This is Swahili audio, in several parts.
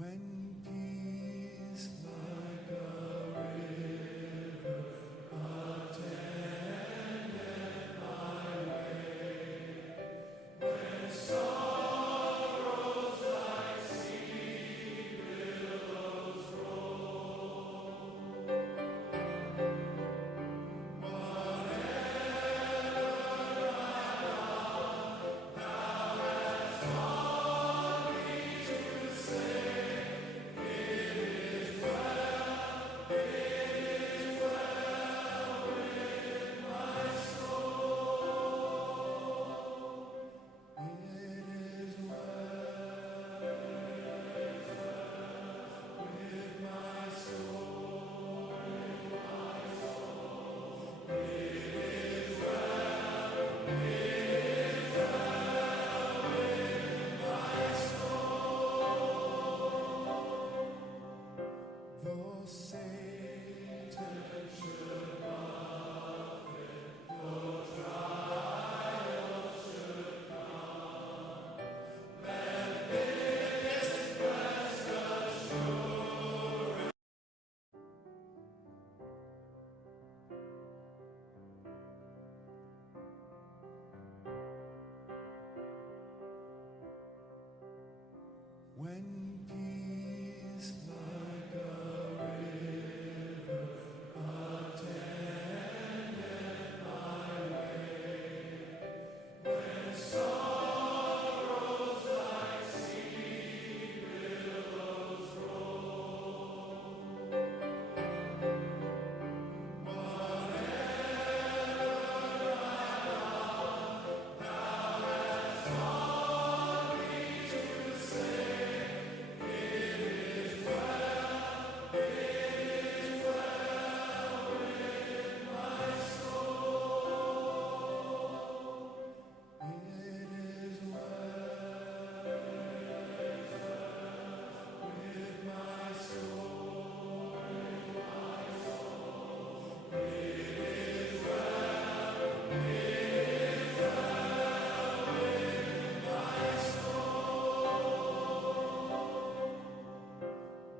When peace like a river attendeth my way, when sorrows like sea billows roll, whatever thou hast taught me to say,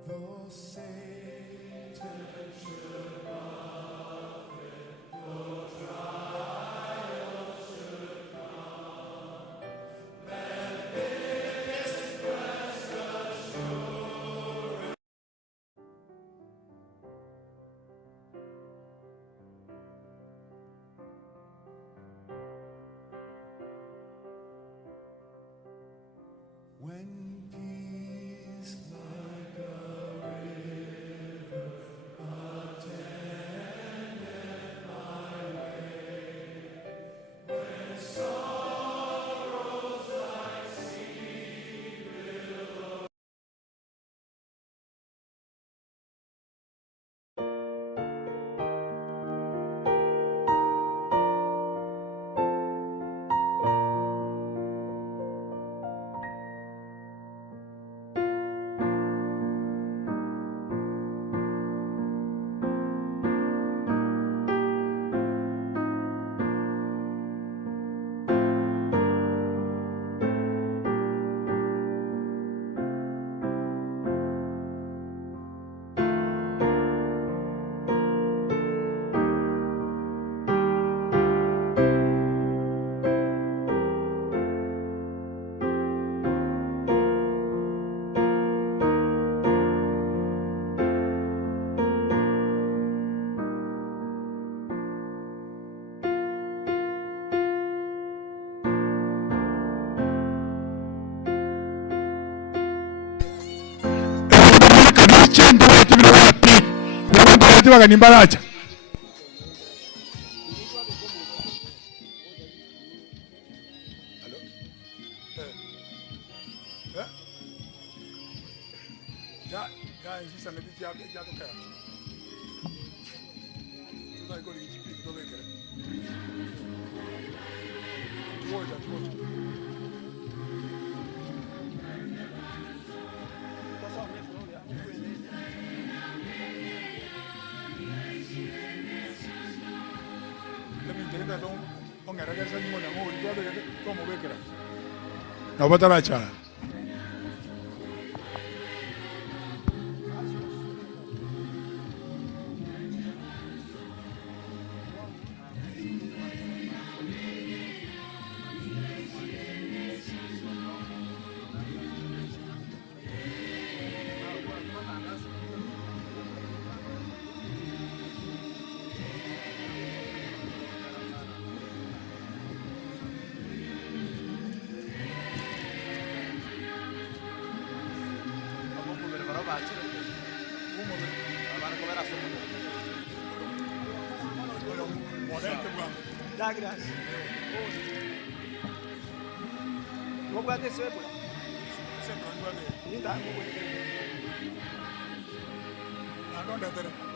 though Satan should buffet, though trials should come, let this blessed assurance. When peace like a river attendeth my way, when sorrows like sea billows. Nimbaracha no bataracha gracias. ¿Cómo puede ser? Linda, ¿cómo puede ser? No, no, no.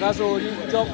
Gaso đi chốc.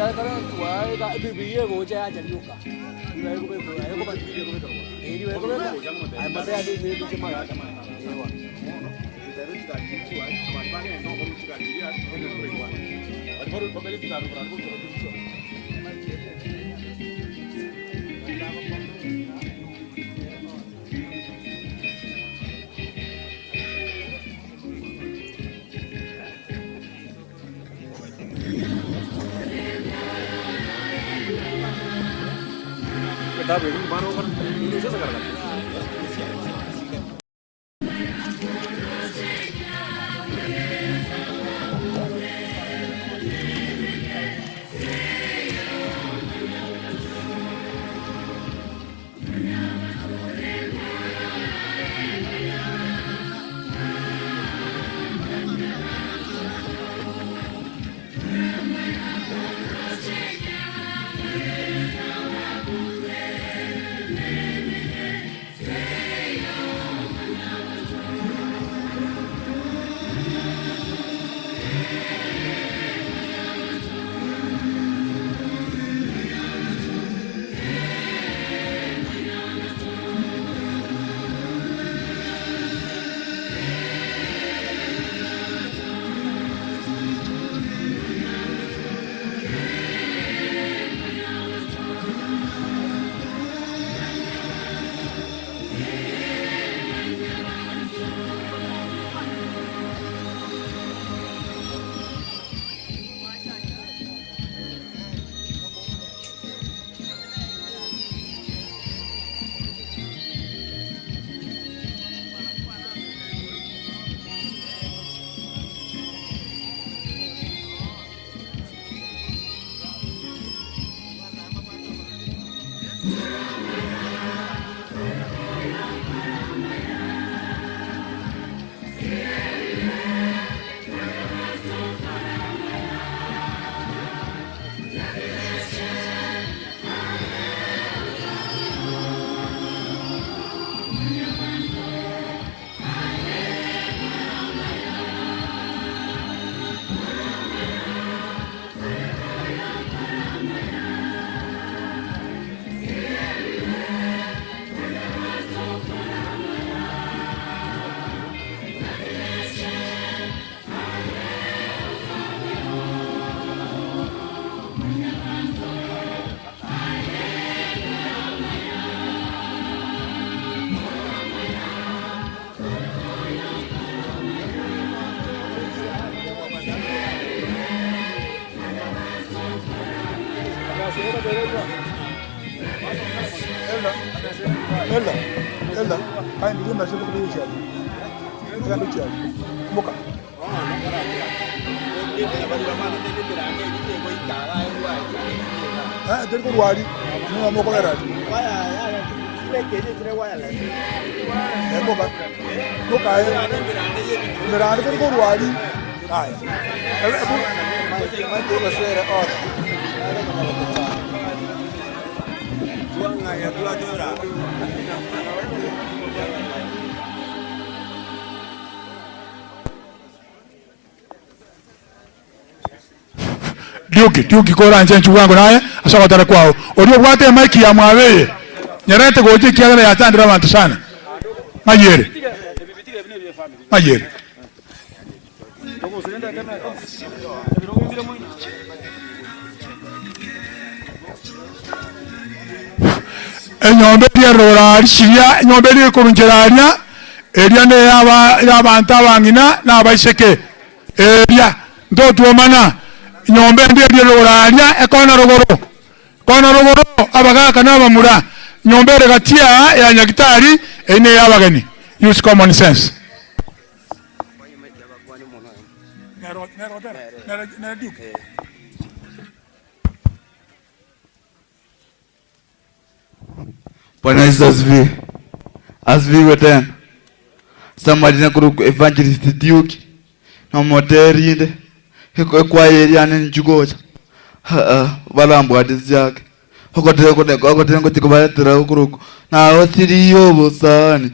Ya karena tua tak bibiye goja aja juga. Ibu ibu ibu ibu kan bibiye goja terus. Ini ibu ibu kan. Ayam mati ada ini di cuma ada mana. Ewa. Kita itu sudah tua, teman-teman yang nongkrong juga dia ini beriwan. Baru pembeli tidak ada berangkat terus. Tapi mana orang Indonesia sekarang? Elda, ay mi na shulu ku ci. Ga du ci. Muka. Then go worry. No more color. Look, I am go worry. Duki kora nje nchuwangu naye asaka tara kwao olio bwate maiki ya mwabeye nyarete goje kiagala ya tandira abantu sana mayere enyombe pierora alishia enyombe li kurunjeralia elia ne y'abantu abangina n'abaiseke elia ndo tuomana nyombe ndiye liralia ekona rogoro abagaka n'abamura nyombe regatia ya nyagitari ene y'abageni use common sense Bwana Yesu asifiwe tena. Somebody na kuruku evangelist Duke na moderinde kwa area ni chugoja balambwa dizake hokote ngoti kubatera kuruku na osiriyo bosani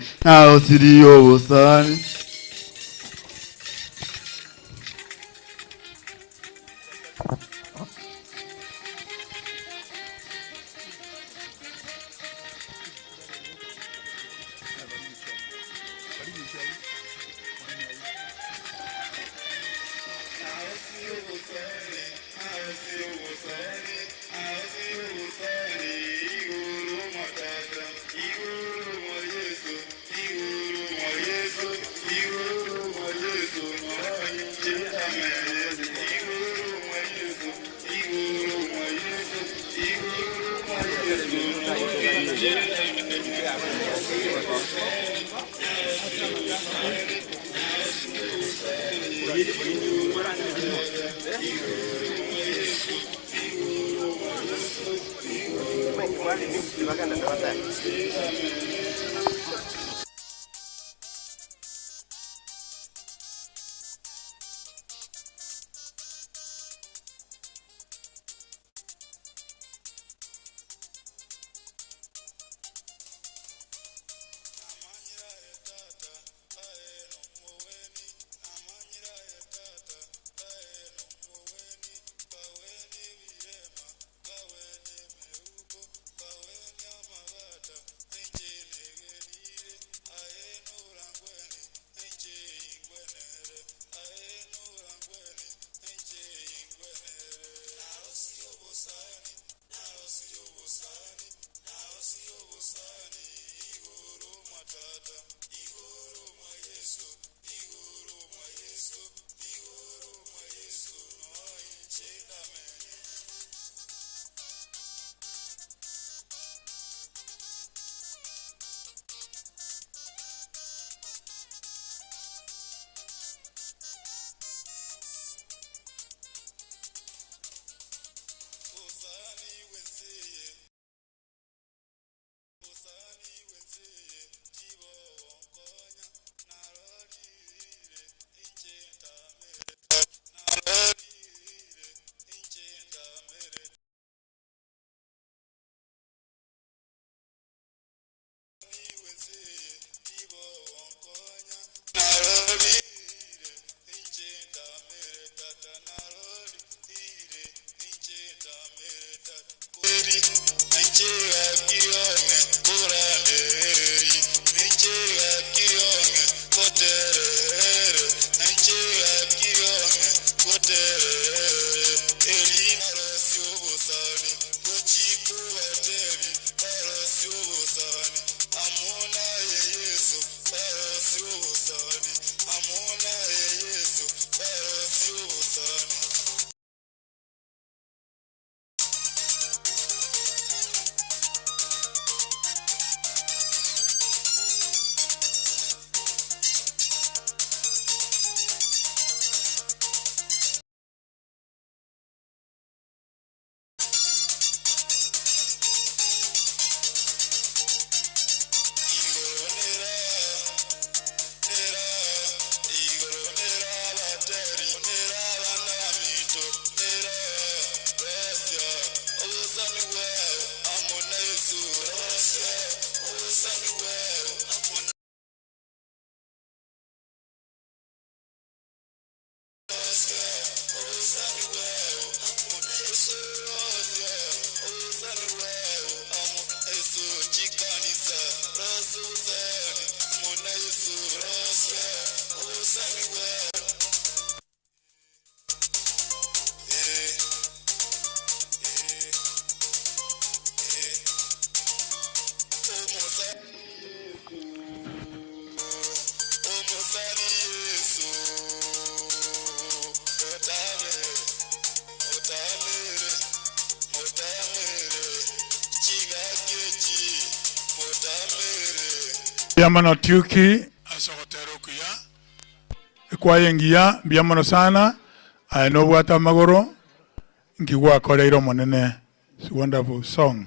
Biamano Tiuki asokotero kuya kwayengia biamano sana no bwata magoro ngigwa koreiro monene. It's a wonderful song.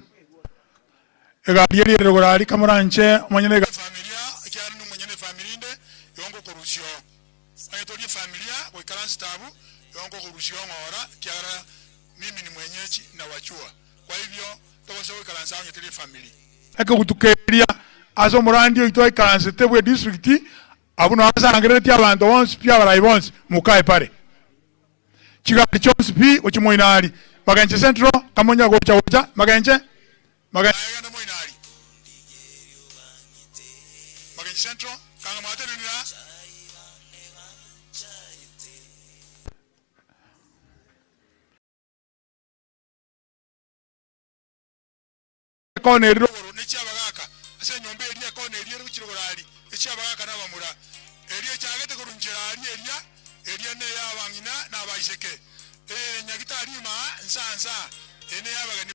Ega dieri rogorari kamoranche monyene familia kyari no monyene family inde yongo korusyo ayetori familia ko karansi tabu yongo korusyo ngora kyara mimi ni mwenyeji na wachua. Kwa hivyo tawase ko karansi anyetiri family eka kutukeria aso morandi itoi karansi tebwe district abuno asangreti abantu once pia baraibons mukae pare chigari chonsi pi ochimoinari Magenche Central kamonya gocha gocha Magenche Magenche moinari Magenche Central kanga matero nira kone ro necha bagaka ase nyombe eria kone eria ruchirogorari echa bagaka na bamura eria chagete kurunjirari eria ne yabangina na baiseke nyagitari ma nsansa ene yabagani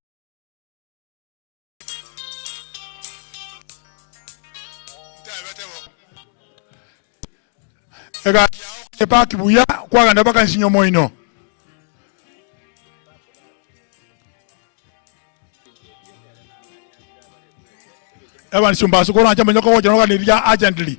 ndabatebo ega epa kibuya kwa ganda bakansinyo moino evan sumba sukoro anja manyoko wojo no ganirya agently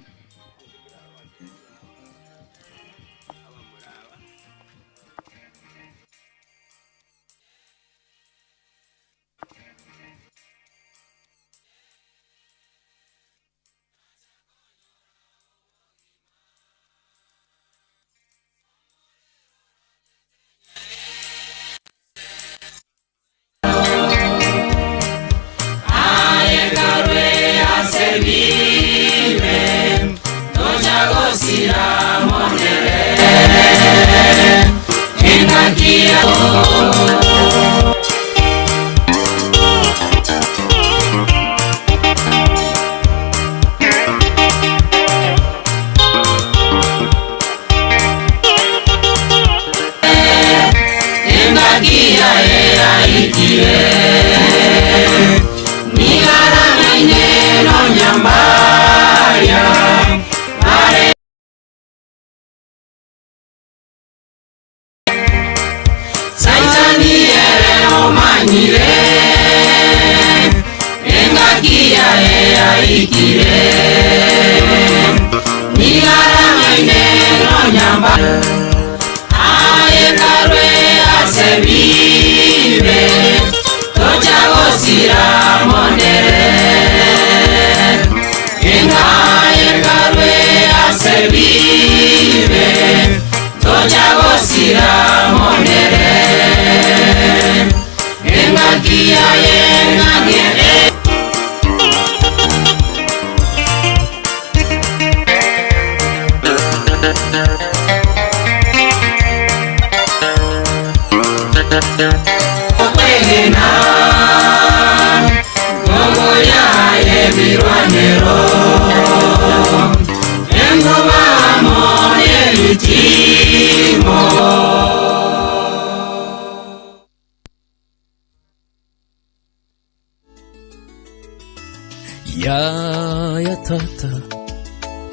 Ya tata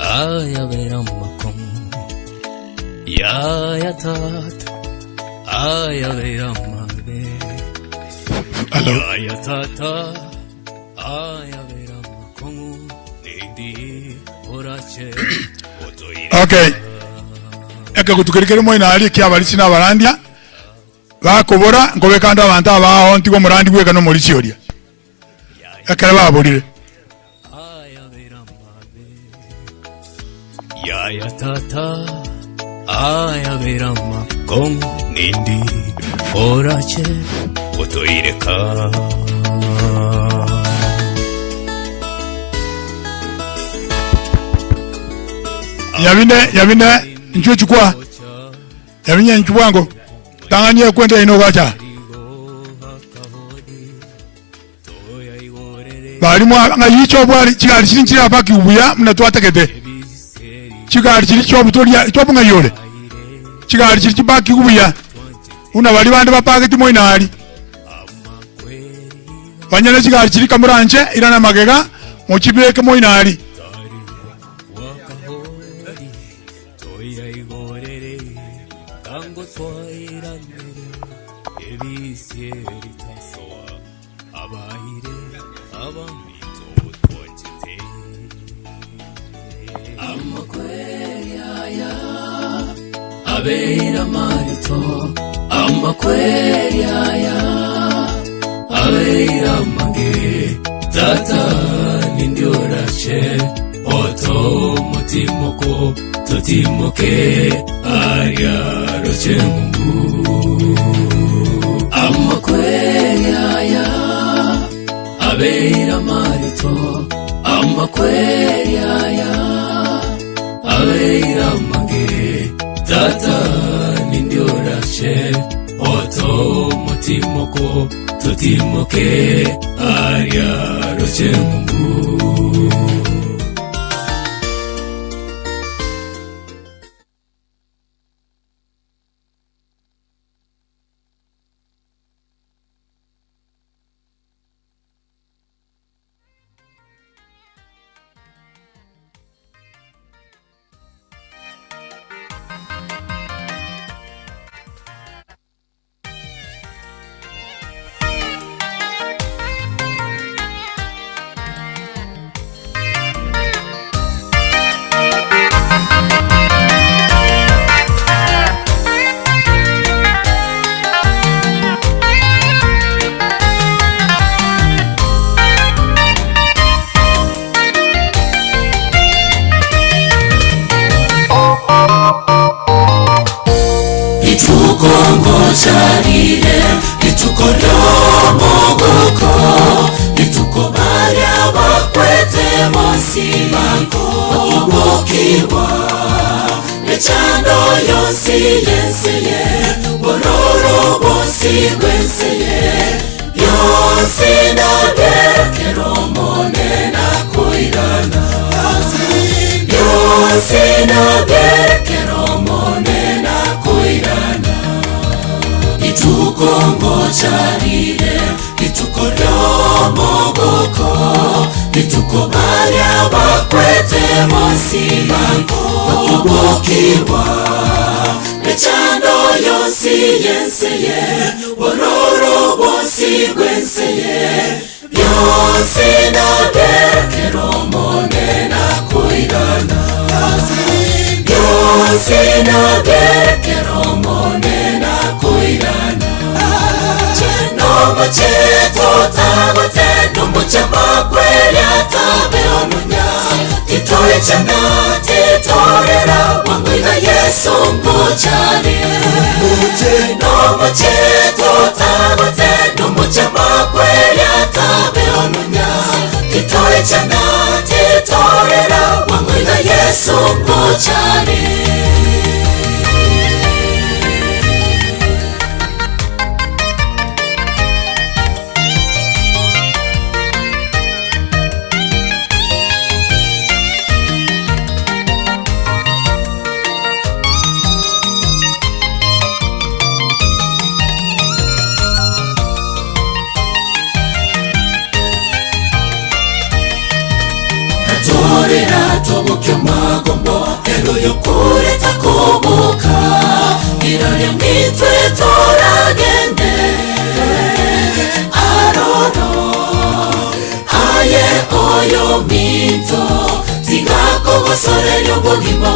aya veramakom ya tata aya veramade ya tata aya veramakom nindi orache okay eka kutukerikere moina ali kya balisi na barandia bakobora ngobekanda abantu abaho ntiko murandi gweka no molisi oria ekere baburire ya tata aya verama con nindi orache otoireka yabine njo chukua yabinya nchwango tangania kwenda ino gacha bali mwa ngayicho bwali chigali chirinchira baki ubuya mna twategete chigali chiri chobutoria chobunga yole chigali chiri chibaki ubuya una bali bande bapageti moinali banyana chigali chiri kamuranje irana magega mochibeke moinali ebisieri tasoa abaire abamito twonjete amakweya abeira marito amakweya abeira mange tata nindiorache oto motimoko totimoke aria roche mungu amakweya abeira marito amakweya abeira mange tata nindiorache oto motimoko totimoke aria roche mungu Charire, ituko ryomogoko, ituko baria bakwete mosibako obokiwa, echando yonsi yenseye, bororo bosi gwenseye, yonsi na berekero monena kuirana, yonsi na berekero monena kuirana. Ituko ngocharire, ituko ryomogoko, ituko baria bakwete mosibako obokiwa, echando yonsi yenseye, bororo bosi gwenseye, yonsi na berekero monena kuirana, yonsi na berekero monena kuirana. Chenomo cheto tagote nombo chama kweli atabe onunya, titoe chana titorera wanguida Yesu mbochani. Chenomo cheto tagote nombo chama kweli atabe onunya, titoe chana titorera wanguida Yesu mbochani. Torera tobokyo magombo ero yokure takoboka iranya mitwe toragende arono aye oyo mito tigako gosore yobogima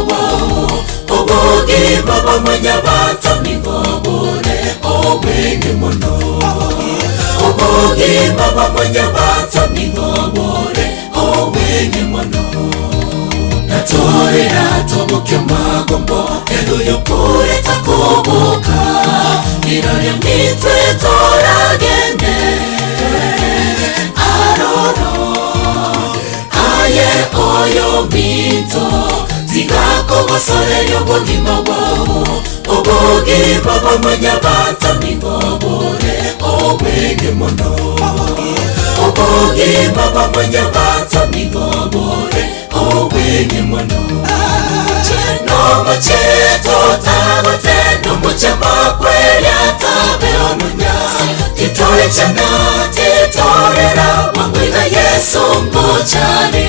baba mwanya bata migobore obwenge mono obogima baba mwanya bata migobore obwenge mono natorera tobokyo magombo ero yokure takoboka iranya mitwe toragende arono aye oyo mito tigako gosore yobogima obogima baba mwanya bata migobore obwenge mono obogima baba mwanya bata migobore obwenge mono chenomo cheto tagote nombo chama kweli atabe onunya, titoe chana titorera wanguida Yesu mbochani.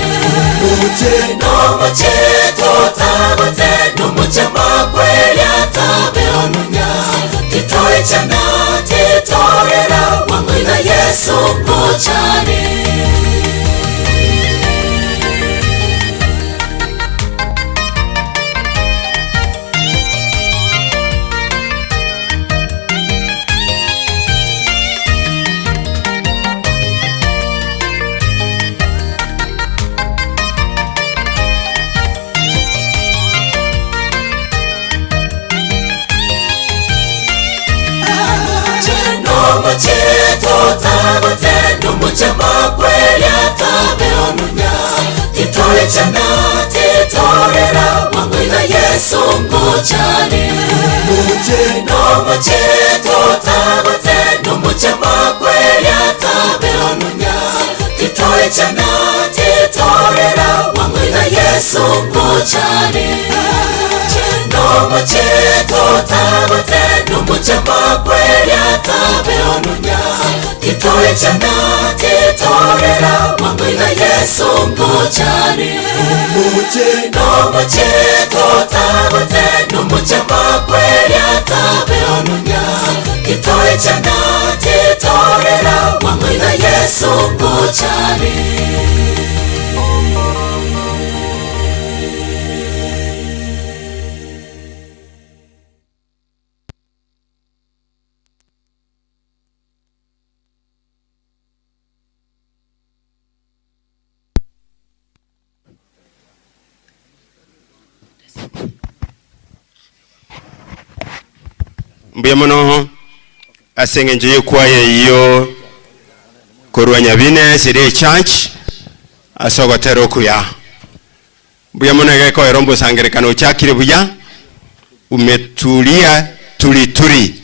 Chenomo cheto tagote nombo chama kweli atabe onunya, titoe chana titorera Yesu ngochane. Cheto tabote numuchama kweli atabe onunya titore chana titorera mangwina Yesu ngochane. Cheto tabote numuchama kweli atabe onunya titore chana titorera mangwina Yesu ngochane. Cheto tabote numuchama kweli atabe onunya titore chana titorera mangwina Yesu ngochane. Cheto tabote numuchama kweli atabe onunya titore chana titorera mangwina Yesu ngochane. Mbiamono asenge nje kwaye iyo korwanya bine sire church asogotero kuya. Mbiamono geko erombo sangerekano chakire buya umetulia tuli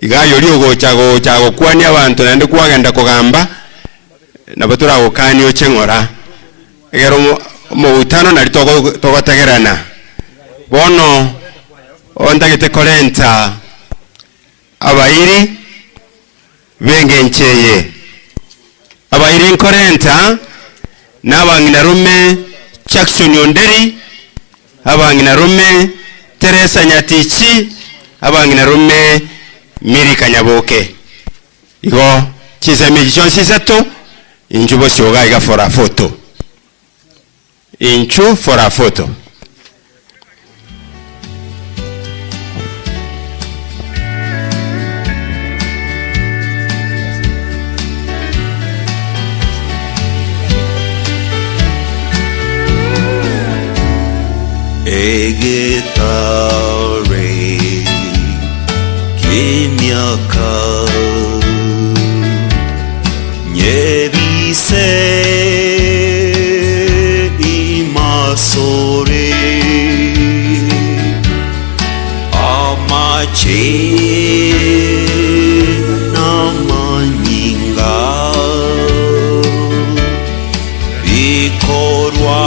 igayo lyogo chago kwani abantu nande kwagenda kugamba nabatura gukani ochengora egero mu utano nali togotegerana bono ondagite korenta abairi bengencheye abairi korenta nabangina rume Jackson Onderi abangina rume Teresa Nyatichi abangina rume Miri Kanyaboke igo chisemi chonsi seto injubo sioga iga for a photo inchu for a photo. Egetare Kenyaka Nyebise Imasore Amache Namanyinga Bikorwa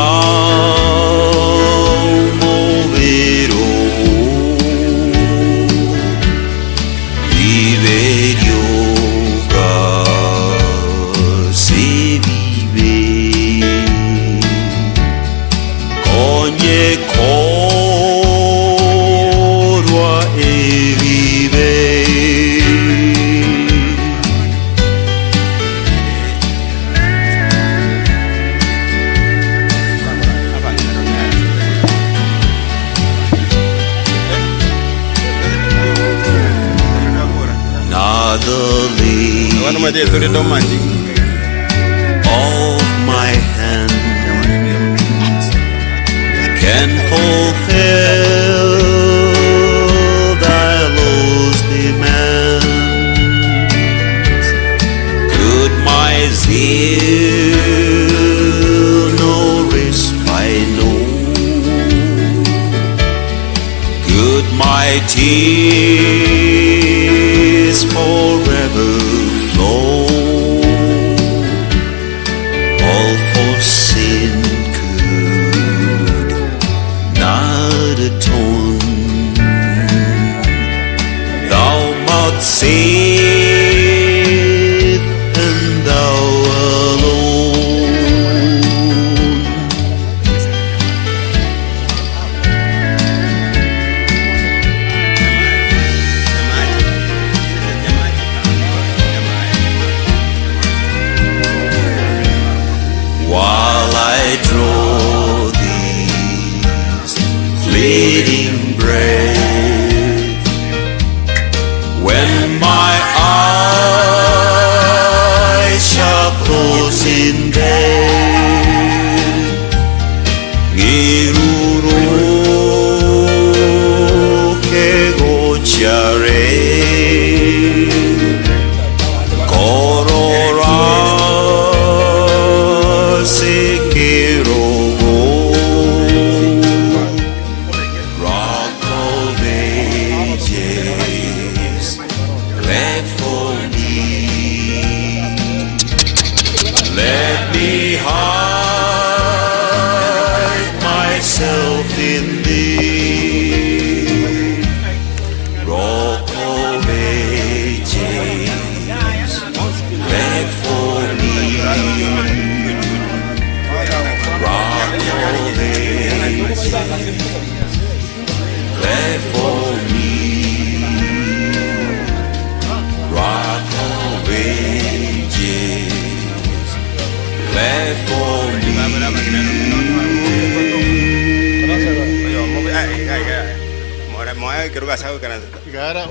of my hand can fulfill thy low's demands. Could my zeal no respite know? Could my tears forever flow? All for sin could not atone. Thou must save, and thou alone. Igara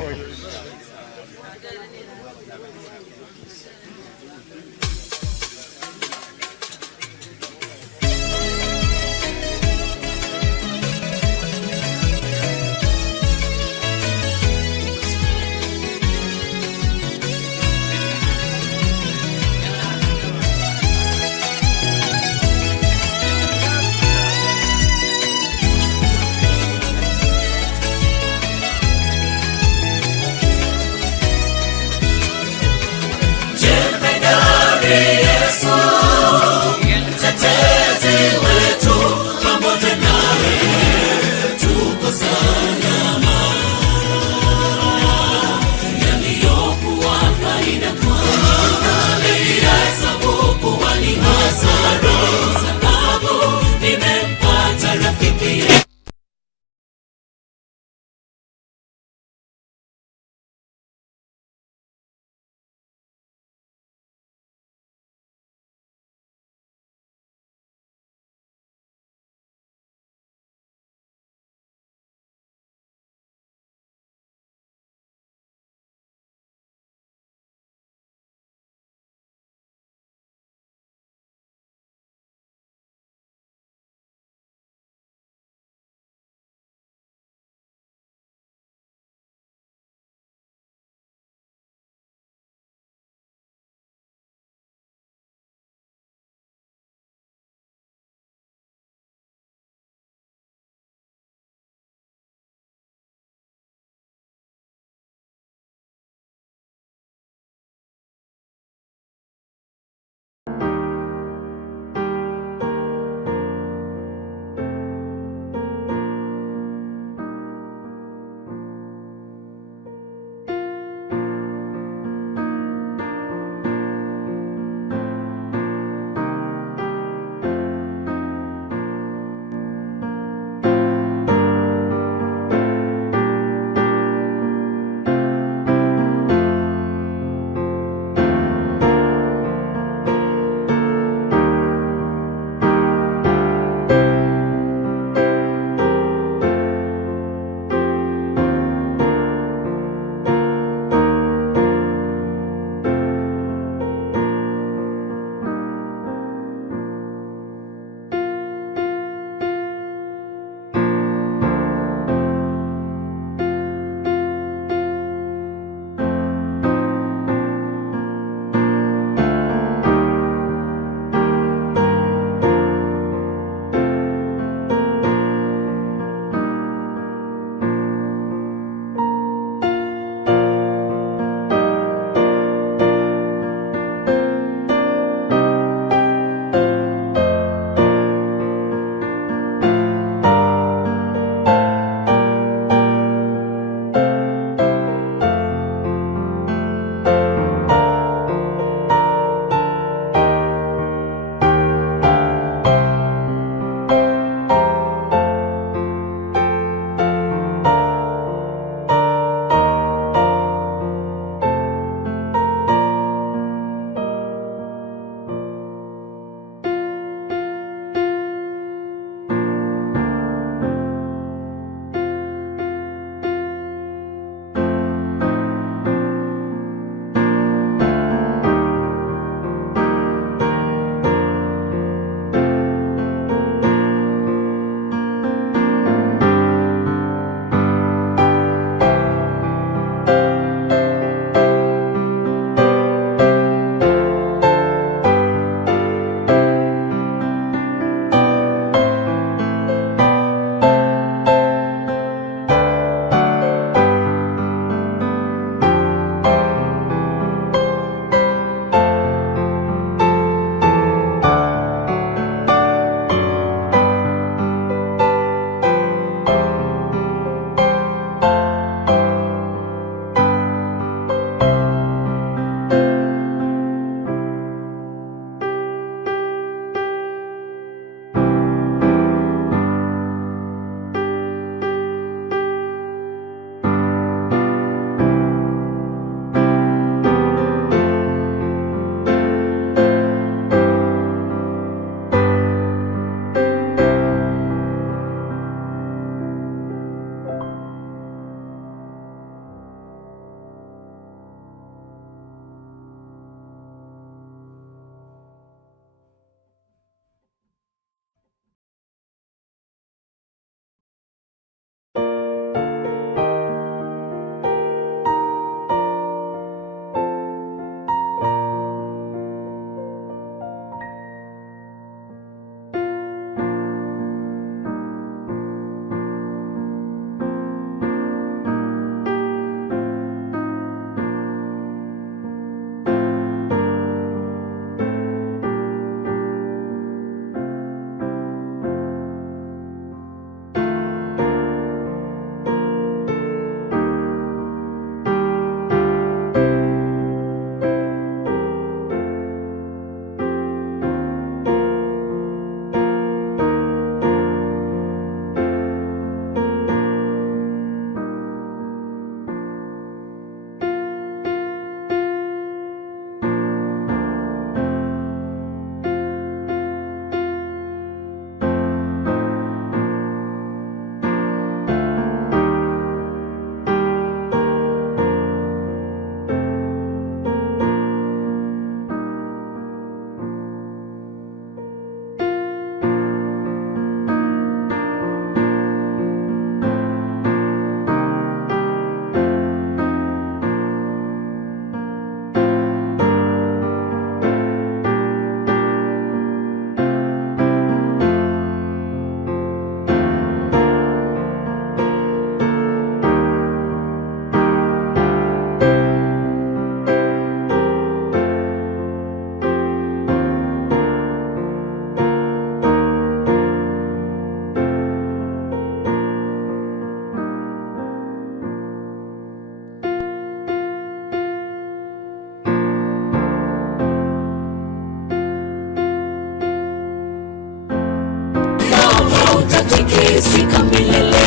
sika milele.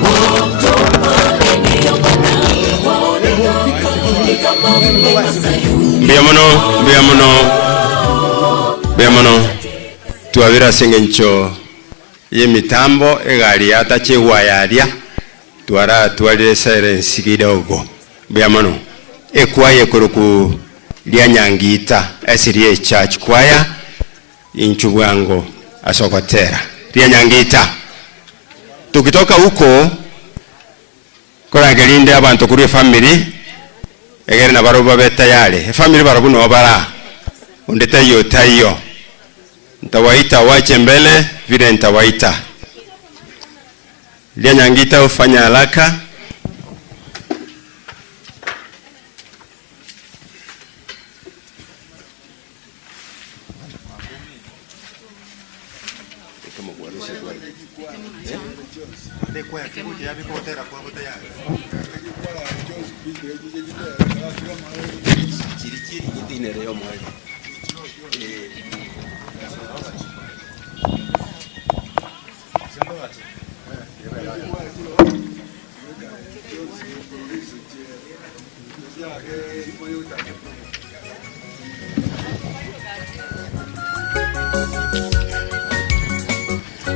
Moto maleni ya Bwana waone kama mlima Sayuni. Biamono tuavira sengencho ye mitambo egali atachewa yalia twalire silence kidogo. Biamono ekwaye kuruku lya Nyangita SDA Church kwaya inchubwango asokotera lya Nyangita. Tukitoka huko kora gelinde abantu kuri family egere na baroba beta yale family barabu no bara undeta yo tayo ntawaita wache mbele vile ntawaita lya Nyangita ufanya haraka.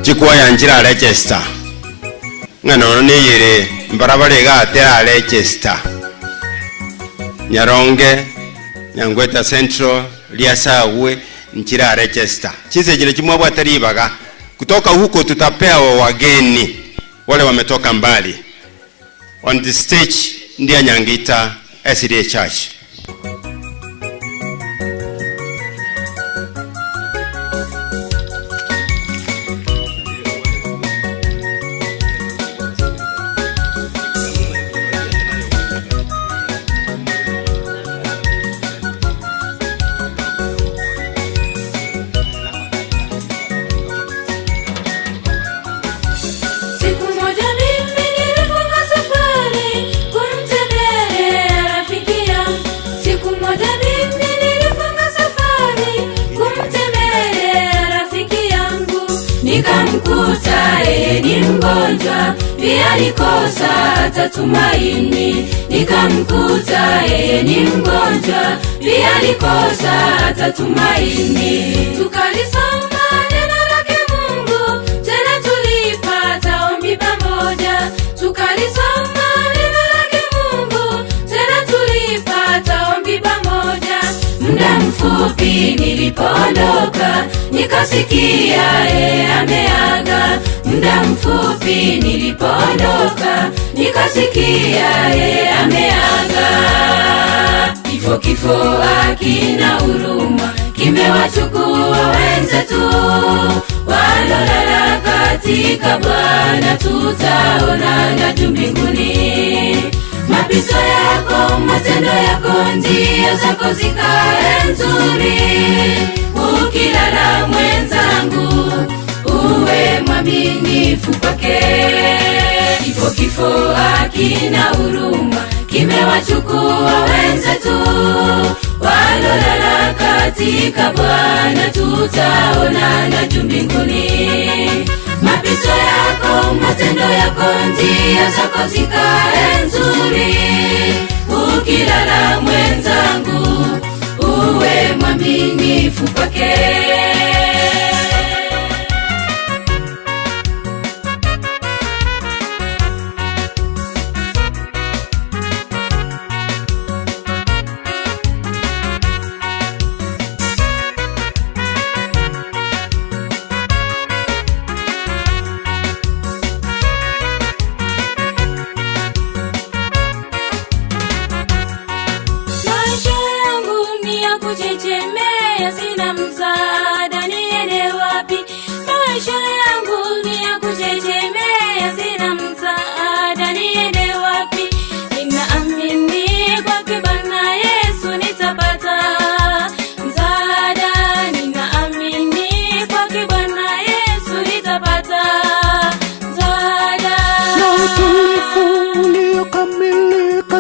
Chikwaya njira register ngano ni yire mbarabare ga tera register Nyaronge Nyangweta Central Liasawe njira register chize jile chimwa bwataribaga kutoka huko tutapea wageni wale wametoka mbali on the stage ndia Nyangita SDA Church. Nikamkuta yeye ni mgonjwa, pia alikosa atatumaini. Nikamkuta yeye ni mgonjwa, pia alikosa atatumaini. Tukalisoma neno lake Mungu, tena tulipata ombi pamoja. Tukalisoma neno lake Mungu, tena tulipata ombi pamoja. Muda mfupi nilipoondoka, nikasikia yeye ameaga. Muda mfupi nilipoondoka, nikasikia yeye ameaga. Kifo hakina huruma, kimewachukua wenzetu walolala katika Bwana. Tutaonana juu mbinguni. Mapito yako, matendo yako, njia zako zikae nzuri. Ukilala mwenzangu, uwe mwaminifu kwake. Kifo hakina huruma, kimewachukua wenzetu walolala katika Bwana. Tutaonana juu mbinguni. Mapito yako, matendo yako, njia zako zikae nzuri. Ukilala mwenzangu, uwe mwaminifu kwake.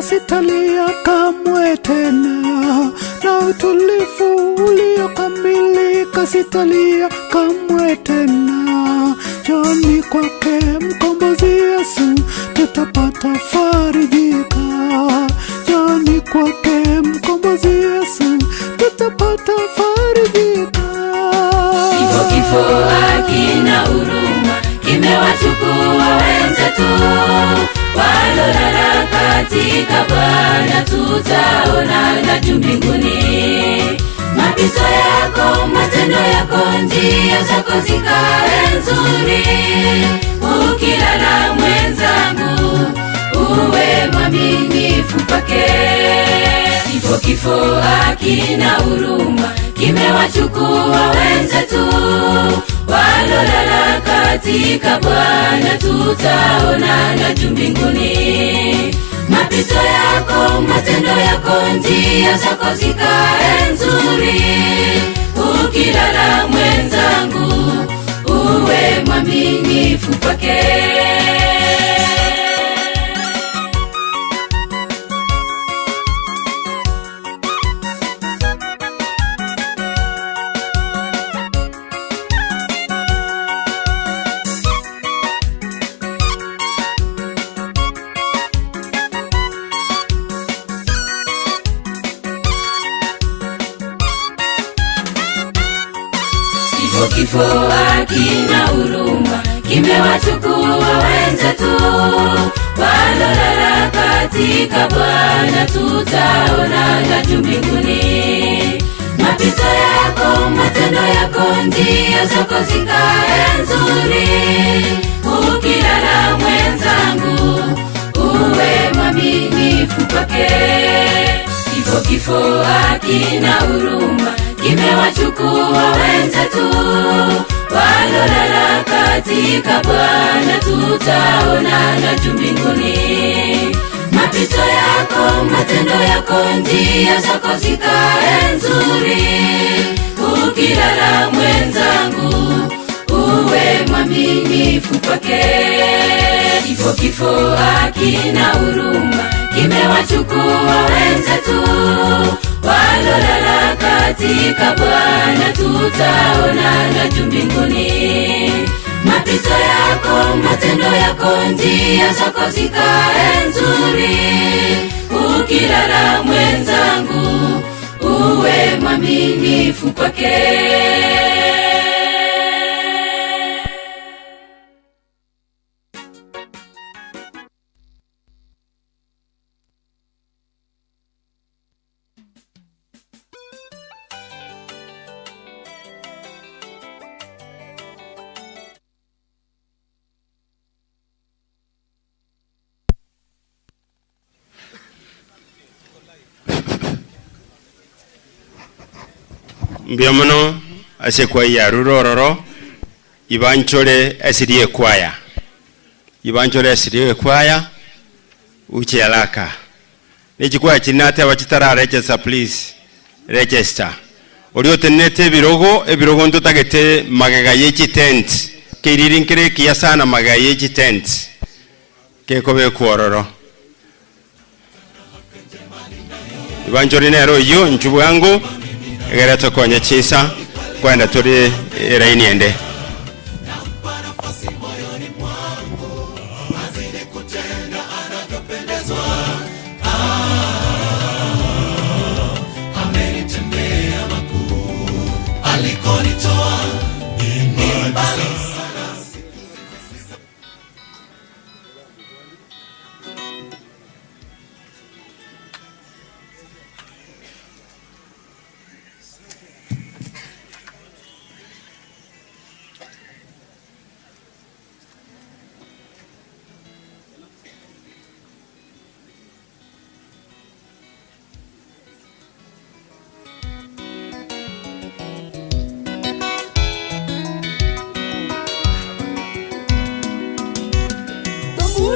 Sitalia kamwe tena, na utulivu uliokamilika sitalia kamwe tena. Njoni kwake mkombozi Yesu, tutapata farijika. Njoni kwake mkombozi Yesu, tutapata farijika. Kifo hakina huruma, kimewachukua wenzetu walolala katika Bwana, tutaonana juu mbinguni. Mapito yako, matendo yako, njia zako zikae nzuri. Ukilala mwenzangu, uwe mwaminifu kwake. Kifo hakina huruma, kimewachukua wenzetu walolala katika Bwana, tutaonana juu mbinguni. Mapito yako, matendo yako, njia zako zikae nzuri. Ukilala mwenzangu, uwe mwaminifu kwake. Kifo hakina huruma, kimewachukua wenzetu walolala katika Bwana, tutaonana juu mbinguni. Mapito yako, matendo yako, njia zako zikae nzuri. Ukilala mwenzangu, uwe mwaminifu kwake. Kifo hakina huruma, kimewachukua wenzetu walolala katika Bwana, tutaonana juu mbinguni. Mapito yako, matendo yako, njia zako zikae nzuri. Ukilala mwenzangu, uwe mwaminifu kwake. Kifo hakina huruma, kimewachukua wenzetu walolala katika Bwana, tutaonana juu mbinguni. Mapito yako, matendo yako, njia zako zikae nzuri. Ukilala mwenzangu, uwe mwaminifu kwake. Mbiamono asekwa ya rurororo ibanchole asirie kwaya. Ibanchole asirie kwaya uche alaka. Nechikwa chinate wachitara register please. Register. Oliote nete ebirogo ntotagete magega yechi tent. Keiririnkere kiyasana magega yechi tent. Kekobe kuororo. Ibanchole nero yo nchubu yangu. Egereto konya chisa kwenda turi raini ende.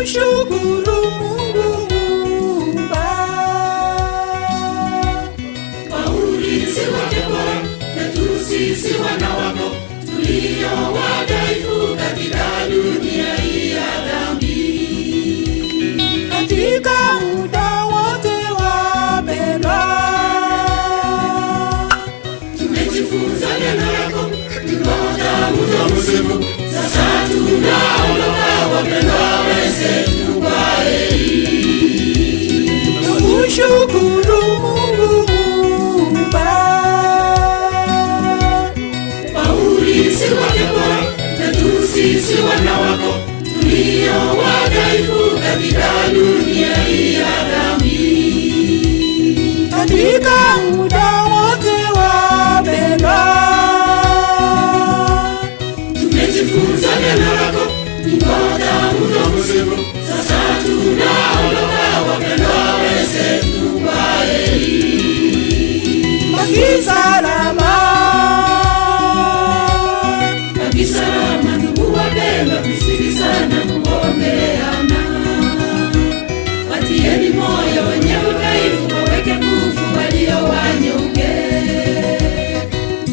Shukuru Mungu Muumba kwa ulinzi wake bora kwetu sisi wana wako tulio wadhaifu katika dunia hii ya dhambi. Katika muda wote wapendwa, tumejifunza neno lako, tumeona utamsifu, sasa sisi wana wako tulio wadhaifu katika dunia hii ya dhambi. Katika muda wote wapendwa, tumejifunza neno lako ingoja muda mrefu. Sasa tunaondoka wapendwa wenzetu kwa heri. baki salama, baki salama ndugu wapendwa, tusikilizane kuombeana. Watieni moyo wenye udhaifu, waweke nguvu walio wanyonge.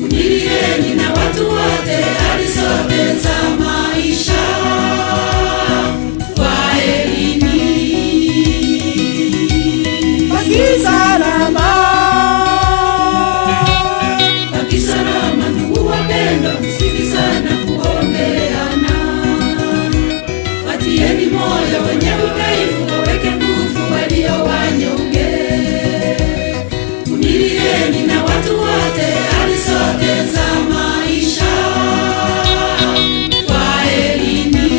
Umilieni na watu wote hadi zote za maisha. Kwaherini. baki salama, Baki salama ndugu wapendwa, tusikilizane kuombeana. Watieni moyo wenye udhaifu, waweke nguvu walio wanyonge. Umilieni na watu wote hali zote za maisha. Kwaherini.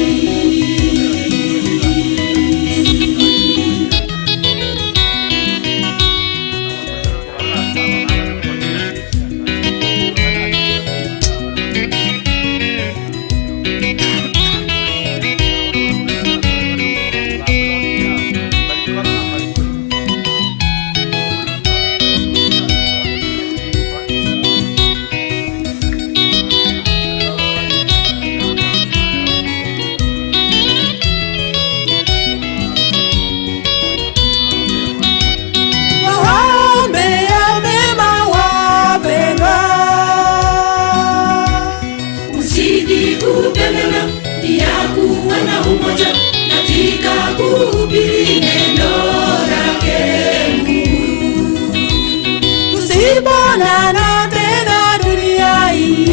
waombea mema wapendwa, Usidi kupendana ya kuwa na umoja katika kuhubiri neno lake Mungu. tusibonana tena dunia hii,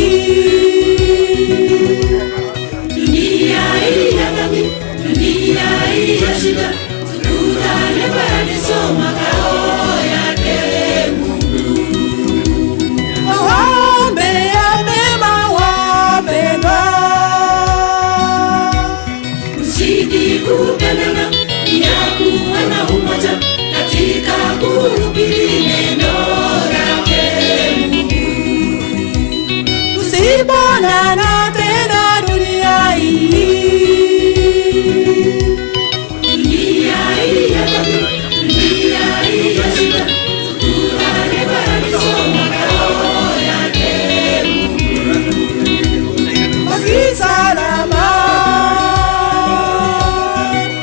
Dunia hii ya dhambi, dunia hii ya shida, tukutane paradiso makao yake Mungu. waombea mema wapendwa, Usidi kupendana ya kuwa na umoja katika kuhubiri neno lake Mungu. tusibonana tena dunia hii, Dunia hii ya dhambi, dunia hii ya shida, tukutane paradiso makao yake Mungu. baki salama,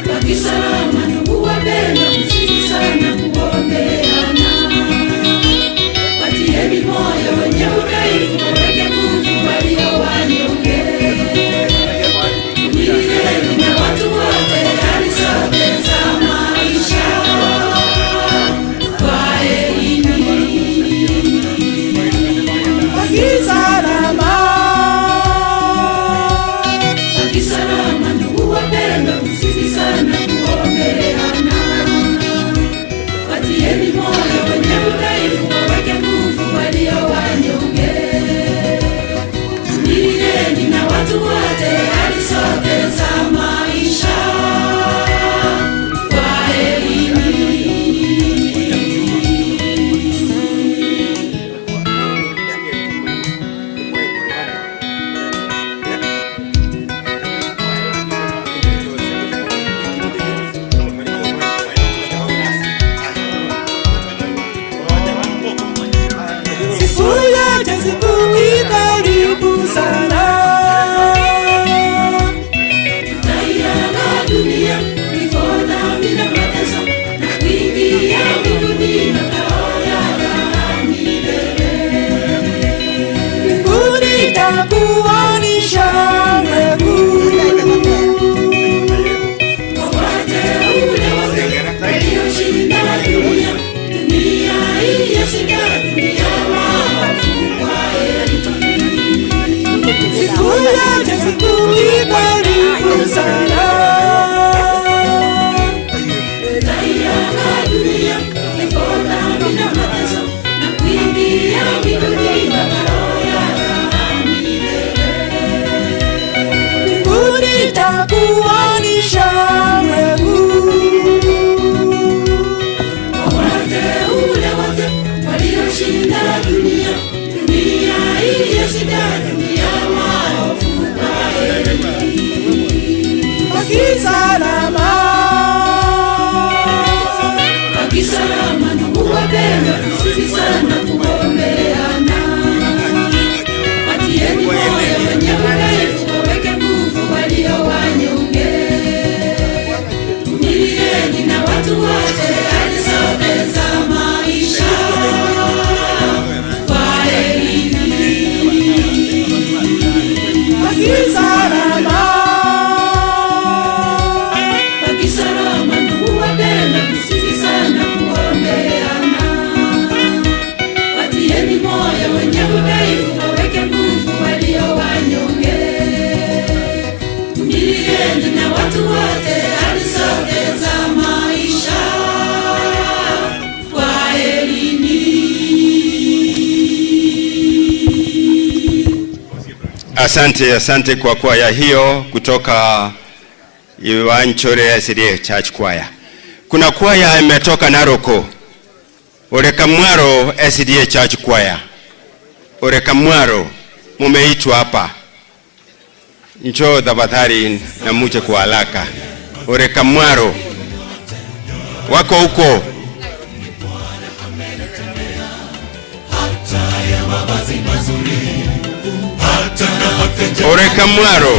Baki salama ndugu wapendwa, tusikilizane kuombeana. Watieni moyo wenye udhaifu, waweke nguvu walio wanyonge. Umilieni na watu wote hali zote za maisha. Kwaherini. baki salama, Baki salama ndugu wapendwa, tusikilizane kuombeana. Watieni moyo wenye udhaifu, waweke nguvu walio wanyonge. Umilieni na watu wote hali zote za maisha. Kwaherini. siku yaje, siku ikaribu sana, Tutaiaga dunia, kifo, dhambi na mateso, na kuingia mbinguni makao ya raha milele. mbinguni itakuwa ni shangwe kuu, Wateule wote walioshinda dunia, dunia hii ya shida, dunia maafu. Kwaheri. siku yaje, siku ikaribu sana, Tutaiaga dunia, kifo, dhambi na mateso, na kuingia mbinguni makao ya raha milele. kushinda dunia, dunia hii ya shida, dunia maovu. Wakisalama, wakisalama ndugu wapendwa, tusisi sana kuombeana. Watieni moyo wenye udhaifu, waweke nguvu walio wanyonge. Vumilieni na watu wote hadi zote za maisha. Kwaherini. wakisalama, Wakisalama ndugu wapendwa, tusisi sana kuombeana. Watieni moyo wenye udhaifu, waweke nguvu walio wanyonge. Vumilieni na watu wote hadi zote za maisha. Kwaherini. Asante kwa kwaya hiyo kutoka Iwanchore SDA Church Choir. Kuna kwaya imetoka Naroko, Orekamwaro SDA Church Choir. Orekamwaro, mumeitwa hapa. Njoo tafadhali na muje kwa haraka. Orekamwaro, wako huko. Orekamwaro,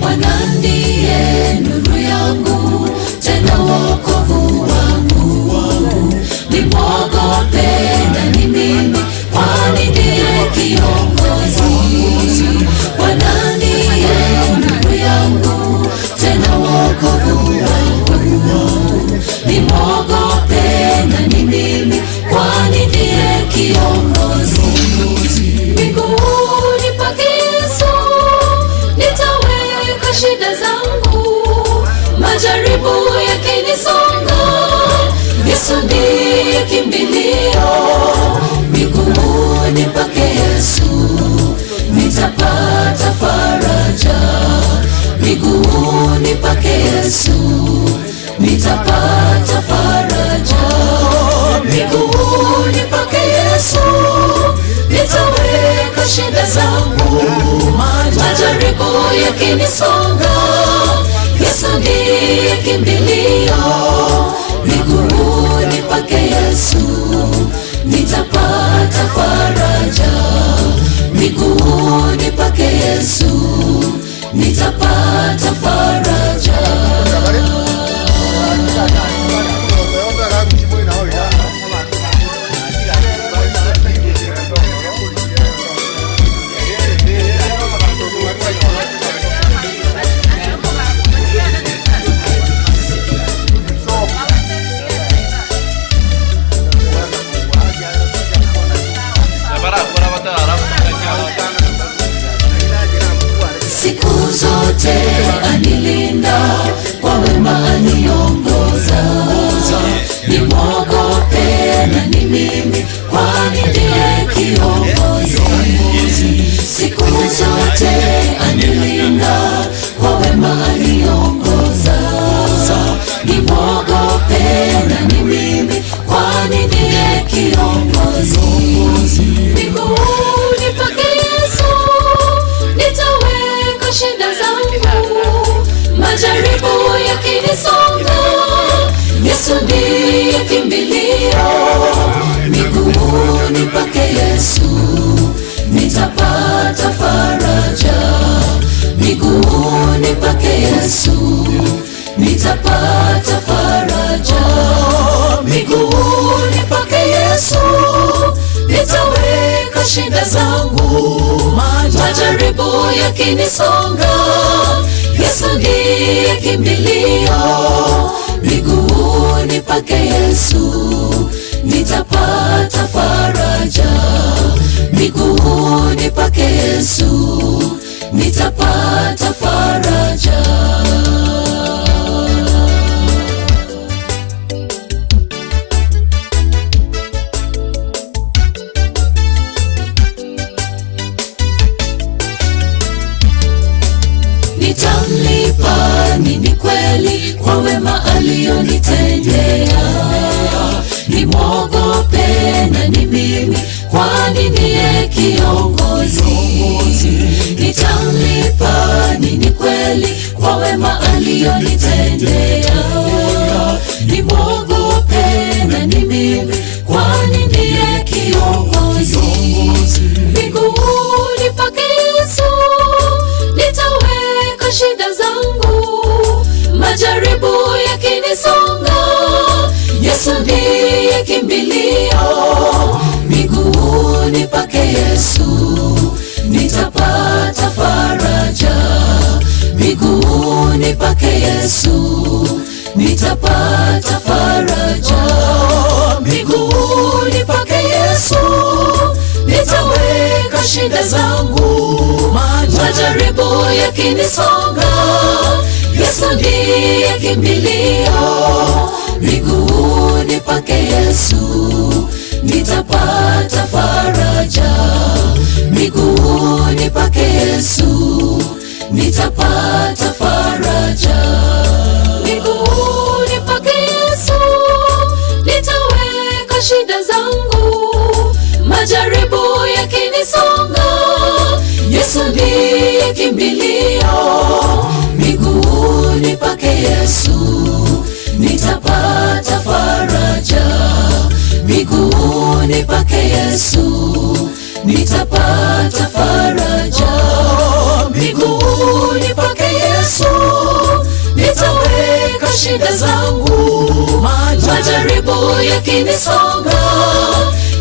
Bwana ndiye nuru yangu, tena wokovu wangu. Nimwogope nani mimi, kwani ndiye kiongozi. Bwana ndiye nuru yangu, tena wokovu wangu. Nimwogope nani mimi, kwani ndiye kiongozi. Miguuni pake Yesu nitaweka shida zangu, majaribu yakinisonga, Yesu ndiye kimbilio. Miguuni pake Yesu nitapata faraja, miguuni pake Yesu nitapata faraja, miguuni pake Yesu nitaweka shida zangu, majaribu yakinisonga, Yesu ndiye kimbilio. Miguuni pake Yesu nitapata faraja, miguuni pake Yesu nitapata faraja. Para matar. Yesu ndiye kimbilio, miguuni pake Yesu nitapata faraja. Miguuni pake Yesu nitapata faraja. Miguuni pake Yesu nitaweka shida zangu, majaribu yakinisonga. Yesu ndiye kimbilio, miguuni pake Yesu nitapata faraja. Miguuni pake Yesu nitapata faraja. Nitamlipa nini kweli kwa wema alionitendea? Nimwogope na ni mimi, kwani ndiye kiongozi. Nitamlipa nini kweli kwa wema alionitendea? Nimwogope na ni mimi, kwani ndiye kiongozi. Miguuni pake Yesu nitaweka shida zangu, majaribu yakinisonga. Yesu ndiye kimbilio, miguuni pake Yesu nitapata faraja. Miguuni pake Yesu nitapata faraja. Miguuni pake Yesu nitaweka shida zangu, majaribu yakinisonga. Yesu ndiye kimbilio, miguuni pake Yesu nitapata faraja. Miguuni pake Yesu nitapata faraja. Miguuni pake Yesu nitaweka shida zangu, majaribu yakinisonga. Yesu ndiye kimbilio, miguuni pake Yesu nitapata faraja. Miguuni pake Yesu nitapata faraja. Miguuni pake Yesu nitaweka shida zangu, majaribu yakinisonga.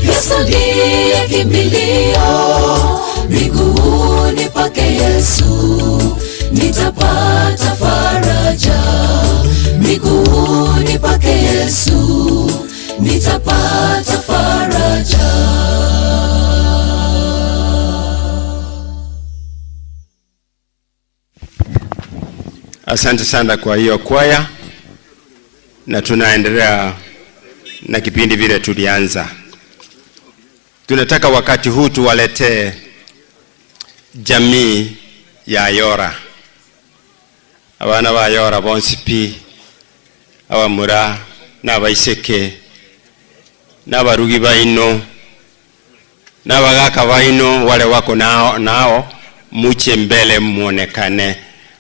Yesu ndiye kimbilio, miguuni pake Yesu nitapata faraja. Miguuni pake Yesu nitapata faraja. Asante sana kwa hiyo kwaya, na tunaendelea na kipindi vile tulianza. Tunataka wakati huu tuwaletee jamii ya Ayora. Abana ba Ayora bonsipi, abamura n'abaiseke n'abarugi baino n'abagaka baino, wale wako nao muche mbele muonekane,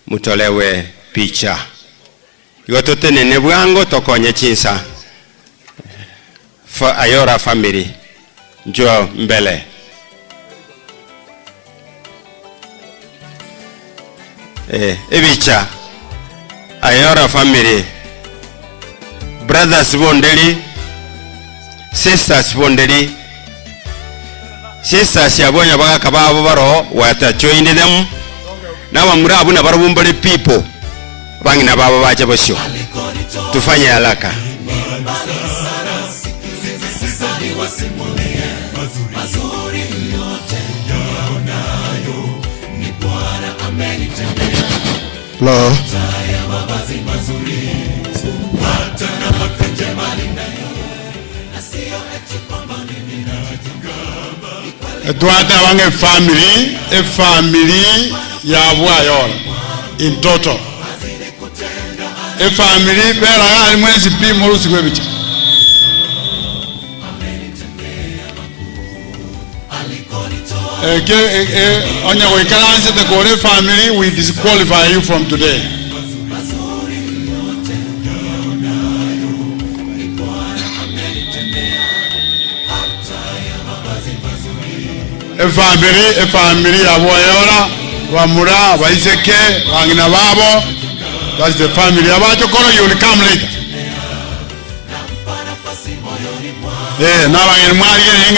mutolewe picha. Yotote nene bwango tokonye chinsa Ayora family, njoo mbele. Ebicha Ayora family, brothers bondeli, sisters bondeli. Sisters yabonya bagaka babo baro watajoin them. Nawa murabu na barubumbole people bangina babo baje bosho. Tufanye haraka. Hello. Tuata wange family ya Ayora in total. Family bera ali mwezi pi murusi kwebicha. On your calendar, the Gore family, we disqualify you from today. Family ya Boyora, Wamura, Waiseke, Wangina Babo. That's the family. Abachokoro, you will come later. Now I am marrying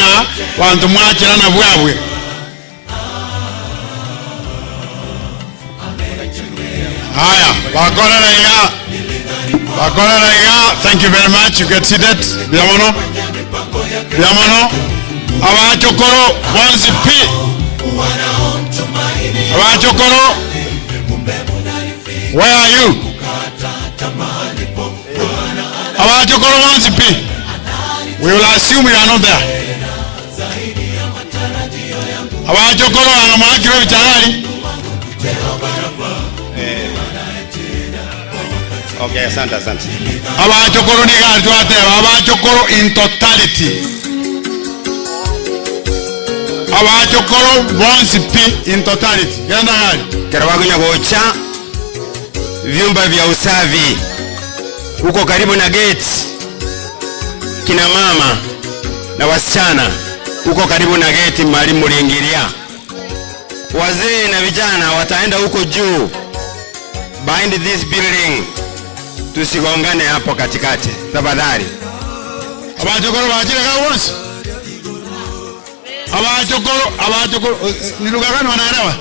want to march on a way. Thank you very much. You get seated. Biamono. Abachokoro, once a P. Abachokoro, where are you? Abachokoro, once a P. We will assume you are not there. Abachokoro, Angamakiro Vichari. Okay, asante. Abachokoro ni gari tuate, abachokoro in totality. Abachokoro once P in totality. Genda gari. Karawagunya gocha vyumba vya usafi huko karibu na gate. Kina mama na wasichana huko karibu na gate mahali muliingilia. Wazee na vijana wataenda huko juu behind this building. Tusigongane hapo katikati tafadhali. Abachokoro bachile ka once. Abachokoro ni lugha gani wanaelewa?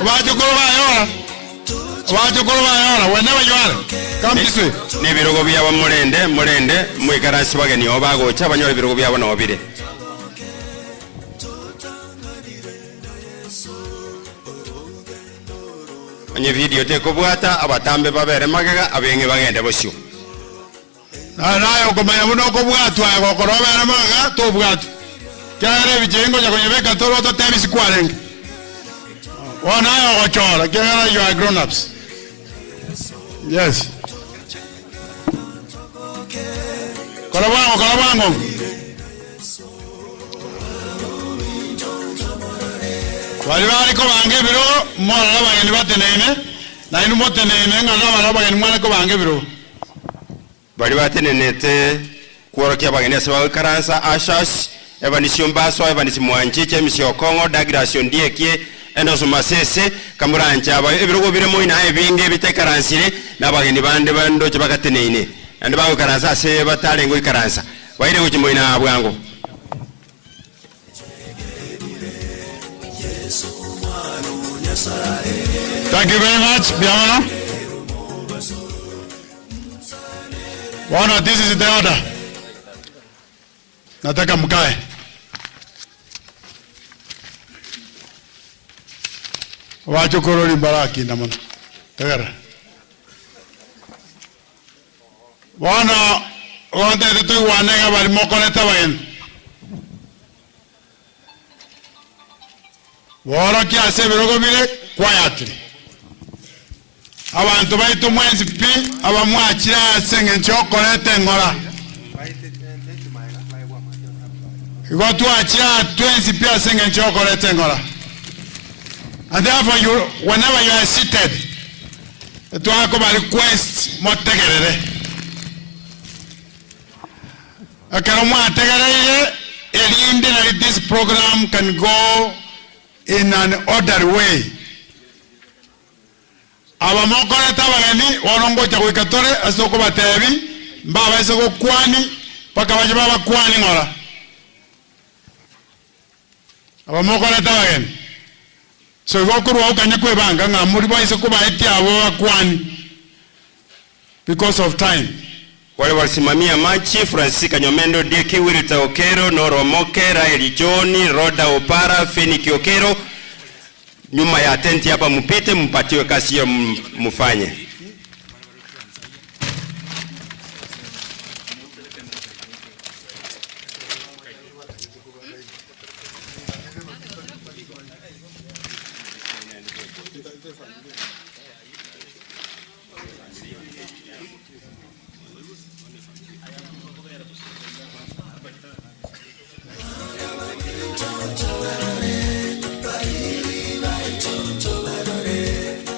Abachokoro bayora whenever you are come this way. Ni birogo byabo mulende mwikarasi bageni obagocha banyore birogo byabo nobire. Anye video te kubwata abatambe babere magega abenge bagende bosyo. Nayo komanya muno kubwatwa gokorobera magega to bwatu. Kare bijengo ja konyebeka toro to tebisi kwarenge. Wanayo gochora kera you are grown ups. Yes. Kolabango. Wali ko bange biro mwana bageni batenene na inu motenene ngana bageni mwana ko bange biro. Bali batenenete kuorokia bageni asaba karansa ashas evanisi mbaso evanisi mwanchiche misio Kongo Douglas Ndiekie enoso masese kamuranja aba ebirogo biremo ina ebinge bitekaransire nabageni bande bando chibakatenene ande bago karansa se batalengo ikaransa baire ngo ina bwango. Thank you very much, Biamana. Wana, this is the order. Nataka mkae. Wachokoro ni baraki ndamana. Tegara. Wana, wante tu wanega bali mokoneta bayen. Wara kia se birogo bile quietly. Abantu baitu mwenzi pi abamwachira senge chokolete ngora. Igotu achira twenzi pi senge chokolete ngora. And therefore whenever you are seated, to akoma request motegerere. Akaromwa tegerere elinde na this program can go in an orderly way. Abamokore tabageni orongo cha kwikatore asoko batebi mbaba isoko kwani paka baje baba kwani ngora. Abamokore tabageni so gokuru ukanye kwebanga ngamuri ba isoko baeti abo kwani because of time. Wale walisimamia machi Francis Kanyomendo Ndiekie Wilita Okero Noro Mokera Elijoni Roda Opara Feniki Okero. Nyuma ya tenti hapa mpite mpatiwe kasi ya mfanye.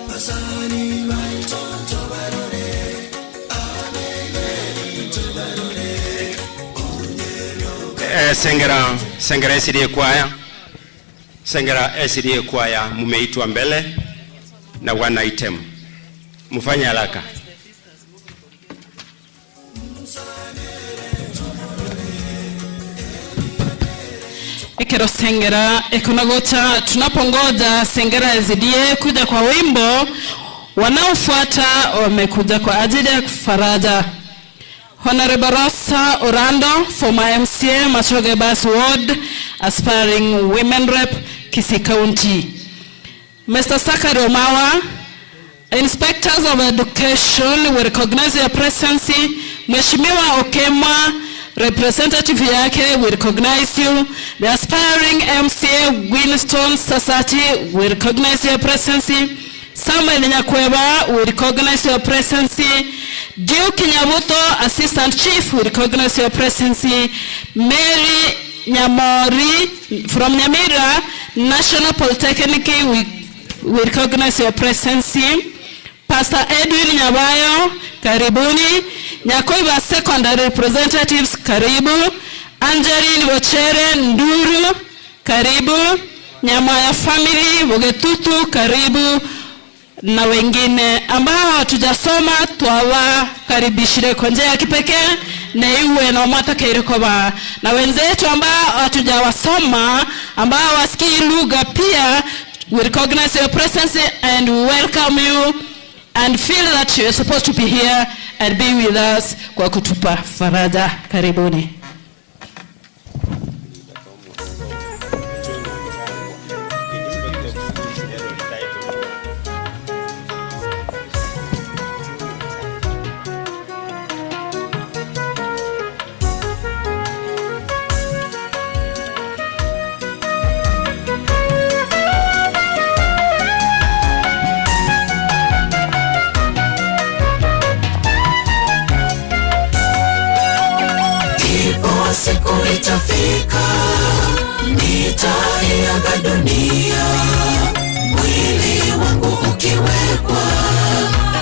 Pasani, Sengera SDA kwaya. Sengera SDA kwaya mumeitwa mbele na one item. Mfanye haraka. Ekero Sengera ekunagota tunapongoja Sengera SDA kuja kwa wimbo, wanaofuata wamekuja kwa ajili ya faraja. Honorable Rosa Orando, former MCA, Machoge Bas Ward, aspiring women rep, Kisii County. Mr. Sakari Omawa, inspectors of education, we recognize your presence. Mheshimiwa Okema, representative yake, we recognize you. The aspiring MCA, Winston Sasati, we recognize your presence. Samuel Nyakweba, we recognize your presence. Duke Nyabuto, Assistant Chief, we recognize your presence. Mary Nyamori from Nyamira National Polytechnic, we recognize your presence. Pastor Edwin Nyabayo, karibuni. Nyakoiba Secondary Representatives, karibu. Angeline Wochere Nduru, karibu. Nyamaya Family, Bogetutu, karibu. Na wengine ambao hatujasoma tuwakaribishire kwa njia ya kipekee na iwe na mwata kairikoba. Na wenzetu ambao hatujawasoma ambao wasikii lugha pia, we recognize your presence and we welcome you and feel that you are supposed to be here and be with us kwa kutupa faraja. Karibuni. Siku itafika, nitaiaga dunia, mwili wangu ukiwekwa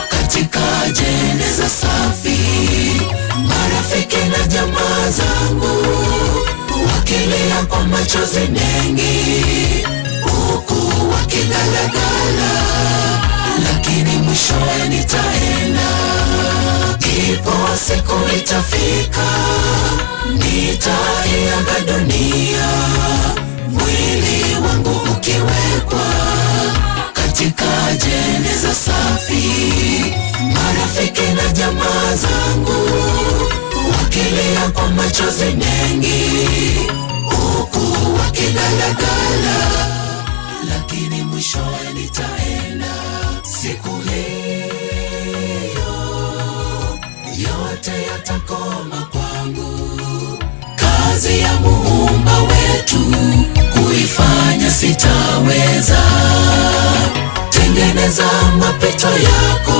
katika jeneza safi. Marafiki na jamaa zangu wakilia kwa machozi mengi, huku wakigalagala, lakini mwishowe nitaenda. Ipo siku itafika, nitaiaga dunia, mwili wangu ukiwekwa katika jeneza safi. Marafiki na jamaa zangu wakilia kwa machozi mengi, huku wakigalagala, lakini mwishowe nitaenda. Siku hiyo yote yatakoma kwangu. Kazi ya Muumba wetu kuifanya sitaweza. Tengeneza mapito yako,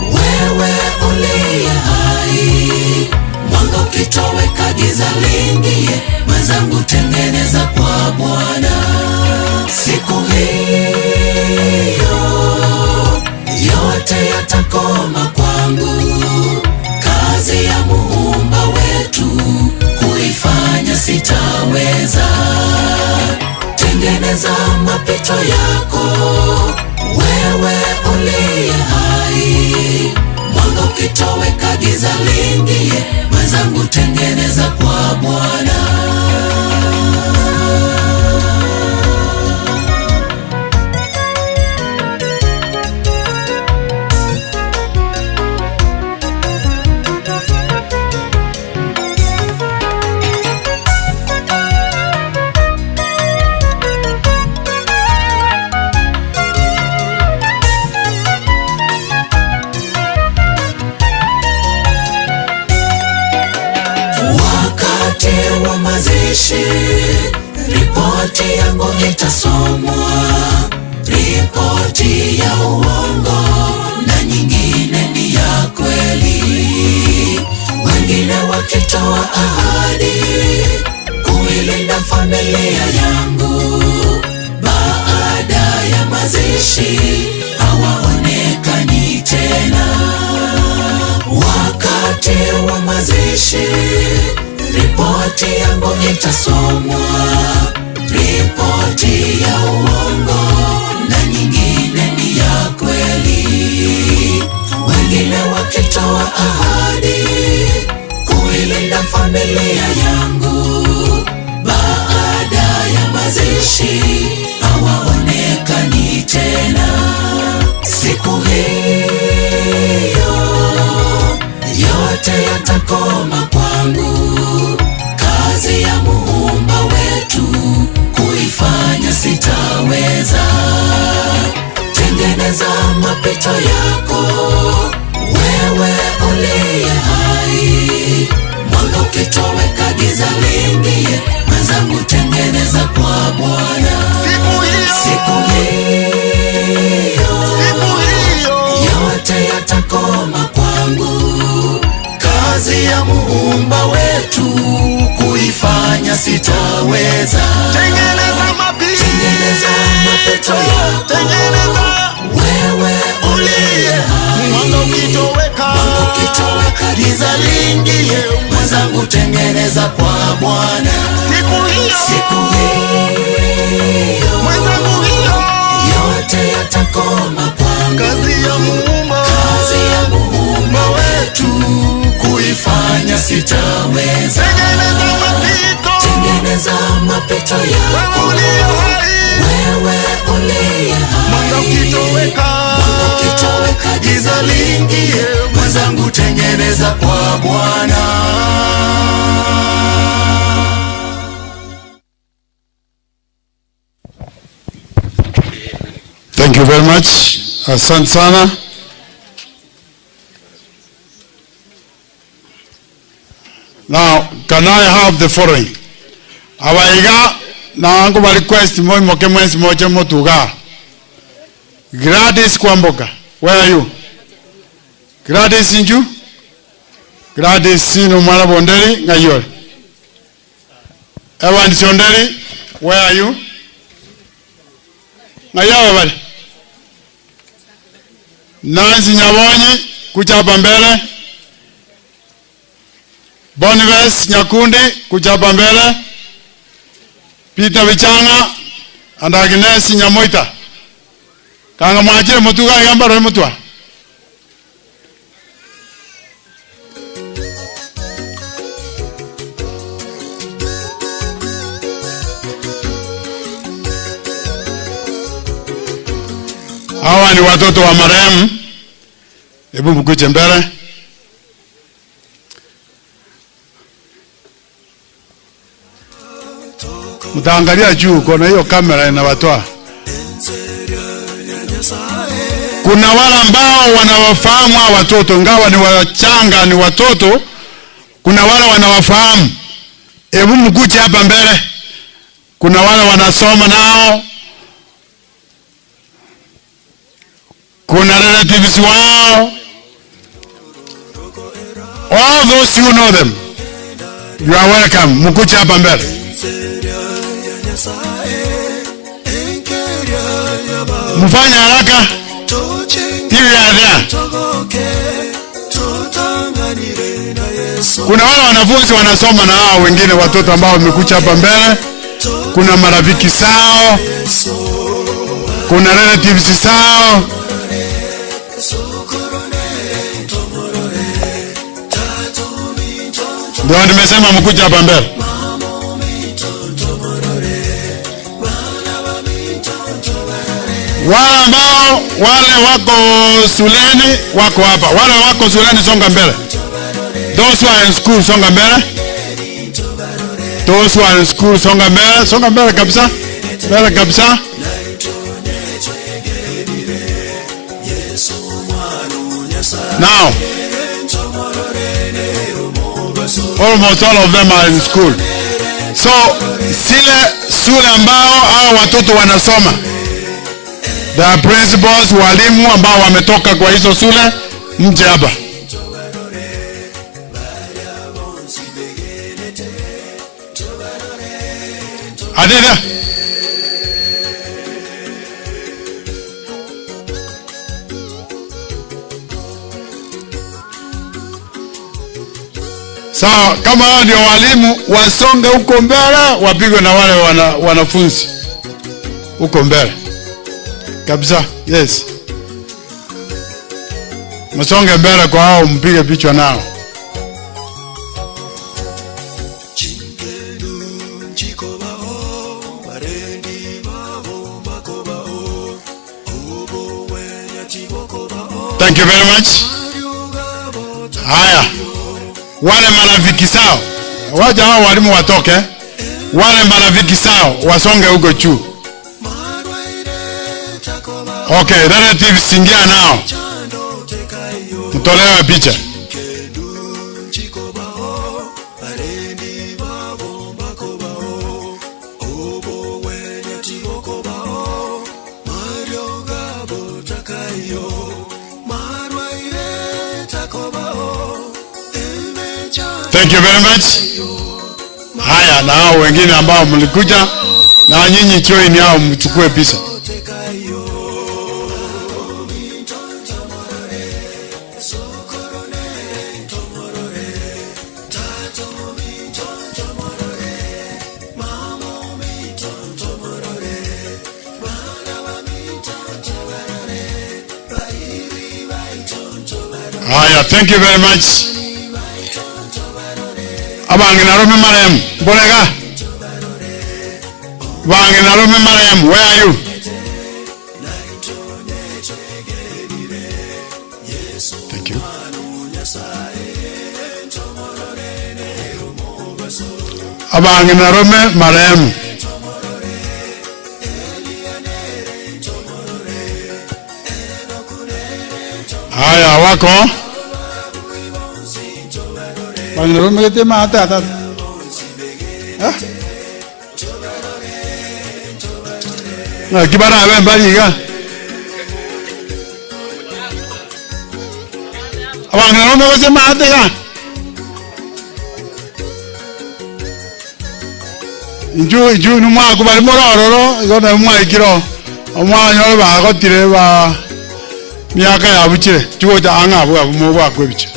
wewe uliye hai. Mwanga ukitoweka giza liingie, mwenzangu tengeneza kwa Bwana. Siku hiyo yote yatakoma kwangu. Kazi ya Muumba wetu kuifanya sitaweza. Tengeneza mapito yako, wewe uliye hai. Mwanga ukitoweka giza liingie, mwenzangu tengeneza kwa Bwana. Ripoti yangu itasomwa, ripoti ya uongo na nyingine ni ya kweli. Wengine wakitoa ahadi kuilinda familia yangu, baada ya mazishi hawaonekani tena. Wakati wa mazishi ripoti ripoti yangu itasomwa, ripoti ya uongo na nyingine ni ya kweli. Wengine wakitoa ahadi kuilinda familia yangu, baada ya mazishi hawaonekani tena. Siku hiyo yote yatakoma kwangu, kazi ya Muumba wetu kuifanya sitaweza. Tengeneza mapito yako, wewe uliye hai, mwanga ukitoweka giza liingie, mwenzangu tengeneza kwa Bwana. Siku hiyo yote yatakoma kwangu, kazi ya Muumba wetu kuifanya sitaweza. Tengeneza mapito yako, wewe uliye hai, mwanga ukitoweka giza liingie, mwenzangu tengeneza kwa Bwana. Siku hiyo yote yatakoma kwangu, kazi ya Muumba wetu kuifanya sitaweza. Tengeneza mapito yako, wewe uliye hai, mwanga ukitoweka giza liingie, mwenzangu tengeneza kwa Bwana. Thank you very much. Asante sana. Now, can I have the following? Awaiga na angu ba request moi moke mwensi moche motuga. Gladys Kwamboka, where are you? Gladys Inju? Gladys Sino Mwana Bonderi Ngayol. Evan Shonderi, where are you? Ngayawa bali. Nancy Nyabonyi kuchapa mbele. Bonives Nyakundi kuchapa mbele. Peter Vichanga and Agnes Nyamoita. Kanga mwajire mutuga yamba roe mutwa. Hawa ni watoto wa marehemu. Hebu mkuje mbele. Mtaangalia juu, kuna hiyo kamera inawatoa. Kuna wale ambao wanawafahamu hawa watoto, ingawa ni wachanga, ni watoto. Kuna wale wanawafahamu. Hebu mkuje hapa mbele. Kuna wale wanasoma nao. Kuna relatives wao. All those who know them, you are welcome. Mkuje hapa mbele. Mfanye haraka. Hivi ya. Kuna wale wanafunzi wanasoma na hao wengine watoto ambao wamekuja hapa mbele. Kuna marafiki sao. Kuna relatives sao. Ndio nimesema mkuja hapa mbele. Wale ambao wako shuleni wako hapa. Wale wako shuleni songa mbele. Those who are in school songa mbele. Those who are in school songa mbele. Songa mbele kabisa. Mbele kabisa. Now, almost all of them are in school. So, sile shule ambao hao watoto wanasoma, the principals, walimu ambao wametoka kwa hizo shule, mje hapa. Adida. Sawa, kama hao ndio walimu wasonge huko mbele, wapigwe na wale wanafunzi huko mbele. Kabisa, yes. Msonge mbele kwa hao, mpige picha nao. Thank you very much. Haya. Wale marafiki sao, waja hao walimu watoke. Wale marafiki sao wasonge huko juu. Okay, relatives ingia nao. Mtolewe picha. Thank you very much. Haya, na hao wengine ambao mlikuja na nyinyi join yao mchukue picha. Haya, thank you very much. Abangi narume Mariam, Bolega. Bangi narume Mariam, where are you? Thank you. Abangi narume Mariam. Haya, wako. Bangi mete mata ata. Na kibara abe mbali ga. Bangi narume mete mata ga. Inju numwa kubali mororo igona mwa ikiro. Omwa nyoro ba ko tire ba miaka ya buchire. Chuo ta anga bwa mo bwa kwebiche.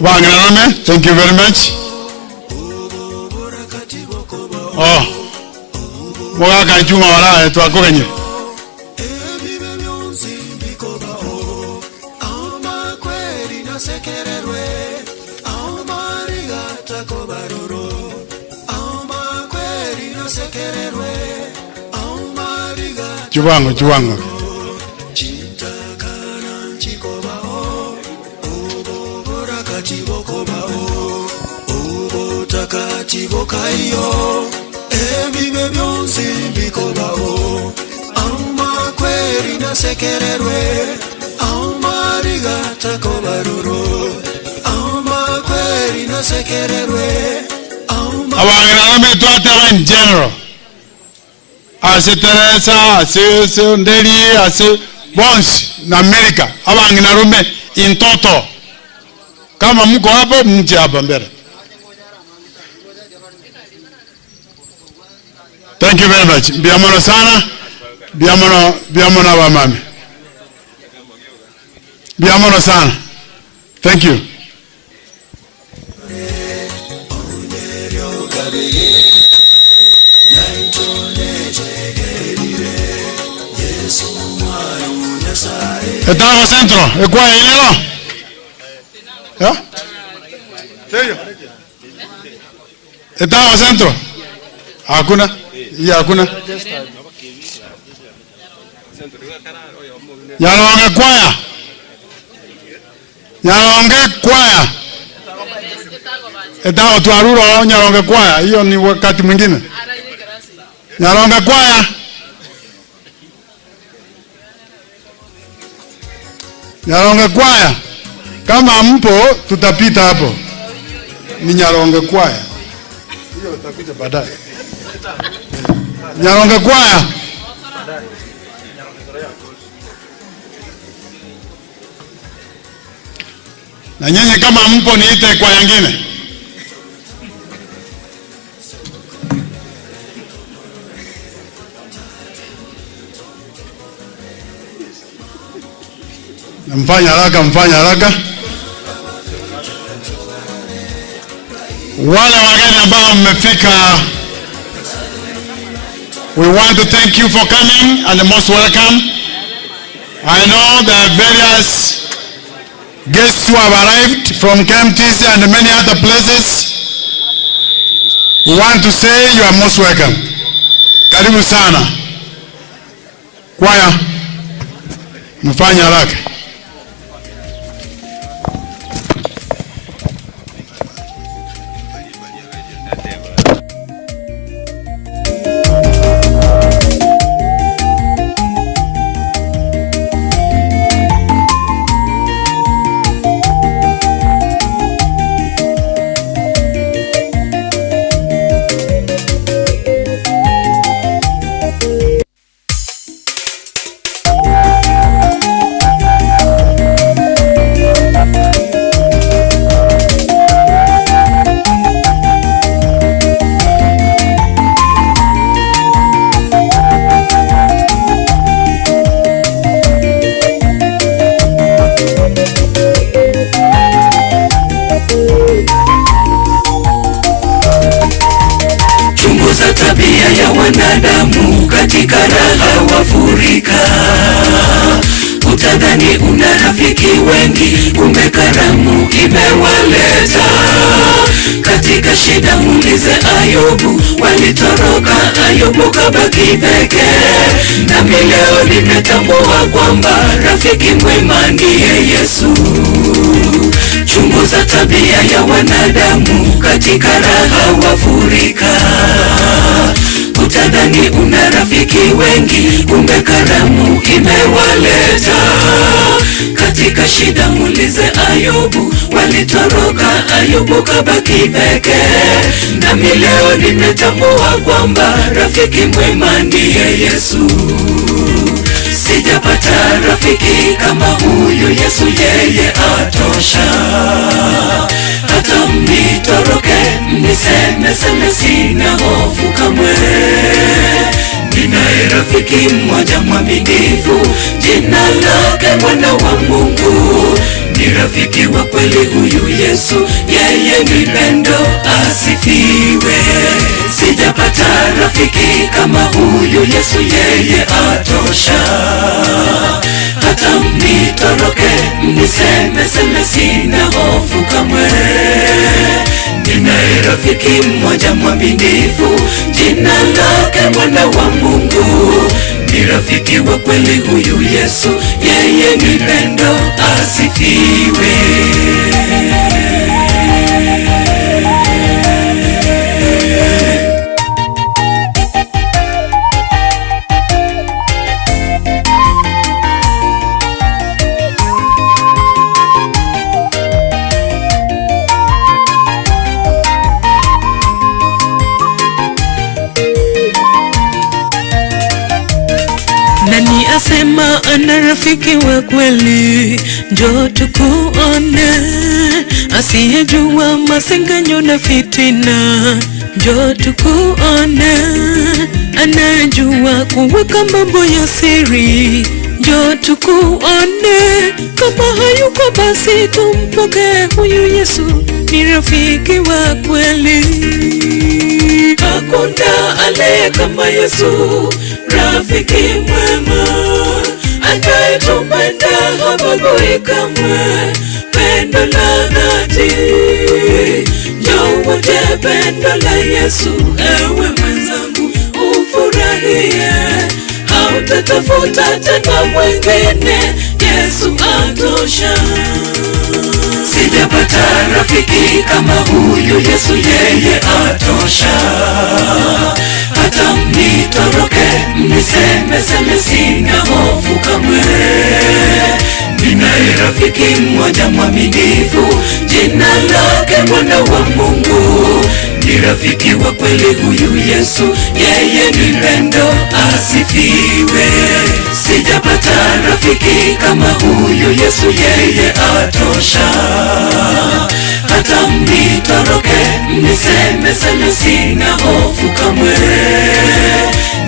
Banganarome, thank you very much. Oh, mwaka chuma wala twakogenye. Chubango. Kayo ebibe byonsi bikobaho ama kweri na sekererwe ama rigata kobaruro ama kweri na sekererwe ama Abangana me twata in general. Ase Teresa, ase Ndeli, ase Bons na America. Abangana rume in total. Kama mko hapo mje hapa mbele. Thank you very much. Biamono sana. Biamono wa mami. Biamono sana. Thank you. Estamos centro. ¿Cuál es el ¿ya? ¿Serio? Estamos centro. Hakuna? Ya hakuna. Nyalonge kwaya. Etao tuaruro nyalonge kwaya. Hiyo ni wakati mwingine. Nyalonge kwaya. Nyalonge kwaya. Kama mpo tutapita hapo. Ni Nyalonge kwaya. Hiyo utakuja baadaye. Nyalonge kwaya. Na nyenye kama mpo niite kwaya nyingine. Mfanya haraka. Wale wageni ambao mmefika, we want to thank you for coming and most welcome. I know there are various guests who have arrived from KMTC and many other places. We want to say you are most welcome. Karibu sana. Kwaya, mfanya haraka. Chunguza tabia ya wanadamu, katika raha wafurika. Utadhani una rafiki wengi, kumbe karamu imewaleta. Katika shida muulize Ayubu, walitoroka Ayubu kabaki peke. Nami leo nimetambua kwamba rafiki mwema ndiye Yesu. Chunguza tabia ya wanadamu, katika raha wafurika. Utadhani una rafiki wengi, kumbe karamu imewaleta. Katika shida muulize Ayubu, walitoroka Ayubu kabaki peke. Nami leo nimetambua kwamba rafiki mwema ndiye Yesu. Sijapata rafiki kama huyu Yesu, yeye atosha. Hata mnitoroke, mniseme sina hofu kamwe. Ninaye rafiki mmoja mwaminifu, jina lake Mwana wa Mungu. Ni rafiki wa kweli huyu Yesu, yeye ni pendo, asifiwe. Sijapata rafiki kama huyu Yesu, yeye atosha. Hata mnitoroke, mniseme sina hofu kamwe. Ninaye rafiki mmoja mwaminifu, jina lake Mwana wa Mungu. Ni rafiki wa kweli huyu Yesu, yeye ni pendo, asifiwe. Nani asema ana rafiki wa kweli? Njoo tukuone. Asiyejua masengenyo na fitina, njoo tukuone. Anayejua kuweka mambo ya siri, njoo tukuone. Kama hayuko basi tumpokee huyu Yesu, ni rafiki wa kweli. Hakuna aliye kama Yesu, rafiki mwema, anayetupenda habagui kamwe. Pendo la dhati, njoo uje pendo la Yesu. Ewe mwenzangu ufurahie, hautatafuta tena mwingine, Yesu atosha. Sijapata rafiki kama huyu Yesu, yeye atosha. Hata mnitoroke, mniseme sina hofu kamwe. Ninaye rafiki mmoja mwaminifu, jina lake Mwana wa Mungu. Ni rafiki wa kweli huyu Yesu, yeye ni pendo, asifiwe. Sijapata rafiki kama huyu Yesu, yeye atosha. Hata mnitoroke, mniseme sina hofu kamwe.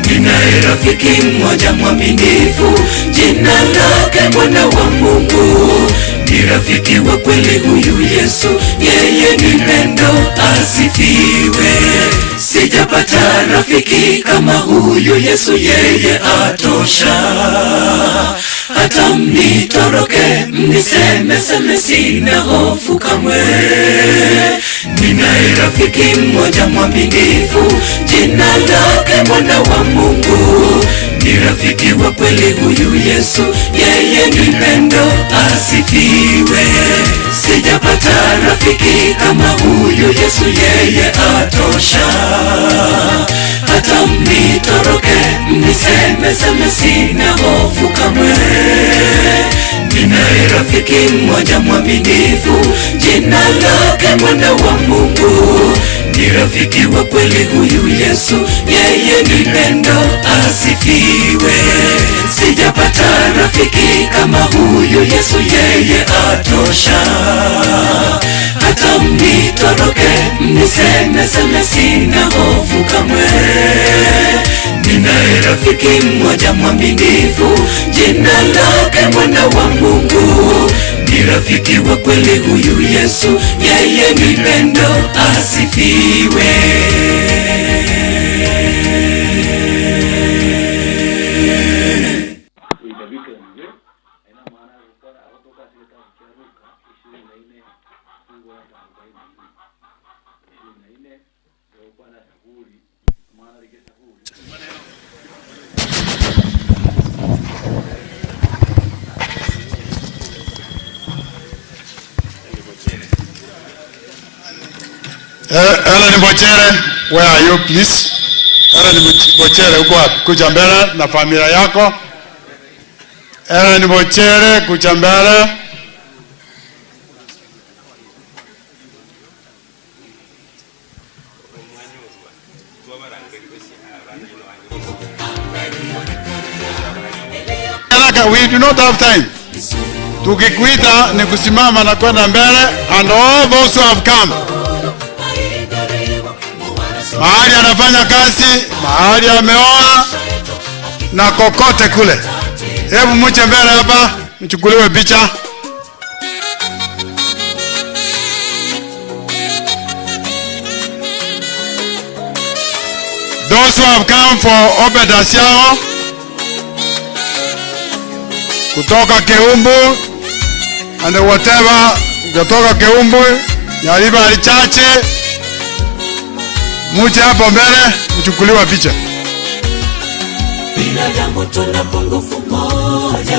Ninaye ninaye rafiki mmoja mwaminifu, jina lake Mwana wa Mungu. Ni rafiki wa kweli huyu Yesu, yeye ni pendo, asifiwe. Sijapata rafiki kama huyu Yesu, yeye atosha. Hata mnitoroke, mniseme, sina hofu kamwe. Ninaye rafiki mmoja mwaminifu, jina lake Mwana wa Mungu. Ni rafiki wa kweli huyu Yesu, yeye ni pendo, asifiwe. Sijapata rafiki kama huyu Yesu, yeye atosha. Hata mnitoroke, mniseme, sina hofu kamwe. Ninaye rafiki mmoja mwaminifu, jina lake Mwana wa Mungu. Ni rafiki wa kweli huyu Yesu, yeye ni pendo, asifiwe. Sijapata rafiki kama huyu Yesu, yeye atosha. Hata mnitoroke, mniseme, sina hofu kamwe. Ninaye rafiki mmoja mwaminifu, jina lake Mwana wa Mungu. Ni rafiki wa kweli huyu Yesu, yeye ni pendo, asifiwe. Ellen Bochere, where are you please? Ellen Bochere, uko wapi? Kuja mbele na familia yako. Ellen Bochere, kuja mbele. We do not have time. Tukikuita ni kusimama na kwenda mbele, and all those who have come. Mahali anafanya kazi, mahali ameoa na kokote kule. Hebu mche mbele hapa, mchukuliwe picha. Those who have come for Obed Asiao kutoka Keumbu and whatever, kutoka Keumbu, Nyaliba Alichache, muje hapo mbele, mchukuliwa picha. Binadamu tuna pungufu moja,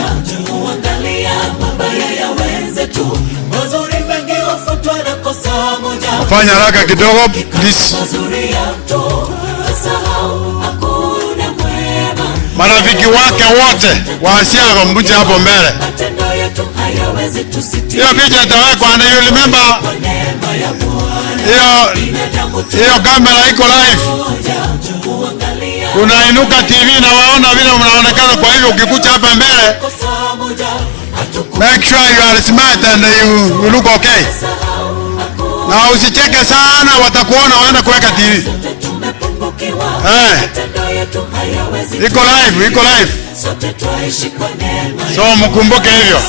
muangalia mabaya ya wenzetu, mazuri mengi hufutwa na kosa moja. Fanya haraka kidogo please. Mazuri ya mtu asahau hakuna mwema. Marafiki wake wote wa Asiago muje hapo mbele. Matendo yetu hayawezi tusitiri. Hiyo picha itawekwa, and you remember, hiyo kamera iko live. Unainuka TV na waona vile mnaonekana, kwa hivyo ukikuja hapa mbele, make sure you are smart and you look okay. Na usicheke sana, watakuona waenda kuweka TV. Iko live. So mkumbuke hivyo.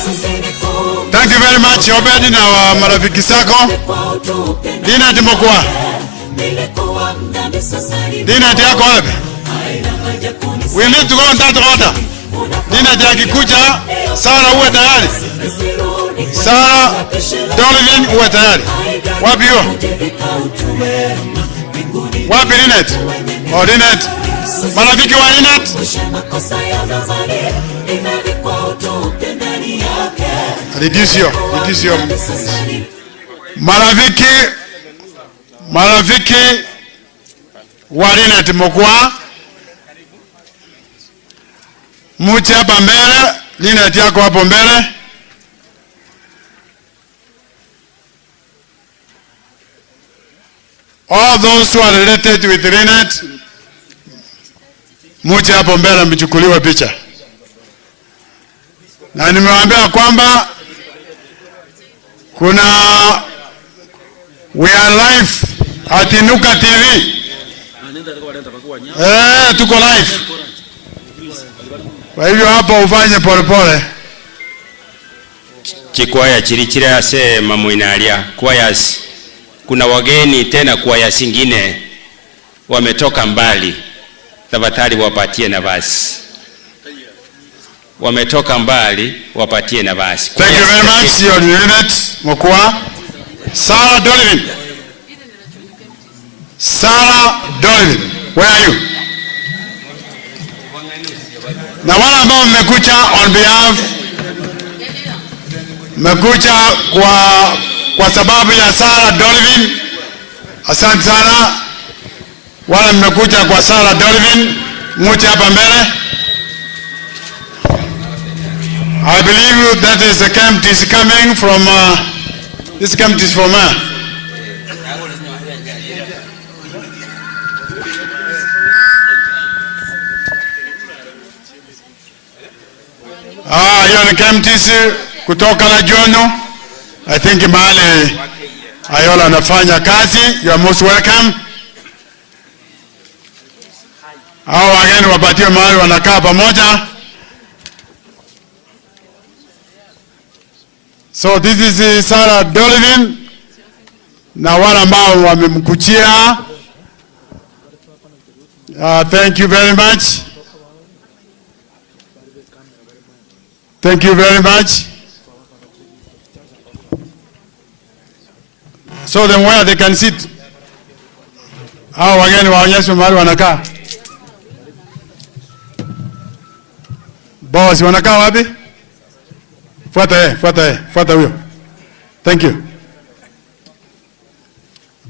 Thank you very much Obed na wa marafiki zako. Dina Timokwa. Dina yako wapi? We need to go on that order. Dina akikuja, Sara uwe tayari. Sara, Dolvin uwe tayari. Wapi hiyo? Wapi Linet? Oh, Linet. Marafiki wa Linet. Reduce your. Marafiki wa Linet Mokwa. Muje hapa mbele, Linet yako hapo mbele. All those who are related with Linet, muje hapo mbele mchukuliwe picha. Na nimewaambia kwamba kuna we are live at Inuka TV. Tuko live. Kwa hivyo hapo ufanye polepole. Chikwaya chirichire ase mamuinalia choirs. Kuna wageni tena kwaya singine wametoka mbali. Tafadhali wapatie nafasi. Wametoka mbali, wapatie nafasi. Thank you very much. Your unit Mokwa. Sarah Dolvin. Sarah Dolvin. Where are you? Na wale ambao mmekuja on behalf, mmekuja kwa sababu ya Sarah Dolvin. Asante sana. Wale mmekuja kwa Sarah Dolvin, muje hapa mbele. I believe that is a camp is coming from this camp is from hiyo ni camp kutoka la Jono. I think mahali Ayola anafanya kazi. You are most welcome. Hao wageni wapatiwe mahali wanakaa pamoja. So this is Sarah Dolvin na wale ambao wamemkuchia. Thank you very much. Thank you very much. So then where they can sit. Hao wageni waonyeshe mahali wanakaa. Boss wanakaa wapi? Fuata huyo. Thank you.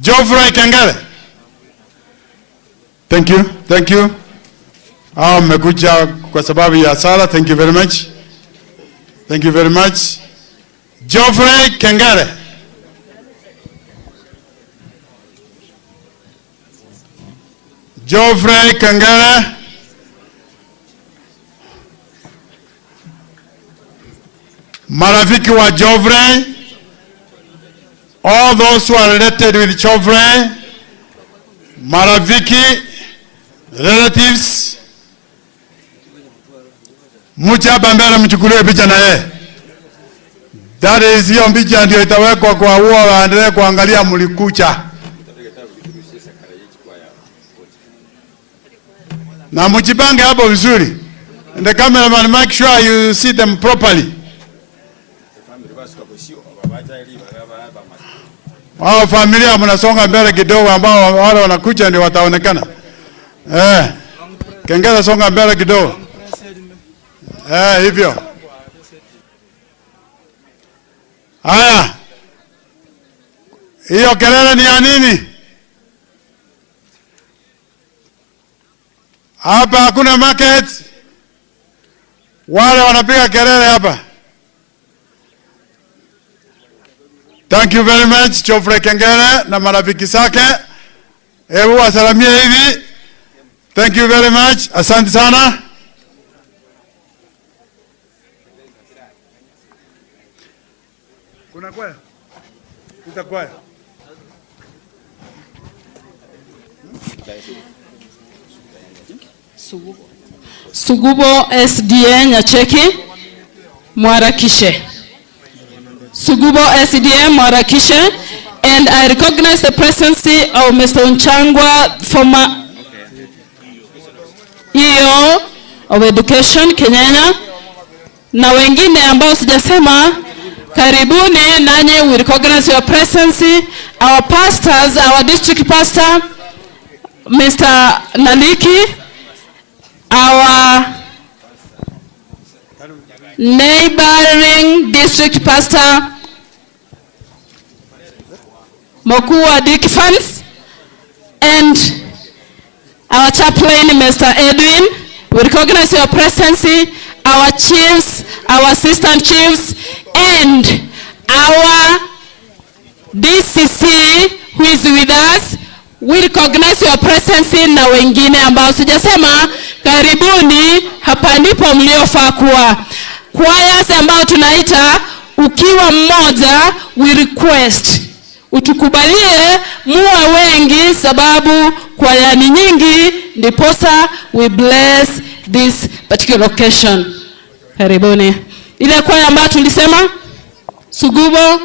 Geoffrey Kengere. Thank you. Mmekuja kwa sababu ya sala. Thank you very much. Geoffrey Kengere. Marafiki wa Geoffrey, all those who are related with Geoffrey, marafiki, relatives, muje hapa mbele mchukuliwe picha na yeye. That is hiyo picha ndio itawekwa kwa huo waendelee kuangalia mlikucha. Na mjipange hapo vizuri. And the cameraman make sure you see them properly. Familia mnasonga mbele kidogo, ambao wale wanakuja ndio wataonekana. Kengele songa mbele kidogo. Hivyo. Haya. Hiyo kelele ni ya nini? Hapa hakuna market. Wale wanapiga kelele hapa. Thank you very much, Geoffrey Kengere na marafiki zake. Hebu wasalamie hivi. Thank you very much. Asante sana. Kuna kwaya? Itakwaya. Sugubo SDA Nyacheki Mwarakishe. Sugubo SDA Mwarakishe, and I recognize the presence of Mr. Unchangwa, former EO of Education Kenya, na wengine ambao sijasema. Karibuni nanyi, we recognize your presence. Our pastors, our district pastor Mr. Naliki, our neighboring district pastor Mokua Dikfans, and our chaplain Mr. Edwin. We recognize your presence. Our chiefs, our assistant chiefs, and our DCC who is with us. We recognize your presence, na wengine ambao sijasema. Karibuni, hapa ndipo mliofaa kuwa. Choirs ambao tunaita ukiwa mmoja, we request utukubalie muwe wengi, sababu kwaya ni nyingi, ndiposa we bless this particular occasion. Karibuni. Ile kwaya ambayo tulisema Sugubo.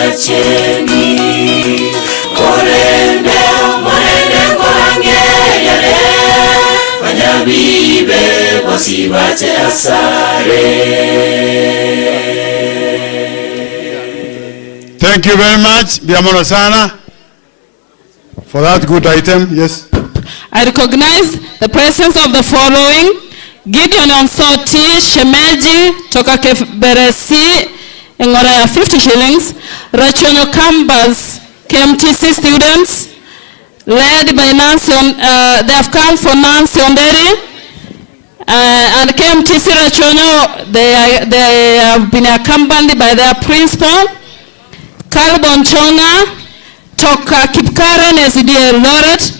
yacheni korende korangeyare banyabibe bosibate asare. Thank you very much, Biamono Sana, for that good item. Yes. I recognize the presence of the following: Gideon Onsoti, Shemeji, Toka Keberesi, Ngoraya 50 shillings, Rachonyo Kambas, KMTC students, led by Nancy, they have come for Nancy Onderi, and KMTC Rachonyo, they have been accompanied by their principal, Kalbon Chonga, Toka Kipkaren, SDA Loret.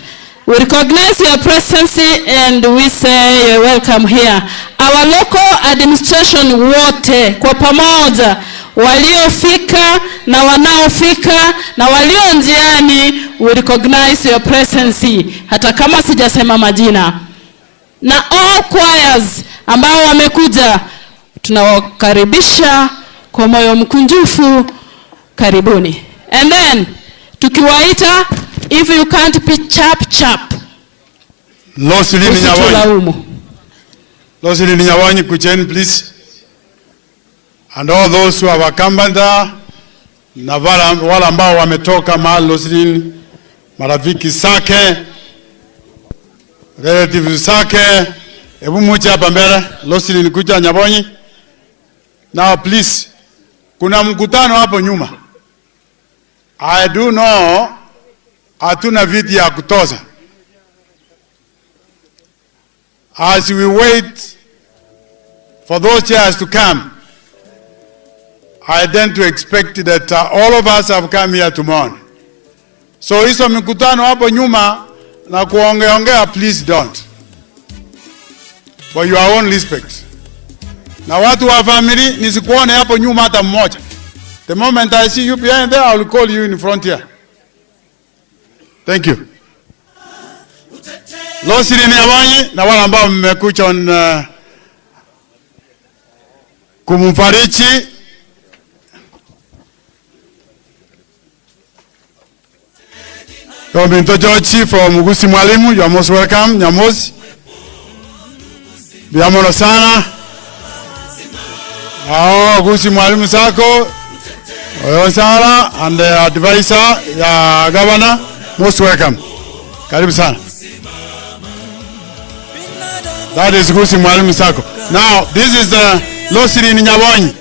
We recognize your presence and we say you're welcome here. Our local administration wote kwa pamoja, waliofika na wanaofika na walio njiani, we recognize your presence hata kama sijasema majina. Na all choirs ambao wamekuja, tunawakaribisha kwa moyo mkunjufu, karibuni. And then tukiwaita, if you can't be chap. Losilini Nyawanyi, kucheni please. And all those who have accompanied her, na wala ambao wametoka mahali Losilini, marafiki zake, relatives zake, hebu mucha hapa mbele. Losilini kuja Nyawanyi. Now please, kuna mkutano hapo nyuma. I do know hatuna viti ya kutosha. As we wait for those chairs to come, I tend to expect that all of us have come here tomorrow. So hizo mikutano hapo nyuma na kuongeongea, please don't. For your own respect. Na watu wa family nisikuone hapo nyuma hata mmoja. The moment I see you behind there, I will call you in front here. Thank you. Losilini Nyawanyi na wale ambao mmekuja kumfariji. Robinto George from Gusii Mwalimu, you are most welcome. Nyamosi. Biamono Sana. Gusii Mwalimu Sako. Oyo Sara and the advisor ya governor, most welcome. Karibu sana. That is Gusii Mwalimu Sako. Now, this is Losilini Nyawanyi.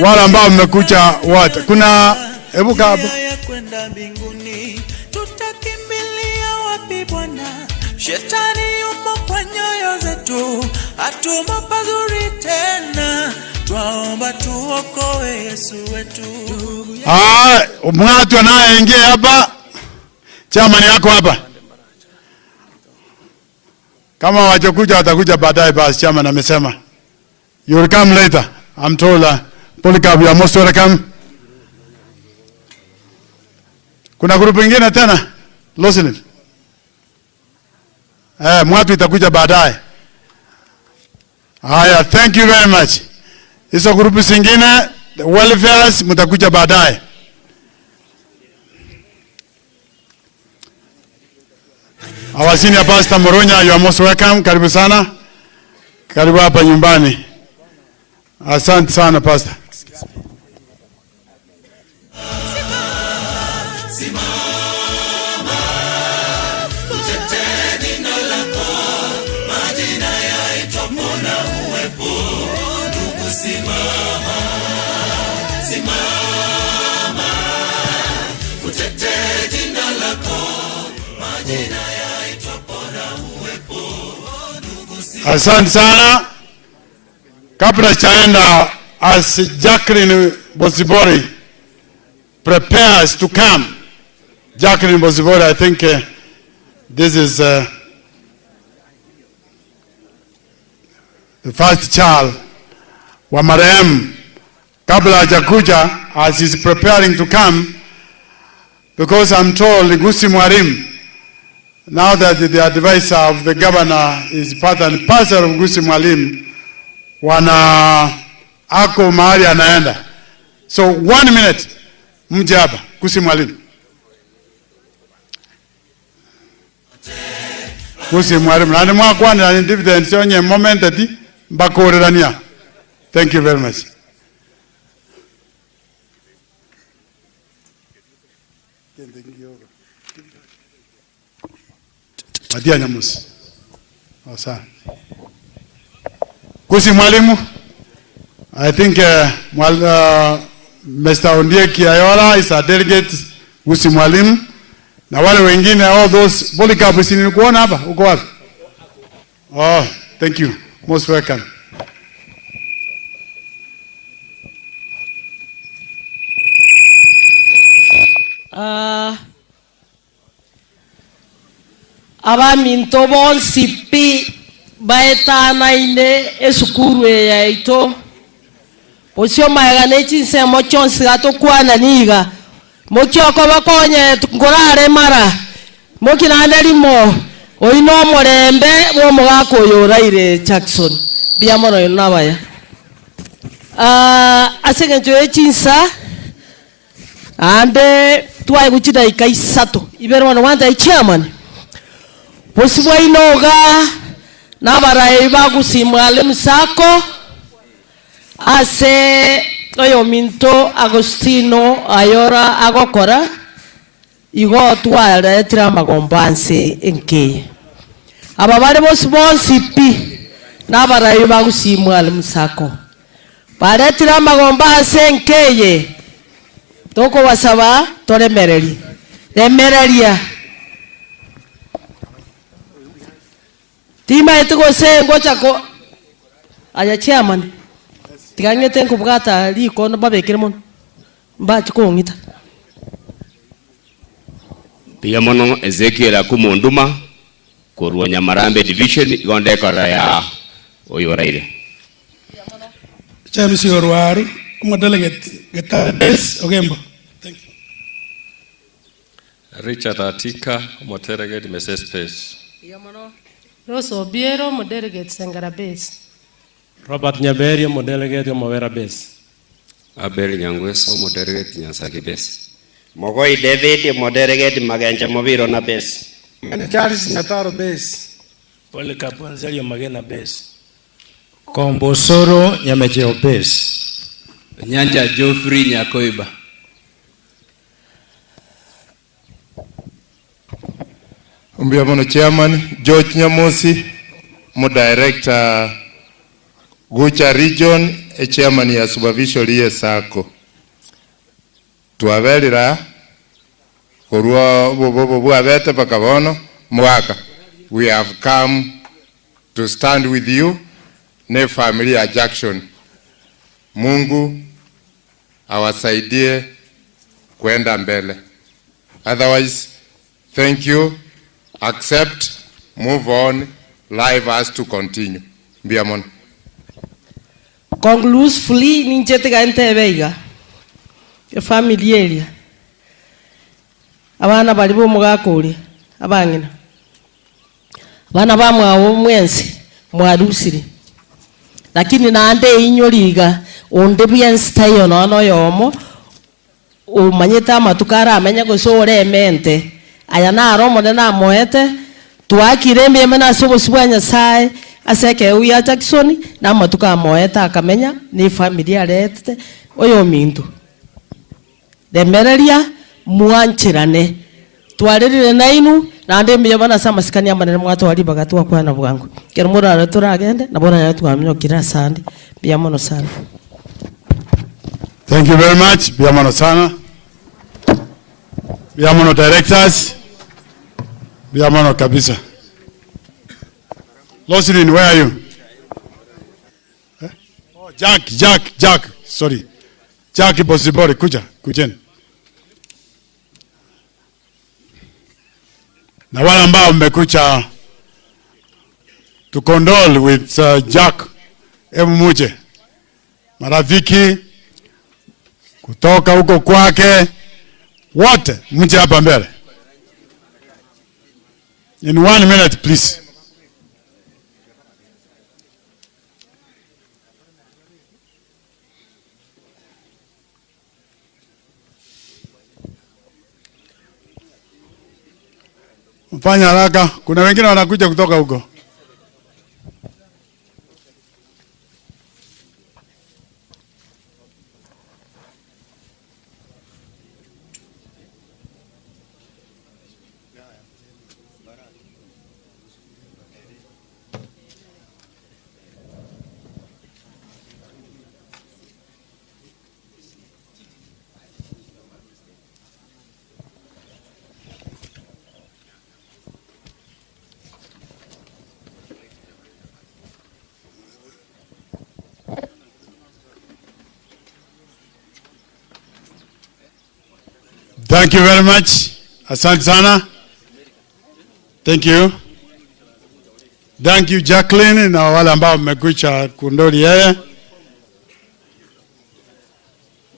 Wala ambao mmekuja wote. Kuna hebu hapo. Tutakimbilia wapi Bwana? Shetani yupo kwa nyoyo zetu, hatuma pazuri tena. Twaomba tuokoe Yesu wetu. Mwatu anayeingia hapa. Chama ni yako hapa. Kama wachokuja watakuja baadaye basi, chama amesema. You will come later. I'm told Polycarp, you are most welcome. Kuna grupu ingine tena? Losilini. Mwatu itakuja baadaye. Haya, thank you very much. Hizo grupu zingine, the welfares, mutakuja baadaye. Our senior pastor Moronya, you are most welcome. Karibu sana. Karibu hapa nyumbani. Asante sana pastor. Asante sana. Kabla chaenda, as Jacqueline Bosibori prepares to come. Jacqueline Bosibori, I think this is the first child wa marehemu. Kabla hajakuja, as he's preparing to come, because I'm told Gusii Mwalimu, now that the advisor of the governor is part and parcel of Gusii Mwalimu, wana ako mahali anaenda. So 1 minute, mje hapa Gusii Mwalimu. Gusii Mwalimu, nani mwakwana ni dividend yonye moment ati mbakorerania. Thank you very much. Adia Nyamusi. Asa. Gusii Mwalimu. I think Mr. Ondieki Ayola is a delegate. Gusii Mwalimu. Na wale wengine, all those Polycarp sini kuona hapa, uko wapi? Oh, thank you. Most welcome. Abaminto bonsi pi baetana ine esukuru ya ito posio maegane chinse mochonsi gato kwana niga mokyoko bakonye ngorare mara mokinane limo oino morembe bo mogako yoraire Jackson biamono yonabaya asegenjo echinsa ande tuai guchida ikaisato ibero no wanda chairman posibwa inoga nabaraye Gusii Mwalimu sako ase oyo minto Agostino Ayora agokora igo twara tira magombanse enke aba bari bonsi pi nabaraye Gusii Mwalimu sako bare tira magombanse enkeye toko wasaba remereria tima etiko sengo chako aya chairman tigangete nkubwata liko no babekere mon mbachi kongita pia mono Ezekiel akumunduma korwa Nyamarambe division igonde kora ya oyoraire James Yorwaru kuma delegate Getares Ogembo. Thank you. Richard Atika Moteregate Mrs. Space. Rosso Biero Modelegate Sengara Base. Robert Nyaberio Modelegate Mawera Base. Abel Nyangweso Modelegate Nyasaki Base. Mogoi David Modelegate Maganja Mobiro na Base. Charles Nataro Base. Polycarp Anzelio Magena Base. Kombosoro Nyamecheo Base. Nyanja Geoffrey Nyakoiba. Umbiamono Chairman George Nyamosi, mo Director Gucha Region, Chairman ya Supervision liye sako. Tuavelira korwa bobo abete pakabono mwaka. We have come to stand with you ne familia Jackson. Mungu awasaidie kwenda mbele. Otherwise, thank you. Accept, move on, life has to continue. Biamon. Conclusively, ninjete gante veiga. E familia. Abana balibo mugakuri. Abangina. Bana bamwa omwensi mwarusiri. Lakini naande inyoriga onde bienstayo no yomo o manyeta matukara amenya gusore mente aya na romo na moete tuakire mbeme na sobo sibwanya sai aseke uya Jackson na matuka moeta akamenya ni familia rete oyo mintu demereria muanchirane twarerire nainu na ande mbye bana sama sikania manene mwato ali bagatu akwana bwangu kerumura aratura agende na bona ya twamyo kira sandi biamono sana. Thank you very much. Biamono sana. Biamono directors. Biamono kabisa. Loslin, where are you? Oh, Jack. Sorry. Jack Bosibori, kujeni. Na wale ambao mmekuja to condole with Jack, hebu muje. Marafiki kutoka huko kwake wote mje hapa mbele. In 1 minute please. Mfanya haraka, kuna wengine wanakuja kutoka huko. Thank you very much. Asante sana. Thank you. Thank you Jacqueline na wale ambao mmekuja kundoli yeye.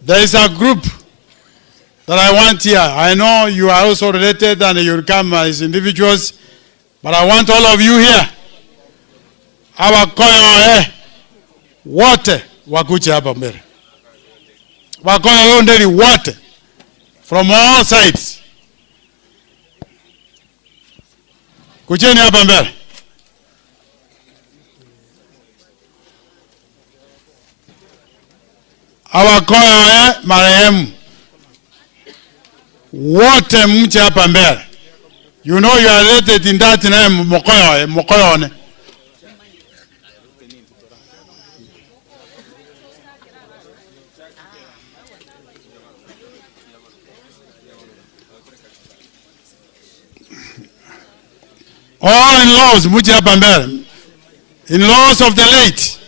There is a group that I want here. I know you are also related and you will come as individuals, but I want all of you here. Abakoyo wote wakuche hapa mbele. Wakoyo ndeli wote from all sides. Kucheni hapa mbele. Awakoyo marehemu wote mche hapa mbele. You know you are related in that name Mokoyo. All in-laws muje hapa mbele. In-laws of the late.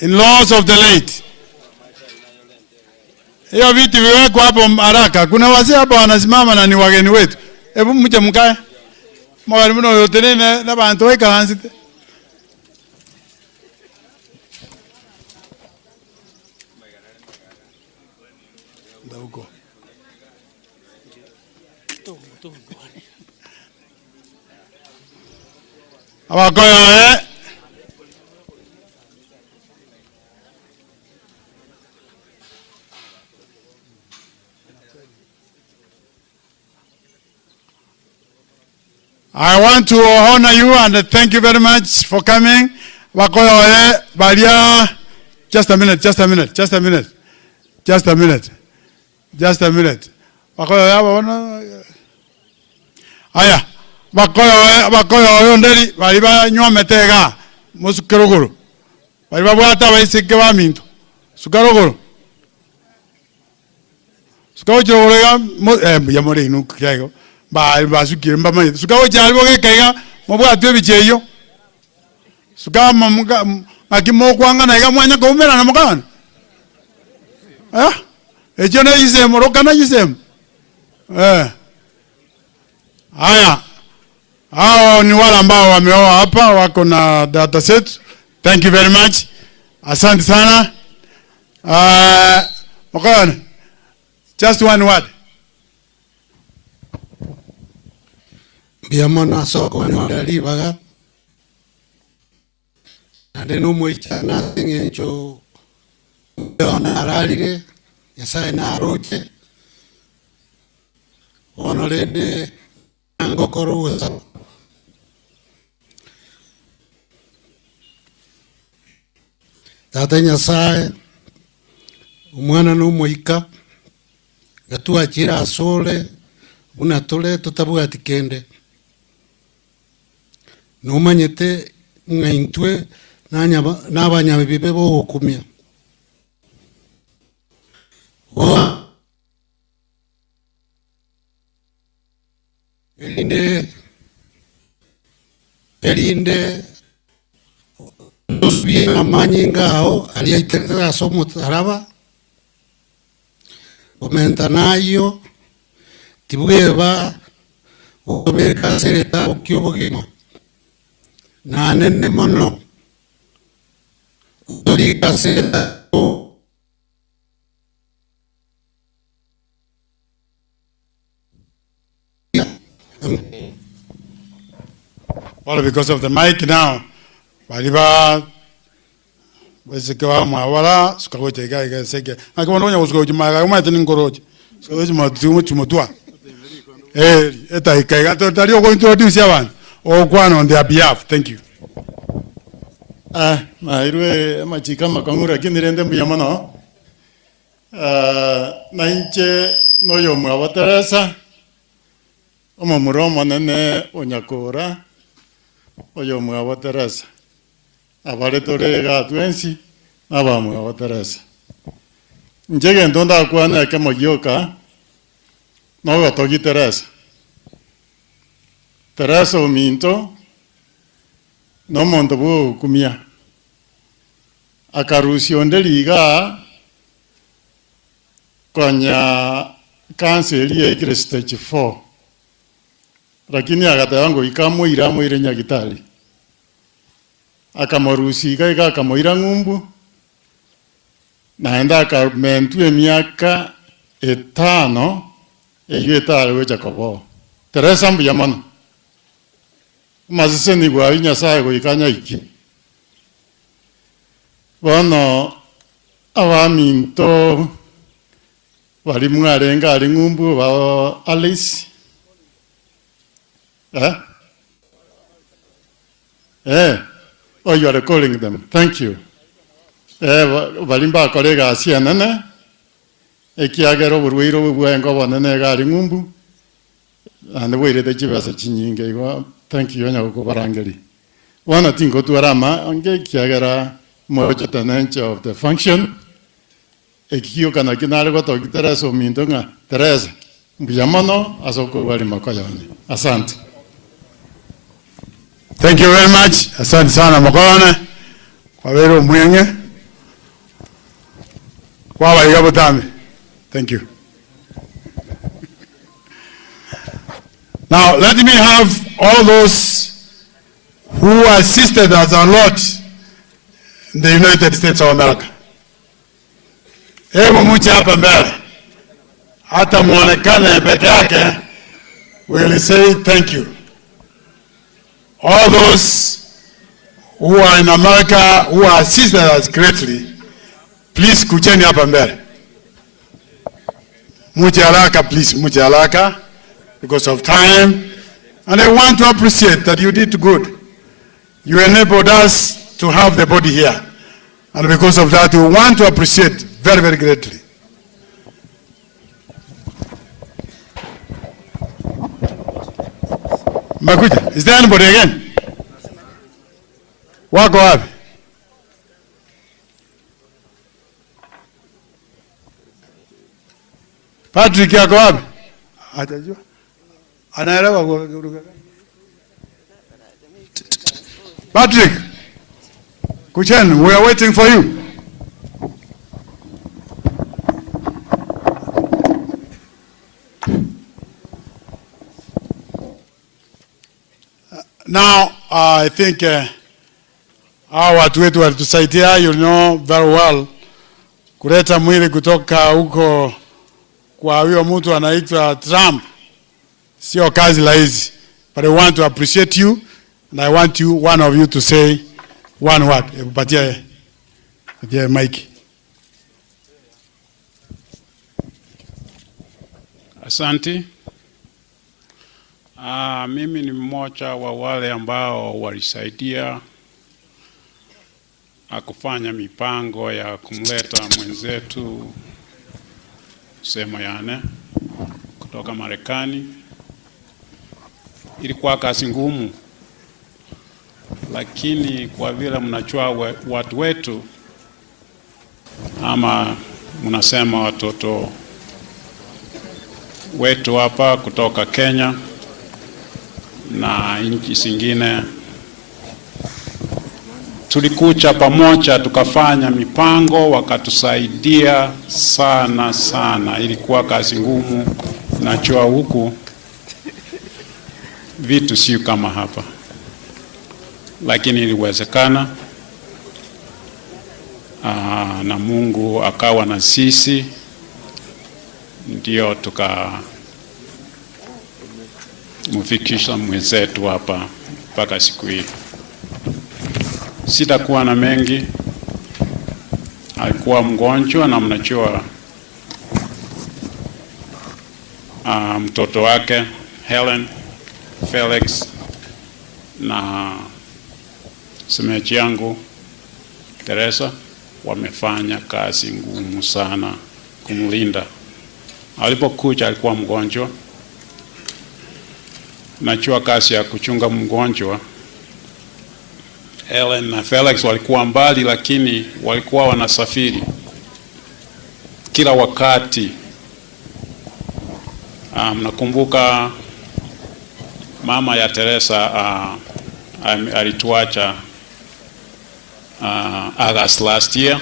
In-laws of the late. Hiyo viti viwekwa hapo haraka. Kuna wazee hapa wanasimama na ni wageni wetu. Hebu mje mkae. Mwalimu mno yote nene na bantu weka hansi. Ndauko. Awakoyo I want to honor you and thank you very much for coming. Wakoyo balia. Just a minute. Wakoyo wana. Aya. Wakoyo ndeli baliba nyometega musukerogoro. Baliba bwata baisike baminto. Sukarogoro. Sukawo ya more inu kyago. Ba sukire mbama. Sukawo jalbo kekega mobwa atwe bicheyo. Sukama makimo kwanga na ga mwanya ko umera na mukana. Ejona yisemo rokana yisemo. Haya. Hao ni wale ambao wameoa hapa wako na data set. Thank you very much. Asante sana. Mokana. Just one word. Biamona soko ni wadali baga. Adenu mwicha nothing encho. Ona aralige. Yasai na aroche. Onolede angokoro wesa. Tata Nyasaye umwana n'umuhika gatuakira asole unatole tutabuga tikende numanyete ngaintwe n'abanyabibe bo hukumya elinde bien amanyingao aliyeitera somo taraba omentanayo tibweba obeka sereta okyobogino na nene mono dorika sereta Well, because of the mic now, waliba wesekewa mwawala sukagote iga seke akabona usuka ujimaga umate ningoroje sukagote matumu tumotwa You're going to introduce one or one on their behalf. Thank you. Mairwe machika makangura kinirende mbiyamano. Nainche noyo mwawateresa. Omomuro nene onyakora. Oyo mwawateresa. Abare tore gatwensi. Aba mwawateresa. Njege ndonda kwana kama yoka. No togi Teresa. Teresa uminto. No mondobu kumia. Akarusione liga. Konya kanseli ya stage 4. Lakini agatawango ikamuira muire nyagitali. Akamorusi ika akamoira ngumbu. Naenda akamentu miaka 5 eyetale wecha kobo. Teresa mbiyamano. Mazise ni bwa Nyasaye go ikanya iki. Bono abaminto bali mwarenga ali ngumbu ba Alice. Oh, you are calling them. Thank you. Balimba kolega asianana. Ekiagero burwiro bwengo bonene gali ngumbu. And the way that you was a chinyinge. Thank you, Nyako Barangeli. One thing go to Rama, Ange Kiagara, Mojotanench of the function. Ekio Kanakinaro to Teresa Mindonga, Teresa, Biamano, Asoko Walimakoyani. Asante. Thank you very much. Asante sana Makone. Kwawero Mwenge. Kwawa Yabutami. Thank you. Now, let me have all those who assisted us a lot in the United States of America. Hebu mche hapa mbele. Hata muonekane peke yake, we'll say thank you. All those who are in America, who assisted us greatly, please kucheni hapa mbele. Mche haraka, please, mche haraka. Because of time, and I want to appreciate that you did good. You enabled us to have the body here, and because of that, we want to appreciate very, very greatly. Makuja, is there anybody again? Wako wapi? Patrick yako wapi? Atajua. Patrick, Kuchen, we are waiting for you. Now, I think our watu wetu walitusaidia, you know very well, kuleta mwili kutoka huko kwa huyo mtu anaitwa Trump. Sio kazi rahisi, but I want to appreciate you, and I want you, one of you, to say one word. Patia Mike. Asante. Mimi ni mmoja wa wale ambao walisaidia kufanya mipango ya kumleta mwenzetu Semoyane kutoka Marekani. Ilikuwa kazi ngumu, lakini kwa vile mnajua watu wetu, ama mnasema watoto wetu hapa kutoka Kenya na nchi zingine, tulikuja pamoja tukafanya mipango, wakatusaidia sana sana. Ilikuwa kazi ngumu, najua huku vitu sio kama hapa, lakini iliwezekana. Na Mungu akawa na sisi, ndio tukamfikisha mwenzetu hapa mpaka siku hii. Sitakuwa na mengi. Alikuwa mgonjwa, na mnajua mtoto wake Helen, Felix na semeji yangu Teresa wamefanya kazi ngumu sana kumlinda. Alipokuja alikuwa mgonjwa. Najua kazi ya kuchunga mgonjwa. Helen na Felix walikuwa mbali, lakini walikuwa wanasafiri kila wakati. Nakumbuka mama ya Teresa alituacha August last year.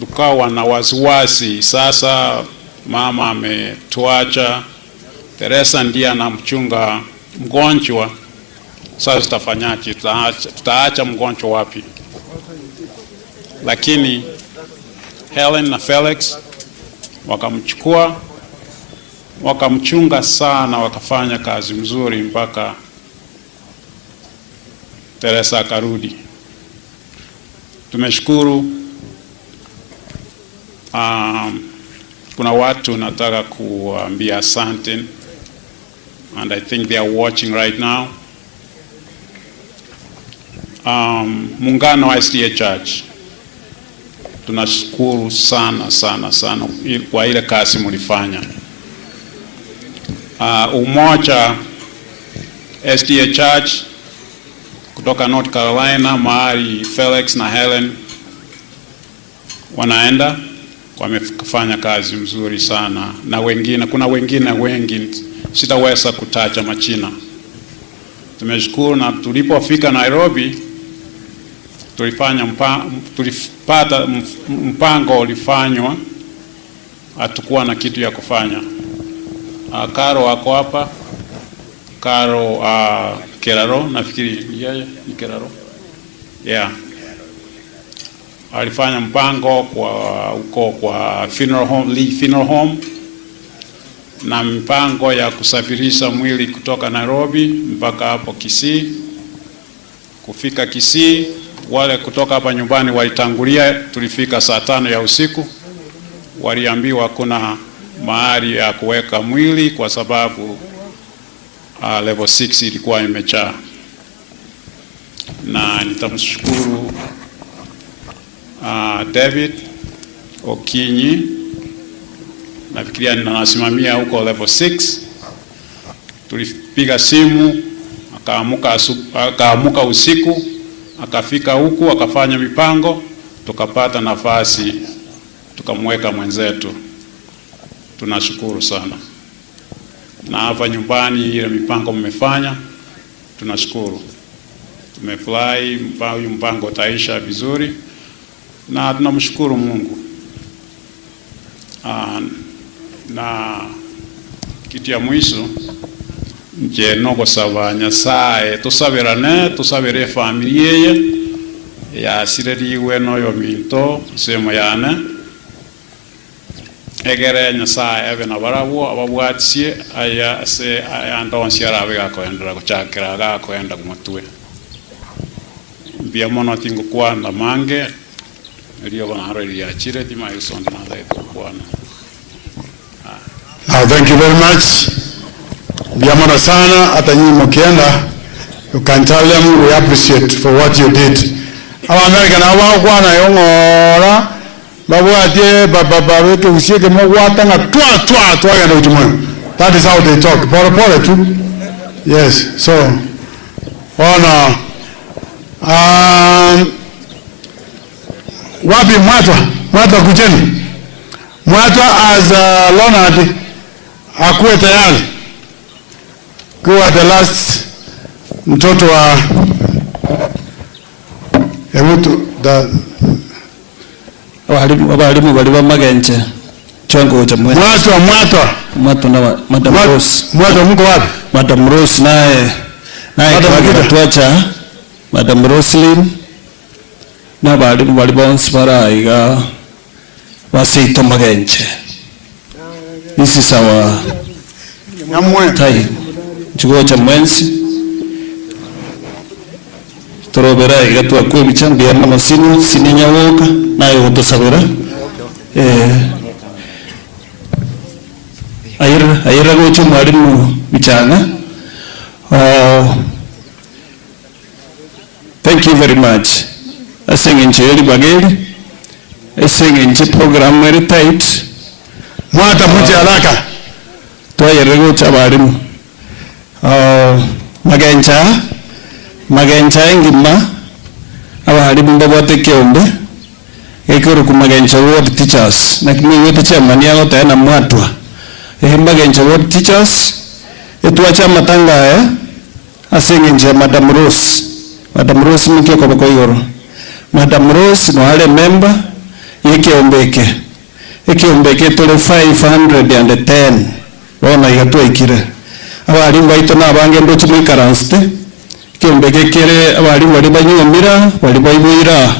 Tukawa na wasiwasi, sasa mama ametuacha, Teresa ndiye anamchunga mgonjwa, sasa tutafanyaje? Tutaacha mgonjwa wapi? Lakini Helen na Felix wakamchukua, wakamchunga sana, wakafanya kazi mzuri mpaka Teresa akarudi. Tumeshukuru. Kuna watu nataka kuambia asante, and I think they are watching right now. Muungano wa SDA Church, tunashukuru sana sana sana kwa ile kazi mlifanya. Umoja SDA Church kutoka North Carolina, mahali Felix na Helen wanaenda, wamefanya kazi mzuri sana, na wengine, kuna wengine wengi sitaweza kutaja majina. Tumeshukuru, na tulipofika Nairobi tulipata mpango ulifanywa, hatukuwa na kitu ya kufanya. Karo wako hapa, Karo Keraro, nafikiri yeye ni Keraro. Yeah. Alifanya mpango kwa funeral home, Lee Funeral Home, na mpango ya kusafirisha mwili kutoka Nairobi mpaka hapo Kisii. Kufika Kisii, wale kutoka hapa nyumbani walitangulia, tulifika saa 5 ya usiku. Waliambiwa kuna mahali ya kuweka mwili kwa sababu level 6 ilikuwa imejaa. Na nitamshukuru David Okinyi, nafikiria ninasimamia huko level 6. Tulipiga simu, akaamuka usiku, akafika huku, akafanya mipango, tukapata nafasi, tukamweka mwenzetu. Tunashukuru sana. Na hapa nyumbani ile mipango mmefanya, tunashukuru. Tumefurahi, mpango utaisha vizuri, na tunamshukuru Mungu. Na kitu ya mwisho, nje no saba Nyasaye tusabire familia ye ya sireriwe no yo minto semo yana egere Nyasaye ebe na barabu ababwatie aya se ayandonsi arabe gakoendera guchakira gakoenda kumutwe bia mono tingo kwana mange rio bana haro ya chire di mai sonda na dai kwana. Now, thank you very much. Biamana sana, hata nyinyi mkienda, you can tell them we appreciate for what you did. Awa America na wao kwana yongora, babwatie baba wetu usieke mwata nga twa ya ndio. That is how they talk. Pole tu. Yes. So, ona wapi mwatwa kujeni. Mwatwa as Leonard akuwe tayari kuwa the last mtoto wa emutu da walimu bali bamagenje chango cha mwatwa na Madam Rose. Mwatwa mko wapi? Madam Rose naye tuacha Madam Roslyn na balimu bali bonsi baraiga wasito magenje. This is our time. Chugocha mwensi torobera igatu akwe bichambi ya masinu sininya woka nayo utosabera aya ayiragocha mwalimu Bichanga. Thank you very much. Asengenche eli bageli. Asengenche program very tight. Mwata muche haraka. Ayiragocha mwalimu. Magencha ingima abahalimu mbabote kiombe ekero kumagencha ward teachers na kimi wote chairman yao tayana mwatwa magencha ward teachers etwacha matanga asengenje Madam Rose mkyo kwa koyoro Madam Rose no ale member ekiombeke tole 510 wana igatwa ikire abalimu baito na bange ndochi mwikaranste kiombeke kere abalimu bali banyomira bali bayibwira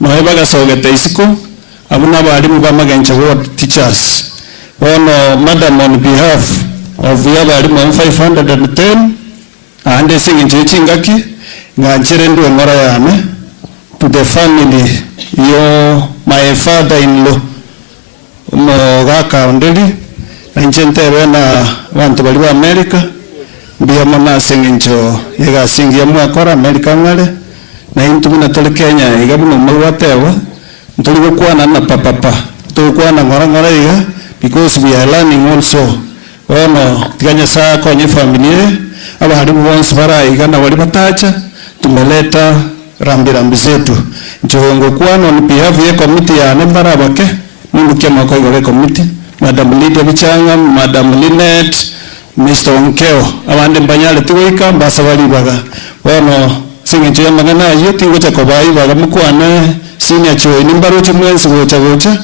no bagasogeta isiko abuna abalimu bamagencha ward teachers ono madam on behalf of the abalimu 510 ande singinje chingaki ngachere ndo ngora yane to the family yo my father in law mo gaka ndeli Nchente wena wantu bali wa America mbia mama sengincho yega singia mwakora America ngale na intu muna tole Kenya igabu no mwatewa ntoli gukwana na papa tukwana ngora iga because we are learning also ono tiganya saa kwenye familia aba halimu once bara iga na wali batacha tumeleta rambi zetu njongo kwana on behalf ya committee ya nembara bake mungu kema kwa igole committee Madam Lydia Bichanga, Madam Lynette, Mr. Onkeo, abande mbanyale tuwika mbasa wali baga. Wano singincho ya magana yote ngocha kobai baga mukwana senior choi nimbaro chimwensi gocha.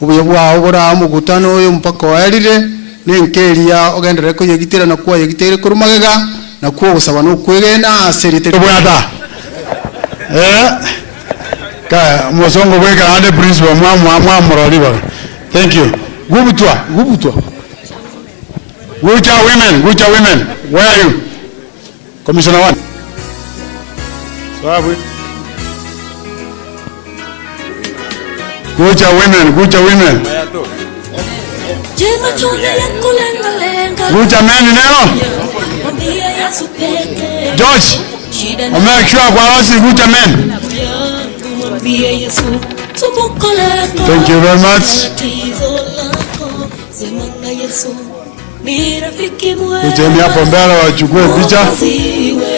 Ubuyabwa obora mugutano oyo mpaka walire nenkeria ogendere ko yegitira na kuwa yegitere kurumagega na kuwa usaba no kwegena aserite. Bwata. Ka mosongo weka ande principal mwa murali baga. Thank you. Gubutwa. Gucha women. Where are you? Commissioner 1. Sawa. Gucha women. Gucha men neno. George. Make sure kwa wasi gucha men. Thank you very much. Ujeni hapo mbele wachukue picha.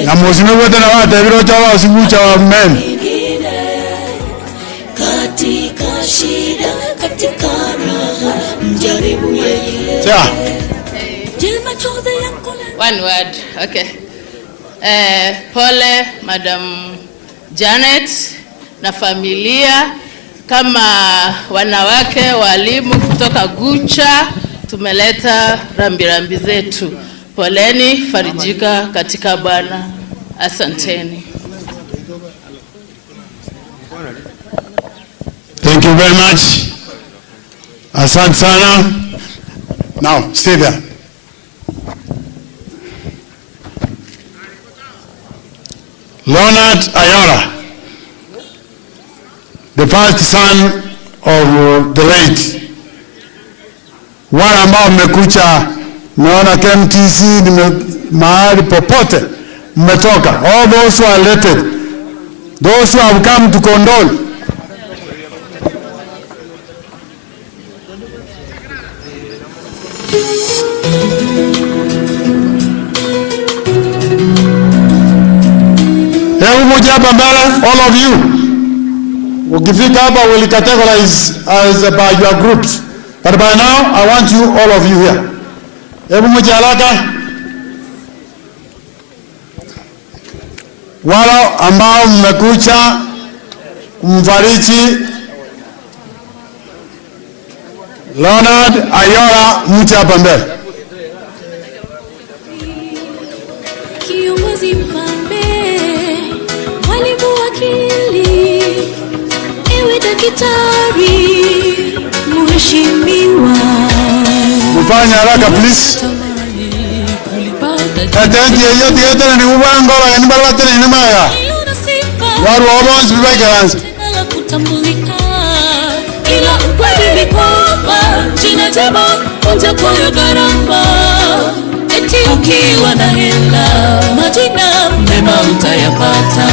Na mozime wote na wate vile chawa usikucha wa men. Katika shida, katika raha, mjaribu yeye. Tia. One word. Okay. Pole Madam Janet na familia kama wanawake walimu kutoka Gucha tumeleta rambirambi zetu. Poleni, farijika katika Bwana. Asanteni. Thank you very much. Asante sana. Now, stay there. Leonard Ayora, the first son of the late. Wale ambao mmekucha naona KMTC mahali popote mmetoka, all those who are elected, those who have come to condole. Hebu moja hapa mbele, all of you. Ukifika hapa will categorize as by your groups. But by now, I want you, all of you here. Hebu moja haraka. Wale ambao mmekucha kumfariji Leonard Ayora, mcha hapa mbele. Kiongozi mfalme, mwalimu wakili, ewe daktari, mheshimiwa. Mfanye haraka please. Atenti yote yote ni ubangora yani balwa tena ni maya. Waru obonzi bibaigaranze. Ila ukweli ni kwamba jina wanasema unja kwayo gharama, eti ukiwa na hela majina mema utayapata.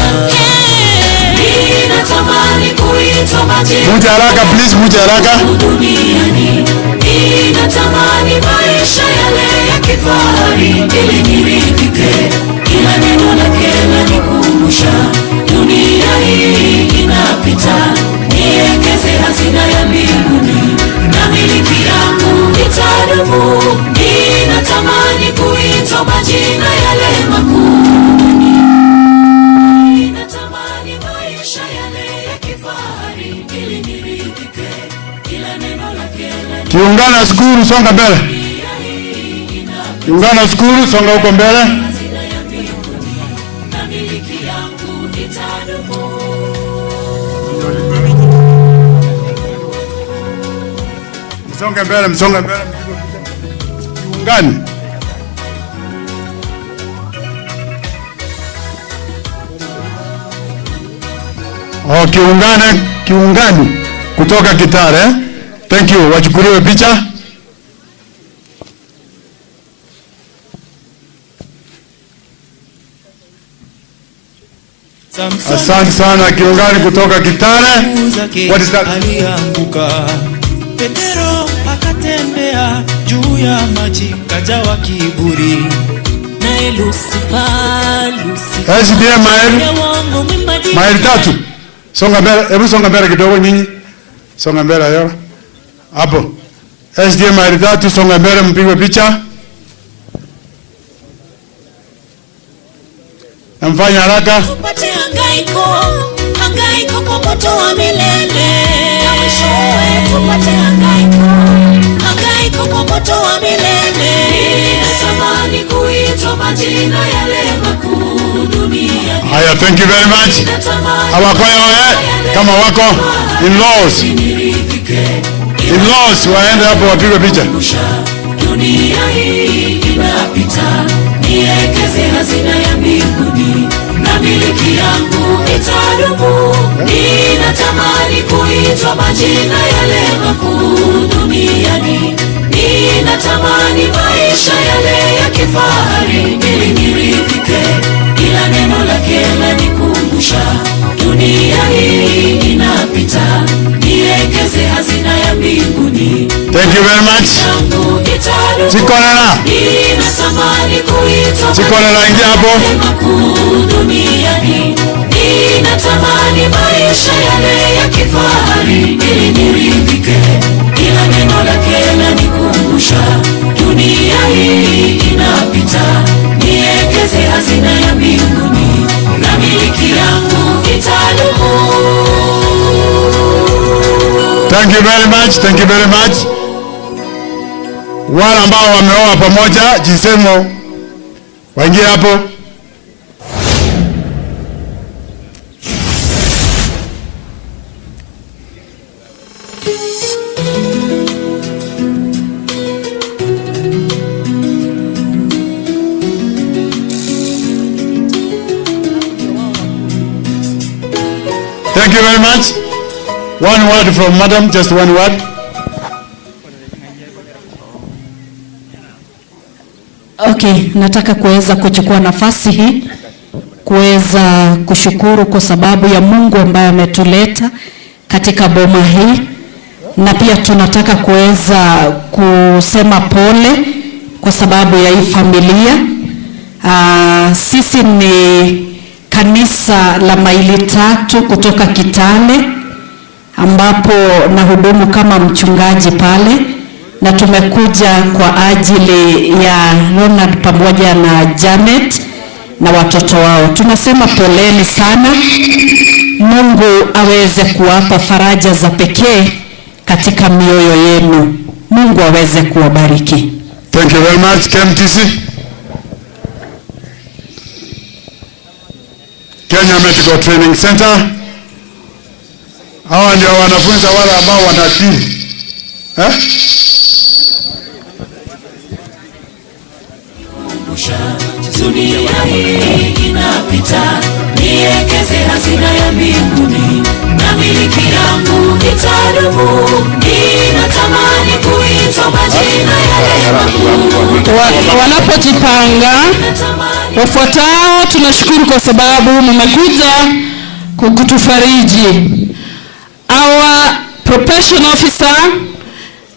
Ninatamani kuitwa majina. Muje haraka please, muje haraka. Duniani ninatamani maisha yale ya kifahari ili niridhike. Kila neno lake lanikumbusha dunia hii inapita. Niwekeze hazina ya mbinguni na miliki yangu itadumu. Ninatamani kuitwa majina yale makuu. Ninatamani maisha yale ya kifahari ili niridhike. Kila neno lake Kiungana School, songa mbele. Kiungana School, songa huko mbele. Msonge mbele, msonge mbele. Kiungani. Oh, kiungani kutoka Kitale. Thank you. Wachukuliwe picha. Asante sana kiungani kutoka Kitale. What is that? Alianguka. Petero akatembea juu ya maji kajawa kiburi. Naye Lucifer SDA maili 3. Songa mbele, hebu songa mbele kidogo nyinyi. Songa mbele hayo. Hapo. SDA maili 3, songa mbele mpigwe picha. Namfanya haraka. Tupate hangaiko kwa moto wa milele. Na mwishowe tupate hangaiko kwa moto wa milele. Ninatamani kuitwa majina yale makuu duniani. Haya, thank you very much. Hawakoyo kama wako in-laws. In-laws waende hapo wapigwe picha. Dunia hii inapita. Niwekeze hazina ya mbinguni na miliki yangu itadumu. Ninatamani kuitwa majina yale makuu duniani. Ninatamani maisha yale ya kifahari ili niridhike. Ila neno lake lanikumbusha dunia hii inapita. Niwekeze hazina ya mbinguni. Thank you very much. Chikonela. Ninatamani kuitwa Chikonela, ingia hapo. Duniani. Ninatamani maisha yale ya kifahari ili niridhike. Ila neno lake lanikumbusha dunia hii inapita. Niwekeze hazina ya mbinguni na miliki yangu itadumu. Thank you very much. Thank you very much. Wale ambao wameoa pamoja jisemo waingie hapo. Thank you very much. One word from madam, just one word. Okay, nataka kuweza kuchukua nafasi hii kuweza kushukuru kwa sababu ya Mungu ambaye ametuleta katika boma hii, na pia tunataka kuweza kusema pole kwa sababu ya hii familia. Sisi ni kanisa la Maili 3 kutoka Kitale ambapo nahudumu kama mchungaji pale, na tumekuja kwa ajili ya Ronald pamoja na Janet na watoto wao. Tunasema poleni sana. Mungu aweze kuwapa faraja za pekee katika mioyo yenu. Mungu aweze kuwabariki. Thank you very much, KMTC. Kenya Medical Training Center. Hawa ndio wanafunza wale ambao wanatii. Dunia hii inapita. Niwekeze hazina ya mbinguni na miliki yangu itadumu. Ninatamani kuitwa wanapojipanga. Wafuatao tunashukuru kwa sababu mmekuja kutufariji. Our Probation Officer,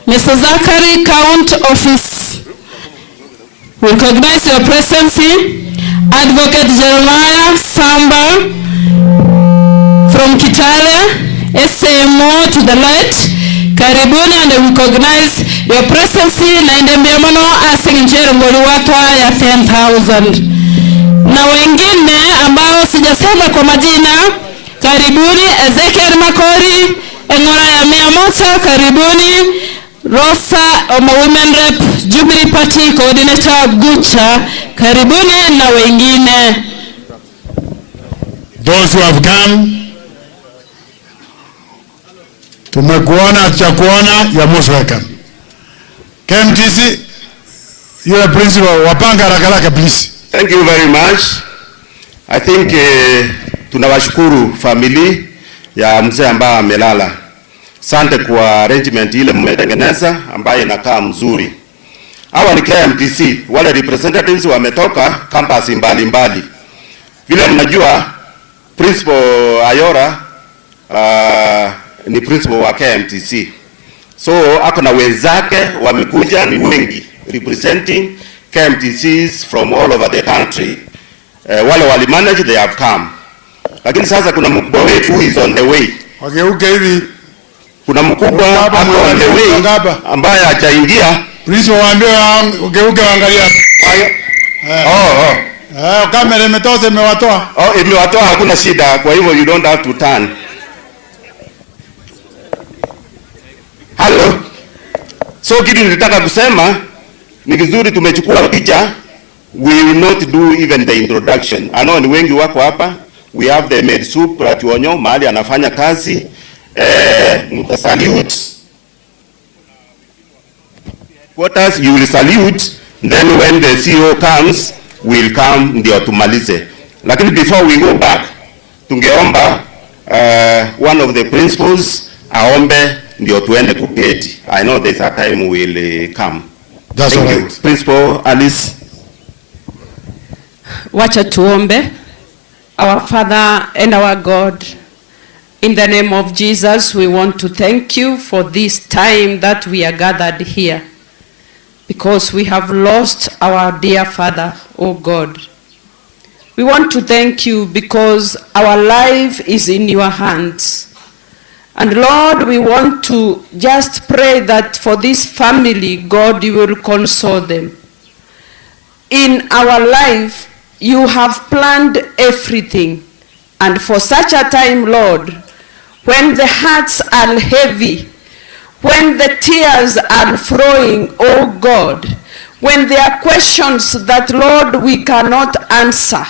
Mr. Zachary, Count Office, we recognize your presence. Advocate Jeremiah Samba from Kitale, SMO to the light, karibuni, and we recognize your presence. Na ndembea mano asing njero ngoliwatwa ya 10,000. Na wengine ambao sijasema kwa majina, karibuni. Ezekiel Makori, Engora ya 100, karibuni. Rosa Oma Women Rep, Jubilee Party Coordinator Gucha, karibuni, na wengine. Those who have come, tumekuona, tutakuona, you are most welcome. KMTC, you are principal, wapanga haraka please. Thank you very much. I think tunawashukuru family ya mzee ambaye amelala. Asante kwa arrangement ile mmetengeneza ambayo inakaa mzuri. Hawa ni KMTC, wale representatives wametoka campus mbalimbali. Vile mnajua Principal Ayora ni principal wa KMTC. So ako na wenzake wamekuja ni wengi representing KMTCs from all over the country. Wale wali manage, they have come. Lakini sasa kuna mkubwa wetu who is on the way. Wageuke hivi. Kuna mkubwa hapo on the way ambaye hajaingia. Please waambie wageuke waangalia. Kamera imetoa imewatoa. Imewatoa, hakuna shida, kwa hivyo you don't have to turn. Hello. So kitu nilitaka kusema ni vizuri tumechukua picha. We will not do even the introduction. I know ni wengi wako hapa. We have the maid soup Ratuonyo mahali anafanya kazi. Salute. Quarters, you will salute. Then when the CEO comes, we'll come ndio tumalize. Lakini before we go back, tungeomba one of the principals aombe ndio tuende kuketi. I know there's a time we'll come. That's Thank all you. right. Principal Alice. Wacha tuombe. Our Father and our God, in the name of Jesus, we want to thank you for this time that we are gathered here, because we have lost our dear father, oh God. We want to thank you because our life is in your hands. And Lord, we want to just pray that for this family, God, you will console them. In our life, you have planned everything. And for such a time, Lord, when the hearts are heavy, when the tears are flowing, oh God, when there are questions that, Lord, we cannot answer,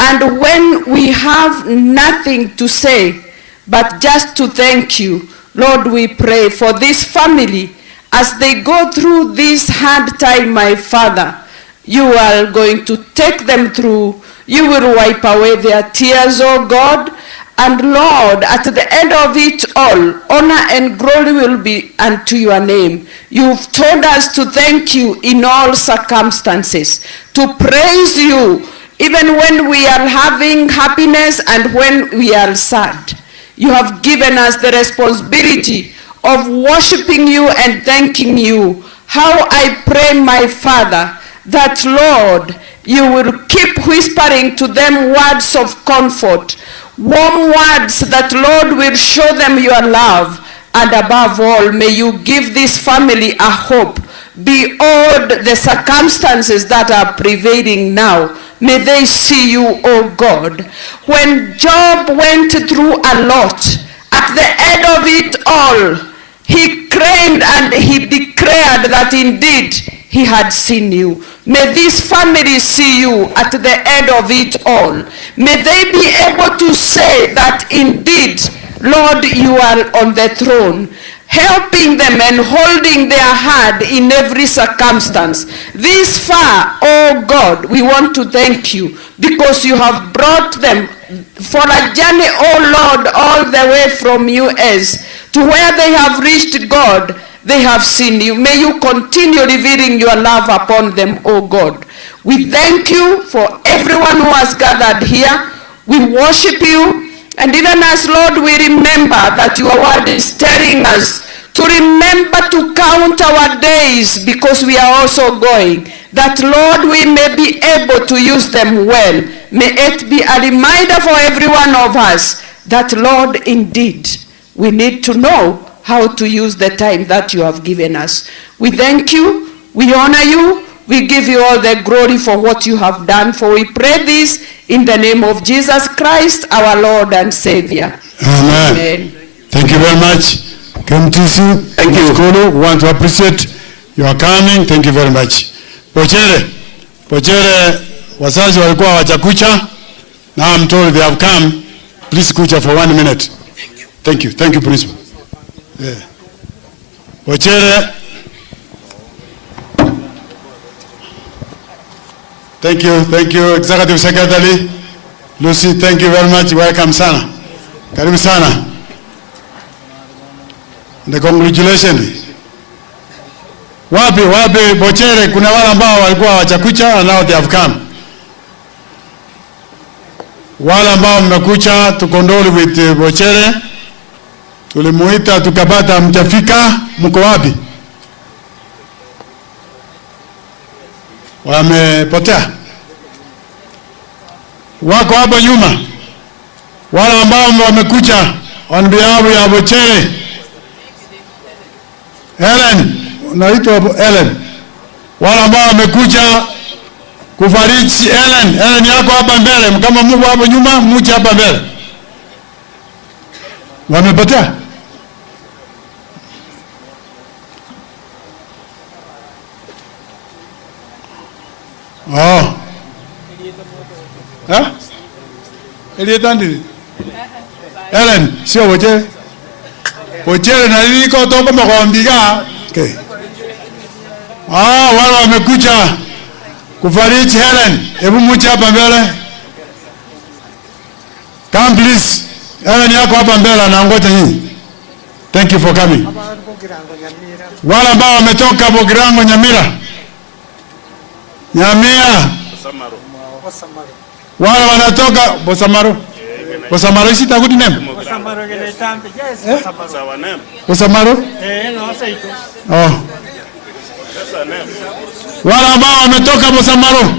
and when we have nothing to say but just to thank you, Lord, we pray for this family as they go through this hard time, my Father. You are going to take them through. You will wipe away their tears, oh God. And Lord, at the end of it all, honor and glory will be unto your name. You've told us to thank you in all circumstances, to praise you even when we are having happiness and when we are sad. You have given us the responsibility of worshiping you and thanking you. How I pray, my Father, that, Lord, you will keep whispering to them words of comfort, warm words that, Lord, will show them your love. And above all, may you give this family a hope beyond the circumstances that are prevailing now. May they see you, oh God. When Job went through a lot, at the end of it all, he claimed and he declared that indeed he had seen you. May this family see you at the end of it all. May they be able to say that indeed, Lord, you are on the throne, helping them and holding their hand in every circumstance. This far, oh God, we want to thank you because you have brought them for a journey, oh Lord, all the way from US to where they have reached, God. they have seen you. May you continue revealing your love upon them, O God. We thank you for everyone who has gathered here. We worship you. And even as, Lord, we remember that your word is telling us to remember to count our days because we are also going. That, Lord, we may be able to use them well. May it be a reminder for every one of us that, Lord, indeed, we need to know how to use the time that you have given us. We thank you. We honor you. We give you all the glory for what you have done. For we pray this in the name of Jesus Christ, our Lord and Savior. Amen. Amen. Thank you very much. KMTC, thank you. Skolo, we want to appreciate your coming. Thank you very much. Pochere, wazazi walikuwa wachakucha. Now I'm told they have come. Please kucha for 1 minute. Thank you. Thank you, Principal. Yeah. Pochere. Thank you, Executive Secretary. Lucy, thank you very much. Welcome sana. Karibu sana. The congratulations. Wapi, Pochere, kuna wale ambao walikuwa wachakucha and now they have come. Wale ambao mmekucha to condole with Pochere. Tulimuita tukapata mjafika, mko wapi? Wamepotea. Wako hapo nyuma. Wale ambao wamekuja on behalf ya Pochere. Helen, unaitwa Helen. Wale ambao wamekuja kufariji Helen yako hapa mbele. Kama Mungu hapo nyuma, muje hapa mbele. Wamepotea. Oh. Ha? Elietandi. Helen, sio Pochere. Pochere na liko toka makwambiga. Okay. Wale wamekuja kufariji Helen. Hebu muje hapa mbele. Come please. Helen yako hapa mbele anaongoja nyinyi. Thank you for coming. Wale ambao wametoka Bogirango Nyamira. Wale wanatoka Bosamaro. Bosamaro isi takuti name? Bosamaro? Oh. Wale ambao wametoka Bosamaro.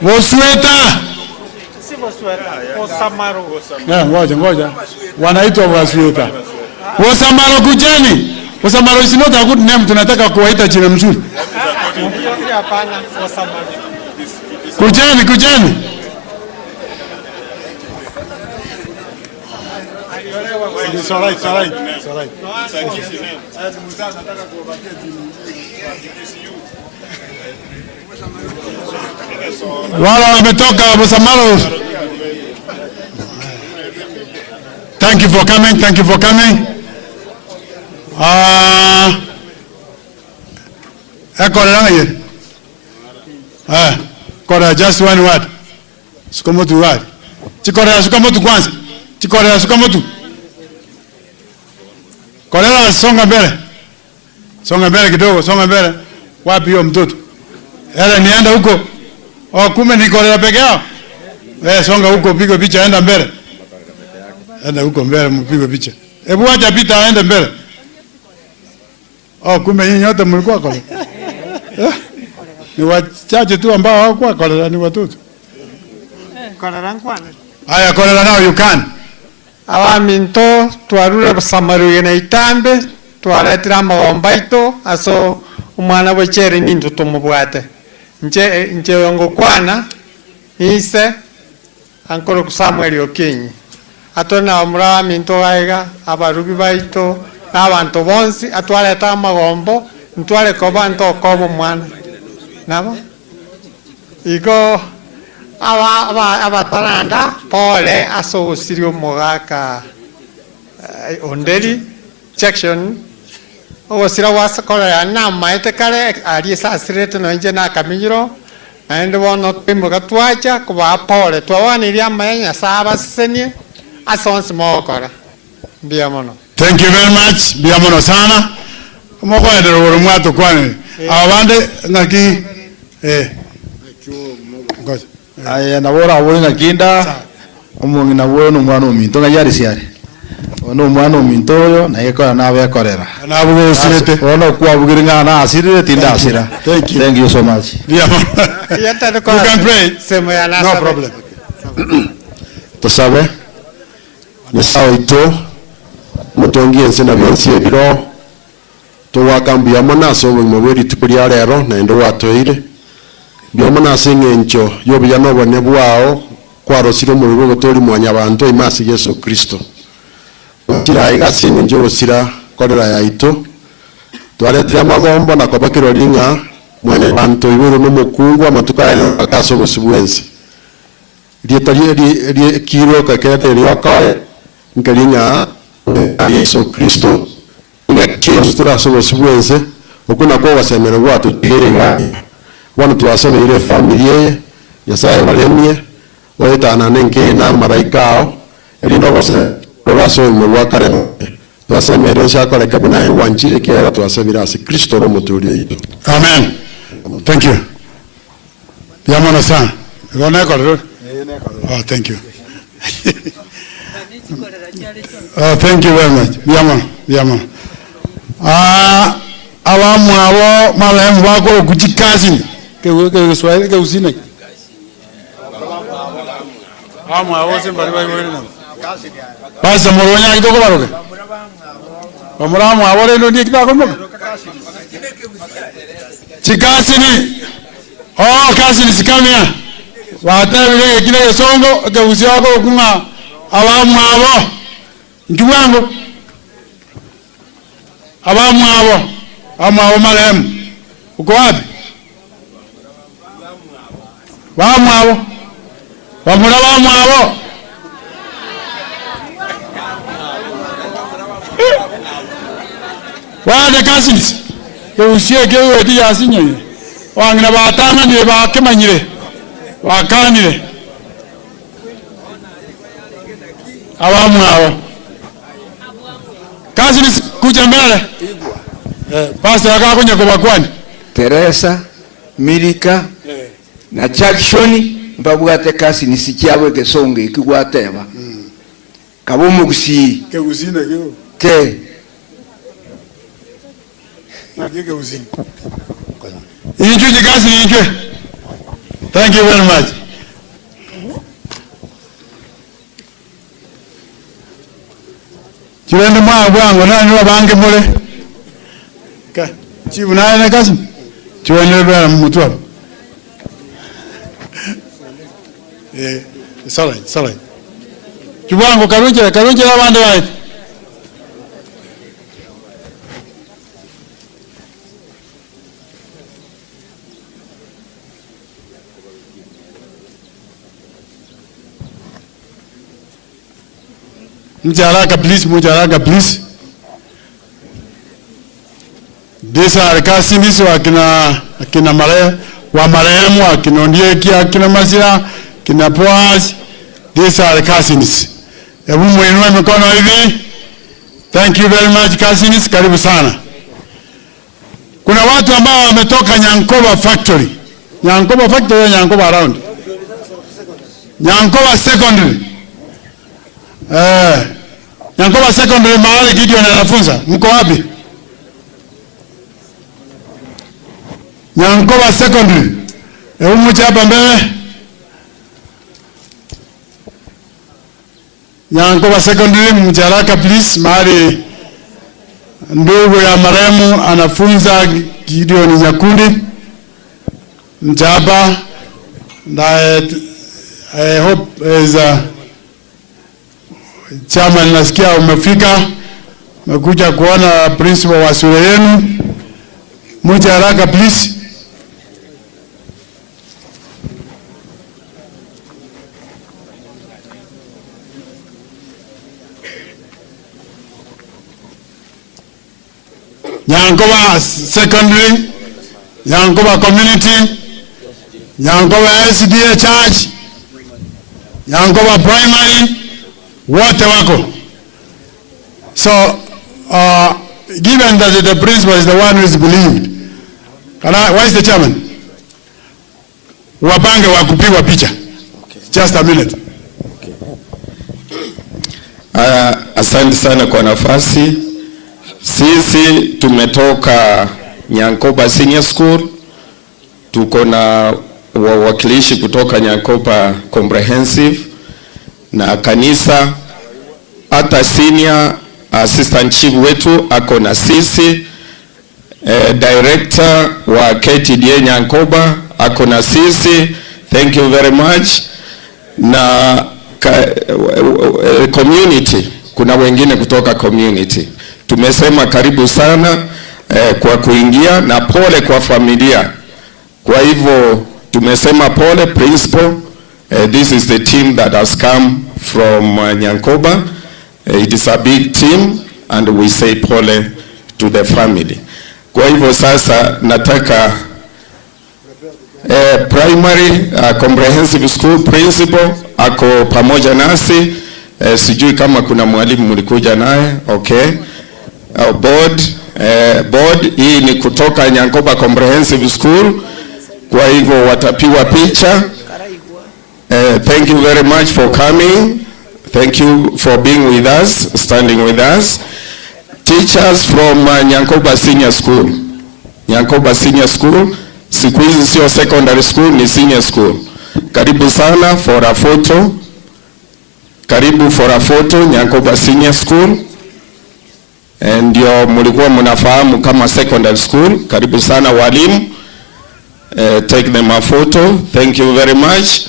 Bosweta. Ngoja. Wanaitwa Bosweta. Bosamaro kujeni. Bosamaro is not a good name, tunataka kuwaita jina mzuri. Kujeni. It's all right. Wala wametoka Bosamaro. Thank you for coming. Kora, just one word. Sukamotu word. Chikora sukamotu kwanza. Chikora sukamotu. Kolera songa mbele kidogo, songa mbele. Wapi hiyo mtoto? Nienda huko. Kumbe ni kolera peke yao. Songa huko, piga picha, enda mbele. Enda huko mbele, mpige picha. Hebu acha pita aende mbele. Kumbe nyinyi wote mlikuwa kolera. Ni wachache tu ambao hawakuwa kolera, ni watoto. Kolera nkwana. Aya, kolera now you can. Awaminto twarura Bosamaro yena itambe twaretira magombaito aso umwana Pochere nindu tumubwate. Nje yongo kwana ise ankoro Samuel Okinyi. Atona amura minto aiga abarubi baito n'abantu bonsi atwareta magombo ntware kobanto kobo mwana. Nabo iko abataranda pole aso sirio mogaka onderi section osira wasakora ya na maete kale ali sasirete no nje na kamiro and wono pimoga twacha kwa pole twawani ria manya saba senie asons mokora bia mono. Thank you very much. Biamono sana. Moko edero mwato kwani. Awande ngaki Ngoja. Aya na bora abone ngakinda. Omungi na bora no mwana ominto ngayari siari. Ono mwana ominto yo na yeko na abe korera. Na bugo sirete. Ono kwa bugiringa na asirire tinda asira. Thank you. Thank you so much. Biamono. You can pray. No problem. Tusabe. Yesao ito. Mutongi ensena byansi ebiro. Tuwakambuya monaso mweri tukulia lero na endo watoire. Byomona singencho yobuya nobone bwao kwarosiro mu rugo tori mwanya bantu imasi Yesu Kristo. Tira igasini njo sira kodera ya ito. Twaletera magombo na kobakiro linga mwene bantu iburu no mukungu amatukaye akaso busubwensi. Rie kiro kakete ryoka nkalinga Yesu Kristo. Ngakiro turaso busubwense okuna kwa wasemero watu tirenga. Wana tuwasome ile familia ya sayo malemie waitana nenke na maraikao elindo wase waso mwakare tuwasome ile shakole kabina wanjire kera tuwasome ile Kristo ro mutuli. Amen. Thank you. Biamono sana. Gona ko. Oh, thank you. Oh, thank you very much. Biamono. Awamu abo malem wako kujikazi. Que Swahili que usine. Amu awose mbali bali na. Basa moronya kitoko baroke. Bamuramu awore ndo ndiye kitako mboka. Chikasini. Oh, kasini sikamia. Watabile kile songo ke usiako kunga awamu abo. Njuwango. Awamu abo malem. Uko wapi? Wamwabo. Wamura wamwabo. Wade cousins. Usiye kewe di yasinye. Wangina batanga ni bakemanyire. Wakanire. Awamwabo. Cousins kuja mbele. Pastor akakunya kwa kwani. Teresa, Milika, na Jackson mbabwate kasi nisikyabwe kesonge ikigwateba kabomu gusi ke usine ke ke na ke usine injuje kasi injuje. Thank you very much. Chirende mwa bwango nani wabange mole ka chibuna na kasi chwene bwa mutwa. Sorry. Kiwango karunje abandi bae. Mjaraka please. Desa arkasindisi akina mare wa marehemu akina Ondieki akina Mazira kina Boaz. These are the cousins. Ebu muinue mikono hivi. Thank you very much cousins. Karibu sana. Kuna watu ambao wametoka Nyankoba factory. Nyankoba factory ya Nyankoba around. Nyankoba secondary. Nyankoba secondary mahali Gideon anafunza. Mko wapi? Nyankoba secondary. Ebu muje hapa mbele. Nyankoba secondary Mjaraka please. Mahali ndugu ya marehemu anafunza Gideon Nyakundi Mjaba. I hope as a chairman nasikia umefika, umekuja kuona principal wa shule yenu. Mjaraka please. Nyankoba secondary, Nyankoba community, Nyankoba SDA church, Nyankoba primary, wote wako. So given that the principal is the one who is believed, why is the chairman? Wapange wa kupigwa picha. Just a minute. Asante sana kwa nafasi. Sisi tumetoka Nyankoba Senior School. Tuko na wawakilishi kutoka Nyankoba Comprehensive na kanisa. Hata senior assistant chief wetu ako na sisi. Director wa KTDA Nyankoba ako na sisi. Thank you very much. Na community, kuna wengine kutoka community. Tumesema karibu sana kwa kuingia na pole kwa familia. Kwa hivyo tumesema pole principal. This is the team that has come from Nyankoba. It is a big team and we say pole to the family. Kwa hivyo sasa nataka primary comprehensive school principal ako pamoja nasi. Sijui kama kuna mwalimu mlikuja naye. Okay. Board hii ni kutoka Nyankoba Comprehensive School. Kwa hivyo watapiwa picha. Thank you very much for coming. Thank you for being with us, standing with us. Teachers from Nyankoba Senior School. Nyankoba Senior School. Siku hizi sio secondary school, ni senior school. Karibu sana for a photo. Karibu for a photo, Nyankoba Senior School. Ndio mlikuwa mnafahamu kama secondary school. Karibu sana walimu. Take them a photo. Thank you very much.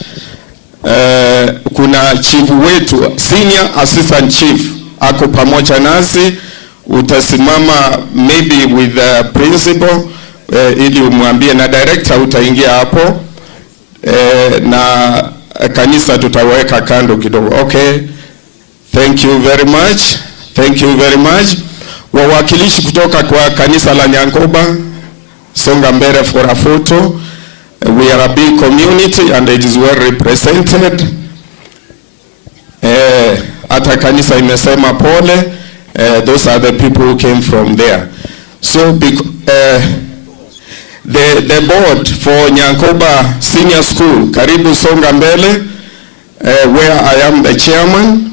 Kuna chief wetu, senior assistant chief, ako pamoja nasi. Utasimama maybe with the principal ili umwambie, na director utaingia hapo. Na kanisa tutaweka kando kidogo. Okay. Thank you very much. Thank you very much. Wawakilishi kutoka kwa kanisa la Nyankoba, songa mbele for a photo. We are a big community and it is well represented. Hata kanisa imesema pole. Those are the people who came from there. So the board for Nyankoba Senior School, karibu songa mbele, where I am the chairman.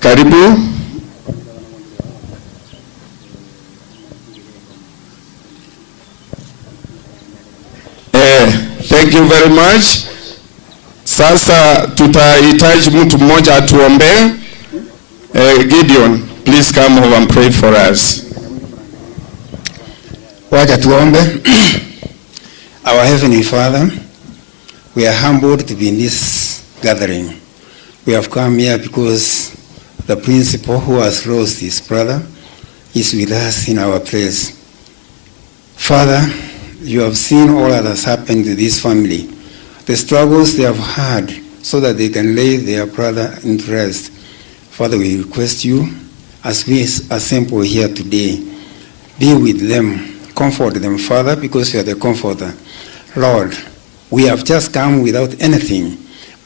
Karibu. Thank you very much. Sasa tutahitaji mtu mmoja atuombee. Gideon, please come over and pray for us. Wacha tuombe. Our Heavenly Father, we are humbled to be in this gathering. We have come here because the principal who has lost his brother is with us in our place. Father, you have seen all that has happened to this family, the struggles they have had so that they can lay their brother in rest. Father, we request you, as we assemble here today, be with them, comfort them, Father, because you are the comforter. Lord, we have just come without anything,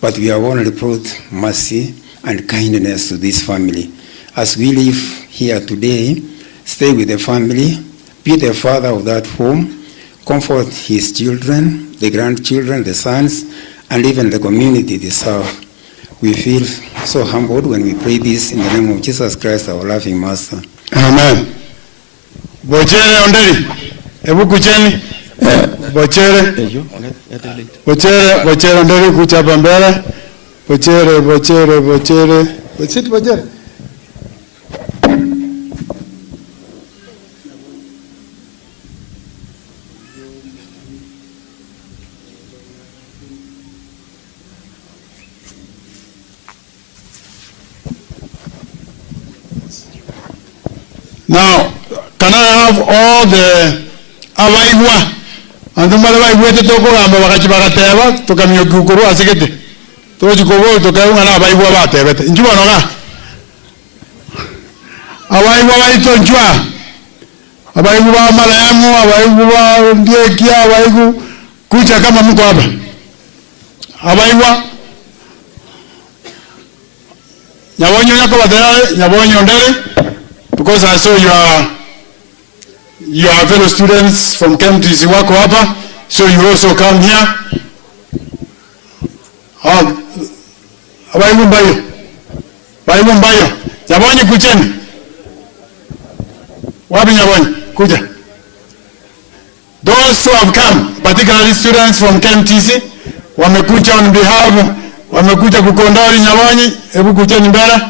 but we have only brought mercy and kindness to this family. As we live here today, stay with the family, be the father of that home, comfort his children, the grandchildren, the sons, and even the community they serve. We feel so humbled when we pray this in the name of Jesus Christ, our loving Master. Amen. Bochere ondeli. Ebu kucheni. Bochere. Bochere ondeli kuchapa mbele. Bochere. Bochere. Now, can I have all the awaigwa? Andumale waigwa toko amba wakachibakateba tukamyokukuru asigete. Tochikobo tokaunga na awaigwa batebete. Njua noga. Awaigwa waito njua. Awaigwa malamu, awaigwa ndiekia, awaigwa kucha kama mko hapa. Awaigwa Nyabonyo nyako badere, Nyabonyo Onderi, because I saw your fellow students from KMTC wako hapa, so you also come here. Abaibu mbayo. Nyabonyo kucheni. Wapi Nyabonyo? Kuja. Those who have come, particularly students from KMTC, wamekuja on behalf, wamekuja kukondoli Nyabonyo, hebu kujeni mbele.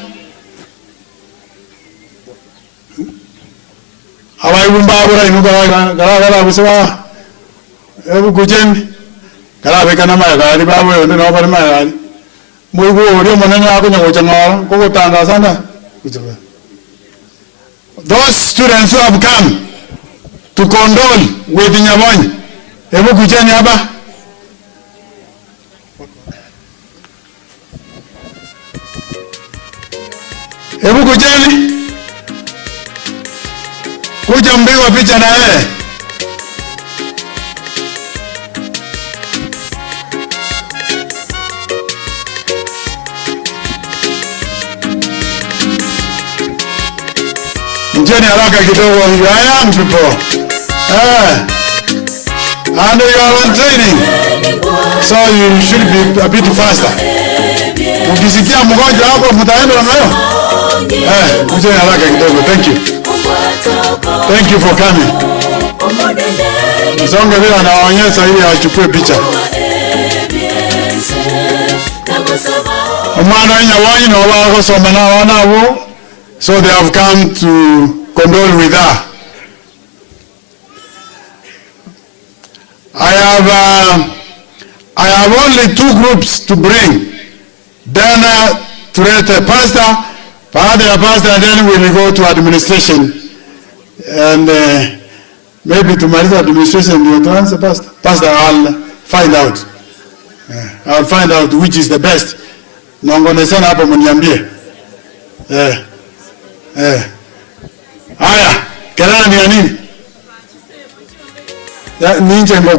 Abaibu mbabura inuka gara busewa. Hebu kujeni. Gara beka na maya gari babu yote na bari maya gari. Muigu ori monene akunya kuchangora kuko tanga sana. Those students who have come to condole with Nyabonyo, hebu kujeni hapa. Hebu kujeni. Kuja mpigwa picha na yeye. Mjeni haraka kidogo, young people. And you are on training, so you should be a bit faster. Ukisikia mgonjwa hapo mtaenda na nayo. Mjeni haraka kidogo. Thank you. Thank you for coming. Msonge vile anaonyesha ili achukue picha. Omwana Nyabonyo no wako soma na wanawo, so they have come to condole with her. I have only 2 groups to bring. Then to let a pastor, and then we will go to administration. And maybe to manage administration, you to answer, Pastor. Pastor, I'll find out. I'll find out which is the best. Nongone sana hapo mniambie. Haya, kelele ni ya nini? Ya ninje ngo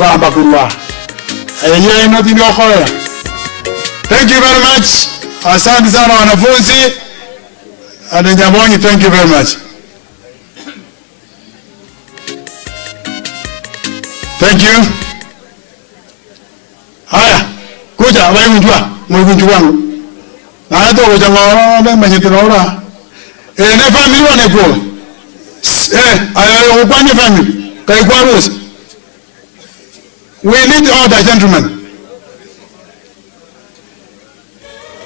kamba kurwa. Yeye ino tinyo khoya. Thank you very much. Asante sana wanafunzi. And Nyabonyo, thank you very much. Thank you. Haya, kuja abayunjwa, mwigunju wangu. Na to kuja ngoro manyiti nora. Ne family wane ko. Ayo kwanye family. Kai kwa rules. We need order, gentlemen.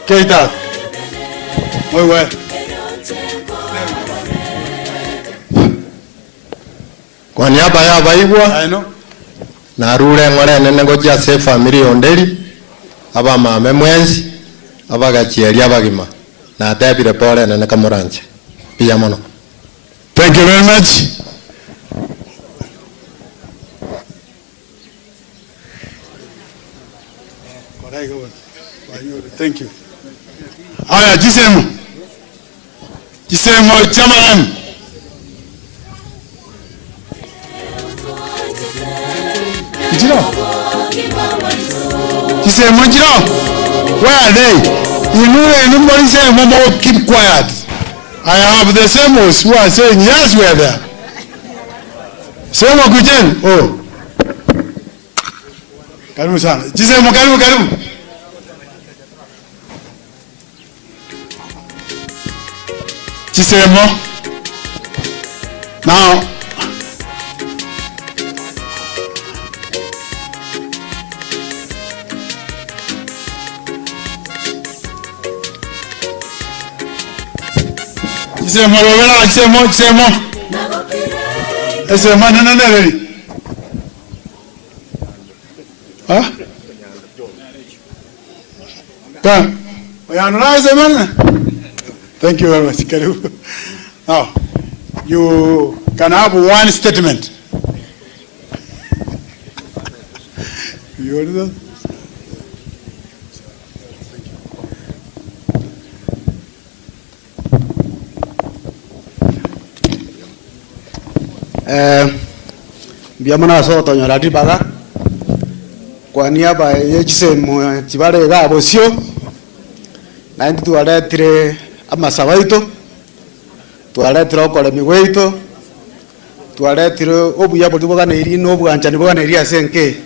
Keita. Wewe. Kwa niaba ya abaigwa na rure ngore nene ngoja se family Onderi aba mame mwenzi abagachieri abagima na debire pole nene kamuranje pia mono. Thank you very much. Thank you. Aya, jisemo chamaran. Jisemo jiro. Where are they? Nobody say Momo, keep quiet. I have the semos who are saying yes, we are there. Semo kujen. Oh. Karibu sana. Jisemo karibu. Jisemo. Now, Jisemo. Ese manana nere. Ah? Come. Thank you very much. Now, you can have one statement. You heard that? Biamana so tonyo la dibaga kwa niaba ya Jisemo Chibale ga bosio na ndi twaretire amasaba itu twaretire okoremi gwitu twaretire obuya buri bwaganiri n'obwanjani bwaganiri asenke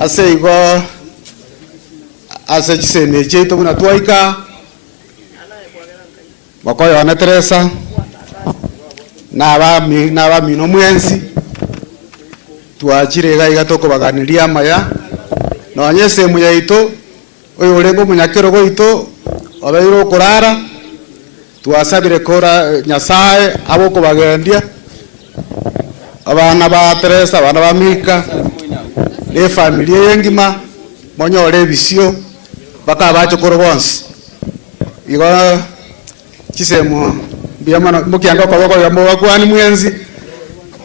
ase igo ase chiseme chetu buna twaika bakoyo ana Teresa n'abami no mwensi twachire gaiga tukubaganiria maya no nyese muyaito oyo urengo munyakero goito abairo kurara twasabire kora Nyasaye abo kubagendia abana ba Teresa abana ba Mika ne familia yengima monyore bisio baka bacho koro bonse igo chisemo biamana mukianga kwa bako yambo wakwani mwenzi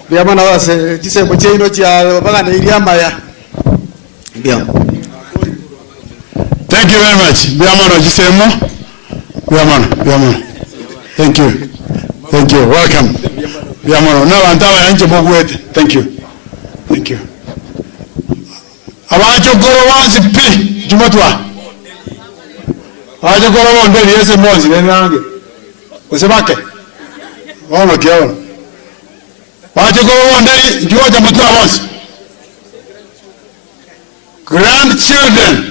biamana wase chisemo cheino cha bagana iria maya biam. Thank you very much. Biamana chisemo biamana. Thank you. Welcome. Biamana na bantawa yanje bogwete. Thank you. Abacho koro wansi pi jumatwa. Abacho koro wonde yese mozi nenange. Usebake. Ono kiao. Abacho koro wonde juwa jumatwa wansi. Grandchildren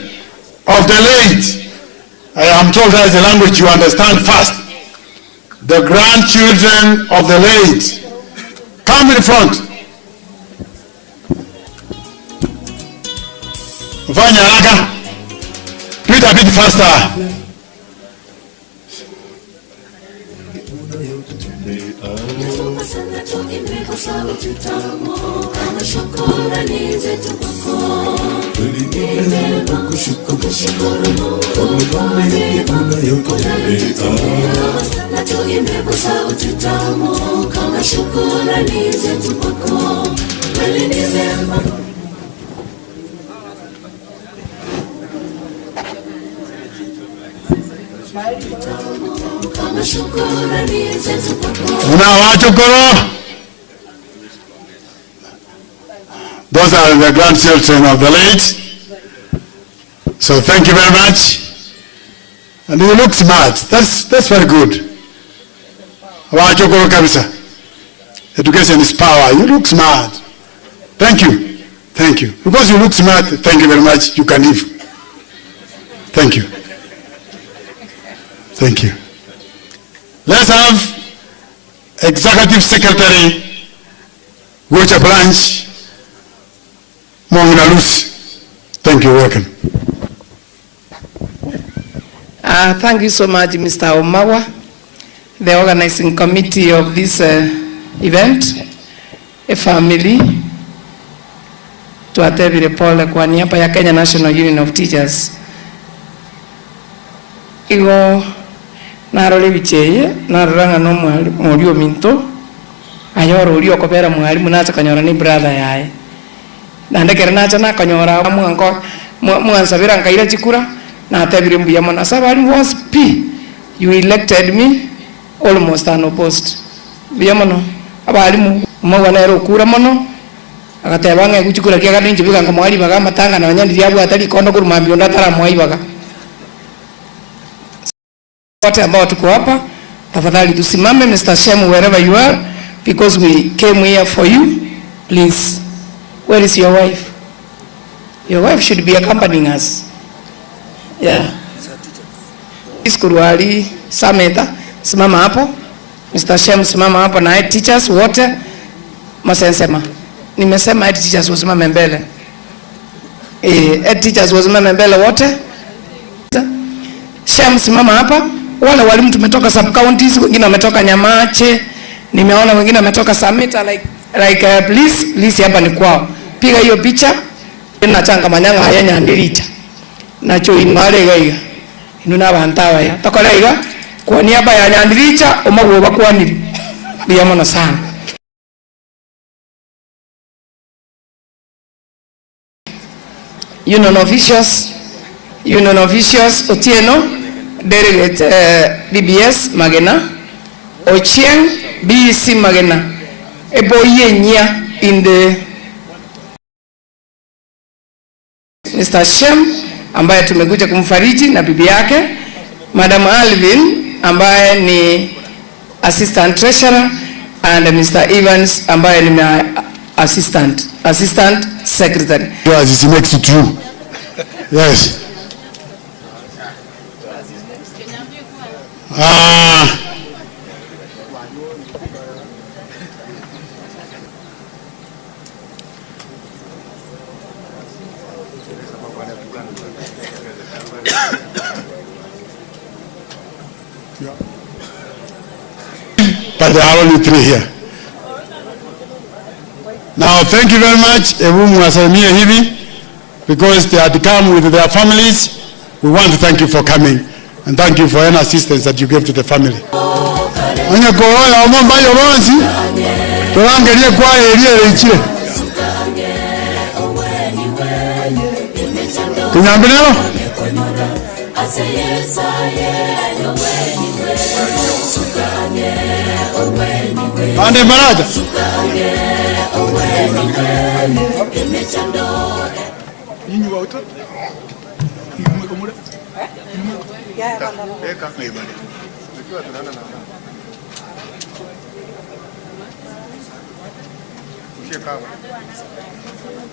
of the late. I am told that is a language you understand fast. The grandchildren of the late. Come in front. Fanya haraka. Do it a bit faster. Those are the grandchildren of the late. So thank you very much. And you look smart. That's very good. Education is power. You look smart. Thank you. Because you look smart, thank you very much. You can leave. Thank you. Let's have Executive Secretary, Gocha Branch, Mongina Lucy. Thank you. Welcome. Thank you so much, Mr. Omawa, the organizing committee of this event, a family, tuatevile pole kwa niaba ya Kenya National Union of Teachers. Igo narole bicheye naranga no mwalimu minto ayoro uri okobera mwalimu nacha kanyora ni brother yae nandekera nacha na kanyora mwanko mwansabira nkaira chikura na atebire mbuya mona sabali was p you elected me almost unopposed biyamono abalimu mwana ero kura mono akatebanga kuchikura kya kadinji biganga mwali baga matanga na nyandi yabu atali kondo kurumambi ondatara mwai baga wote ambao tuko hapa tafadhali tusimame. Mr. Shem, wherever you are, because we came here for you, please. Where is your wife? Your wife should be accompanying us. Yeah. Iskuruali Sameta, simama hapo. Mr. Shem, simama hapo na head teachers wote. Masensema. Nimesema head teachers wasimame mbele. Head teachers wasimame mbele wote. Shem, simama hapa. Wale walimu tumetoka sub counties, wengine wametoka Nyamache, nimeona wengine wametoka Sameta, please hapa ni kwao. Piga hiyo picha na changa manyanga haya nyandiricha. Nacho imale gaiga. Inuna bantawa ya. Tokoleiga kwa niaba ya nyandiricha omagwo bakwaniri. Biyamona sana. Union officials Otieno Delegate DBS Magena, Ochieng BC Magena, Eboyenya in the Mr. Shem ambaye tumekuja kumfariji na bibi yake Madam Alvin ambaye ni assistant treasurer and Mr. Evans ambaye ni assistant secretary. As it makes it true. Yes. But there are only 3 here. Now, thank you very much, because they had come with their families. We want to thank you for coming and thank you for any assistance that you gave to the family. Ande Maraja.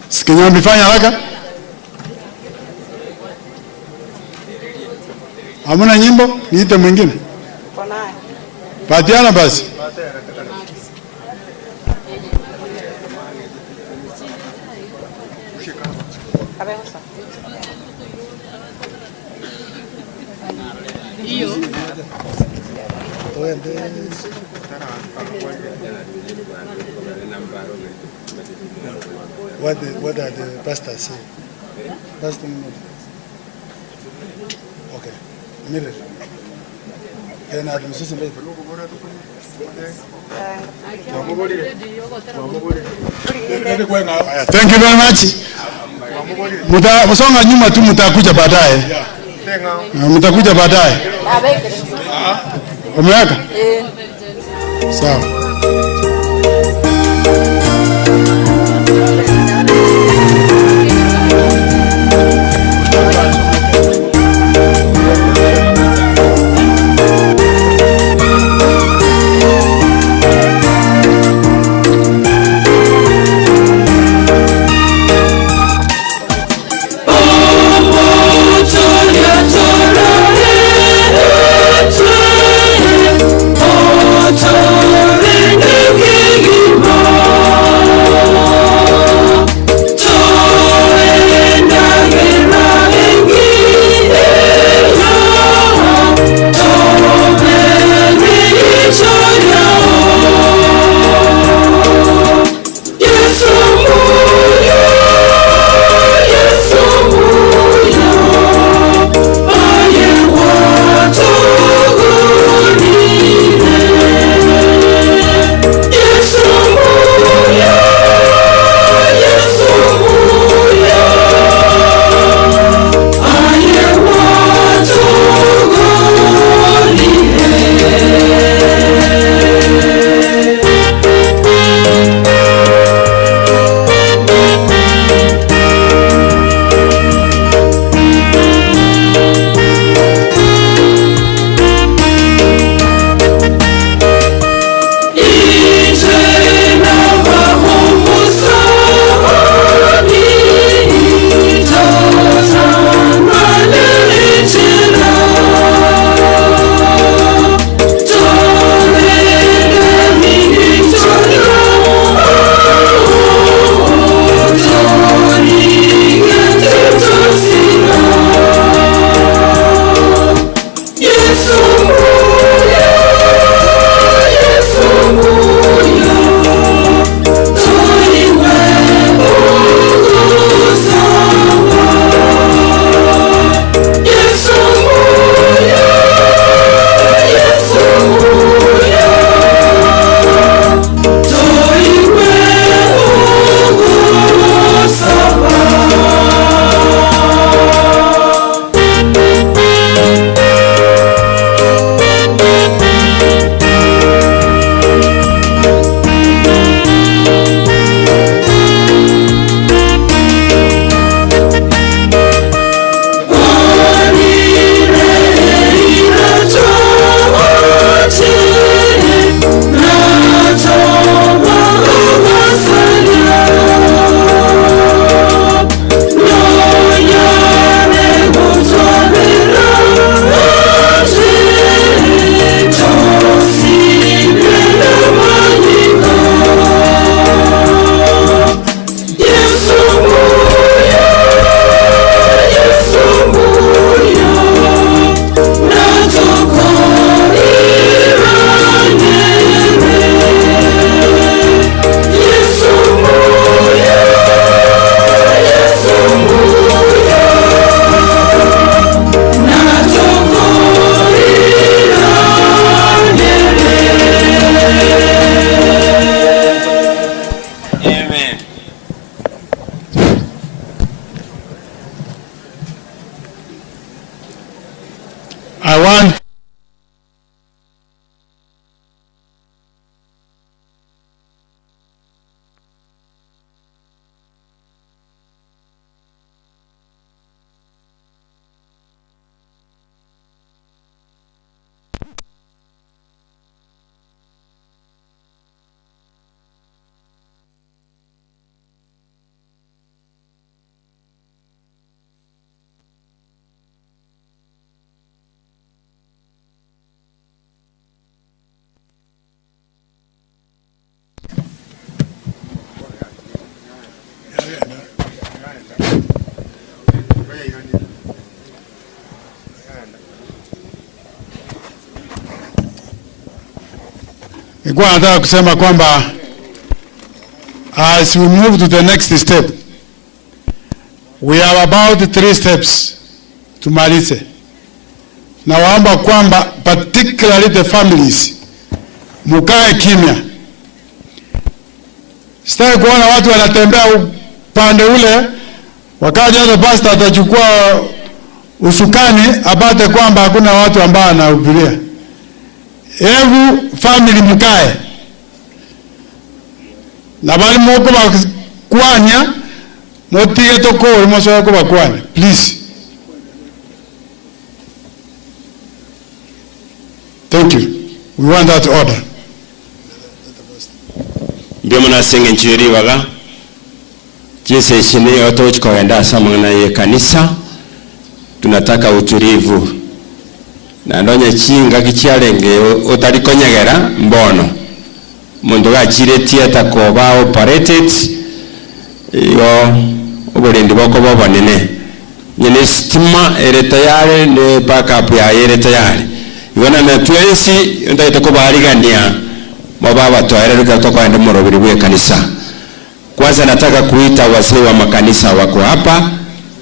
Sikinyambi fanya haraka. Hamuna nyimbo? Niite mwingine. Patiana basi. What are the pastors saying? Pastor, okay. Mire. Thank you very much. Msonga nyuma tu, mtakuja baadaye. Mtakuja baadaye. Umeweka? Sawa. Oh, nilikuwa nataka kusema kwamba as we move to the next step, we have about 3 steps tumalize. Na waomba kwamba particularly the families mukae kimya. Sitaki kuona watu wanatembea upande ule, wakaja hata pastor atachukua usukani apate kwamba hakuna watu ambao wanahubiria. Every family mkae. Na bali moko bakwanya motige tokoro mosoya ko bakwanya. Please. Thank you. We want that order. Ndio mnasenga nchiri waga. Jinsi shini otoch koenda samana ye kanisa. Tunataka utulivu. Na ndonye chinga kichiarenge otarikonyegera mbono. Mundu gachire theater ko ba operated yo oborendi boko bobonene. Nyene stima ere tayari ne backup ya ere tayari. Yona na twensi ndaita ko barigania mababa toere ruka kwenda morobiri bwe kanisa. Kwanza nataka kuita wazee wa makanisa wako hapa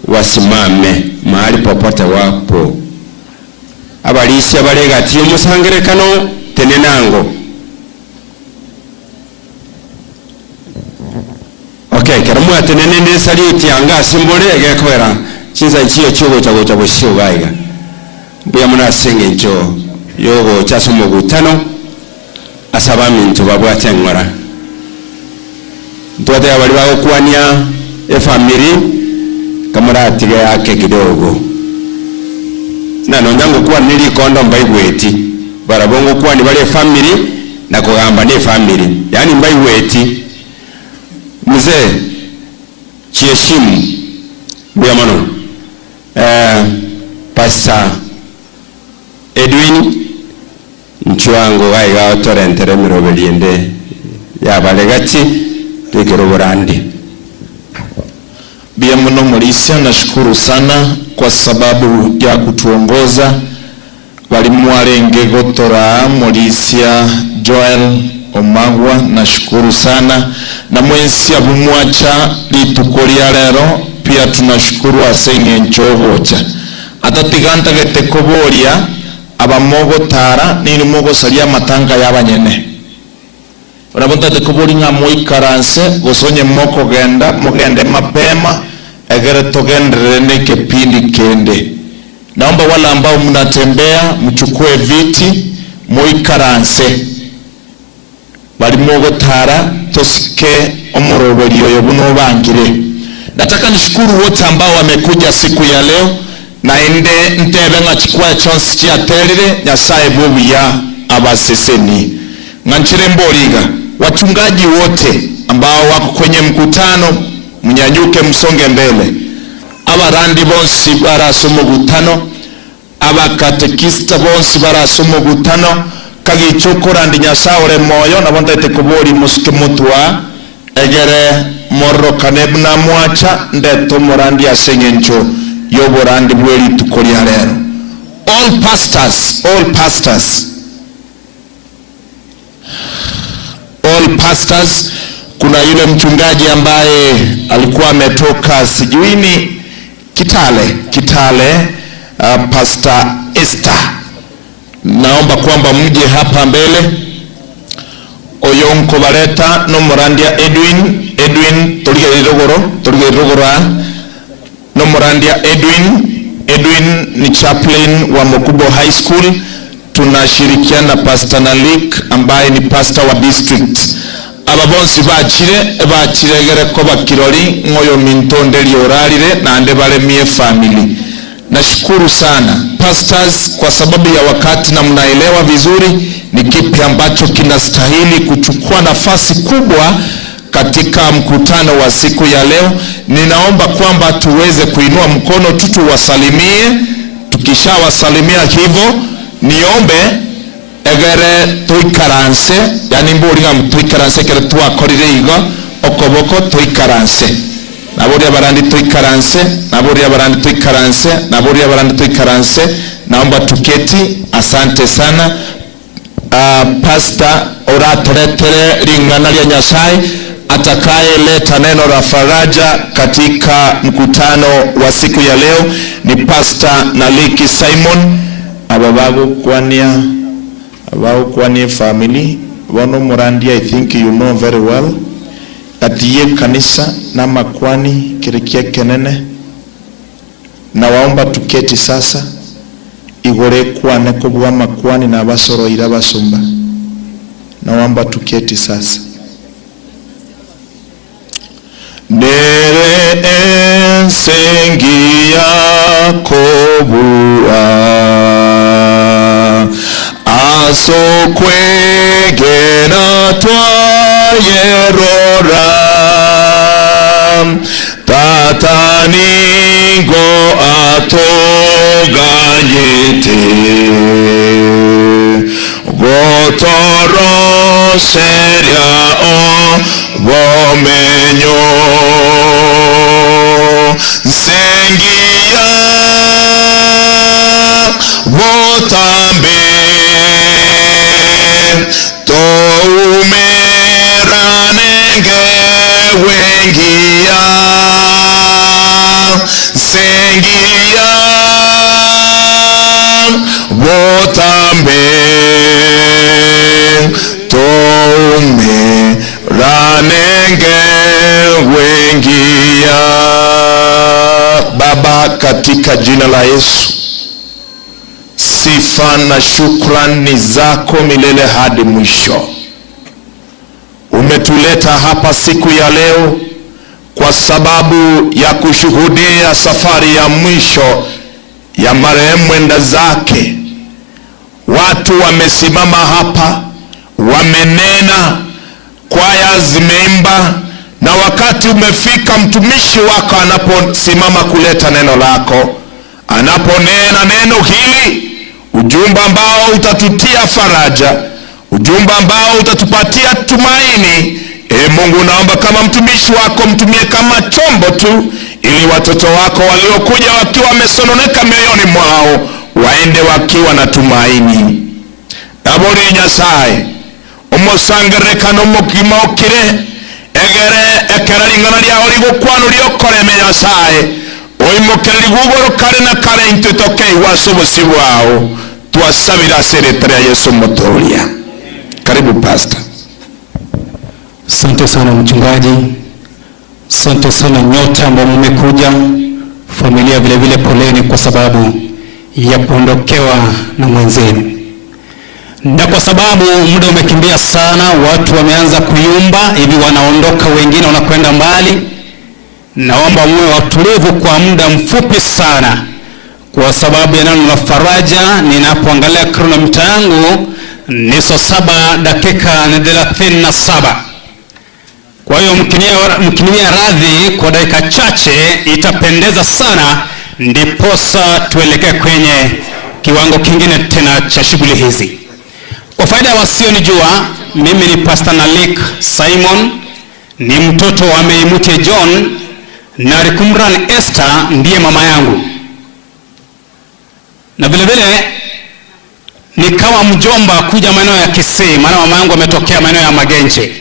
wasimame mahali popote wapo. Abalisi abalega tiyo musangerekano tenenango. Okay, karamu atenene ndi salute yanga simbole egekwera chiza chiyo chugo cha bushiyo gaiga. Bya muna senge ncho yogo chasumo gutano asaba mintu babwate ngora. Ntote abali bago kwania family kamara tige yake kidogo. Na nonyango kuwa nili kondo mbaigweti barabongo kuwa ni bale family na kugamba ni family yani mbaigweti mzee chieshimu bya mano Pastor Edwin nchwango gaiga otorentere mirobeliende ya balegati tukiroborandi. Bia mno Mulisia, nashukuru sana kwa sababu ya kutuongoza. Walimu Warenge Gotora, Mulisia, Joel Omagwa, nashukuru sana. Na mwensi abumwacha litukolia lero, pia tunashukuru asenge nchogocha. Atatiganta getekobolia, abamogo tara, nini mogo salia matanga yabanyene. Unabonta tekoboli nga moikaranse, gosonye moko genda, mogende mapema, egere togendere neke pindi kende. Naomba wala ambao mnatembea, mchukue viti, moikaranse. Bali mogo tara, tosike omorobeli yoyobuno bangire. Nataka nishukuru wote ambao wamekuja siku ya leo, na ende ntebe nga chikwa chonsi chia terire, nyasaye bubu ya abaseseni. Nganchire mboriga. Wachungaji wote ambao wako kwenye mkutano mnyanyuke msonge mbele. Abarandi bonsi barasoma gutano, abakatekista bonsi barasoma gutano, kagichokora ndi nyasaore moyo na bonda tekobori muske mutwa egere morro kanebna mwacha ndeto morandi asengencho yoborandi bweli tukoli lero. All pastors, kuna yule mchungaji ambaye alikuwa ametoka sijuini Kitale, Pastor Esther. Naomba kwamba mje hapa mbele. Oyonko baleta no morandia Edwin tolige rogoro no morandia Edwin ni chaplain wa Mokubo High School. Tunashirikiana Pastor Nalik ambaye ni pastor wa district. Ababonsi bachire gere ko bakirori ngoyo mintondeli oralire na ande balemie family. Nashukuru sana pastors kwa sababu ya wakati na mnaelewa vizuri ni kipi ambacho kinastahili kuchukua nafasi kubwa katika mkutano wa siku ya leo. Ninaomba kwamba tuweze kuinua mkono tuwasalimie. Tukishawasalimia hivyo niombe egere tuikaranse, yani mburinga tuikaranse kere tuwakorire igo okoboko tuikaranse. Naburi abarandi tuikaranse, naomba tuketi. Asante sana. Pastor oratoretere ringana lya Nyasaye atakayeleta neno la faraja katika mkutano wa siku ya leo ni Pastor Naliki Simon. Abagukwania family bono Murandia, I think you know very well. Katiye kanisa na makwani kirikia kenene, na waomba tuketi sasa igore kwane kubwa makwani na basoro ira basumba, na waomba tuketi sasa. Nere ensengi yakobua aso kwegena twayerora tataningo atoganyete gotoro seria o bomenyo sengia votambe toumeranenge wengia sengia votambe toumeranenge wengia. Baba, katika jina la Yesu, sifa na shukrani zako milele hadi mwisho. Umetuleta hapa siku ya leo kwa sababu ya kushuhudia safari ya mwisho ya marehemu mwenda zake. Watu wamesimama hapa, wamenena, kwaya zimeimba, na wakati umefika mtumishi wako anaposimama kuleta neno lako, anaponena neno hili, ujumbe ambao utatutia faraja, ujumbe ambao utatupatia tumaini. Mungu, naomba kama mtumishi wako mtumie kama chombo tu, ili watoto wako waliokuja wakiwa wamesononeka mioyoni mwao waende wakiwa na tumaini. Nabori Nyasaye umusangereka n'umukima okire egere ekeraringana lyaho ligukwana lyokore me Nyasaye oimokere ligugoro kare na kare intitoke iwasobosi bwao twasabira seretari ya Yesu Mutolia. Karibu Pastor. Asante sana mchungaji, asante sana nyote ambao mmekuja. Familia vile vile poleni kwa sababu ya kuondokewa na mwenzenu, na kwa sababu muda umekimbia sana, watu wameanza kuyumba hivi, wanaondoka, wengine wanakwenda mbali. Naomba muwe watulivu kwa muda mfupi sana kwa sababu ya neno la faraja. Ninapoangalia kronomita yangu ni saa 7:37. Kwa hiyo mkinia radhi kwa dakika chache itapendeza sana, ndiposa tuelekee kwenye kiwango kingine tena cha shughuli hizi. Kwa faida ya wasionijua, mimi ni Pastor Nalik Simon, ni mtoto wa Meimutie John, na Rikumran Esther ndiye mama yangu, na vile vile nikawa mjomba kuja maeneo ya Kisii, maana mama yangu ametokea maeneo ya Magenje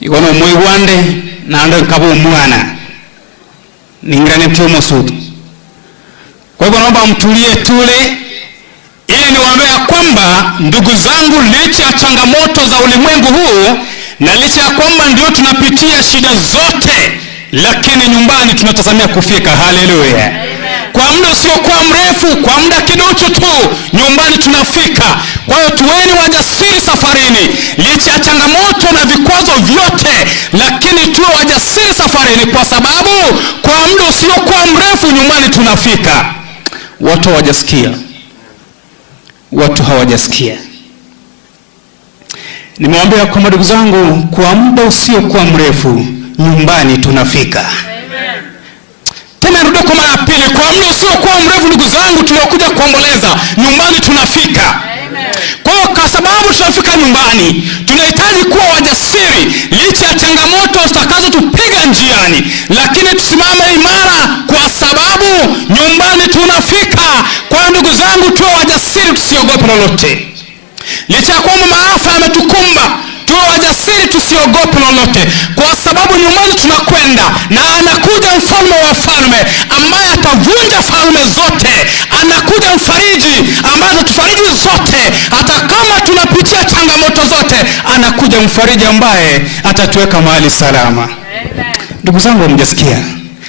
ikono Mwigwande na ando nkabu mwana ningirani mtio mosudu. Kwa hivyo naomba mtulie tule, ili niwaambia kwamba ndugu zangu, licha ya changamoto za ulimwengu huu na licha ya kwamba ndio tunapitia shida zote, lakini nyumbani tunatazamia kufika. Haleluya. Kwa muda usiokuwa mrefu, kwa muda kidogo tu, nyumbani tunafika. Kwa hiyo tuweni wajasiri safarini, licha ya changamoto na vikwazo vyote, lakini tuwe wajasiri safarini, kwa sababu kwa muda usiokuwa mrefu nyumbani tunafika. Watu hawajasikia, watu hawajasikia. Nimewaambia kwamba ndugu zangu, kwa muda usiokuwa mrefu nyumbani tunafika. Tena nirudi kwa mara pili, kwa muda usiokuwa mrefu ndugu zangu tuliokuja kuomboleza, nyumbani tunafika. Kwa sababu tunafika nyumbani, tunahitaji kuwa wajasiri licha ya changamoto zitakazotupiga njiani, lakini tusimame imara kwa sababu nyumbani tunafika. Kwa ndugu zangu, tuwe wajasiri, tusiogope lolote. Licha ya kwamba maafa yametukumba, tuwe wajasiri, tusiogope lolote, kwa sababu nyumbani tunakwenda na anakuja mfalme wa falme ambaye atavunja falme zote. Anakuja mfariji ambaye atatufariji zote, hata kama tunapitia changamoto zote. Anakuja mfariji ambaye atatuweka mahali salama. Ndugu zangu, mngesikia,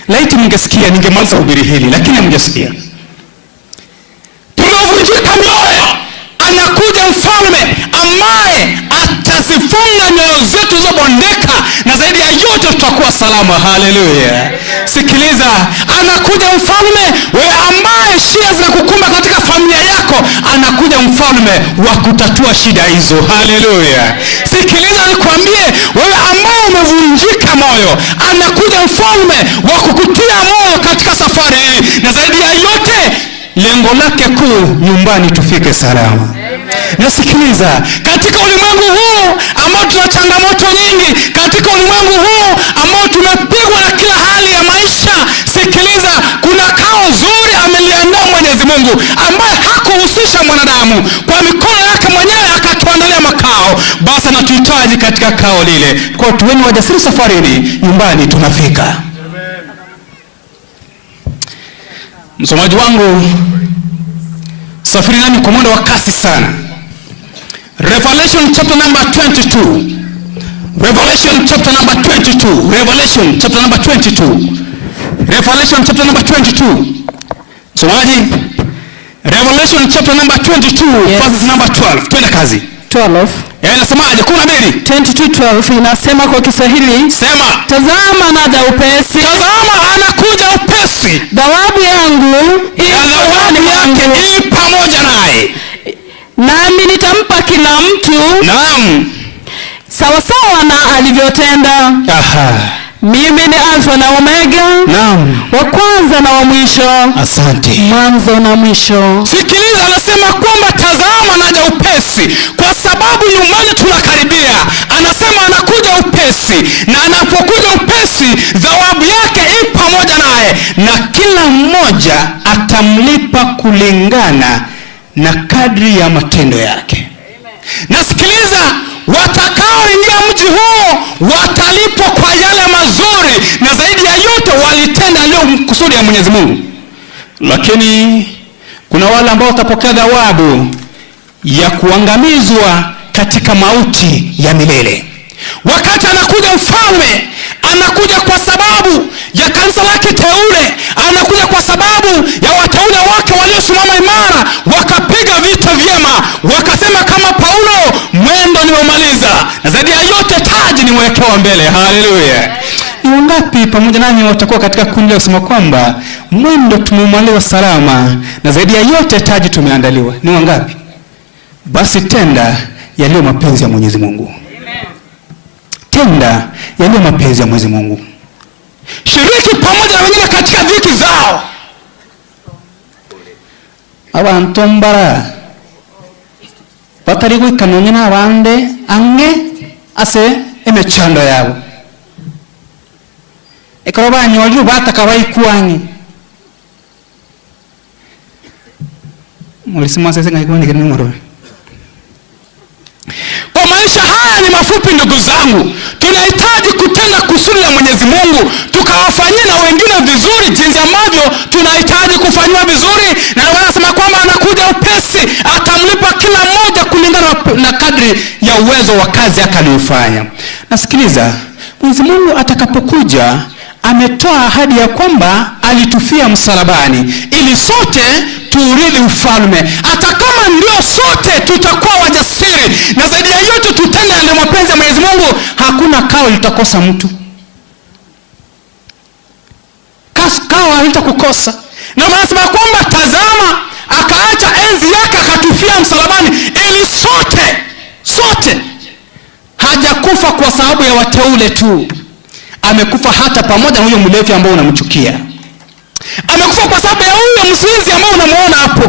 laiti mngesikia, ningemaliza hubiri hili, lakini mngesikia. Tumevunjika mioyo. Anakuja mfalme ambaye atazifunga nyoyo zetu zilizobondeka, na zaidi ya yote tutakuwa salama. Haleluya. Sikiliza, anakuja mfalme wewe ambaye shida zinakukumba katika familia yako. Anakuja mfalme wa kutatua shida hizo. Haleluya. Sikiliza nikwambie, wewe ambaye umevunjika moyo, anakuja mfalme wa kukutia moyo katika safari hii, na zaidi ya yote lengo lake kuu, nyumbani tufike salama. Na sikiliza, katika ulimwengu huu ambao tuna changamoto nyingi, katika ulimwengu huu ambao tumepigwa na kila hali ya maisha, sikiliza, kuna kao zuri ameliandaa Mwenyezi Mungu ambaye hakuhusisha mwanadamu. Kwa mikono yake mwenyewe akatuandalia makao. Basi anatuhitaji katika kao lile. Kwa tuweni wajasiri safarini, nyumbani tunafika. Msomaji wangu, safiri nami kwa mwendo wa kasi sana. Revelation chapter number 22. Revelation chapter number 22. Revelation chapter number 22. Revelation chapter number 22. Msomaji, Revelation chapter number 22, yes. Verse number 12. Twende kazi. 12. Inasemaje? 22:12 inasema kwa Kiswahili, sema, tazama naja upesi. Tazama anakuja upesi. Thawabu yangu yake pamoja naye, nami nitampa kila mtu, naam, sawa sawa na alivyotenda. Mimi ni Alfa na Omega, naam, wa kwanza na wa mwisho. Asante. Mwanzo na mwisho. Sikiliza, anasema kwamba tazama naja upesi, kwa sababu nyumbani tunakaribia. Anasema anakuja upesi, na anapokuja upesi thawabu yake i pamoja naye, na kila mmoja atamlipa kulingana na kadri ya matendo yake. Na sikiliza, watakaoingia mji huo watalipwa kwa yale mazuri, na zaidi ya yote walitenda leo kusudi ya Mwenyezi Mungu. Lakini kuna wale ambao watapokea thawabu ya kuangamizwa katika mauti ya milele. Wakati anakuja mfalme, anakuja kwa sababu ya kanisa lake teule, anakuja kwa sababu ya wateule wake waliosimama imara, wakapiga vita vyema, wakasema kama Paulo, mwendo nimemaliza, na zaidi ya yote taji nimewekewa mbele. Haleluya. Ni wangapi pamoja nami watakuwa katika kundi la kusema kwamba mwendo tumemaliza salama, na zaidi ya yote taji tumeandaliwa? Ni wangapi? Basi tenda yaliyo mapenzi ya Mwenyezi Mungu. Tenda yaliyo mapenzi ya Mwenyezi Mungu. Shiriki pamoja na wengine katika dhiki zao. Abantu mbara batari gwikanonya n'abande ange ase emechando yabo. Ekoro banyolju bataka bayikwangi. Mulisema sasa ngaikwani kile numero. Kwa maisha haya ni mafupi, ndugu zangu, tunahitaji kutenda kusudi la Mwenyezi Mungu, tukawafanyia na wengine vizuri jinsi ambavyo tunahitaji kufanywa vizuri. Na wanasema kwamba anakuja upesi, atamlipa kila mmoja kulingana na kadri ya uwezo wa kazi akalifanya. Nasikiliza, Mwenyezi Mungu atakapokuja ametoa ahadi ya kwamba alitufia msalabani ili sote tuurithi ufalme. Hata kama ndio sote tutakuwa wajasiri, na zaidi ya yote tutende yale mapenzi ya Mwenyezi Mungu, hakuna kao litakosa mtu. Kao halitakukosa. Na wanasema kwamba tazama, akaacha enzi yake akatufia msalabani ili sote. Hajakufa kwa sababu ya wateule tu. Amekufa hata pamoja na huyo mlevi ambao unamchukia. Amekufa kwa sababu ya huyo mzinzi ambao unamuona hapo.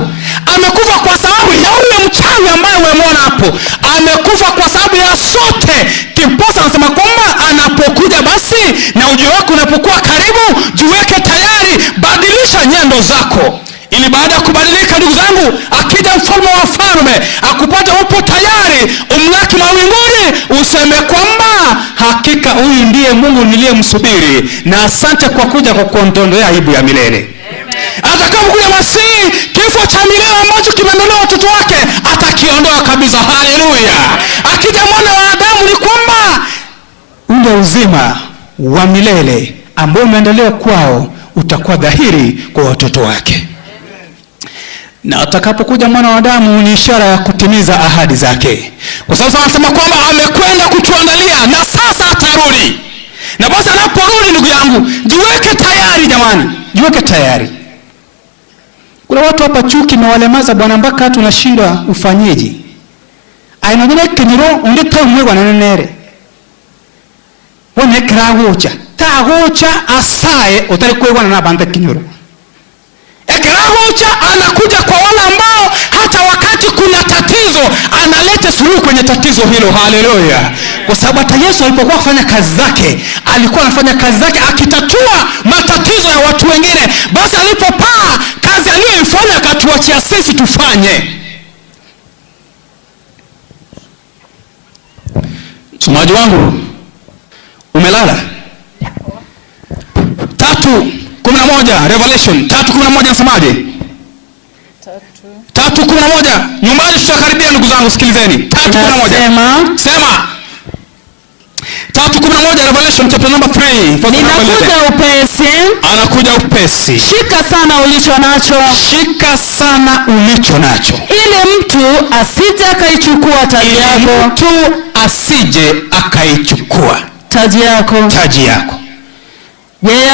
Amekufa kwa sababu ya huyo mchawi ambaye unamuona hapo. Amekufa kwa sababu ya sote. Kiposa anasema kwamba anapokuja basi, na ujio wako unapokuwa karibu, jiweke tayari, badilisha nyendo zako ili baada ya kubadilika, ndugu zangu, akija mfalme wa falme akupata upo tayari, umlaki mawinguni, useme kwamba hakika huyu ndiye Mungu niliyemsubiri, na asante kwa kuja kwa kuondolea aibu ya milele. Atakapokuja Masihi, kifo cha milele ambacho kimeondolewa watoto wake atakiondoa kabisa. Haleluya. Akija mwana wa Adamu, ni kwamba ule uzima wa milele ambao umeandaliwa kwao utakuwa dhahiri kwa watoto wake. Na atakapokuja mwana wa Adamu ni ishara ya kutimiza ahadi zake, kwa sababu anasema kwamba amekwenda kutuandalia na sasa atarudi. Na basi anaporudi, ndugu yangu, jiweke tayari jamani, jiweke tayari. Kuna watu hapa chuki na walemaza bwana, mpaka tunashindwa ufanyeje. Ainogene kenyiro onde taumwe na nenere wone kragocha tagocha asae utari kwegwana na banda kinyoro. Ekiragocha anakuja kwa wale ambao hata wakati kuna tatizo analeta suluhu kwenye tatizo hilo. Haleluya. Kwa sababu hata Yesu alipokuwa kufanya kazi zake, alikuwa anafanya kazi zake akitatua matatizo ya watu wengine. Basi alipopaa, kazi aliyoifanya akatuachia sisi tufanye. Msomaji wangu, umelala? 3:11 Revelation 3:11 nasemaje? 3:11. Nyumbani tutakaribia ndugu zangu, sikilizeni. 3:11. Sema. 3:11 Revelation chapter number 3. Ninakuja upesi. Anakuja upesi. Shika sana ulicho nacho. Shika sana ulicho nacho. Ili mtu asije akaichukua taji yako. Mtu asije akaichukua taji yako. Taji yako. Yeye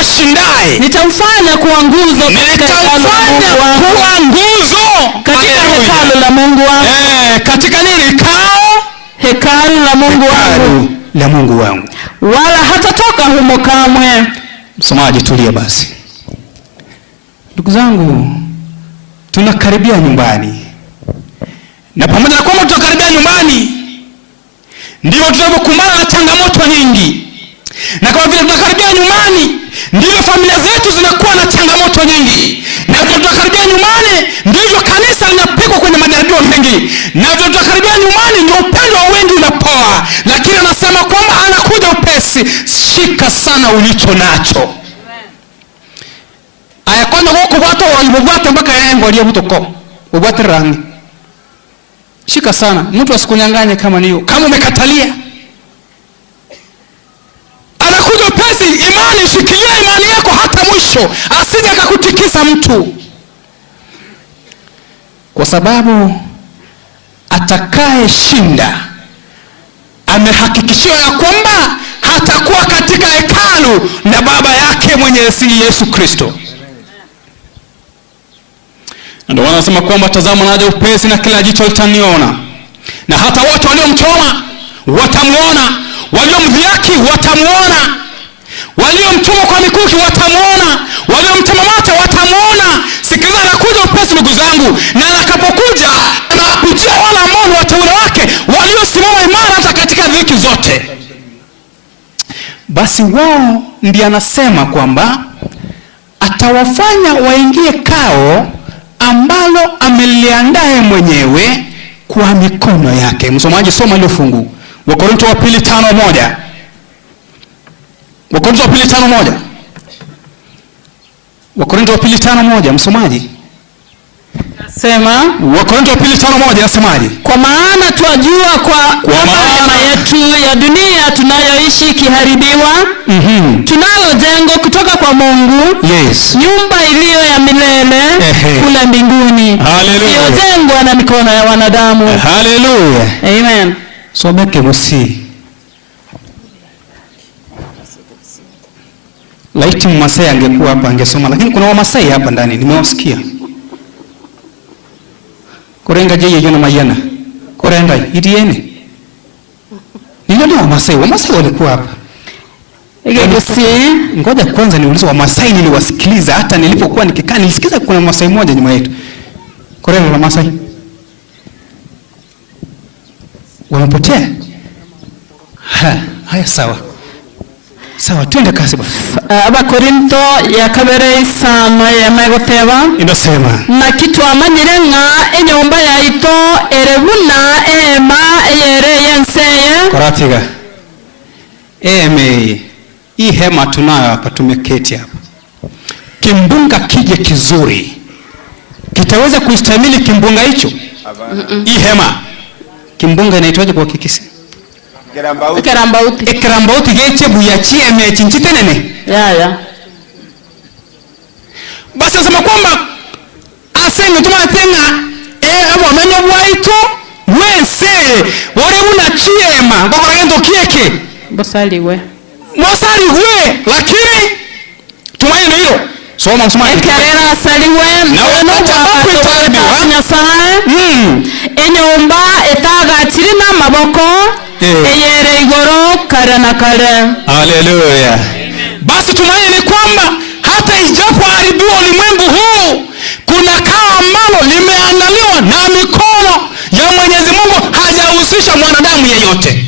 ashindaye nitamfanya kuwa nguzo katika hekalu la Mungu wangu. Katika nini? Hekalu la Mungu wangu. La Mungu wangu. Wala hatatoka humo kamwe. Msomaji, tulia basi. Ndugu zangu, tunakaribia nyumbani. Na pamoja na kwamba tunakaribia nyumbani, ndivyo tunavyokumbana na changamoto nyingi. Na kama vile tunakaribia nyumbani, ndivyo familia zetu zinakuwa na changamoto nyingi. Na tunakaribia nyumbani, ndivyo kanisa linapigwa kwenye majaribio mengi. Na tunakaribia nyumbani, ndio upendo wa wengi unapoa. Lakini anasema kwamba anakuja upesi. Shika sana ulicho nacho. Aya kwanza wako watu walibobwata mpaka yengo aliyebutoko. Ubwate rangi. Shika sana. Mtu asikunyanganye kama niyo. Kama umekatalia. Anakuja upesi. Imani, shikilia imani yako hata mwisho. Asije akakutikisa mtu. Kwa sababu atakaye shinda amehakikishiwa ya kwamba hatakuwa katika hekalu na baba yake Mwenyezi Yesu Kristo. Ndio wanasema kwamba tazama naja upesi na kila jicho litaniona. Na hata wote waliomchoma watamuona, waliomdhihaki watamuona, waliomchoma kwa mikuki watamuona, waliomtema mate watamuona. Sikiliza, anakuja upesi ndugu zangu, na atakapokuja anakujia wale ambao ni wateule wake waliosimama imara hata katika dhiki zote. Basi wao ndiye anasema kwamba atawafanya waingie kao ambalo ameliandae mwenyewe kwa mikono yake. Msomaji, soma ile fungu. Wakorintho wa pili 5:1. Wakorintho wa pili 5:1. Wakorintho wa pili 5:1. Msomaji. Sema. Wakorintho wa pili 5:1 nasemaje? Kwa maana twajua kwa maana yetu ya dunia tunayoishi kiharibiwa. Tunalo jengo kutoka kwa Mungu. Yes. Nyumba iliyo ya milele kule mbinguni. Hallelujah. Sio jengo na mikono ya wanadamu. Hallelujah. Amen. Someke musi. Laiti Mmasai angekuwa hapa angesoma, lakini kuna Wamasai hapa ndani nimewasikia. Korenga jeye yona mayana. Korenda idiene. Nini Wamasai? Wamasai walikuwa hapa. Ngoja kwanza niulize Wamasai niliwasikiliza, hata nilipokuwa nikikaa nilisikiza kuna Wamasai mmoja nyuma yetu. Korenda na Wamasai. Wamepotea? Haya sawa. Sawa, twende kasi bwana. Abakorinto ya kabere isano ya magoteba Inasema na kitu amanyire nga enyomba ya ito erebuna ema yere yenseye Koratiga. Hii hema tunayo hapa, tumeketi hapa. Kimbunga kije kizuri kitaweza kuistahimili kimbunga hicho? Hii hema kimbunga inaitwaje kwa Kikisi? Ekerambauti geche buyachie mechinchite nene. Ya. Basi nasema kwamba asenga tumatenga abo menyo bwaito wense wore una chiema gokoragendo kieke Bosaliwe. Lakini tumaini hilo soma msoma ekerera saliwe na watabaku italiwa enyomba etagatiri na maboko eyere igoro kare na kare. Haleluya. Basi tumaini ni kwamba hata ijapo haribiwa ulimwengu huu, kuna kao ambalo limeandaliwa na mikono ya Mwenyezi Mungu, hajahusisha mwanadamu yeyote.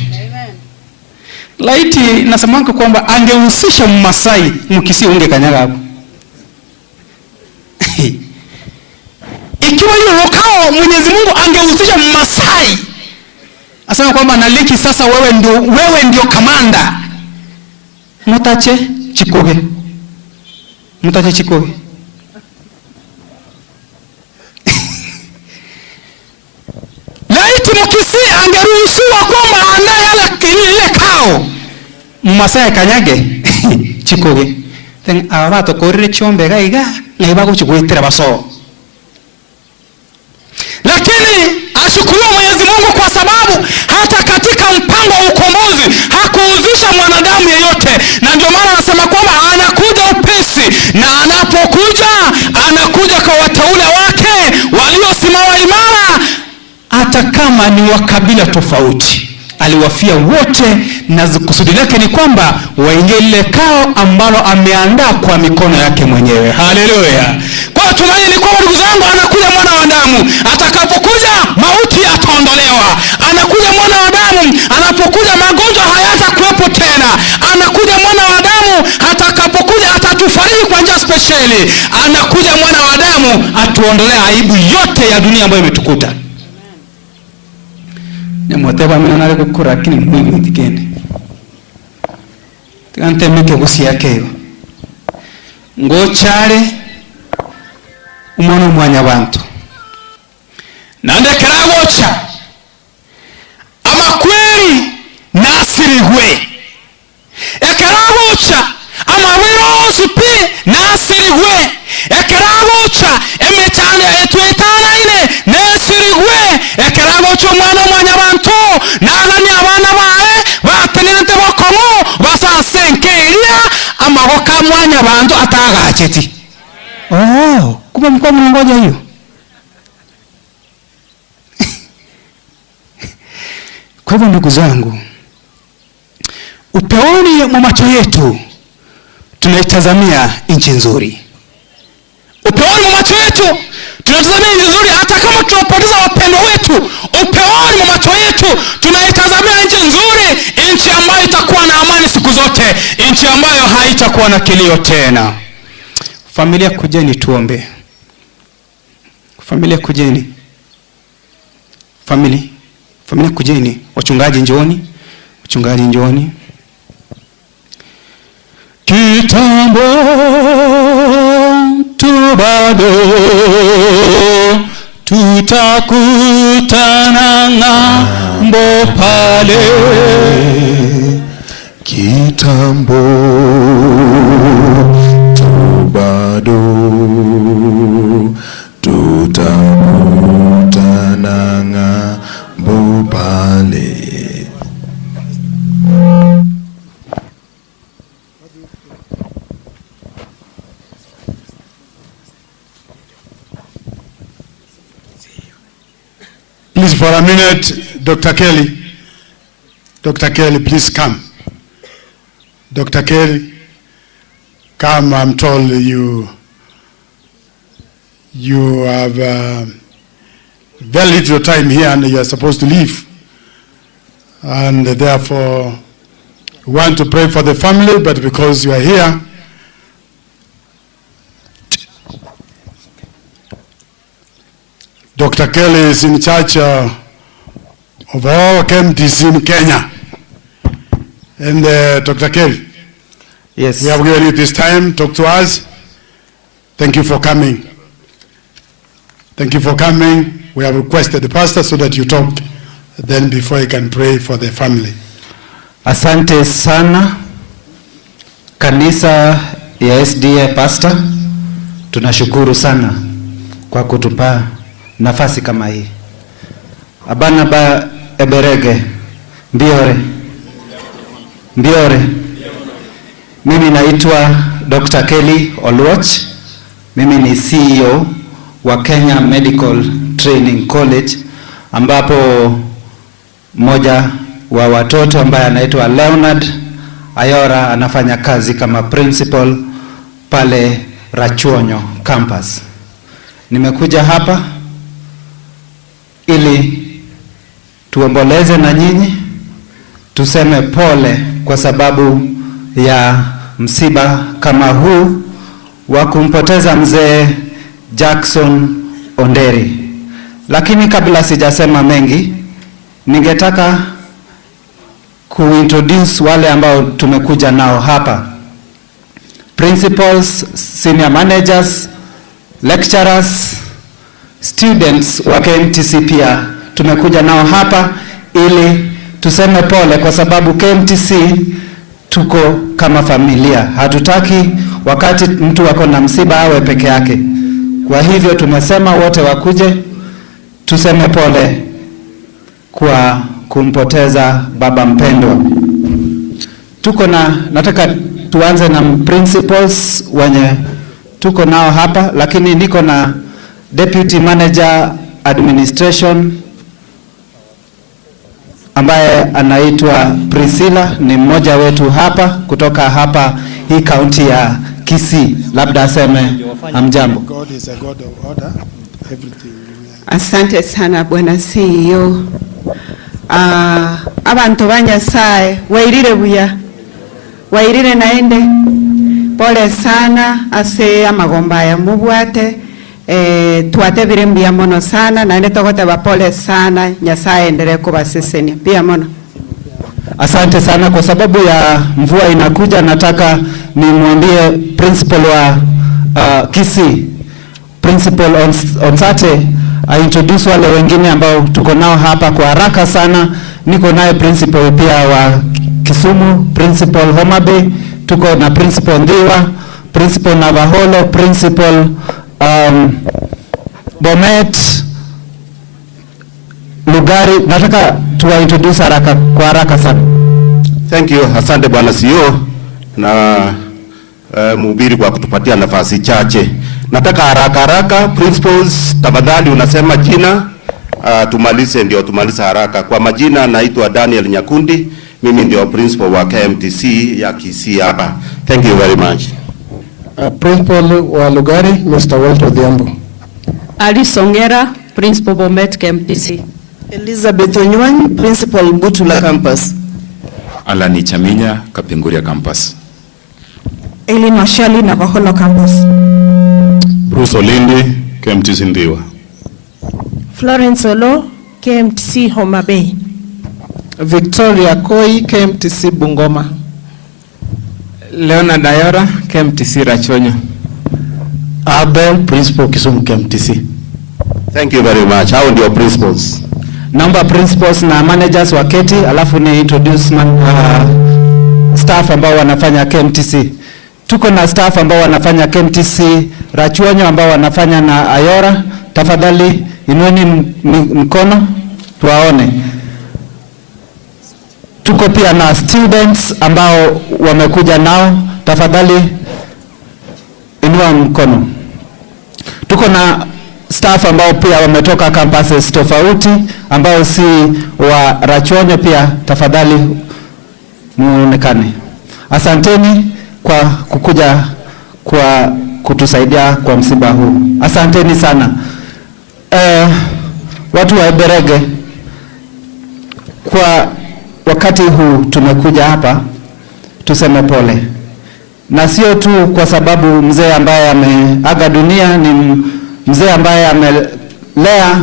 Laiti nasemanga kwamba angehusisha Mmasai, Mkisi ungekanyaga hapo. Ikiwa hiyo rokao Mwenyezi Mungu angehusisha Mmasai, asema kwamba naliki sasa wewe ndio kamanda. Mutache chikoge. Laiti Mkisi angeruhusiwa kwamba andaye ile kao Mmasai kanyage chikoge. Then abato korire chombe gaiga na ibago chikuitira baso. Lakini ashukuriwe Mwenyezi Mungu kwa sababu hata katika mpango wa ukombozi hakuhusisha mwanadamu yeyote, na ndio maana anasema kwamba anakuja upesi, na anapokuja anakuja kwa wateule wake waliosimama imara, hata kama ni wa kabila tofauti. Aliwafia wote, na kusudi lake ni kwamba waingie lile kao ambalo ameandaa kwa mikono yake mwenyewe. Haleluya. Kwa tumaini ni kwamba ndugu zangu, anakuja mwana wa Adamu, atakapokuja mauti yataondolewa. Anakuja mwana wa Adamu, anapokuja magonjwa hayatakuwepo tena. Anakuja mwana wa Adamu, atakapokuja atatufariji kwa njia speciali. Anakuja mwana wa Adamu atuondolee aibu yote ya dunia ambayo imetukuta. Nyamoteba minonare kukura kini mwingi itikende. Tikante meke gusi yakeyo. Ngochare umwana umwanya bantu. Nande karagocha. Amakweri nasirigwe. Ekaragocha amawiro supi nasirigwe. Ekaragocha emechane etwetana ine nasirigwe. Ekaragocha umwana umwanya bantu nagani abana bae batenente bokomo basasenkeria amagoka mwanya bantu atagacheti. Kuba mko mngoja hiyo. Kwa hivyo ndugu zangu, upeoni mwa macho yetu tunaitazamia nchi nzuri. Upeoni mwa macho yetu tunatazamia nchi nzuri, hata kama tunapoteza wapendwa wetu. Upeoni mwa macho yetu tunaitazamia nchi nzuri, nchi ambayo itakuwa na amani siku zote, nchi ambayo haitakuwa na kilio tena. Familia kujeni tuombe. Familia kujeni. Familia kujeni. Wachungaji njooni. Kitambo tu bado tutakutana ng'ambo pale. Kitambo tu bado tutakutana ng'ambo pale. Please, for a minute, Dr. Kelly. Dr. Kelly, please come. Dr. Kelly, come. I'm told you have very little time here and you are supposed to leave. And therefore, We want to pray for the family, but because you are here, Dr. Kelly is in charge of all KMTC in Kenya. And Dr. Kelly, yes, we have given you this time, talk to us. Thank you for coming. Thank you for coming. We have requested the pastor so that you talk then before he can pray for the family. Asante sana kanisa ya SDA pastor, tunashukuru sana kwa kutupa nafasi kama hii. Abana ba eberege Mbiore. Mimi naitwa Dr. Kelly Oluoch. Mimi ni CEO wa Kenya Medical Training College, ambapo mmoja wa watoto ambaye anaitwa Leonard Ayora anafanya kazi kama principal pale Rachuonyo campus. Nimekuja hapa ili tuomboleze na nyinyi, tuseme pole kwa sababu ya msiba kama huu wa kumpoteza mzee Jackson Onderi. Lakini kabla sijasema mengi, ningetaka kuintroduce wale ambao tumekuja nao hapa. Principals, senior managers, lecturers, students wa KMTC pia tumekuja nao hapa ili tuseme pole kwa sababu KMTC tuko kama familia. Hatutaki wakati mtu wako na msiba awe peke yake. Kwa hivyo tumesema wote wakuje tuseme pole kwa kumpoteza baba mpendwa. Nataka tuanze na principals wenye tuko nao hapa, lakini niko na deputy manager administration ambaye anaitwa Priscilla, ni mmoja wetu hapa kutoka hapa hii county ya Kisii. Labda aseme amjambo. Asante sana bwana CEO. Abantu banyasaye wairire naende pole sana ase amagomba ya mubwate twatebire mbia mono sana naende togoteba pole sana, Nyasaye endelee kubasesenia pia mono. Asante sana. Kwa sababu ya mvua inakuja, nataka nimwambie principal wa Kisii, Principal Onsate, introduce wale wengine ambao tuko nao hapa kwa haraka sana. Niko naye principal pia wa Kisumu, Principal Homa Bay, tuko na Principal Ndhiwa, Principal Navaholo, Principal Bomet, Lugari. Nataka tuwa introduce kwa haraka sana. Thank you. Asante bwana CEO na mhubiri kwa kutupatia nafasi chache. Nataka haraka principals, tafadhali unasema jina tumalize, ndio tumaliza haraka. Kwa majina naitwa Daniel Nyakundi, mimi ndio principal wa KMTC ya Kisii hapa. Thank you very much. Principal wa Lugari, Mr. Walter Odhiambo. Ali Songera, Principal Bomet KMTC. Elizabeth Onywan, Principal Butula Campus. Alani Chaminya, Kapenguria Campus. Eileen Mashali, Navakholo Campus. Bruce Olindi, KMTC Ndhiwa. Florence Olo, KMTC Homa Bay. Victoria Koi, KMTC Bungoma. Leonard Ayora, KMTC Rachuonyo. Abel, Principal Kisumu KMTC. Thank you very much. Hao ndio principals. Number principals na managers wa keti, alafu ni introduce staff ambao wanafanya KMTC. Tuko na staff ambao wanafanya KMTC Rachuonyo ambao wanafanya na Ayora. Tafadhali inueni mkono tuwaone. Tuko pia na students ambao wamekuja nao. Tafadhali inua mkono. Tuko na staff ambao pia wametoka campuses tofauti ambao si wa Rachuonyo pia, tafadhali muonekane. Asanteni kwa kukuja kwa kutusaidia kwa msiba huu. Asanteni sana. Watu wa Eberege, kwa wakati huu tumekuja hapa tuseme pole, na sio tu kwa sababu mzee ambaye ameaga dunia ni mzee ambaye amelea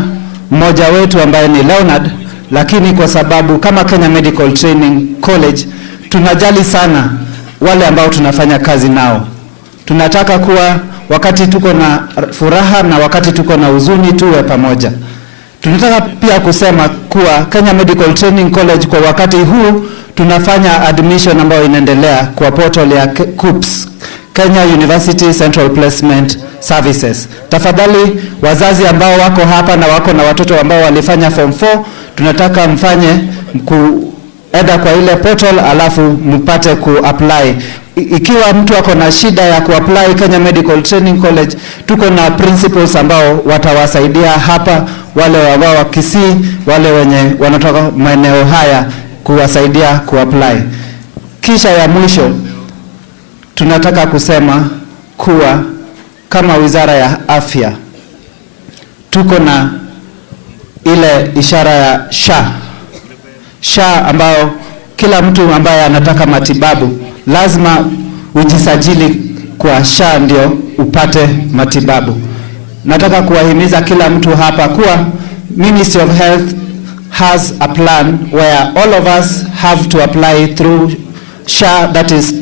mmoja wetu ambaye ni Leonard, lakini kwa sababu kama Kenya Medical Training College tunajali sana wale ambao tunafanya kazi nao. Tunataka kuwa wakati tuko na furaha na wakati tuko na huzuni tuwe pamoja. Tunataka pia kusema kuwa Kenya Medical Training College kwa wakati huu tunafanya admission ambayo inaendelea kwa portal ya KUPS, Kenya University Central Placement Services. Tafadhali wazazi ambao wako hapa na wako na watoto ambao walifanya form 4, tunataka mfanye kuenda kwa ile portal alafu mpate kuapply. Ikiwa mtu ako na shida ya kuapply Kenya Medical Training College, tuko na principals ambao watawasaidia hapa, wale ambao wa Kisii, wale wenye wanatoka maeneo haya kuwasaidia kuapply. Kisha ya mwisho tunataka kusema kuwa kama Wizara ya Afya tuko na ile ishara ya SHA ambayo kila mtu ambaye anataka matibabu lazima ujisajili kwa SHA ndio upate matibabu. Nataka kuwahimiza kila mtu hapa kuwa Ministry of Health has a plan where all of us have to apply through SHA, that is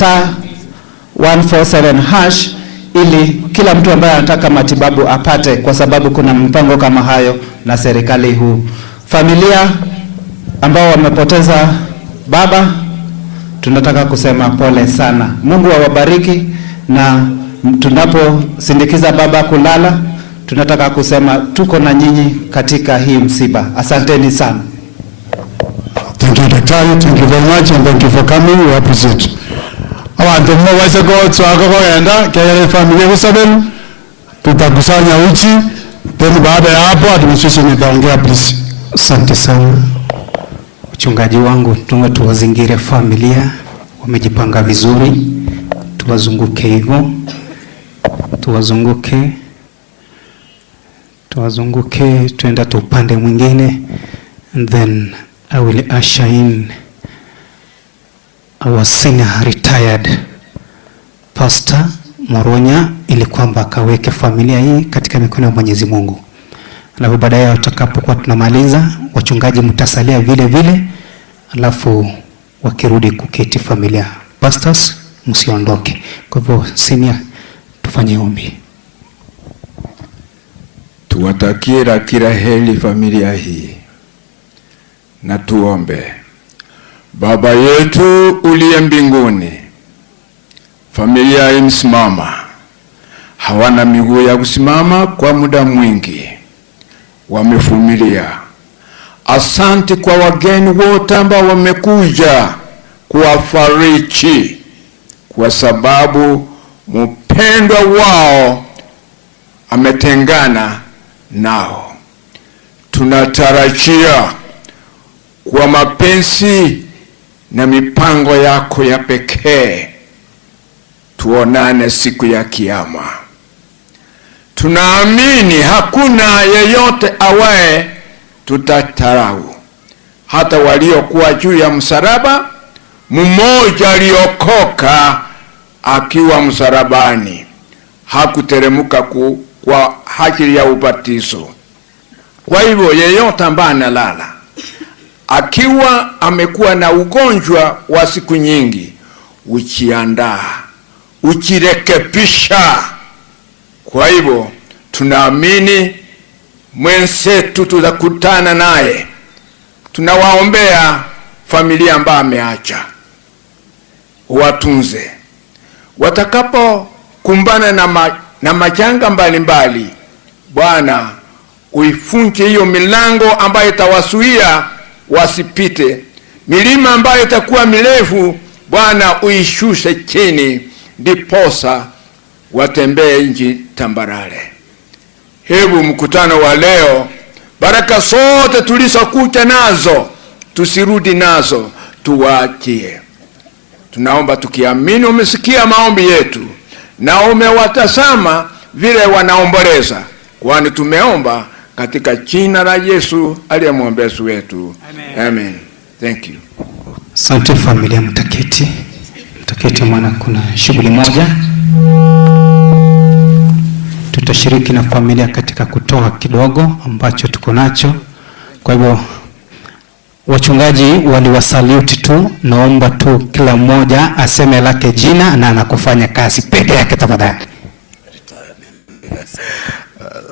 *147# ili kila mtu ambaye anataka matibabu apate, kwa sababu kuna mpango kama hayo na serikali huu. Familia ambao wamepoteza baba, tunataka kusema pole sana. Mungu awabariki, na tunaposindikiza baba kulala, tunataka kusema tuko na nyinyi katika hii msiba. Asanteni sana. Thank you, Daktari. Thank you very much and thank you for coming. We appreciate. Abantu mwaweza kuenda kwa familia kusabelu, tutakusanya uchi, then baada ya hapo administration itaongea please. Asante sana. Uchungaji wangu tuwazingire familia, wamejipanga vizuri, tuwazunguke hivyo, tuwazunguke, tuenda tu upande mwingine, and then I will usher in our senior retired Pastor Moronya ili kwamba akaweke familia hii katika mikono ya Mwenyezi Mungu. Alafu baadaye utakapokuwa tunamaliza, wachungaji mtasalia vile vile, alafu wakirudi kuketi familia. Pastors msiondoke. Kwa hivyo senior, tufanye ombi. Tuwatakie kila heri familia hii na tuombe. Baba yetu uliye mbinguni, familia imesimama, hawana miguu ya kusimama kwa muda mwingi, wamevumilia. Asante kwa wageni wote ambao wamekuja kuwafariji, kwa sababu mpendwa wao ametengana nao. Tunatarajia kwa mapenzi na mipango yako ya pekee tuonane siku ya kiyama. Tunaamini hakuna yeyote awaye tutatarau, hata waliokuwa juu ya msalaba, mmoja aliokoka akiwa msalabani, hakuteremuka kwa ajili ya ubatizo. Kwa hivyo yeyote ambaye analala akiwa amekuwa na ugonjwa wa siku nyingi, ujiandaa, ujirekebisha. Kwa hivyo tunaamini mwenzetu tutakutana naye. Tunawaombea familia ambayo ameacha, watunze watakapo kumbana na majanga mbalimbali. Bwana, uifunje hiyo milango ambayo itawasuia wasipite. Milima ambayo itakuwa mirefu, Bwana uishushe chini, ndiposa watembee nchi tambarare. Hebu mkutano wa leo, baraka zote tulizokuja nazo tusirudi nazo, tuwaachie. Tunaomba tukiamini umesikia maombi yetu na umewatazama vile wanaomboleza, kwani tumeomba katika jina la Yesu aliye mwombezi wetu. Amen. Amen. Thank you. Asante familia, mtaketi. Taketi maana kuna shughuli moja. Tutashiriki na familia katika kutoa kidogo ambacho tuko nacho. Kwa hivyo wachungaji waliwasalute tu, naomba tu kila mmoja aseme lake jina na anakufanya kazi peke yake tafadhali.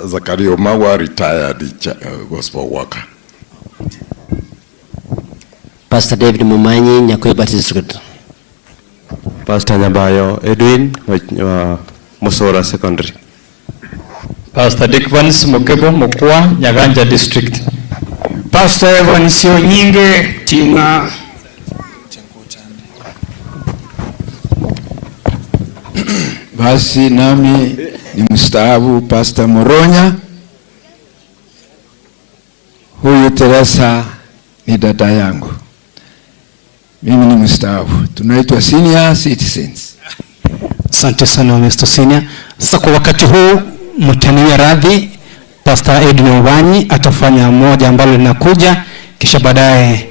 Zakario Mawa, retired gospel worker. Pastor David Mumanyi, Nyakoi Baptist District. Pastor Nyabayo Edwin, Musora Secondary. Pastor Dick Vance Mukebo Mukwa, Nyaganja District. Pastor Evans Onyinge, Tinga. Basi nami ni mstaafu Pastor Moronya. Huyu Teresa ni dada yangu. Mimi ni mstaafu. Tunaitwa senior citizens. Asante sana Mr. Senior. Sasa kwa wakati huu mtania radhi, Pastor Edwin Mumanyi atafanya moja ambalo linakuja, kisha baadaye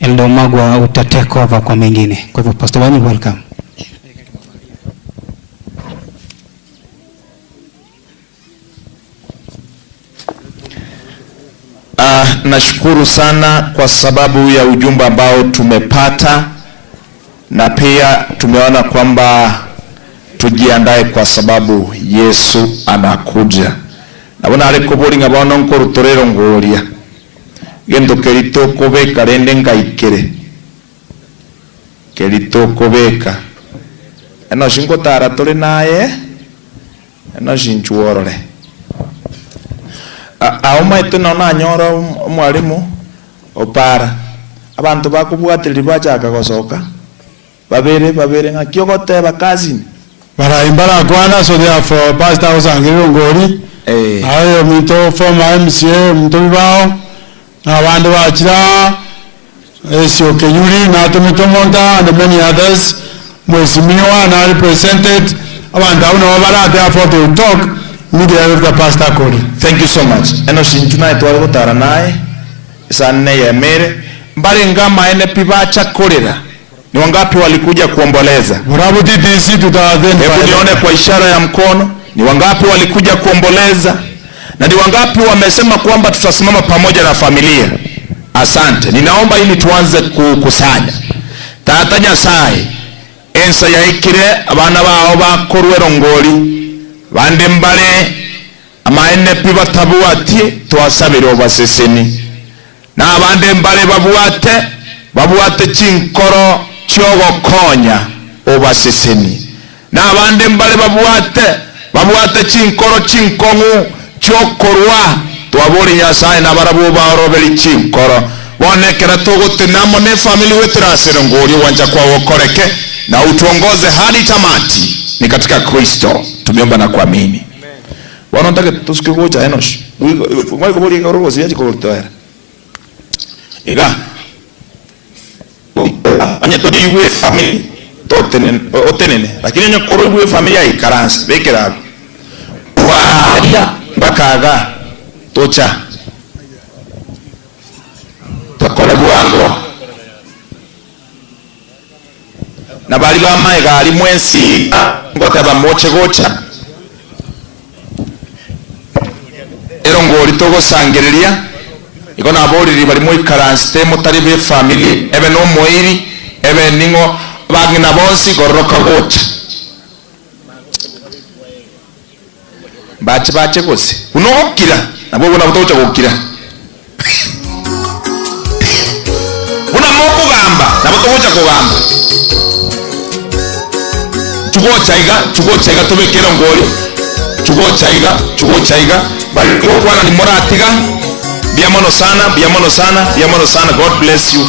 Eldo Magwa utatake over kwa mengine. Kwa hivyo Pastor Mumanyi, welcome. Nashukuru sana kwa sababu ya ujumbe ambao tumepata, na pia tumeona kwamba tujiandae kwa sababu Yesu anakuja. Nabona ari kuburi ngabono nkorutorero ngoria gendo kerito kobeka rende ngaikere kerito kobeka eno shingo tara tole naye eno shinchuorore aoma ito nona nyoro mwalimu opara abantu bakubwatirira bachaka gosoka babere ngakiogote bakazini Baraimbara kwana, so therefore Pastor Osangiro Ngori ayo mito former MCA mto bibao na bandu bachira Esio Kenyuri na Tumito Monta and many others mwesimiwa na represented abantu abo nabara, therefore they will talk immediately after Pastor Kori. Thank you so much. Eno shinchuna etwale gutara naye sanne yemere mbali ngama ene pibacha korera. Ni wangapi walikuja kuomboleza? Hebu nione kwa ishara ya mkono. Ni wangapi walikuja kuomboleza? Na ni wangapi wamesema kwamba tutasimama pamoja na familia? Asante. Ninaomba ili tuanze kukusanya. Tata Nyasaye ensa yaikire abana bao bakorwero ngori bande mbale amaene piba tabuati twasabire obaseseni na abande mbale babuate chinkoro chiogokonya obaseseni na abande mbale babuate chinkoro chinkongu chokorwa twaburi Nyasaye na barabu baroberi chinkoro bonekera tugutinamo ne family wetrasero ngori wanja kwa wokoreke na utuongoze hadi tamati ni katika Kristo tumeomba na kuamini. Bwana nataka tusikikuja Enosh. Ngoi kuburi ngoro siaje kutoera. Ega. Anya to diwe family totenen otenene lakini nya koro diwe familia ikaransa bekera. Wa bakaga tocha. Takole bwango. Na bali ba mai gali mwensi ngote ba moche gocha ero ngori togo sangereria iko na bori bali moi karanste motari be family ebe no moiri ebe ningo bagina bonsi goroka gocha bache gose unokira nabo bona butocha gukira una moko gamba nabo tocha kugamba chugo chaiga tubekera ngori chugo chaiga bali kwa ni moratiga biamono sana. God bless you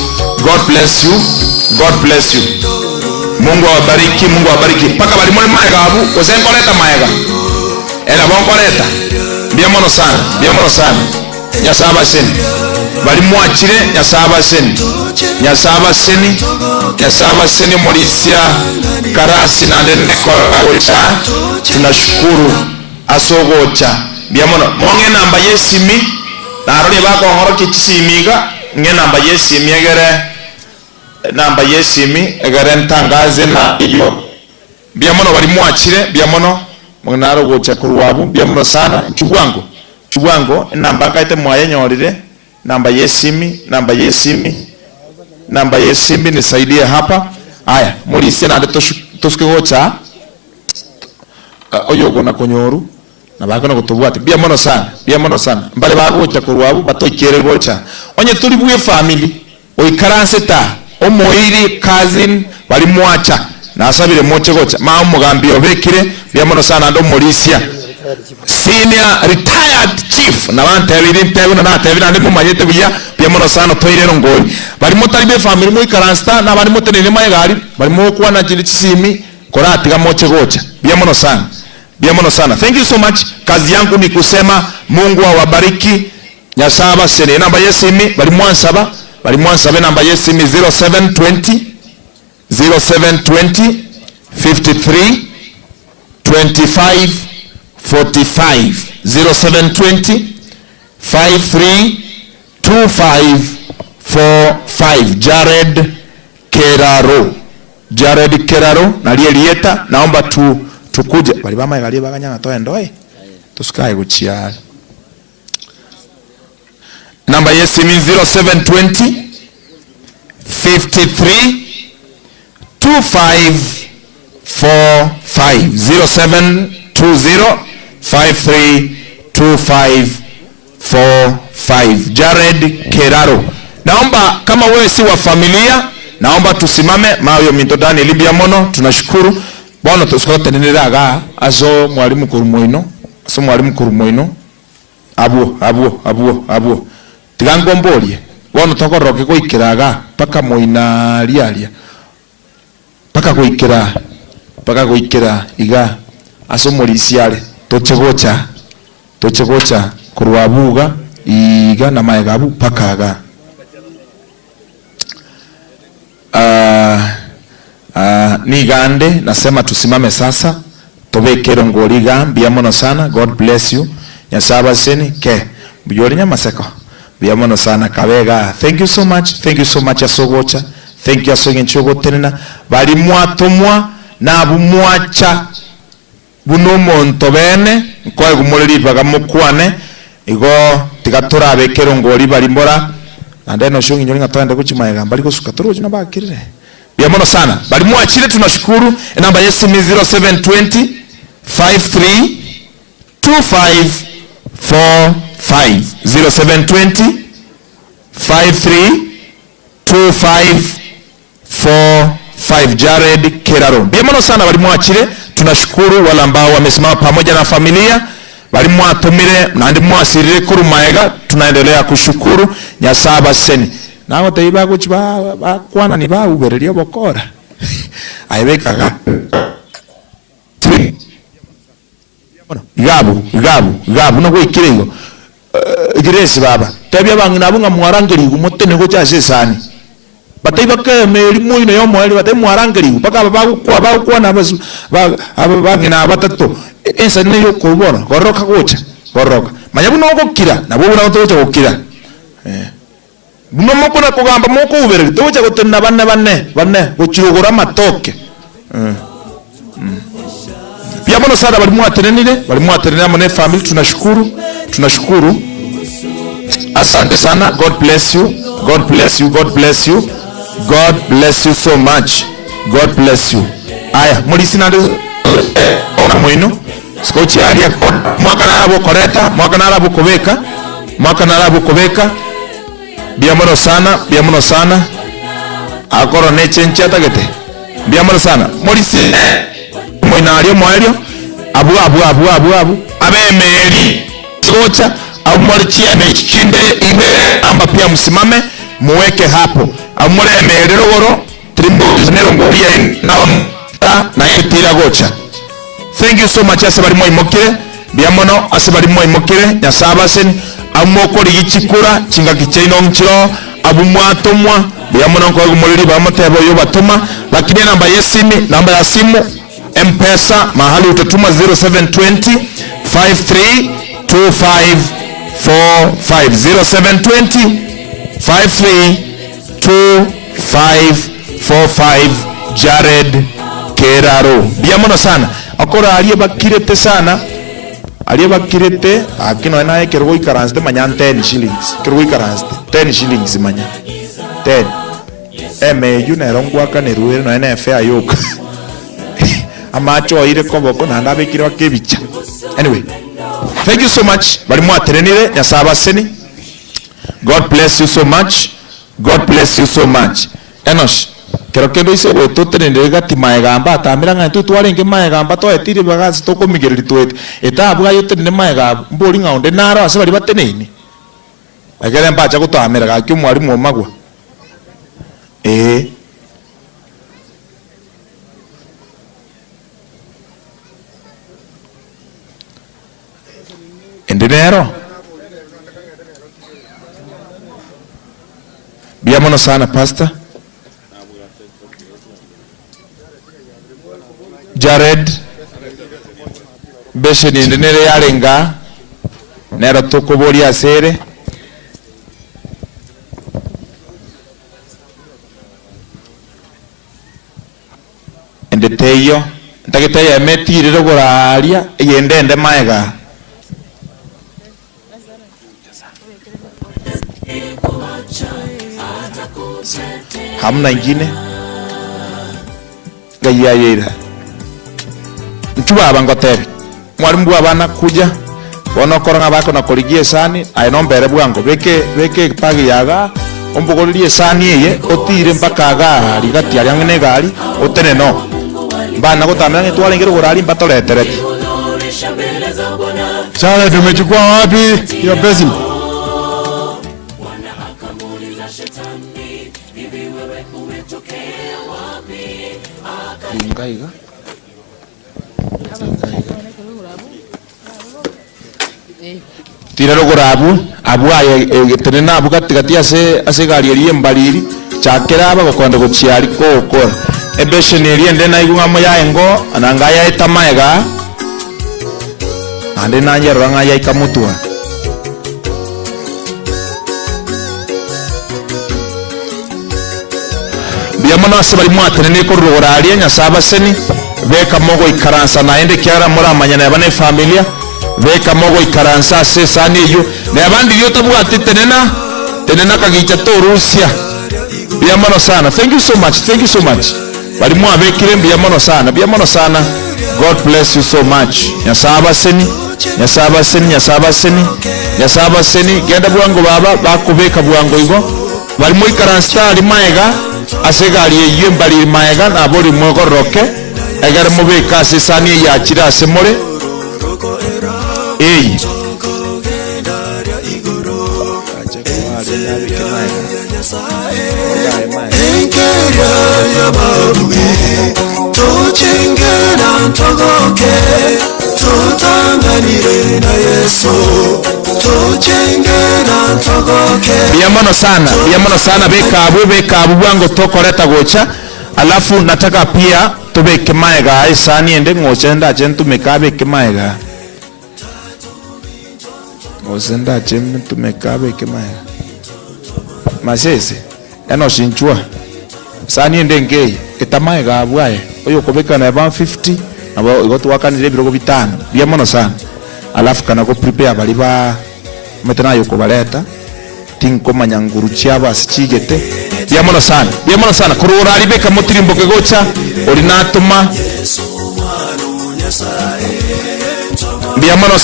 Mungu awabariki paka bali mole maega abu kosenkoleta maega ela bonkoleta biamono sana nyasaba seni bali mwachire nyasaba seni molisia karasi na ndeko ocha tunashukuru asogocha biamono monge namba yesimi na arole bako horo kichimiga nge namba yesimi egere namba yesimi egarentangaze na iyo biamono bali mwachire biamono mwanaro gocha kurwabu biamono sana chugwango namba kaite mwayenyorire namba yesimi nisaidie hapa. Haya mulisi na tosuke gocha oyo gona konyoru na bakona gutubwate biamono sana mbale bagocha kurwabu batokere gocha onye tuli buye family oikaranse ta omoiri cousin bali mwacha nasabire moche gocha ma umugambi obekire biamono sana ndo molisia senior retired chief na bante abiri ntebe na tabira ndi mumanyete buya biamono sana toirero ngoli bali motalibe family mu ikaransta na bali motenene mayegari bali mo kwa na jili chisimi korati ga moche gocha biamono sana. Thank you so much. Kazi yangu ni kusema Mungu awabariki. Nyasaba sene namba yesimi bali mwansaba namba yesimi 0720 53 25 45 0720 53 25 45 Jared Keraro na lieta naomba tukuje bali bama gali baganya to endoe tusikae guchiara namba yesimi 0720 53 25 45 0720 53 25 45 Jared Keraro. Naomba kama wewe si wa familia, naomba tusimame mayo mitodani libia mono. Tunashukuru Bwana tuskote niraga azo mwalimu kurumoino abo tigango mbolie Bwana tokoroke goikiraga paka moina lialia paka goikira iga aso molisiale tochegocha kurwabuga iga na maegabu pakaga nigande nasema tusimame sasa tobekero ngoliga biamono sana. God bless you. Nyasaba seni ke bujori nyamaseko biamono sana kabega. Thank you so much asogocha. Thank you asogen chogotenena bali mwatomwa na bumwacha bunomo ntobene kwa gumuliri bagamukwane igo tigatora bekero ngoli bali mbora andeno shongi nyoli ngatande kuchimaega bali kosuka toro jina bakirire biamono sana bali mwachire. Tunashukuru. Namba yesu ni 0720 53 25 45 0720 53 25 45 Jared Keraro. Biamono sana bali mwachire. Tunashukuru wale ambao wamesimama pamoja na familia bali mwatumire na ndi mwasirire kurumaega. Tunaendelea kushukuru Nyasaba seni nawo teiba kuchiba bakwana ni ba uberelia bokora aibekaga gabu no kwikirigo giresi baba tabia bangi nabunga mwarangeri gumotene go cyase sani bataiba ke meri muino yo mwali batai mwarangeri paka bakwa na basu bangi na batato ensa ne yo kubona goroka gocha goroka manyabu no gukira nabo buna tocha gukira buno mokona kugamba moko ubere tocha gutena banne guchirugura matoke biamono sana bali mwatenenile mane family. Tunashukuru asante sana. God bless you so much. God bless you. Aya mulisi nande ona mwino skochi alia mwaka nabo koreta mwaka nabo kubeka biamono sana akoro nechencha tagete biamono sana mulisi mwinario mwalio abu abemeri skocha au mwalichia mechinde ime amba pia msimame muweke hapo au mwale emerero goro trimbo nero ngoria na yetira gocha. Thank you so much. Asabari moimokire biamono asabari moimokire Nyasaba seni amoko ligichikura chinga kichaino nchiro abumwatomwa biamono kwa gumuliri bamotebo yo batuma. Lakini namba ya simu M-Pesa mahali utatuma 0720 53 25 45 0720 53 25 45 Jared Keraro. Biamono sana. Akora aliyebakirete sana. Aliyebakirete akino naye kirgo ikaranste manyan 10 shillings. Kirgo ikaranste 10 shillings manya. 10. Eme yunerongwa kaneruwe no ene fair yoke. Amacho ire koboko na ndabe kirwa kebicha. Anyway, thank you so much. Bali mwaterenire nyasaba seni. God bless you so much. God bless you so much. Enosh, kero kendo ise wetu tenende gati maegamba atamira nga tu twarenge maegamba to etire bagasi to komigeri twete. Eta abuga yote ne maegamba mbori nga onde naro ase bali bateneni. Agere mbacha kutamira ga kyo mwalimu omagwa. Endenero. Biamono sana pastor. Jared beshe ni ndenere yarenga nero tokobori asere endeteyo ntageteyo emetirire goraria yendende maega hamna ingine gayayira nchuba abangotebi mwalimu bwa bana kuja bono koranga bako na koligie sani ainombere bwango beke pagi yaga ombogolirie sani eye otire mpaka ga rigati ari angene gari otene no bana gotamira ni twalengero gorali mbatoletereti Chale tumechukua wapi hiyo pesa? Ngaiga tira rogorabu abuaye tenena abugati gati ase gari eri embaliri chakera aba gokonde gochiari kokora ebeshe neri ende na igunga moya engo ananga ya etamaega ande nanye ranga ya ikamutwa biamana sabali mwatene ne korogorari nyasaba seni beka mogo ikaransa na ende kyara mura manyana yabane familia beka mogo ikaransa se sani yo ne abandi yo tabu tenena kagicha to Russia biamana sana. Thank you so much bali mwa bekire biamana sana. God bless you so much. Nyasaba seni genda bwango baba bakubeka bwango igo bali mu ikaransa ali maega asegari yembali maega na bori mwego roke egere mubeka sisani ya chira semore biamono sana beka abu bwango tokoreta gocha alafu nataka pia tubeke maega isani ende ngochenda jentu mekabe kemaega ngozenda jentu mekabe kemaega masese eno shinchua sani ende ngei etamaega abwaye oyo kobeka na 150 abo igotu wakanire biro bitano biamono sana alafu kana ko prepare bali ba metana yo kobaleta tinko manyanguru chiaba sichigete biamono sana kurura alibeka motirimbo kegocha olinatuma biamono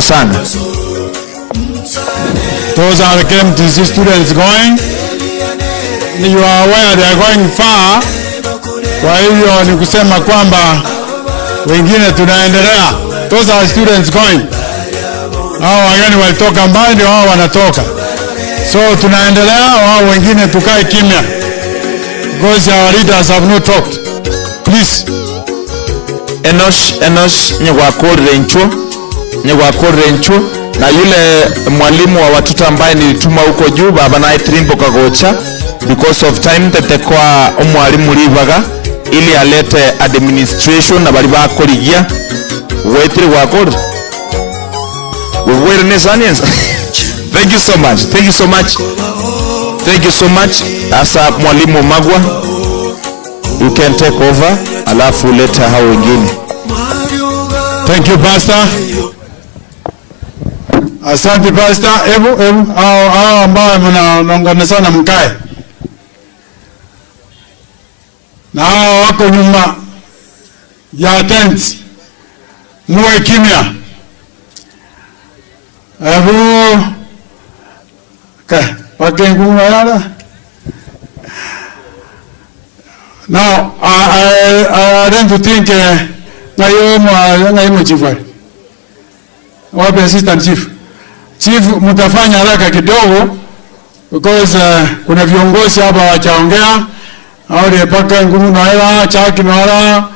sana. Those are the KMTC students going. You are aware they are going far. Kwa hivyo ni kusema kwamba wengine tunaendelea. Those are students going. Hao wageni walitoka mbali ndio hao wanatoka. So tunaendelea, wao wengine tukae kimya. Because our leaders have not talked. Please. Enosh nyegwakorre nchuo na yule mwalimu wa watoto ambaye nilituma huko juu baba naye Trimbo kagocha because of time tetekwa omwalimu libaga ili alete administration na bali bakoligia wetri wakor awareness onions. Thank you so much asa mwalimu Magwa you can take over, alafu leta hao wengine. Thank you, Pastor. Asante, Pastor. Hao ambao mnaongana sana mkae. Na hao wako nyuma ya tent. Muwe kimya. Now, I don't think ngayo chief. Wapi assistant chief? Chief, mtafanya haraka kidogo because kuna viongozi hapa wachaongea au ile paka ngumu na hela chaki na hela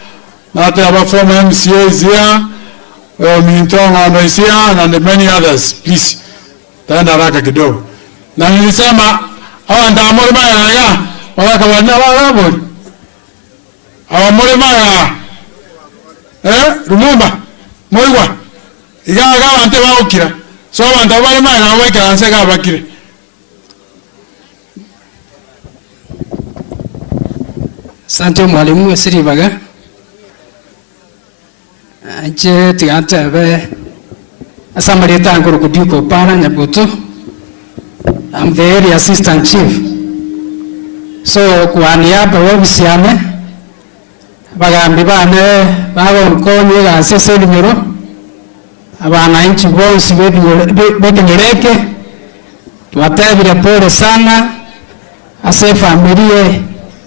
na hata hapa from MCA is here, Mintonga and is here and many others. Please, taenda haraka kidogo. Na nilisema hawa ndamore maya waka wana wabo. Hawa more maya Lumumba moigwa igaga ante baukira so banda bari maya weka anse ga bakire. Asante mwalimu Esiribaga. Je tigatebe asamari tangoro kudiko para Nyabuto. I'm the area assistant chief. So kwa niaba ya ofisiame bagambi bane babo mkonye ga sese limero abana inchi bonsi bekenyoreke twatebire pole sana ase familia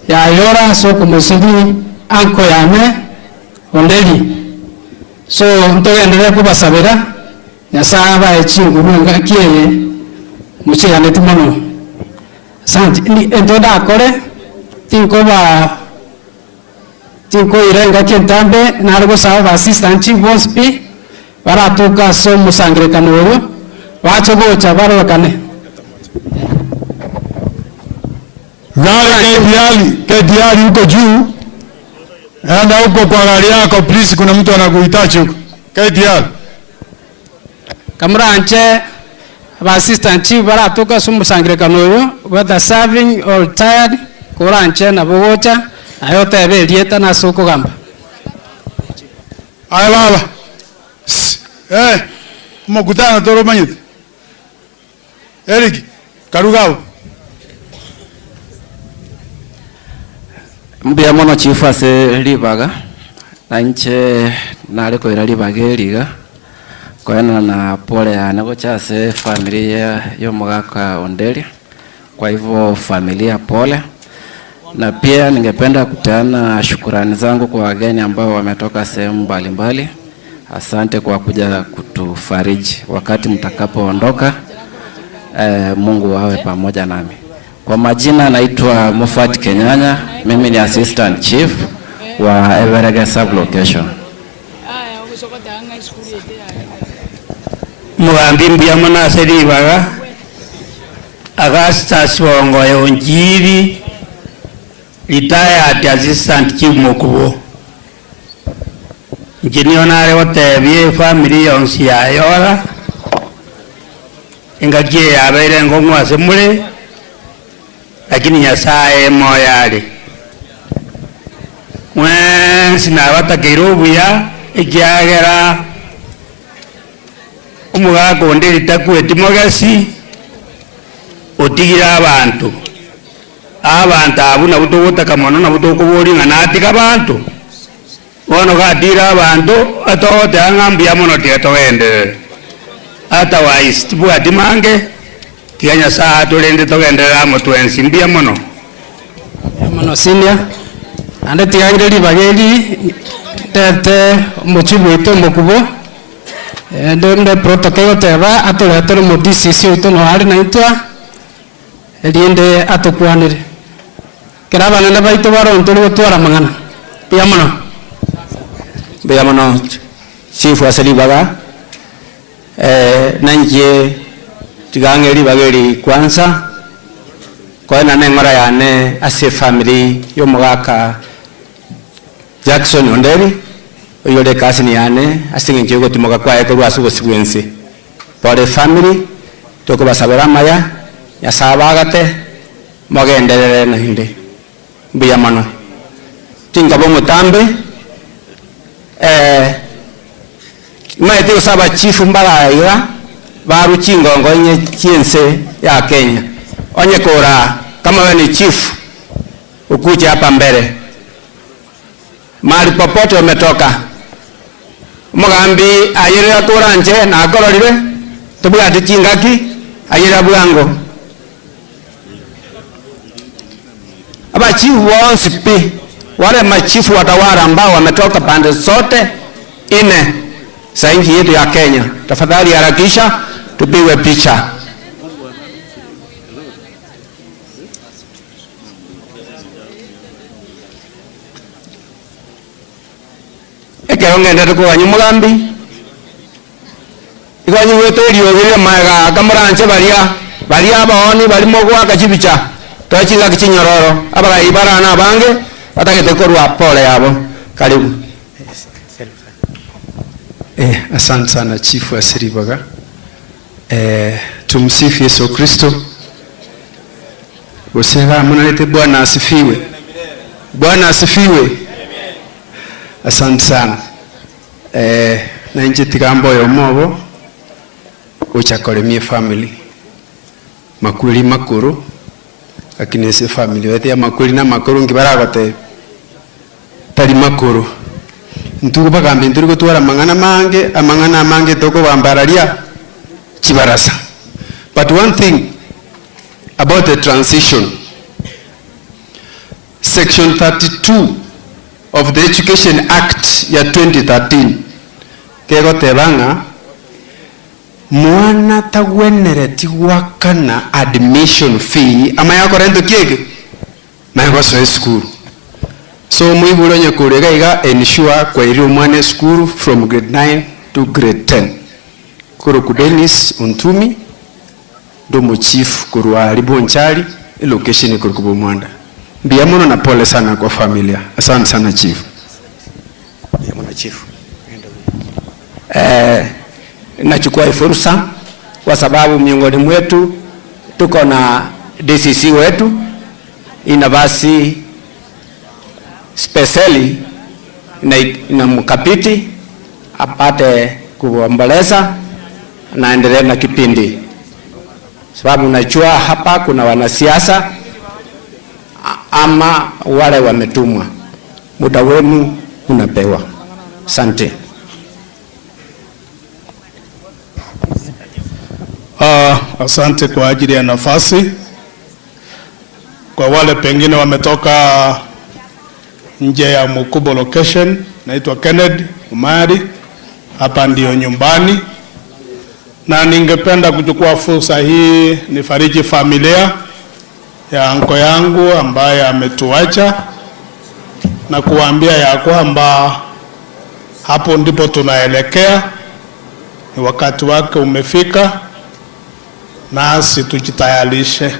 ya Yora so kumusiri anko yane Ondeli so ntogenderea kubasabira Nyasaye echingu ngakiye muchigane timono. Asante entoda akore tinko irenga kentambe nargo saba assistant chief bospi baratuka so musangire kanoro wacho bocha barokane gari kediali huko juu. Enda huko kwa gari yako please, kuna mtu anakuhitaji huko. Kediali kamranche aba assistant chief baratuka so musangire kanoro whether serving or tired koranche na bogocha ayote ebelieta na soko gamba. Ay baba. Mokutana toro manyit. Eric Karugao. Mbia mono chief ase libaga na nche naliko ira libaga eliga kwena na pole ya nagochase familia yo Mogaka Ondeli. Kwa hivyo familia pole, na pia ningependa kupeana shukrani zangu kwa wageni ambao wametoka sehemu mbalimbali. Asante kwa kuja kutufariji wakati mtakapoondoka. Mungu awe pamoja nami. Kwa majina naitwa Mufat Kenyanya, mimi ni assistant chief wa Everege sub location. Mugambi mbia mona seribaga Agasta Swongo Onjiri retired assistant chief Mokubo. Njinionare watebie family yonsi ya Yora ingakie yabere ngomwa semule lakini Nyasaye moyali mwensi na watakirubu ya ikiagera Omugaka Ondeli takuwe timogasi otigira abantu abuna butuguta kamono na butukubuli nganatika abantu wono gatira abantu atote angambia mono tigatogende otherwise tibwati mange Kenya saa tulende togendera mutwensi mbia mono senior ande tigagire libageli tete mochibu ito Mokubo ndemde protocol teba atoletero modisisi ito no ari na itwa eliende atokwanire kiraba nene baito baronto gutwara mangana Mbia mono chief asalibaga nanje tigange libageli kwanza kwa na ngora yane ase family yo Mogaka Jackson Ondeli oyole kasi ni yane asinge njogo timoga kwa eko rwasugo sibwensi pole family toko basabera maya ya sabagate mogenderere na hinde mbia mono tingabo mutambe maete usaba chifu mbaraga baru chingongo nye chiense ya Kenya onye kora kama wewe ni chief ukuje hapa mbele mahali popote umetoka mugambi ayira kora nje na akororire tubuga tichingaki ayira bwango aba chifu wonsi pi wale machifu watawala ambao wametoka pande zote ine za nchi yetu ya Kenya, tafadhali harakisha tupigwe picha. Ekeronge ndatuko wanyumugambi ikanyi wetelio vile maega kamuranche baria baoni balimo gwaka chibicha twachinga kichinyororo abaga ibara na bange batakete korwa pole yabo. Karibu. Asante sana Chifu Asiribaga. Tumsifu Yesu Kristo. Usega mnalete Bwana asifiwe. Bwana asifiwe. Asante sana. Na nje tigambo yomobo uchakolemie family. Makuli makuru. Lakini si family wetu ya makuli na makuru ngibaragote tali makuru. Ntuko bagambi nduri gutwara amangana mange toko bambararia chibarasa. But one thing about the transition, section 32 of the Education Act ya 2013 kego tebanga mwana tagwenereti wakana admission fee ama yako rento kiege maego so school. So muiburo nyakurega iga ensure kwa iri mwane school from grade 9 to grade 10. Kuro kudenis untumi domo chief kurwa ribonchali location kuro kubomwanda. Biamono na pole sana kwa familia. Asante sana chief. Biamono chief. Nachukua fursa kwa sababu miongoni mwetu tuko na DCC wetu inavasi speciali na mkapiti apate kuomboleza na endelee na kipindi, sababu najua hapa kuna wanasiasa ama wale wametumwa. Muda wenu unapewa. Asante. Asante kwa ajili ya nafasi. Kwa wale pengine wametoka nje ya Mukubo location, naitwa Kennedy Umari, hapa ndio nyumbani, na ningependa kuchukua fursa hii nifariji familia ya anko yangu ambaye ametuacha na kuambia ya kwamba hapo ndipo tunaelekea, ni wakati wake umefika, nasi tujitayarishe.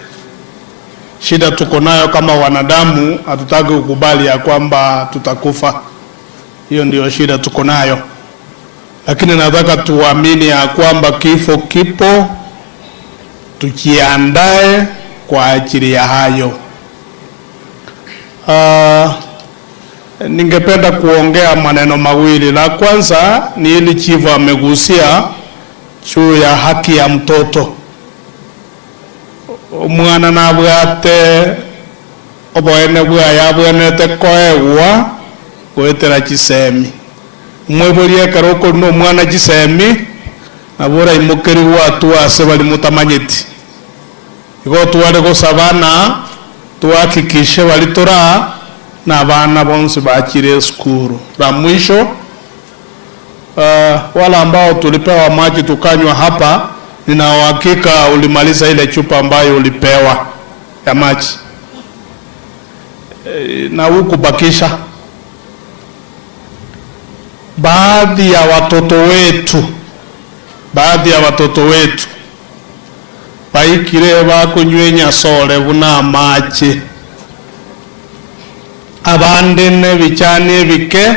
Shida tuko nayo kama wanadamu, hatutaki kukubali ya kwamba tutakufa. Hiyo ndio shida tuko nayo. Lakini nataka tuamini ya kwamba kifo kipo, tujiandae kwa ajili ya hayo. Ningependa kuongea maneno mawili. La kwanza ni ili chifu amegusia juu ya haki ya mtoto. Mwana na bwate oboene bwa ya bwenete koewa kwetera chisemi mwebulie karoko no mwana chisemi abura imukeri watu ase bali mutamanyeti igo tuwale go sabana tuhakikishe bali tora na bana bonse bakire skuru. La mwisho wala ambao tulipewa maji tukanywa hapa, nina uhakika ulimaliza ile chupa ambayo ulipewa ya maji. Na huku bakisha baadhi ya watoto wetu baikire bakunywenya sole buna maji, abande ne bichane bike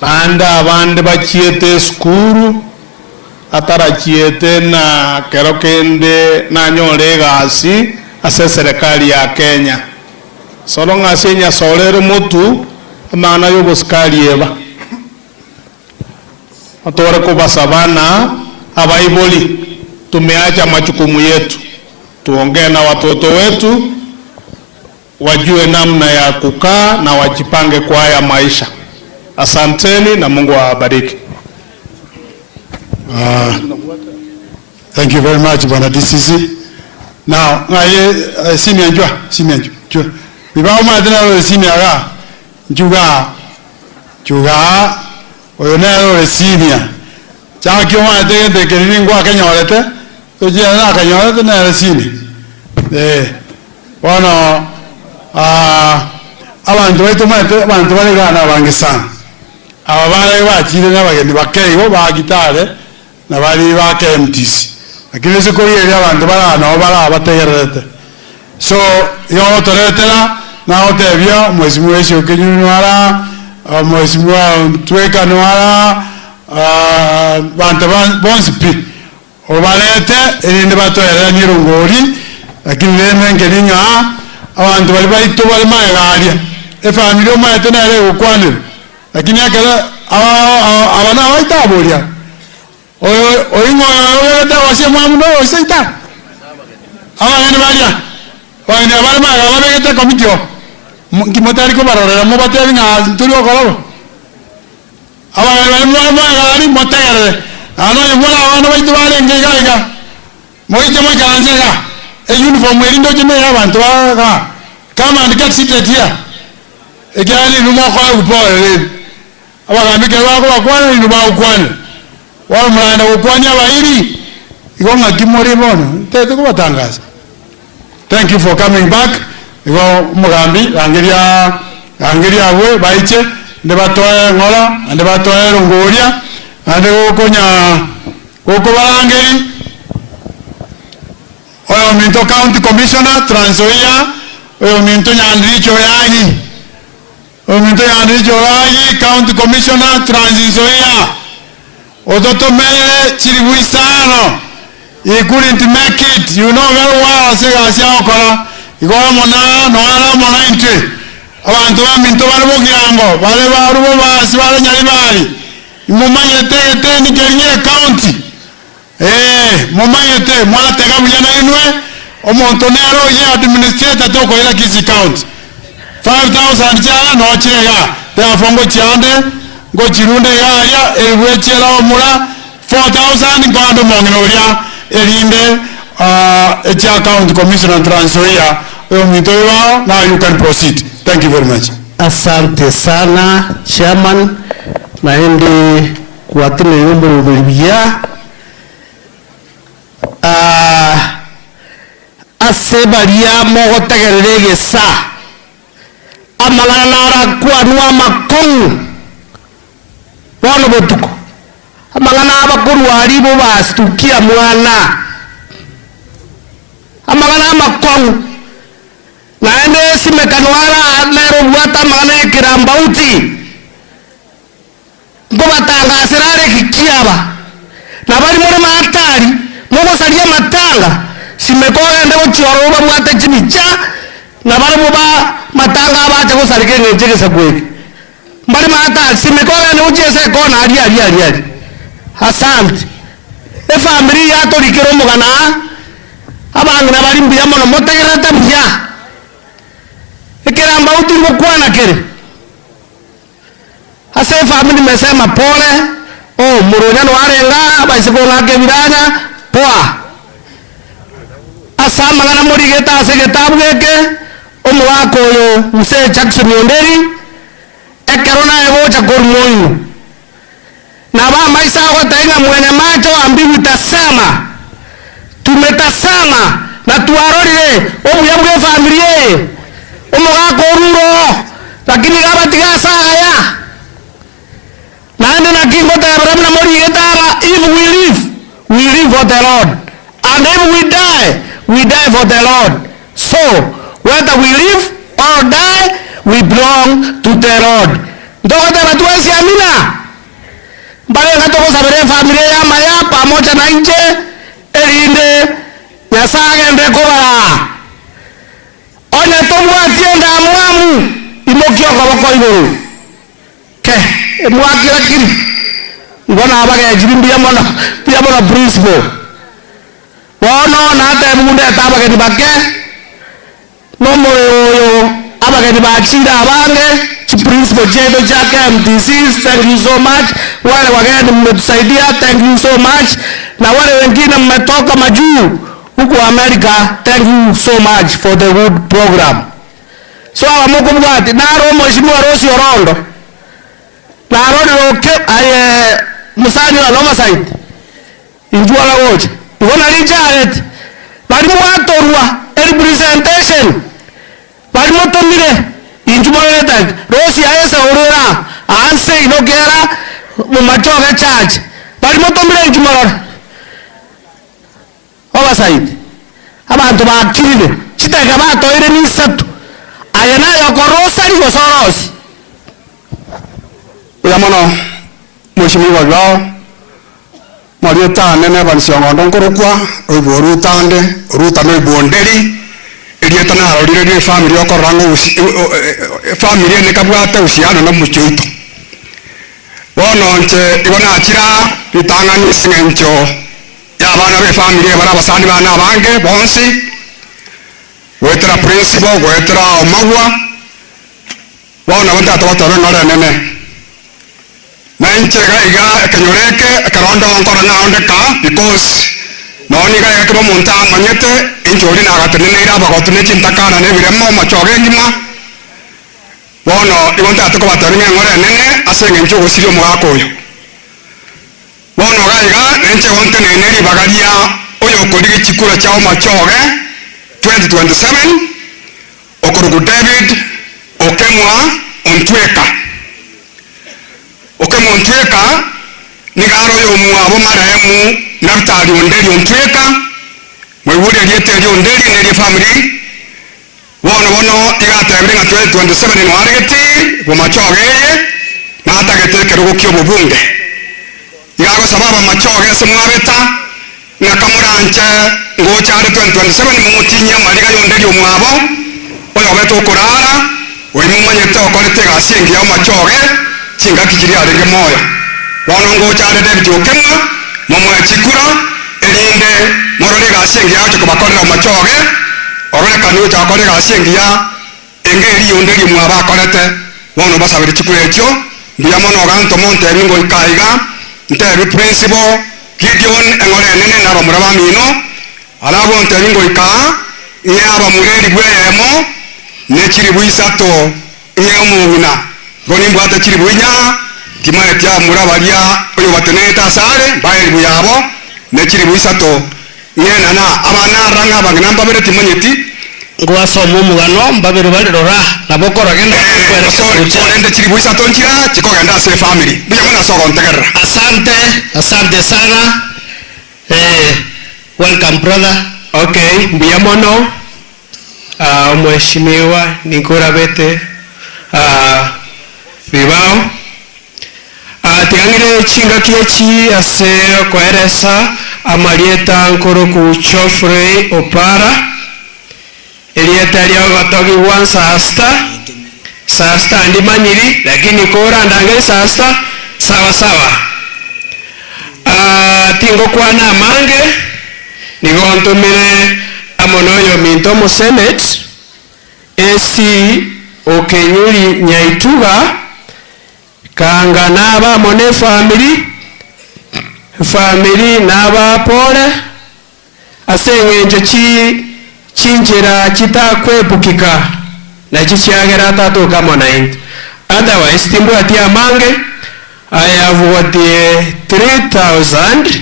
banda abande bachiete skuru atarachiete na kero kende na nyore gasi ase serikali ya Kenya. Solonga asenya solero mutu amana yogo skali eba. Atore kubasabana abaiboli. Tumeacha majukumu yetu. Tuongee na watoto wetu wajue namna ya kukaa na wajipange kwa haya maisha. Asanteni na Mungu awabariki. Thank you very much, Bwana DCC. Now, senior njua. Bibao madina lo senior ga. Juga. Oyona lo senior. Chama kyo madina de kelini ngwa kanyolete. To jia na kanyolete na lo senior. Wano abantu baitu abantu bali gana bangisana. Ababale bachire n'abagendi bakeigo ba gitare na bali ba KMTC. Lakini siko yeye abantu barano bala bategerete. So yo toretera na otebyo mwezi mwezi okinyunwara mwezi mwa tweka nwara bantu bonsipi obalete elinde batoyera nyirungori lakini leme ngelinya abantu bali baitu bali magalia efamily omayete na leo kwanira lakini akala abana baitabolia oingo oyeta wase mwamuno oseita abana balia wana bali magalia begete komitio ngimotari ko barorera mo bateri nga turi okolo abana bali magalia motegere ano yumala abana baitu bali ngeiga moite mo karanzega uniform erindo jine abantu baga kama and seated here egani numo kwa upole abagambike bako bakwana ni bakwana wao mwana ukwanya abairi igonga kimori bono tete kubatangaza. Thank you for coming back. Igo mugambi angeria we baiche ndebatoe ngola ndebatoe runguria ande gokonya gokobalangeri oyo minto county commissioner Trans Nzoia oyo minto Nyandiricho Yagi county commissioner Trans Nzoia ototo mele chiribuisano he couldn't make it, you know very well. Sega sia okola igora mona no ala mona inte abantu baminto bali bogirango bale barubo basi bale nyali bali mumanye tete ni kerinye county mumanye te mwana tega bujana inwe omontonero ye administrator toko ila kisi county 5,000 jana no chirega therefore ngo chiande ngo chirunde ya elwe chela omula 4,000 ngando monginoria elinde echa county commissioner Trans Nzoia mitoiwa. Now you can proceed. Thank you very much. Asante sana chairman naende kuatine yombo rubia asebaria mogotegerege sa amagana kwa nwa makong bono botuko amagana abakuru aribo bastukia mwana amagana makong naende simekanwara nero bwata magana ekirambauti ngo batangasirare kikiaba na bari muri matari mugo saria matanga simekoga ndebo choro babwata chimicha na bari muba matanga abaje go sarike ngeje sabwe bari matari simekoga ne ujese kona ari asante e family ya to rikero mugana abantu na bari mbiya mono motegera tamya ekiramba utingo kwana kere ase family mesema pole muronya no arenga baisiko lake biranya poa asama ngana muri geta ase getabu geke omwako yo mse Jackson Onderi ekerona ebocha kormoino na ba maisa hotainga mwene macho ambigu tasama tumetasama na tuarorire obuyabwe familie omwako ruro lakini gaba tigasa ya nande na kingo ta na mori getara. If we live for the Lord, and if we die for the Lord. So whether we live or die, we belong to the Lord. Ndogo ta batuesi amina bale ngato sabere familia ya maya pamoja na nje elinde nyasaye ndekobara onye tomwa tienda mwa iguru ke mwakira kiri ngona abaga jirimbiya mono principal wono na ta munde tabaga di bakke no moyo abaga di bachira abange principal jedo jake MTCs, thank you so much. Wale wageni mmetusaidia, thank you so much. Na wale wengine mmetoka majuu huku Amerika, thank you so much for the good program. So awa muku mwati naro mheshimiwa Rosi Orondo naro ni aye musani wa Loma side injua la wote iwana lijaret bali mwatorwa representation bali motomire injumaleta Rosi aesa urura anse inogera mumachoka charge bali motomire injumalora oversight abantu bakirire kitaka batoire ni satu ayana yokorosa ni gosorosi uyamono mushimiwa wao Mario tane ne bansiongo ndonkorokwa oiboru tande ruta no ibonderi elieta na rorire family okorango family ne kabwate usiano na muchuito bono nche ibona akira litangani singencho ya bana be family bara basani bana bange bonsi wetera principal wetera omagwa bono banda tobatoro nore nene na nche ga kanyoreke karondo onkora na ondeka because noni ga kero monta manyete injori na gatene ne ira bagotune chintakana ne biremo machoge ngima bono ibonta atoko batari ngore nene asenge ncho gosirio mugakoyo bono ga nche wonte ne ne bagaria oyo kodigi chikura chao machoge 2027 okorugu David okemwa ontweka Ontweka ni garo yo muabo maremu nabtali ondeli ontweka mwebuli aliete ondeli ne family wono igata ebringa 2027 no argeti bomachoge na atagete kerugo kyo bubunge igago sababa machoge semwabeta na kamuranche ngochare 2027 mumutinya maliga yondeli omwabo oyo beto kurara oyimumanyete okorete gasingi ya machoge chinga kijiri arenge moyo wanongo chade David okemwa momwe chikura elinde morole gasengi yacho kubakorera machoge orole kanu cha korera gasengi ya engeri yonderi mwaba korete wono basabiri chikura echo ndiya mono ganto monte ningo ikaiga nte principal Gideon engole nene na romuraba mino alabo nte ningo ika nyaba mureri bweyemo nechiri buisato nyamumina goni mbwata chiri buinya kimaye tia murabaria oyo bateneta sare bae buyabo ne chiri buisato nyena na abana ranga bagnamba bere timanyeti ngwa somo mugano mbabere balirora nabokora genda kwera ende chiri buisato nchira chiko genda se family biya mona soko ntegerra asante sana welcome brother. Okay biya mono mheshimiwa Nikora Bete vibao tigangire chinga kiechi ase koeresa amarieta nkoro ku Chofrey Opara elieta lya gotogi wan sasta ndimanyiri lakini kora ndange sasta sawa tingo kwana mange nigontumire amonoyo mintomo Senate esi Okenyuri Nyaituga kanga naba mone family naba pole asengenje chinjira chitakwepukika na chichiagera tatu kama 9 otherwise timbu atia mange I have what the 3000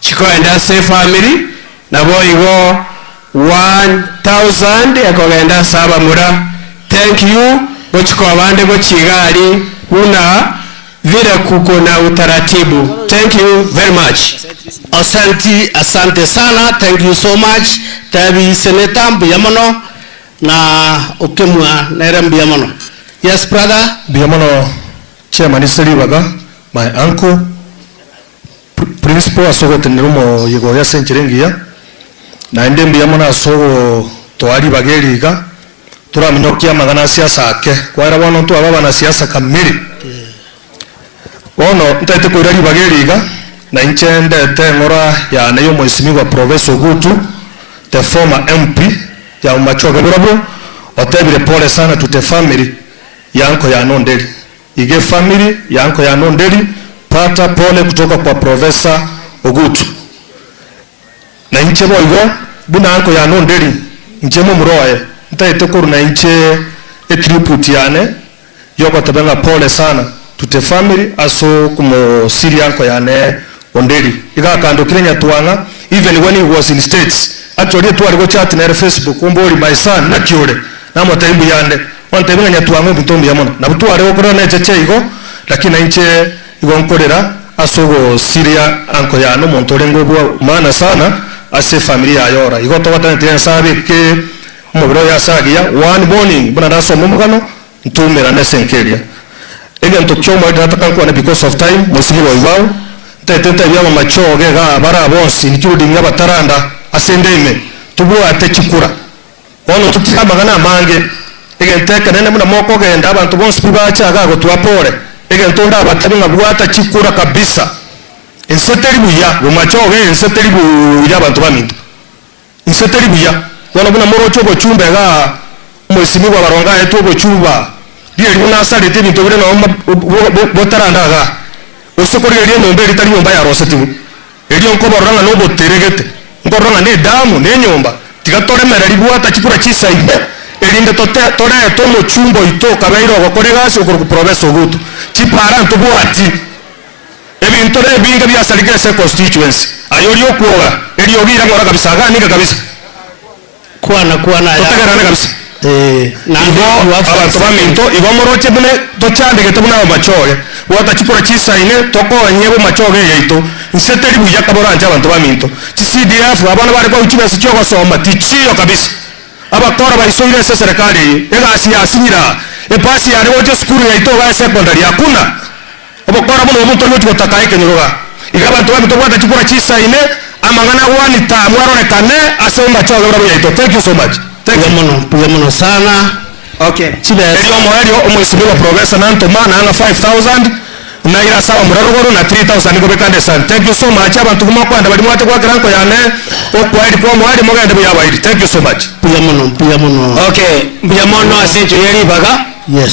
chikoenda se family na boigo 1000 yakogenda saba mura. Thank you bochiko abande bochigali una vile kuko na utaratibu. Thank you very much. Asante sana. Thank you so much. Tabi seneta Biamono na Okemwa na Biamono. Yes brother. Biamono Chairman Isalibaga, my uncle Principal asogo tenerumo yego ya senchirengia na ende Biamono asogo toali bageliga turaminyokia magana siasa ake kwara bono tu aba bana siasa kamili bono ntete ko irari bageriga na inchende ngora ya nayo mheshimiwa Professor Ogutu, the former MP ya Machoge Burabo, otebire pole sana to the family ya anko ya Nondeli. Ige family ya anko ya Nondeli pata pole kutoka kwa Professor Ogutu. Na inche boigo buna anko ya Nondeli inche mo muroye ntete ko na inche tribute yane yoko tabenga pole sana to the family aso kumo siri anko yane Ondeli. Iga kando Kenya tuanga even when he was in States. Actually tu alikuwa chat na Facebook umbori my son na kiore. Na motaibu yande. Wante binga nyatuanga bitombi ya mona. Na butu alikuwa kura na cheche iko lakini inche iko nkorera asogo Syria anko ya no montorengo bwa maana sana ase familia ayora. Iko to watana tena sabe ke mobro ya sagia one morning bana daso mumugano ntumira na senkeria. Ege ntokyomo data kwa because of time musimi wa ibao. Tetete byama Machoge ga bara bonsi including abataranda asendeme tubu atechikura ono tutika magana mange ege nteka nene muna moko genda abantu bonsi bibacha ga go tuapore ege ntonda abatabinga bwata chikura kabisa inseteri buya bo Machoge inseteri buya abantu baminto inseteri buya ono muna moro chogo chumbe ga mwesimi wa baronga eto go chumba die luna sali tebi tobire no botaranda ga osokori eri nombe ritari nyomba ya rosetibu eri onkoba ranga no boteregete ngoranga ne damu ne nyomba tigatore merari bwata chikura chisa ibe eri nde tore tomo chumbo ito kabairo gokorega se okuru Professor Ogutu chipara ntubu ati ebi ntore binga bya saligere se constituency ayori okuoga eri ogira ngora kabisa ga nika kabisa kuana ya totegerane kabisa na ibo abantu baminto ibo moroche bune tochande getubuna Machoge wata chikura chisa ine toko nyebo Machoge yaito nseteri buya kaboranja abantu baminto CDF abana bari kwa uchina sicho basoma tichio kabisa abakora baisoire se serikali ega asinyira epasi yari wote skuru yaito ba secondary hakuna abakora muno omuntu lwoti gotakaye kenyoroga igabantu baminto wata chikura chisa ine amangana wani ta mwarone kane asoma Machoge barabu yaito. Thank you so much. Puya mono sana. Okay. Elio moelio omwesimiwa Professor Nanto mana anga 5,000 na ila sawa murarugoro na 3,000 niko bekande sana. Thank you so much. Abantu kuma kwanda bali mwate kwa kiranko yane okwaidi kwa mwali mogende buya baidi. Thank you so much. Puya mono. Okay, puya mono asencho yeri baga. Yes.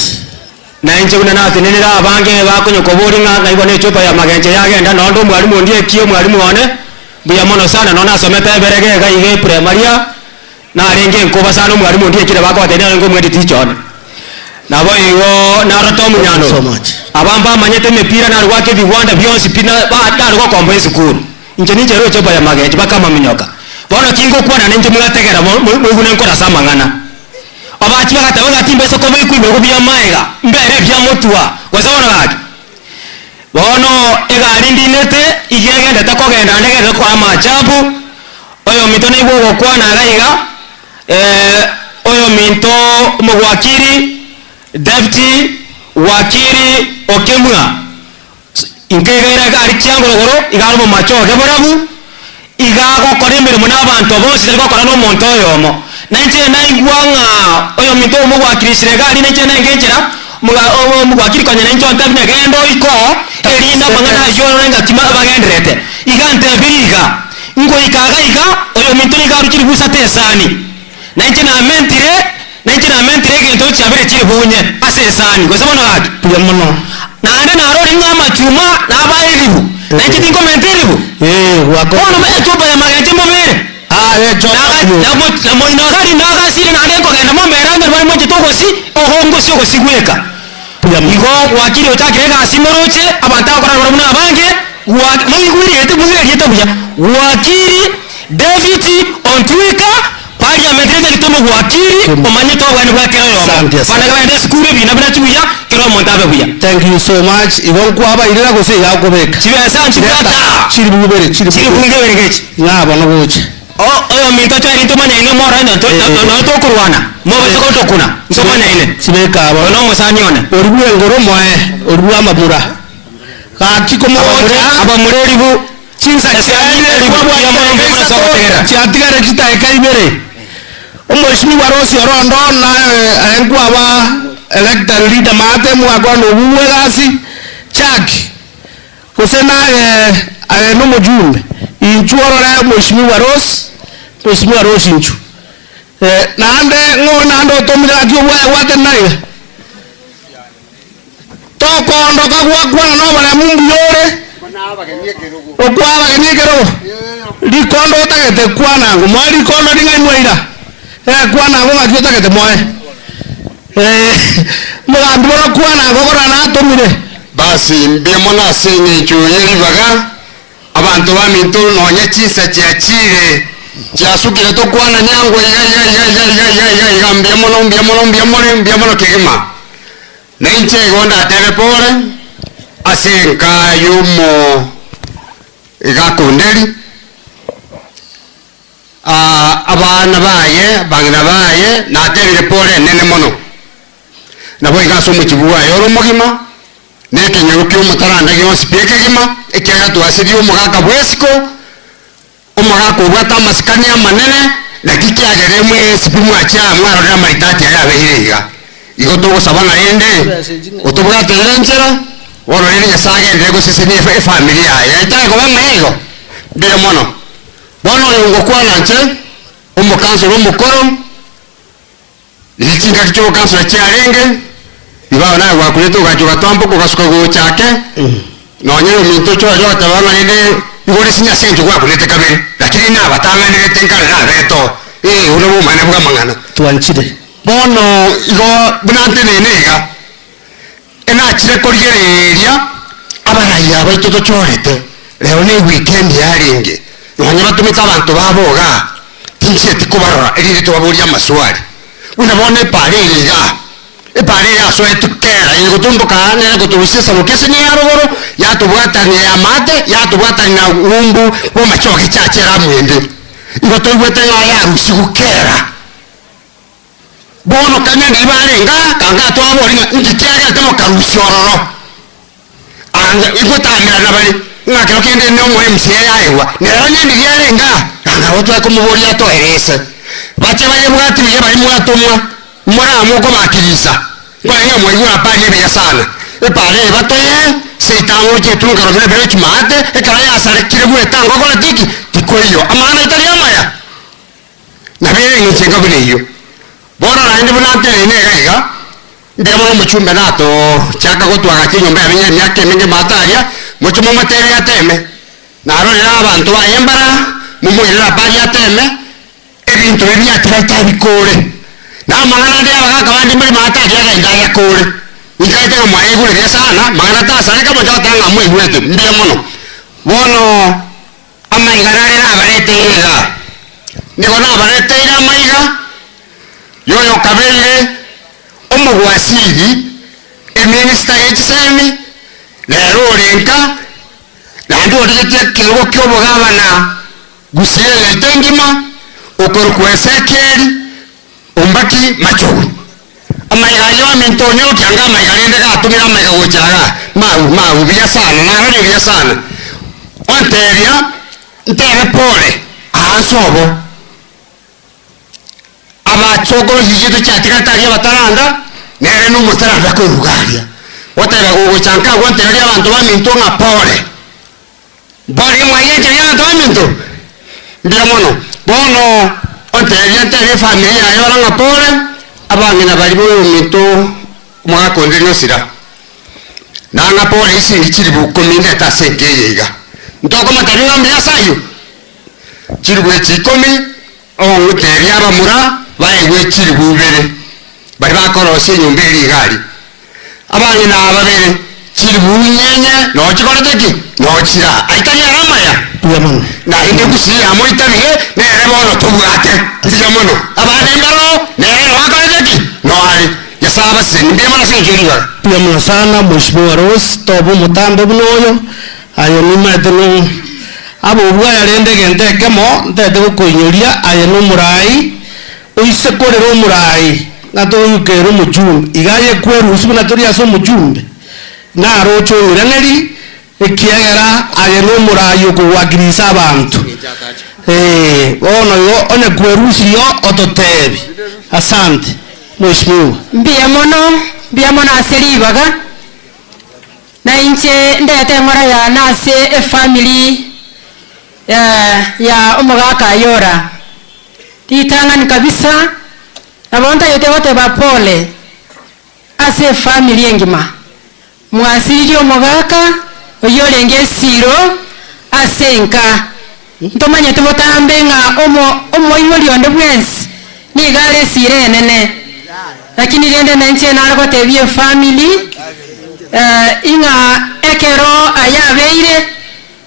Na inche kuna na tenenera abange bakonyo koboringa na ibone chopa ya magenje yage nda nondo mwalimu ndiye kio mwalimu one. Puya mono sana nona someta berege ga ige primary na renge nkoba sana mwalimu ndiye kile bako atendera ngo mwedi tichone na boyo na roto munyano so much abamba manyete mepira na rwake biwanda byonsi pina ba da rwo kombe school inje nije ro choba ya mageje bakama minyoka bona kingo kwa na nje mwategera mwigune nkora samangana abachi bakatabaga timbe soko bikwibe go bya maiga mbere bya mutwa wazabona baki bono egari ndinete igegenda takogenda ndegere kwa machabu oyo mitone ibo kwa na gaiga oyo minto mugwakiri deputy wakiri okemwa inkegera ari kyangorogoro igalo Machoge borabu igago kore mirimo n'abantu bose ziriko kora no monto yomo nanje naigwanga oyo minto mugwakiri siregali nanje nangekera mugwakiri kanya nanje ontabine gendo iko erina bangana yo nga kima bagendrete igante biriga ngo ikaga oyo minto igaru kiri busa tesani nanje na mentire gento cyabere kiri bunye asesani go sabona gati puya mono nande narori ngama chuma nabairibu nanje tinko mentiribu wako ono me chopa ya magenje mbere na mo inogari naga sire nande ko genda mo mbere ndo bari mo chitogosi ohongo sio gosigweka puya migo wakiri otakirega asimoroche abanta akora barumuna abange mwigwiri ete mwigiri ete buya wakiri David Ontwika parliament ile kitomo wakiri omanyeto bwana bwa kero yomo bana gaende skuru bina bina chuya kero montabe buya. Thank you so much igonko aba irira gose yakobeka chibe sanchi bata chiri bubere chiri bungere ngechi ngaba no buche oyo minto twari ntumanya ine mora ndo no to kurwana mo bese ko to kuna ntumanya ine sibeka aba no musanyone oribwe ngoro moe oribwe amabura ka kikomo aba mureribu chinsa cyane kwa bwa ya mwana sabategera cyatigara kitaye kaibere Mheshimiwa Rose Orondo na engwa wa elected leader mate mwagono uwe gasi chaki kusena no mujumbe inchuoro la Mheshimiwa Rose inchu nande ngo nando tomira kiwa wate naye toko ndo kwa no bale mungu yore okwa bagenyekero likondo takete kwana ngo mwali kondo dinga imweira kwana ngo ngakyo takete moe mugambi bora kwana ngo gora na tomire basi mbemona senye cyuyeri baga abantu bamintu nonye chisa cyakire cyasukire to kwana nyango ya mbemona kigima nenche gonda telepore asenka yumo igakonderi abana baye na telepore nene mono nabo igaso mu kibuwa yoro mugima nekenye kyo mutaranda gyo speaker gima ekya twasiri umugaka bwesiko umugaka ubwata masikani amanene na kikyagere mwe sipimu acha mwaro na maritati ya behiriga igo to sabana ende otobwa terenchera woro ni yasage ndego sisi ni familia ya itaye ko bamego bile mono bono yongo kwa nanche umukanso rumukoro ichinga kicho kanso ya chiarenge ibao naye wakuleta ukachuka tombo kukasuka go chake nonyero minto cho yo tabanga inde igore sinya senjo kwa kuleta kabiri lakini na batanga ni tenkara na reto uno mu mane bwa mangana tuanchide bono igo bunante nega ena chire korigereria abaraya baito chorete leo ni weekend yaringe nonyero batumita abantu baboga tinche tikubarora eri tubaburia maswali unabone parega epare aso etukera igutumbuka ne gutuwisisa mukese ni yarogoro yatubwata ni amate yatubwata na umbu wo machoki chachera mwende igotogwete ya rusigukera bono kanya ni barenga kanga twaboringa ngikyage temo karusiororo anga igutamira nabali ngakero kende no mwe msiya yaewa neranye ni yarenga anga wotwa kumuboria to erese bache baye bwati ye bari mwatumwa mora muko makirisa kwa hiyo mwigura pale bya sana pale batoye seitamo je tunga robele bele chimate ekara ya sare kirebu etango kola tiki tiko hiyo amana italia maya na bele ni chenga bele hiyo bora na ndi bunante ne gaiga ndemo muchumbe nato chaka ko twaga kinyo mbe abinye myake minge mataria muchumo matere ya teme na ro ya abantu bayembara mumuyira pali ya teme ebintu bya trata bikore na mangana ndia baka kabandi muri mataria ga ndaya kore ikaite ga mwae gure sana mangana ta sana kama jota nga mwe gure mbie mono wono ama igarare na barete ira niko na barete ira maiga yoyo kabele omugwasiri eminister yechisemi lero lenka nando lete kiro kyobo gabana gusiyele tengima okorkwesakeri umbaki macho amaigayo amintonyo kyanga maigalende ga tumira maigago chaga mau bya sana na hali bya sana onteria ntere pole asobo abachoko yigido chatika tagia bataranda nere no mutaranda ko rugaria watera go chanka wanteria abantu bamintonga pole bari mwayeje ya baminto bya mono bono onteria ntere familia yora nga pole abangina bali bo minto mwa kondeno sira nanga pole isi nchiri bukominde tasengeyega ndoko mataringa mbiasayo chiribwe chikomi onguteria abamura baigwe chiri bubere bali bakorose nyumberi gali abangina ababere chiri bunyenye no chikoreteki no chira aitanya ramaya yamono na inde kusiya moitabihe nere bono tubwate yamono abane mbaro nere wakareteki no ali yasaba sindiye mana sinjiriga yamono sana Mheshimiwa Rose tobu mutambe bunoyo ayo ni mateno abo bwa yarende gente kemo ndete kuinyoria ayo no murai uise korero murai nato yukero mujumbe igaye kweru usubuna toria so mujumbe na rocho iraneri ekiagera ayo no murai ko wagirisa abantu Ono yo onye kwerusi yo ototebi. Asante mheshimiwa. Mbia mono aselibaga na inche ndete ngora ya nase family ya omugaka yora titangani kabisa nabonta yote wote bapole ase family engima mwasiri omugaka oyolenge siro asenka ntomanya tubotambe nga omo yolionde bwensi ni gare sire nene lakini rende nanche narako tebie family inga ekero ayabeire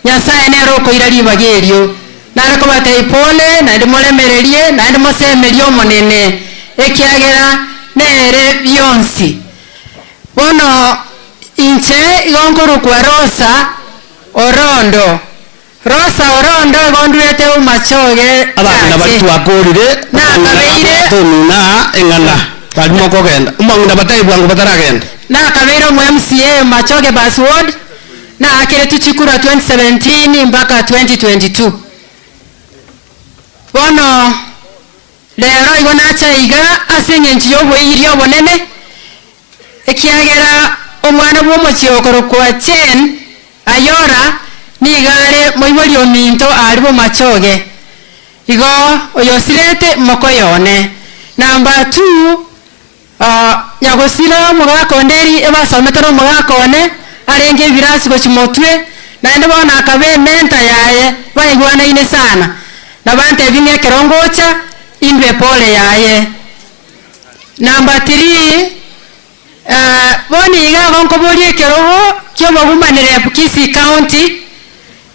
nyasaye nero koira libagerio narako batei pole na ndimolemererie na ndimosemerio monene ekiagera nere byonsi bono inche igonkoro kwa Rosa Orondo gondurete umachoge abana batu akorire na kabeire tonuna engana balimo kogenda umangina batai bwangu bataragenda na kabeire mu MCA machoge Basword na akire tuchikura 2017 mpaka 2022 bono lero igona chaiga asenye nchiyo bwirio bonene ekiagera omwana bwomochiokoro kwa Chen ayora nigare moibori ominto aribo machoge igo oyosirete mokoyone number 2 nyagosira mugako nderi ebasometero mugako ne arenge virasi go chimotwe na ende bona akabe menta yaye baigwana ine sana na bante vinye kerongocha imbe pole yaye number 3 boni iga gonko bolie kerogo kyo bagumanire Kisi County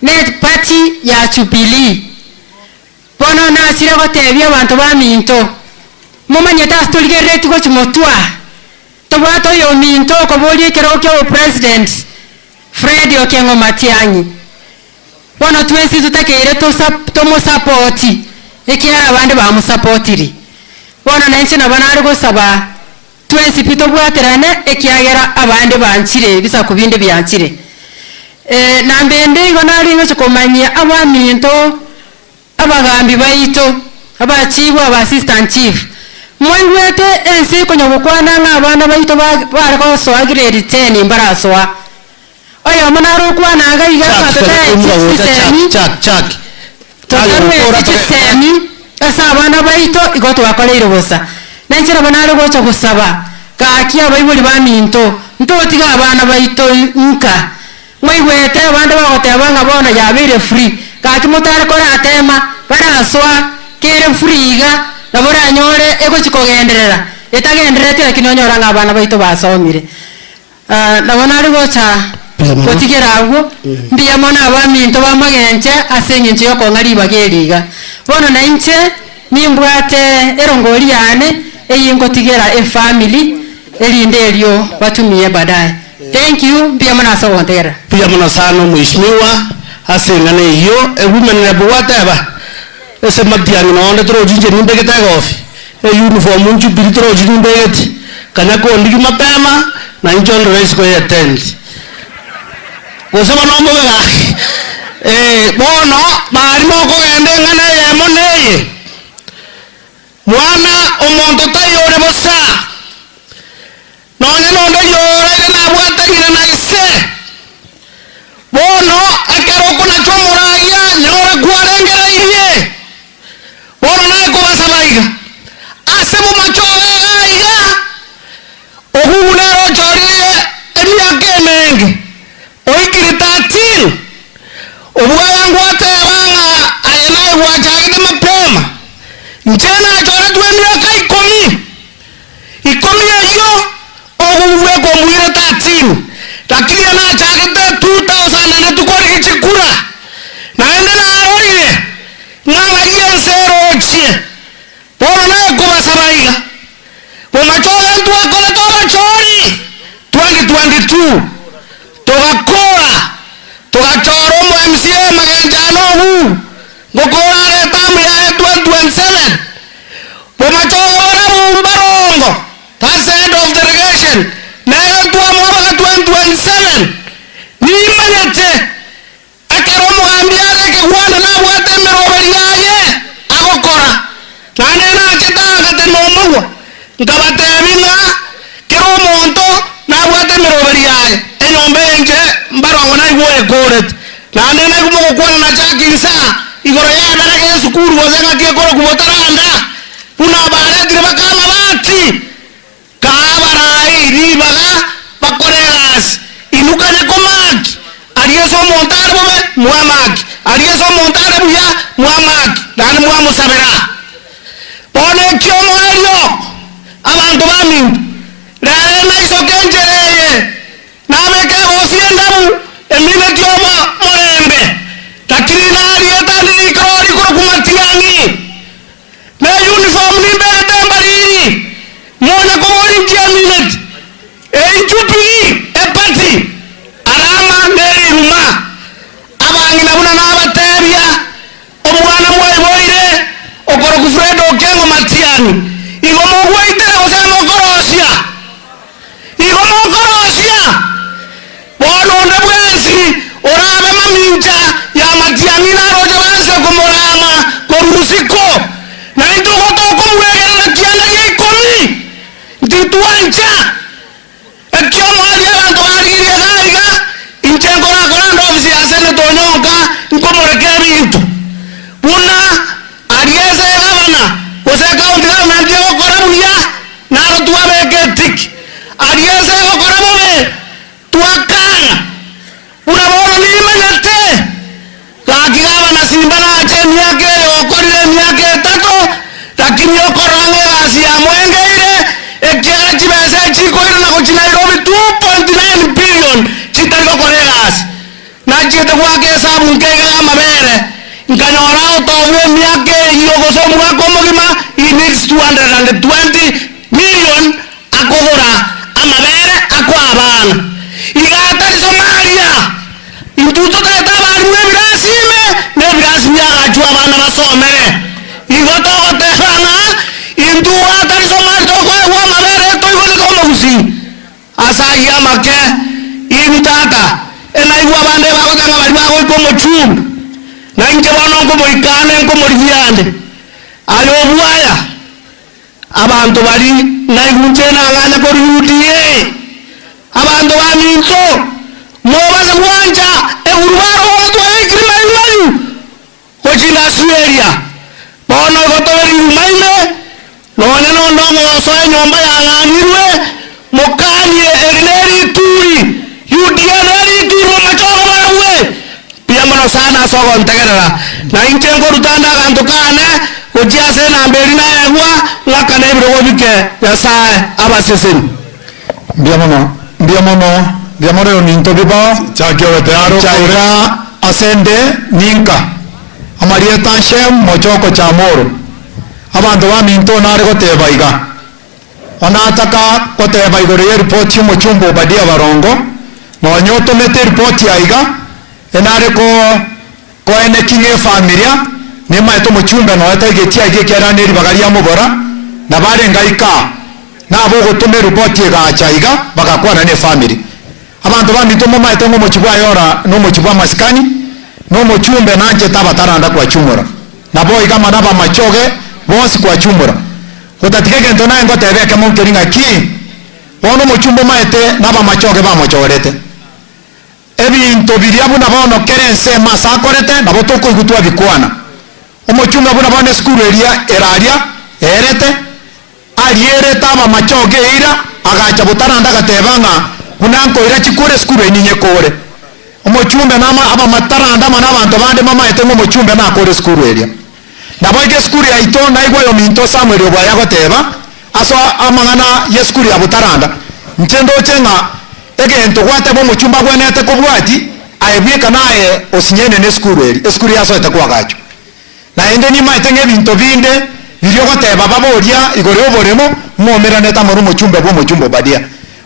net party ya Jubilee bono na sire gotebia abantu ba minto mumanye ta stolgere tuko chimotwa tobato yo minto ko bolie kero kyo president Fred Okengo Matiang'i bono twesi tutakere to mo support ekiara abandi ba mu supportiri bono nanchi na banari go saba twesi pito bwaterane ekiagera abandi banchire bisa kubinde byanchire nambende igonari ngo chikomanya abaminto abagambi baito abachiwa aba assistant chief mwengwete ensi konyobukwana nga abana baito barako so grade 10 imbarasoa oyo monaro kwana aga iga chak tokarwe asa abana baito igoto bakoleiro bosa nanchira banaro gocha gusaba kakia baibuli baminto ntotiga abana baito nka mwigwete abandi bagote abanga bona yabire free kaki mutare kora atema baraswa kere friga na bora nyore ego chikogenderera etagenderete lakini onyora nga abana baito basomire na bona rigocha kotigerago mbiya mona abaminto bamagenche asenye nchiyo kongari bageriga bona na inche nimbwate erongori yane eyingotigera family elindelio batumie baadaye. Thank you. Pia mwana sawa ntera. Pia mwana sano mheshimiwa asengane hiyo women na bwataba. Ese matiani na onda tro jinje nimbe ketaga ofi. Uniform unju bilitro jinbe yeti. Kanako ndiki mapema na injondo race ko attend. Kusema nombo ga. Bono bari moko gende ngana ye moneye. Mwana omonto tayore bosa. Nonye nondo yore na bwata ngina na ise. Bono akero kuna chomuragia nyora kuarengera iye. Bono na ko basabaiga. Asemu machoga iga. Ohunero chorie emyake mengi. Oikiri 13. Obwaya ngwate banga ayenai wachagide mapema. Njena chora tuemyaka 10. 10 yo oguwe ko mwire 13. Lakini ana chagide 2000 na tukori kichikura. Na ende na arorire. Nganga yensero ochie. Bono na ko basabaiga. Bomachoga ntu akole toba chori. 2022. Togakora. Togachoro mu MCA magenjano hu. Ngokora le tamu ya 2027. Bomachoga ora mumbarongo. That's the end of the delegation. Nayo tuwa mwaba 2027. Ni manyete. Akero mu ambiare ke wana na wate meroberi ngabatebinga kero omonto nabwate emeroberi yaye enyomba enche mbarongo naigwoe koret nande naigumogokwana nachakinsa igoro yaberege esukuru gosenga kiekoro kubotaranda buna baretire bakama bati kabarai ribaga bakoregas inukane komaki arieso montare bobe muamaki arieso montare buya muamaki nani muamusabera pone kiomo elio abantu bamintu lere naisokenjereye nabeke gosiendabu emine kiomo morembe takiri narietandirikorori kurokumatiangi ne uniform nimbete mbariri mona komorinkia minute einchupi epati arama neriruma abangi nabuna nabatebia omwana mwayiboire okoro kufredo okengo matiani igo mogwaitere gosema okorosia igo mokorosia bononde bwensi orabe mamincha ya matiani naroje banse komorama korusiko na intugotoko mwegerera kianda yeikomi ntituancha ekiomo ali abantu barigirie gaiga inchenkora ofisi ya seneto onyonka nkomoreke bintu buna ariese gavana gose county government yokora buya naro tuabeke tik ariese gokora bobe tuakana buna bono nimanyate kaki gavana simbana ache miake yokorire miake tato lakini yokorange gasi ya mwengeire ekiara chibese chikoire na kuchinairobi 2.9 billion chitariko koregas na chite kwake hesabu nkega mabere nkanyora otowe miake yogoso mwako mogima he needs 220 million akogora amabere akwa abana igatari Somalia intuto kata bari nebirasime nebirasime agachwa abana basomere igoto gotehana intu atari Somalia tokwa mabere toigole komogusi asaya make imtata enaigwa bande bagotanga bari bago komochumbi na inke bono komoikane komorigiande ali obuaya abantu bari naigunche nanganya korudie abantu baminto mobaze kwanja eurubaro watu ekirima imayu kochina sueria bono gotoberi umaime none no ndongo so nyomba yanganirwe mokanye erineri turi yudianeri turu machogo bawe pia mono sana sogo ntegerera na inchengo rutanda kantu kane kujiase na mberi na egwa ngakane birogo bike yasae abaseseni Biamono ninto biba chakyo tearo chaiga asende ninka amarieta shem mochoko chamoro abantu baminto nare gotebaiga onataka gotebaiga report mochumbo badia barongo no nyoto mete report yaiga enare ko ene kinge familia ne maito mochumbe no atagetia igekera neri bagaria mubora na bare ngaika na bogo tume report yega chaiga bakakwana ne family abantu bamito mama etongo mochibwa yora no mochibwa maskani no mochumbe nanje tabataranda kwa chumura na boy kama naba machoge bonsi kwa chumura utatikege ntona ngo tebeke monkeringa ki bono mochumbo maete naba machoge ba mochorete ebinto biriabu na bono kerense masakorete na botoko igutwa bikwana omochumbe buna bone skuru eria eraria erete aliere taba machoge ira agacha butaranda gatebanga kunanko ira chikure skuru eninye kore omochumbe nama aba mataranda mana abantu bande mama etengo mochumbe na kore skuru eria na boige skuru ya ito na igwa yo minto Samuel obwa yagoteba aso amangana ye skuru ya butaranda nchendo chenga egento gwate bo mochumba gwenete kobwati aebweka naye osinyene ne skuru eri skuru yaso etakwa gacho na ende ni maitenge binto binde birio goteba baboria igore oboremo mwomera neta moru mochumbe bo mochumbo badia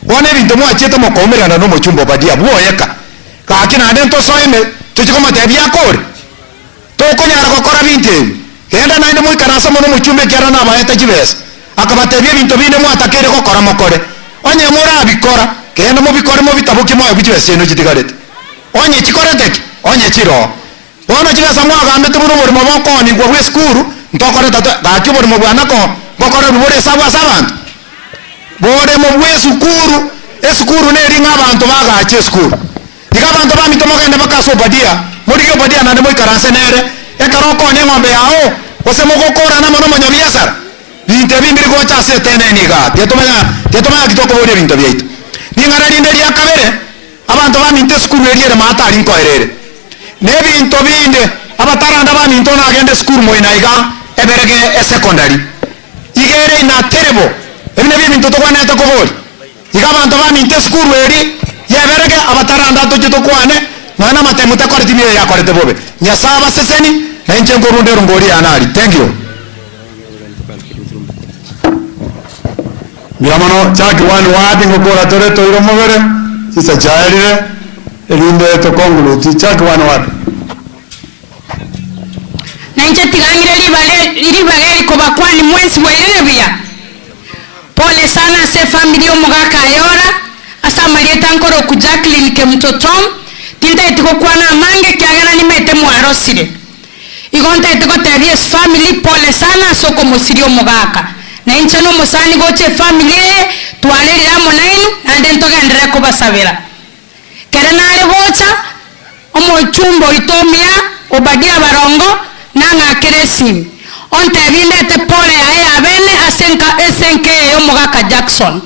wone binto mwachete mokomera na no mochumbo badia bwoyeka kakina ndento soime tuchikoma tebia kore tokonyara gukora bintu kenda nainde muikarasa mono mochumbe kiara na baeta jibes akabatebia binto binde mwatakere gukora mokore onye mura bikora kenda mo bikore mo bitabuki mo bijibes eno jitigarete onye chikorete onye chiro wona chigasa mwaga ambete muno muri maboko ni gwa skuru ntokore tata gacho muri mabwana ko gokora rubore sawa sabantu bore mo bwe sukuru esukuru ne ringa abantu bagache sukuru iga abantu bamito mogende bakaso badia muri yo badia nande moy karanse nere e karoko ne ngombe yao ose mogokora na mono monyo biasara binte bimbiri ko chase tene niga tietomanya kitoko bore binto byaito ningara rinde ria kabere abantu baminte sukuru eriere mata rinko erere ne binto binde abataranda baminto na agende sukuru moina iga eberege e secondary igere ina terebo ebine binto to kwana to kobori iga abantu baminte sukuru eri yeberege abataranda to jito kwane na matemuta kore tibye ya kore tebobe nyasaba seseni na nche ngorunde ngori anali. Thank you. Miramano chaki wani wadi ngokora tore to iromogere sisa chairire elinde to kongulu ti chaki wani wadi na nche tigangire libale ko bakwani mwensi bwerere bia. Pole sana se family omugaka ayora asa marieta nkoro ku Jacqueline ke mtotom tinda etiko kwana mange kyagana nimete mwarosire igonta etiko tabia family. Pole sana soko musirio mugaka na inchano musani goche family twalere amo nainu ande ntogendere ko basabira kerenale bocha omo chumbo itomia obadia barongo nanga keresim onte binde te pole aye abene esenke yo mugaka Jackson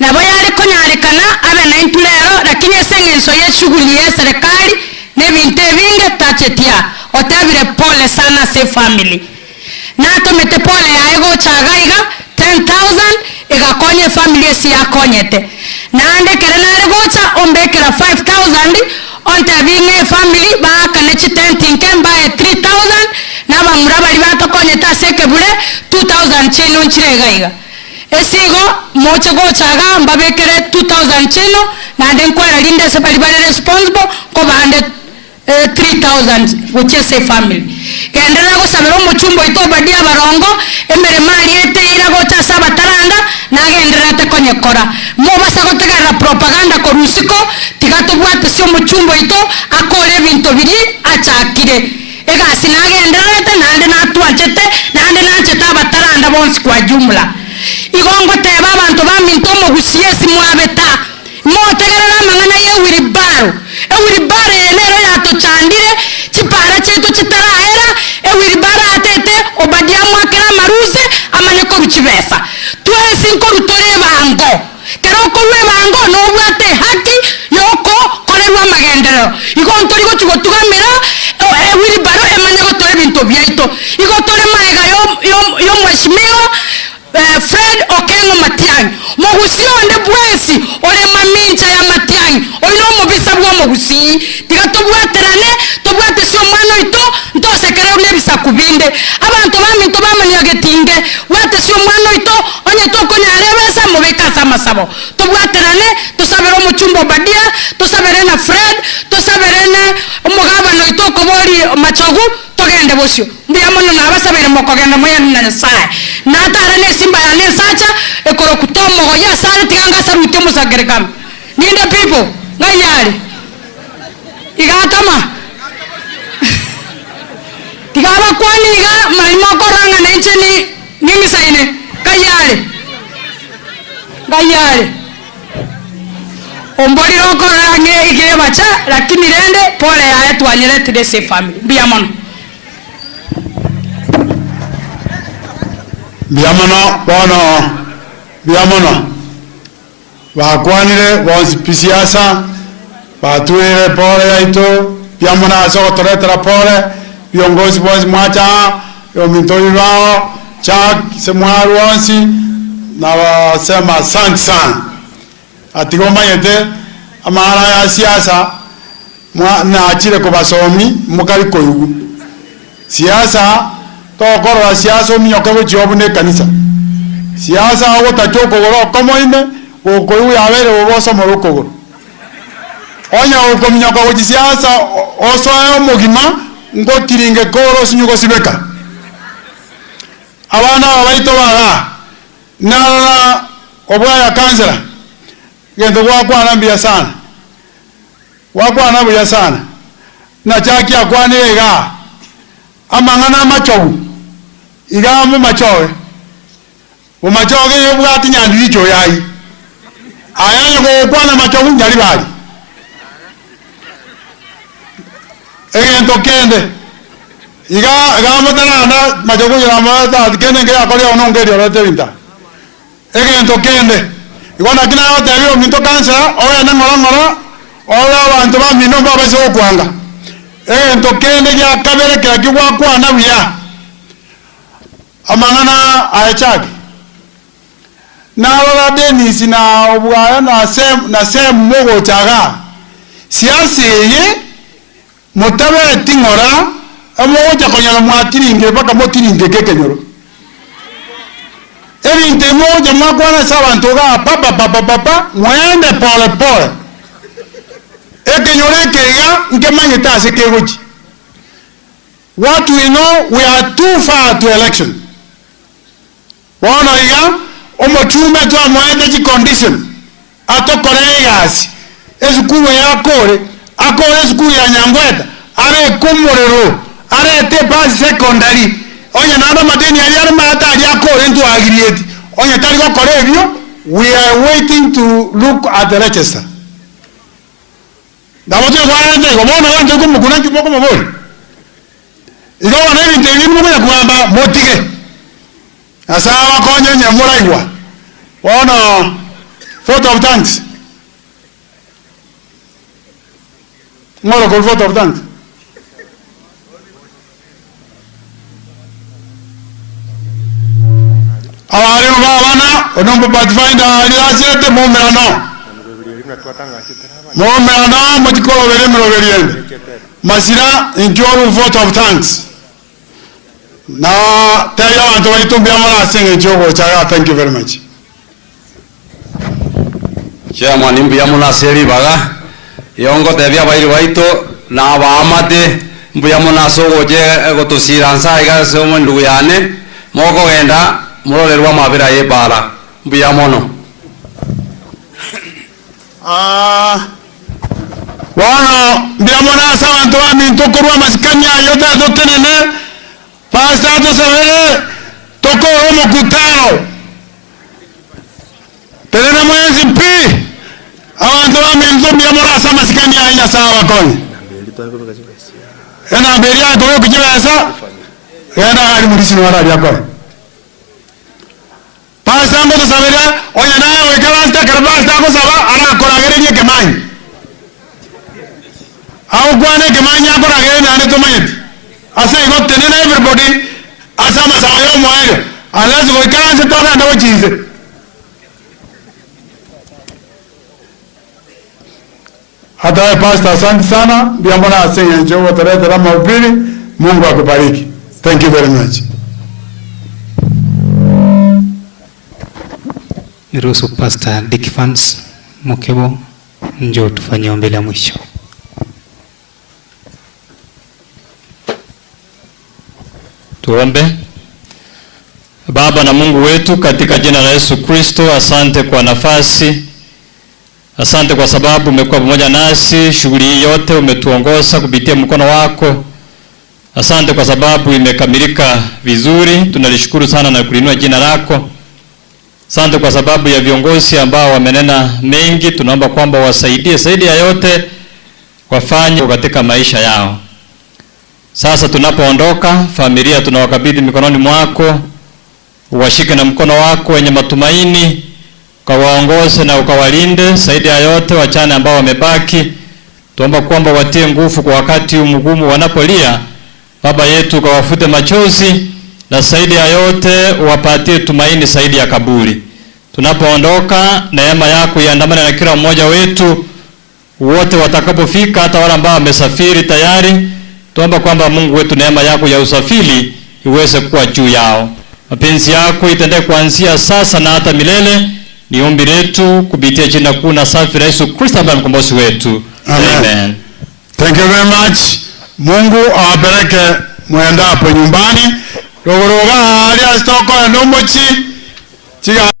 na bayari konyarekana abe na intulero lakini esengenso ye shughuli ya serikali ne binte binge tachetia otabire. Pole sana se family na tomete pole aego chagaiga 10,000 igakonye family si yakonyete na ande kerenare gocha ombekera 5,000 onte binge family ba kanechi 10 tinken ba 3,000 na bamura bali batokonyeta seke bure 2,000 chino nchirega esigo moche gochaga mbabekere 2,000 chino na ande nkwara linde se bali responsible ko bande 3,000 goche se family kendera go sabero muchumbo ito badia barongo embere mali ete ira gocha saba taranda na gendera te konyekora mo basa gotegera propaganda ko rusiko tigato bwate sio muchumbo ito akore binto biri achakire ega sinagendera te nande na tuachete nande na cheta bataranda bonsi kwa jumla igongo teba abantu baminto mo gusiesi mwabeta mo tegerera mangana ye wiribaro wiribaro enero ya to chandire chipara cheto chitaraera wiribaro atete obadia mwakera maruze amanye ko ruchibesa twesi ko rutore bango kero ko we bango no bwate haki yoko korerwa magendero igontori go chugotugamira wiribaro emanye ko tore binto byaito igotore maega yo mweshimiro Fred Okengo Matiang'i mogusionde bwesi ole mamincha ya Matiang'i oino mobisa bwo mogusi tigatobwaterane tobwate sio mwana ito ntose kere une bisa kubinde abantu baminto bamanyagetinge wate sio mwana ito onye toko nyarebesa mobeka sama sabo tobwaterane tosabero muchumbo badia tosabere na Fred tosabere na omugabano ito kobori machogu togende bosio mbiamono na basabere mokogenda moya na sai na tarane simba ya ne sacha ekoro kutomo go ya sare tiganga sarute musagerekam ninde people ngayale igatama tigaba kwani iga malimo koranga na ncheni nini saine gayale ombori roko range ige bacha lakini rende pole ya twanyere tide se family biamono biamono bakwanire bonsi pisiasa batuire pole yaito biamono aso toretera pole viongozi bonsi mwacha yo mintori wao cha semwaru onsi na wasema asante sana atigoma yete amara ya siasa na achire ko basomi mukari koyugu siasa tokora siasa ominyoke gochiobu ne kanisa siasa ogotachoko goro komoine okoyu yabere oboso morokogoro onya okominyoka gochi siasa osoyo mogima ngotiringe koro sinyugo sibeka abana abaito baga na obwaya kansela gendo gwakwana mbia sana wakwana buya sana na chaki akwane iga amangana machogu iga mu machowe Umachoge yebwati nyandiri cho yai. Ayanya ko kwana machogu nyali bali. Egen to kende. Iga motana na machogu ya mata kende nge akori ono ngeri orote winta. Egen to kende. Igona kina yote hiyo minto kansa oya na ngora oya bantu ba mino baba se okwanga. Egen to kende ya kabere kya kiwa kwa na wiya. Amangana ayachaki. Na wala Dennis na obwaya na sem mogo chaga. Siasi ye mutabe tingora amogo chakonyala mwatiringe baka motiringe kekenyoro. Ebinte moja mwakwana sabantu ga papa mwende pole pole. Ekenyoro ekega nkemanye tase kegochi. What we know, we are too far to election. Wana iga omochume tu amwende chi condition atokore gasi esukuru ya kore akore esukuru ya Nyangweta are kumurero are te pass secondary onya nada madeni ali are mata ali akore ntu agirieti onya tali ko kore ebyo. We are waiting to look at the register. Dawote kwa nje gomona wanje kumukuna kiboko maboli igo wana ebintu ebimu kwa kwamba motige asawa konye nyamuraiwa wana vote of thanks moro ko vote of thanks awari bana onombo pathfinder ali asete momerano motiko bere mero masira enjoy vote of thanks na tell you want to be amara sing jogo chaga. Thank you very much. Chairman imbi amuna seri baga yongo tebia bairi baito na baamate mbu amuna sogo je gotusiransa iga somo nduyane moko genda murolerwa mabira yebala mbu amono wana biamona sabantu amintokorwa masikanya yota dotenene pasta to sabe toko mkutano tena mwezi mpi abantu aminto biamona sama masikanya ina sawa koni ena beria to kujibasa ena ali mulisi wala yako pasta ngo to sabe onya nayo wekalanta karbasta ko saba ana koragereje kemanyi au kwane kemanyi akoragere nane to mayeti asa igo tenena everybody asa masayo moyo alazi ko ikanze tona ndo chize hata pastor asante sana biamona asenye njoo tarete la mahubiri. Mungu akubariki. Thank you very much. Niruhusu Pastor Dick Fans Mokebo njoo tufanye ombi la mwisho. Tuombe. Baba na Mungu wetu, katika jina la Yesu Kristo, asante kwa nafasi. Asante kwa sababu umekuwa pamoja nasi shughuli hii yote, umetuongoza kupitia mkono wako. Asante kwa sababu imekamilika vizuri. Tunalishukuru sana na kulinua jina lako. Asante kwa sababu ya viongozi ambao wamenena mengi. Tunaomba kwamba wasaidie zaidi ya yote wafanye katika maisha yao. Sasa tunapoondoka, familia tunawakabidhi mikononi mwako. Uwashike na mkono wako wenye matumaini, ukawaongoze na ukawalinde. Zaidi ya yote wachane ambao wamebaki, tuomba kwamba watie nguvu kwa wakati mgumu wanapolia. Baba yetu, ukawafute machozi, na zaidi ya yote wapatie tumaini zaidi ya kaburi. Tunapoondoka, neema yako iandamane na kila mmoja wetu wote watakapofika, hata wale ambao wamesafiri tayari. Tuomba kwamba Mungu wetu, neema yako ya usafiri iweze kuwa juu yao. Mapenzi yako itendee kuanzia sasa na hata milele. Ni ombi letu kupitia jina kuu na safi la Yesu Kristo ambaye mkombozi wetu. Amen. Thank you very much. Mungu awapeleke muendapo nyumbani. Rogoroga alia stoko no mochi. Chiga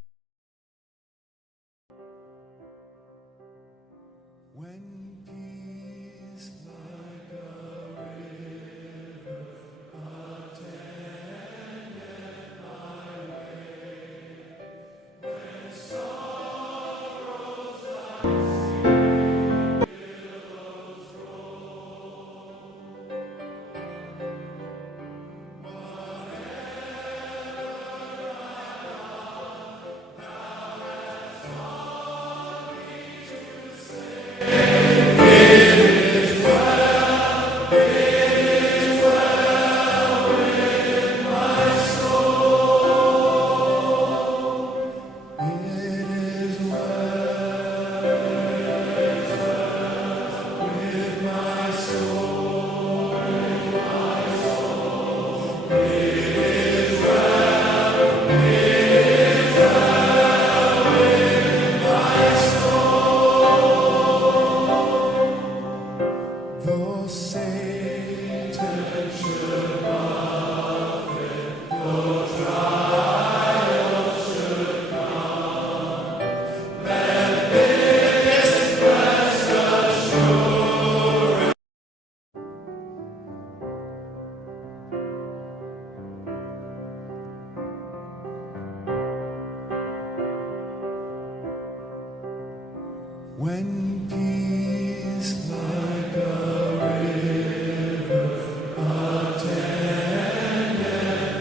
When peace like a river attended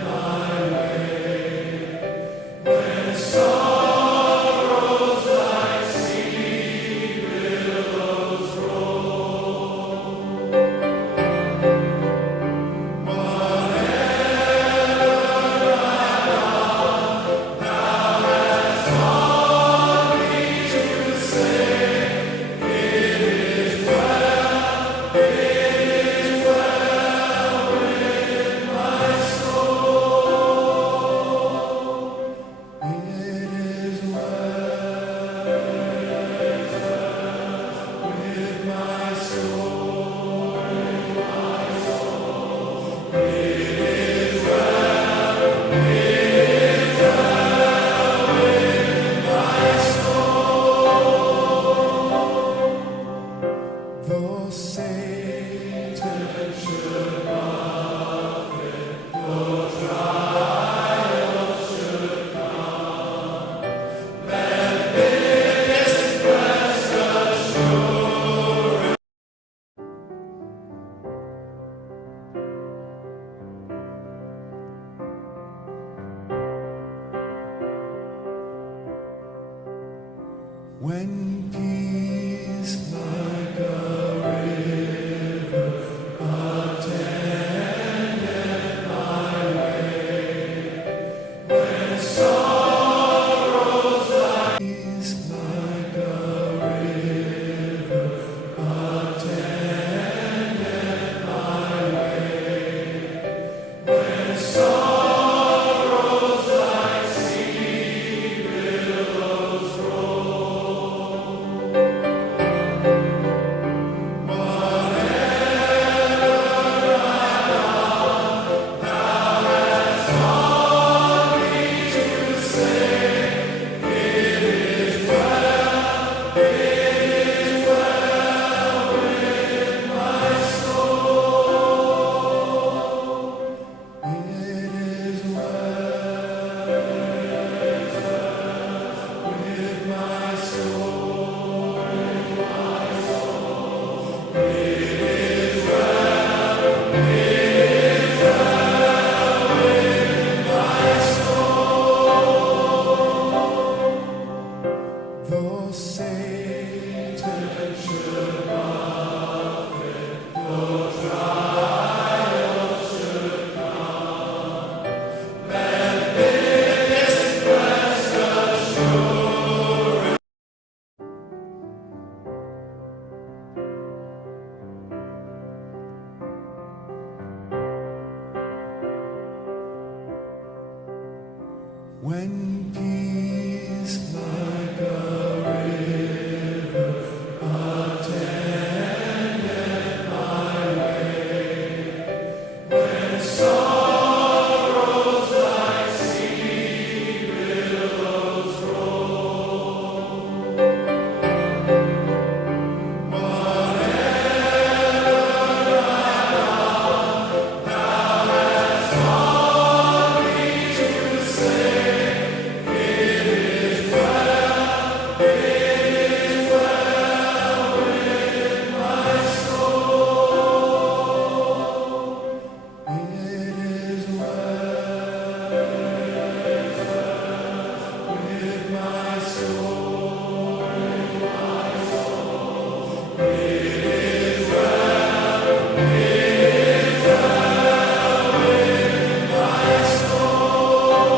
my way, when sorrows like sea billows roll, whatever thou hast taught me to say, it is well with my soul. It is well with my soul, It is well with my soul. Though Satan should buffet, though trials should come, let this rest assured. When peace like a river attended my way, when sorrows like peace like a river attended my way, when sorrows like sea billows roll, whatever thou hast taught me to say, it is well with my soul. It is well with my soul, It is well with my soul. Though Satan should buffet, though trials should come, let this rest assured. When peace like a river attended my way, when sorrows like sea billows roll, whatever thou hast taught me to say, it is well with my soul. It is well with my soul, It is well with my soul.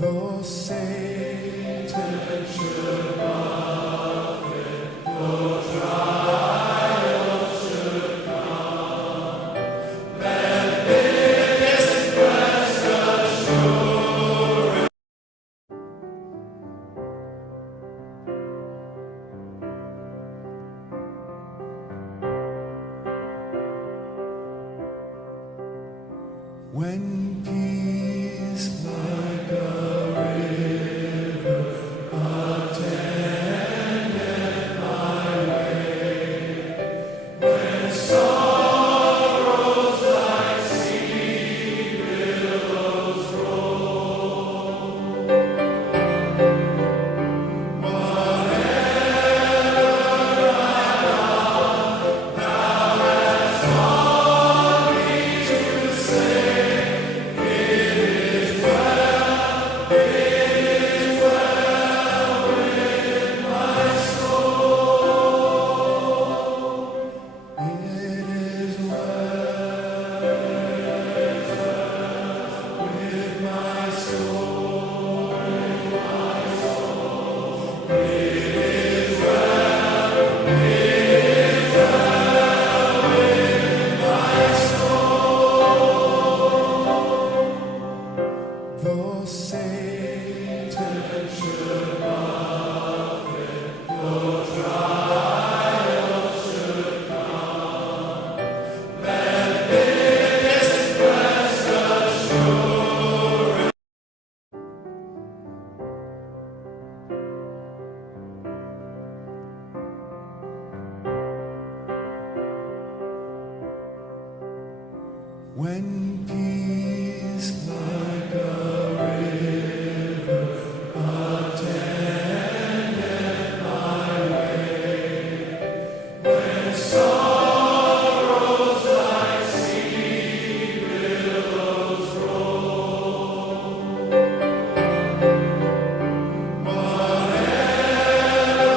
Though Satan should buffet, though trials should come, let this rest assured. When peace like a river attended my way, when sorrows like sea billows roll, When peace like a river attendeth my way, when sorrows like sea billows roll, whatever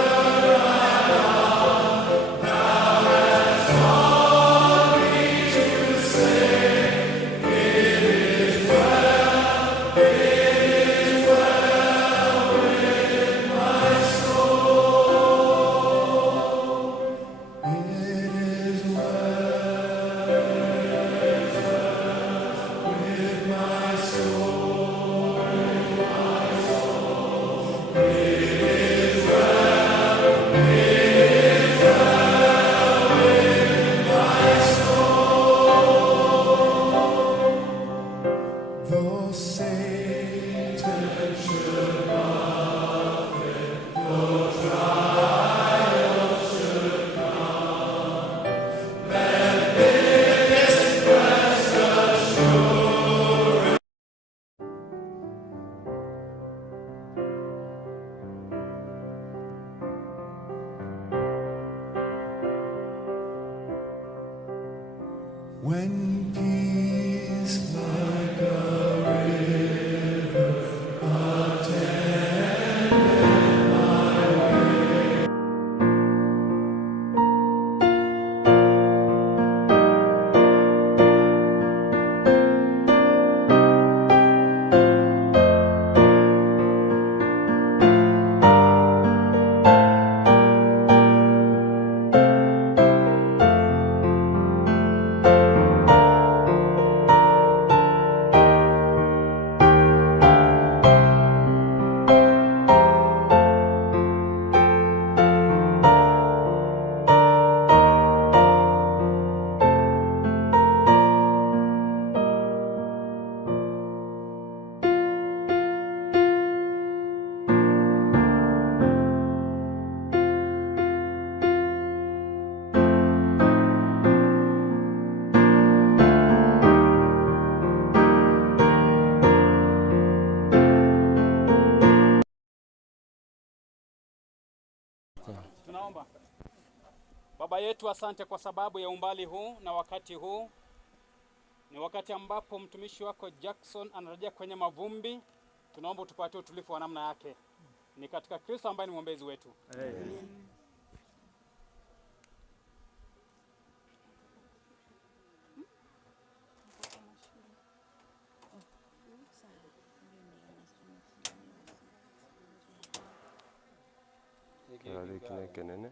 thou hast taught me to say, it is well with my soul. It is well with my soul, It is well with my soul. Though Satan should buffet, though trials should come, let this rest assured. When peace like a river attendeth my way, Tunaomba. Baba yetu, asante kwa sababu ya umbali huu na wakati huu. Ni wakati ambapo mtumishi wako Jackson anarejea kwenye mavumbi. Tunaomba utupatie utulivu wa namna yake. Ni katika Kristo ambaye ni mwombezi wetu. Amen. Kenene.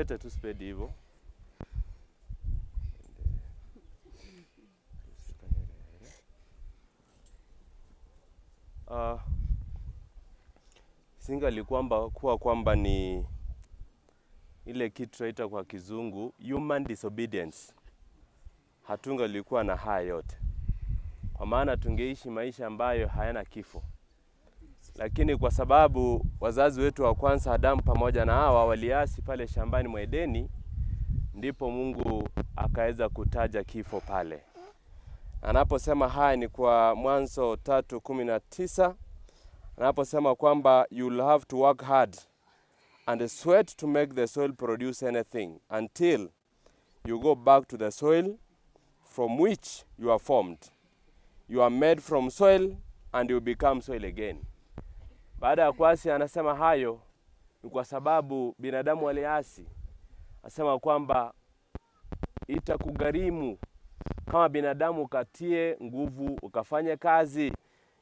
lete tu spedi hivyo. Singali kwamba ni ile kitu tunaita kwa kizungu human disobedience. Hatungalikuwa na haya yote, kwa maana tungeishi maisha ambayo hayana kifo. Lakini kwa sababu wazazi wetu wa kwanza Adamu pamoja na Hawa waliasi pale shambani mwa Edeni, ndipo Mungu akaweza kutaja kifo pale. Anaposema haya ni kwa Mwanzo 3:19. Anaposema kwamba you'll have to work hard and sweat to make the soil produce anything until you go back to the soil from which you are formed. You are made from soil and you become soil again. Baada ya kuasi anasema hayo ni kwa sababu binadamu waliasi. Anasema kwamba itakugharimu kama binadamu ukatie nguvu, ukafanye kazi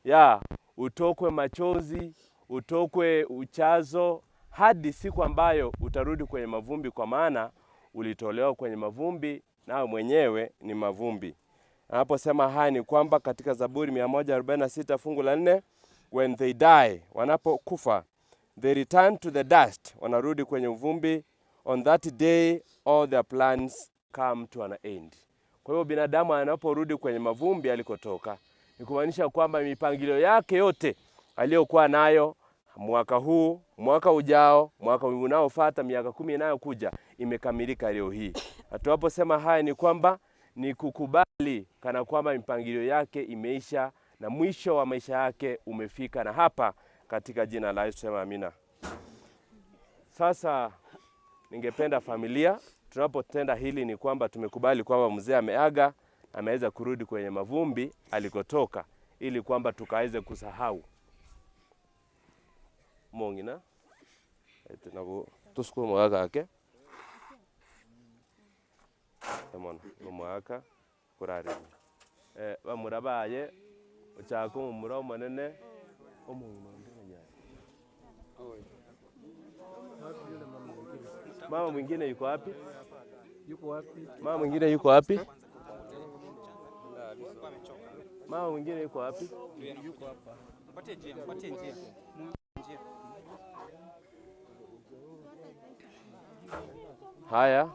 ya utokwe machozi, utokwe uchazo, hadi siku ambayo utarudi kwenye mavumbi, kwa maana ulitolewa kwenye mavumbi na mwenyewe ni mavumbi. Anaposema haya ni kwamba katika Zaburi 146 fungu la 4, when they die, wanapokufa, they return to the dust, wanarudi kwenye uvumbi. On that day all their plans come to an end. Kwa hiyo binadamu anaporudi kwenye mavumbi alikotoka, ni kumaanisha kwamba mipangilio yake yote aliyokuwa nayo mwaka huu, mwaka ujao, mwaka unaofuata, miaka 10 inayokuja imekamilika leo hii. Tunaposema haya ni kwamba ni kukubali kana kwamba mipangilio yake imeisha na mwisho wa maisha yake umefika, na hapa katika jina la Yesu sema amina. Sasa ningependa familia, tunapotenda hili ni kwamba tumekubali kwamba mzee ameaga, ameweza kurudi kwenye mavumbi alikotoka, ili kwamba tukaweze kusahau mongina nabo tusko mwaka yake tamona mwaka kurari bamurabaye uchako mu muro manene omuntu ndenya. Mama mwingine yuko wapi? Yuko wapi? Mama mwingine yuko wapi? Mama mwingine yuko wapi? Yuko hapa. Patie njia. Haya,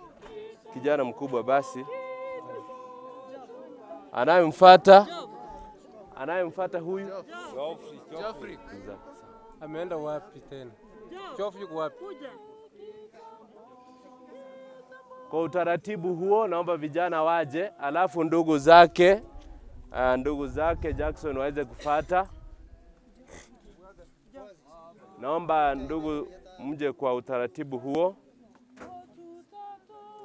kijana mkubwa basi. Anayemfuata huyu? Geoffrey. Ameenda wapi tena? Geoffrey yuko wapi? Kwa utaratibu huo naomba vijana waje, alafu ndugu zake Jackson waweze kufuata. Naomba ndugu mje kwa utaratibu huo.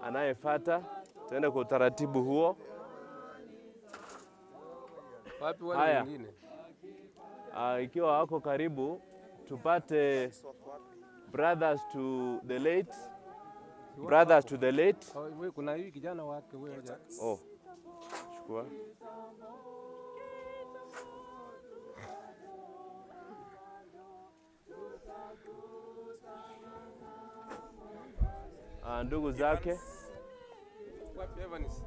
Anayefuata tuende kwa utaratibu huo. Wapi wale wengine? Ikiwa wako karibu tupate brothers to the late. Wewe kuna huyu kijana wake wewe. Oh. Chukua. Ndugu zake. Wapi Evans?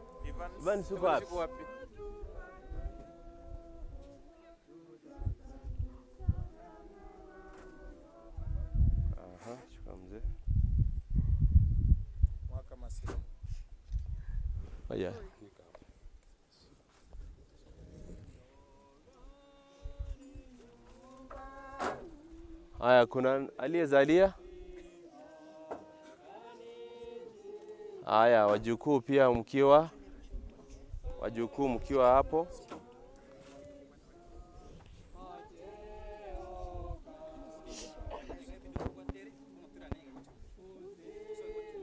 Evans yuko wapi? Aha, chukua mzee. Mwaka Masira. Haya. Haya, kuna aliyezalia? Haya, wajukuu pia mkiwa hapo.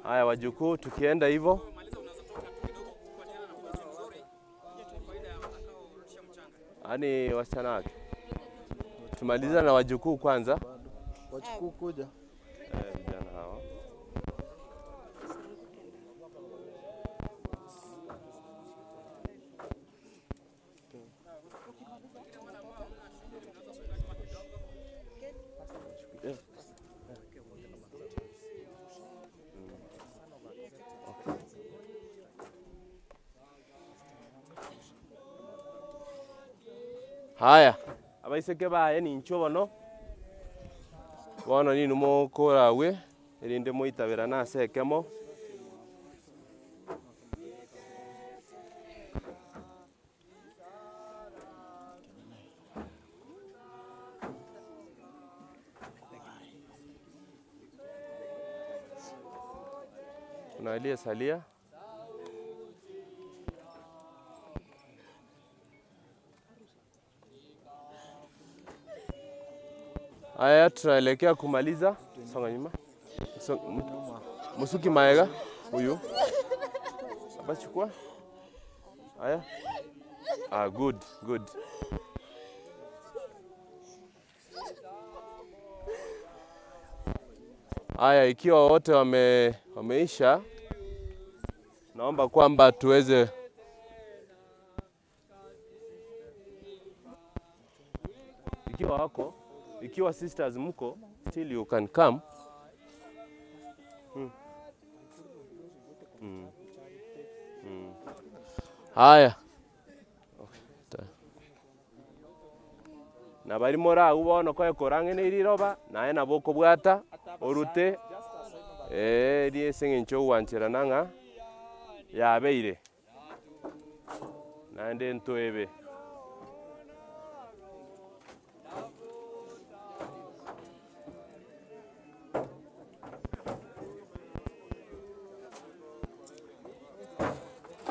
Haya wajukuu, tukienda hivyo. Ani wasichana wake. Tumaliza na wajukuu kwanza. Wajukuu kuja. Vijana hawa. Haya, abaiseke baye ni nchobono. Bono ni numo korawe, erinde moitabera na sekemo. Kuna aliyesalia. Haya, tunaelekea kumaliza. Songa nyuma. Musuki Maega huyu. Hapa chukua. Haya. Good. Haya, ikiwa wote wameisha, naomba kwamba tuweze ikiwa sisters mko, still you can come. Haya. Na bari mora ubona ko ekorange ne iriroba naye naboko bwata orute rie sengencho wanchira nanga yabeire nande ntoebe.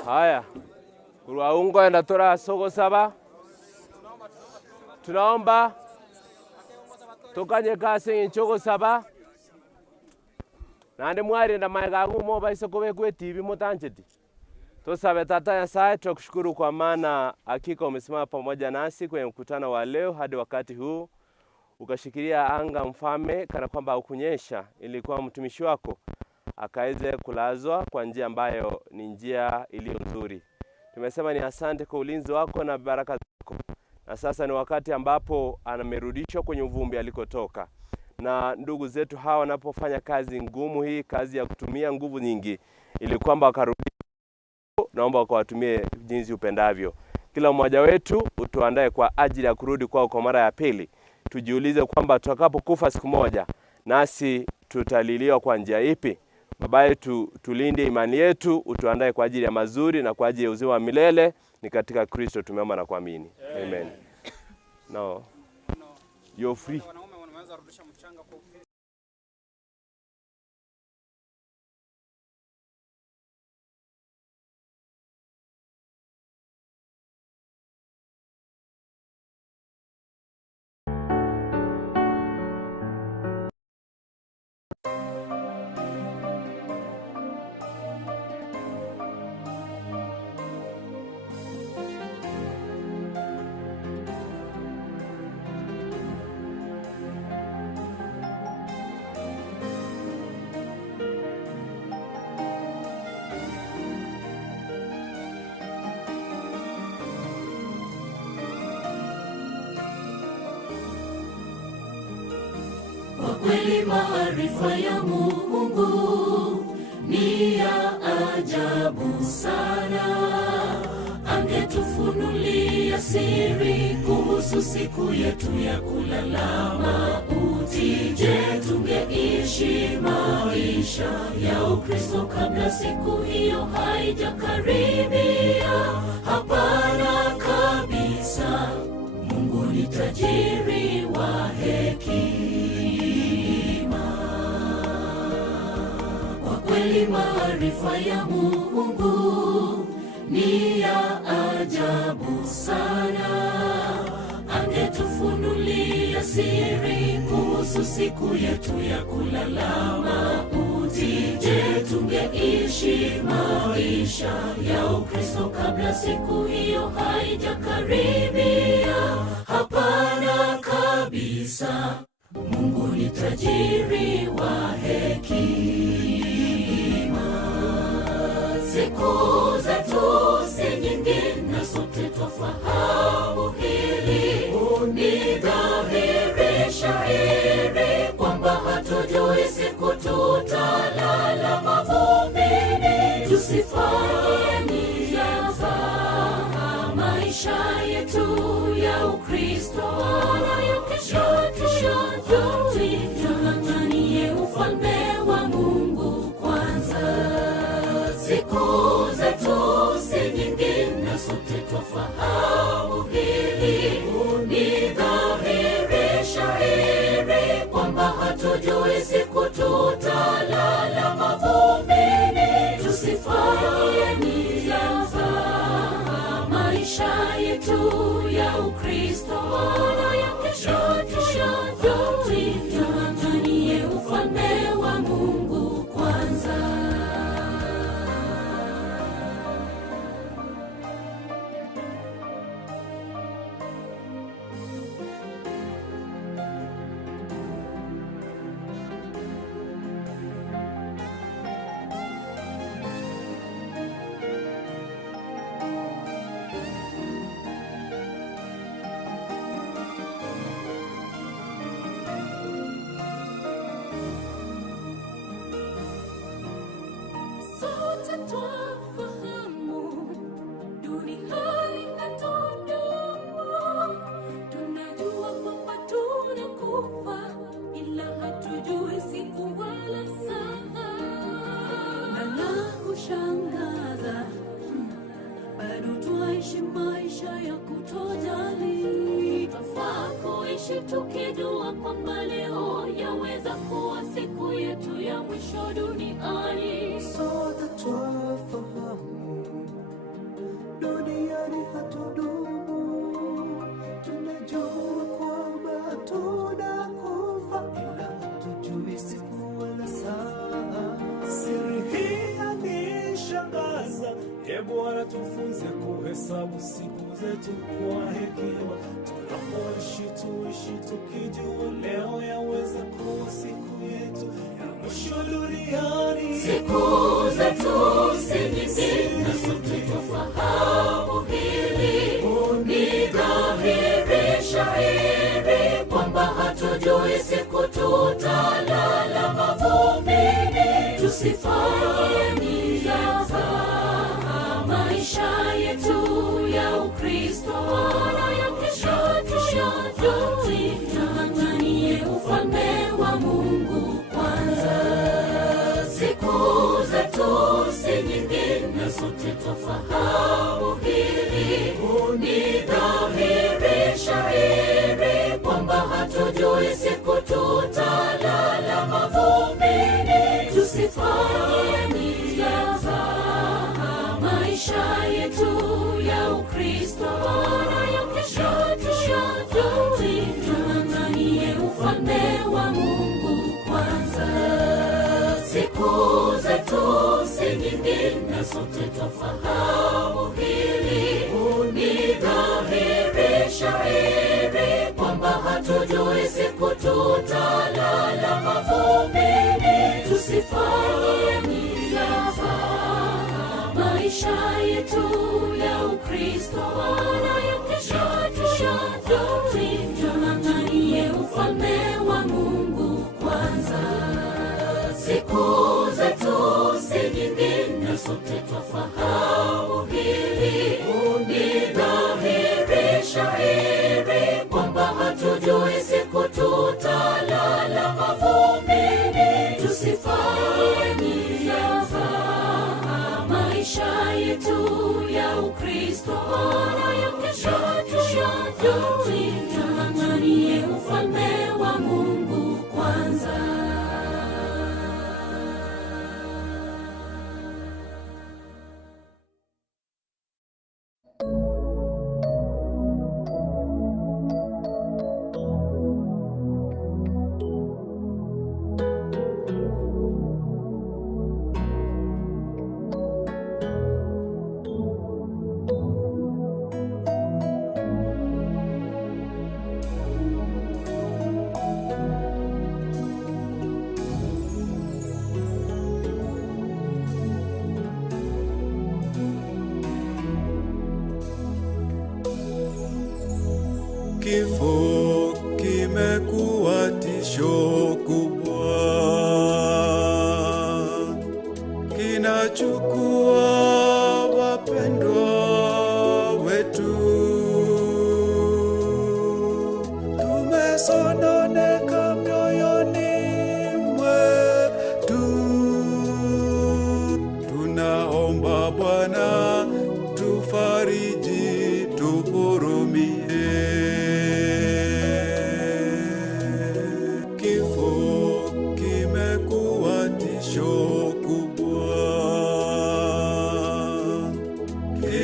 Haya, kurwaungo enda tora sogo saba. Tunaomba tukanye kasi nchogo saba. Nande mwari na maegagu mo baise kobe kwe TV mutancheti. Tusabe tata ya saa, tukushukuru kwa maana hakika umesimama pamoja nasi kwenye mkutano wa leo hadi wakati huu. Ukashikilia anga mfalme kana kwamba ukunyesha ili kwa mtumishi wako akaweze kulazwa kwa njia ambayo ni njia iliyo nzuri. Tumesema ni asante kwa ulinzi wako na baraka zako. Na sasa ni wakati ambapo anamerudishwa kwenye uvumbi alikotoka. Na ndugu zetu hawa wanapofanya kazi ngumu hii, kazi ya kutumia nguvu nyingi, ili kwamba wakarudi, naomba wakawatumie jinsi upendavyo. Kila mmoja wetu utuandae kwa ajili ya kurudi kwao kwa mara ya pili. Tujiulize kwamba tutakapokufa siku moja, nasi tutaliliwa kwa njia ipi? Baba yetu, tulinde imani yetu, utuandae kwa ajili ya mazuri na kwa ajili ya uzima wa milele. Ni katika Kristo tumeomba na kuamini. Amen. No. You're free. Kweli maarifa ya Mungu ni ya ajabu sana. Angetufunulia siri kuhusu siku yetu ya kulala mauti. Je, tungeishi maisha ya Ukristo kabla siku hiyo haijakaribia? Hapana kabisa. Mungu ni tajiri wa hekima. Kweli maarifa ya Mungu ni ya ajabu sana. Angetufunulia siri kuhusu siku yetu ya kulala mauti. Je, tungeishi maisha ya Ukristo kabla siku hiyo haijakaribia? Hapana kabisa. Mungu ni tajiri wa hekima. Siku zetu si nyingi na sote twafahamu hili. Ni dhahiri shahiri kwamba hatujui siku tutalala mavumbini. Tusifanye nia za maisha yetu ya Ukristo maisha yetu ya Ukristo, maana ya kesho tuanganie ufalme wa Mungu kwanza. Sote twafahamu duniani hatudumu, tunajua kwamba tunakufa, ila hatujui siku wala saa. Na la kushangaza, bado twaishi maisha ya kutojali. Twafaa kuishi tukijua kwamba leo yaweza kuwa siku yetu ya mwisho duniani. Sote twafahamu duniani hatudumu, tunajua kwamba tunakufa, ila hatujui siku wala saa. Siri hii yanishangaza, Bwana tufunze kuhesabu siku zetu kwa hekima. Tunapoishi tuishi tukijua leo yaweza kuwa siku yetu ya mwisho duniani. Siku zetu si nyingi na sote twafahamu hili. Ni dhahiri shahiri kwamba hatujui siku tutalala mavumbini. Tusifanye mizaha maisha yetu ya Ukristo, maana ya kesho tuanganie ufalme wa Mungu kwanza. Siku zetu si nyingi na sote twafahamu hili. Ni dhahiri shahiri kwamba hatujui siku tutalala mavumbini. Tusifanye mizaha maisha yetu ya Ukristo, maana ya kesho tuanganie ufalme wa Mungu kwanza. Siku zetu si nyingi na sote twafahamu hili. Ni dhahiri shahiri kwamba hatujui siku tutalala mavumbini. Tusifanye mizaha maisha yetu ya Ukristo, maana ya kesho tuanganie ufalme wa Mungu kwanza. Siku zetu si nyingi na sote twafahamu hili. Ni dhahiri shahiri kwamba hatujui siku tutalala mavumbini. Tusifanye mizaha maisha yetu ya Ukristo, maana ya kesho tuanganie ufalme wa Mungu kwanza. Kifo kimekuwa tisho kubwa, kinachukua wapendwa wetu. Tumesononeka mioyoni mwetu, tunaomba Bwana tufariji, tuhurumie.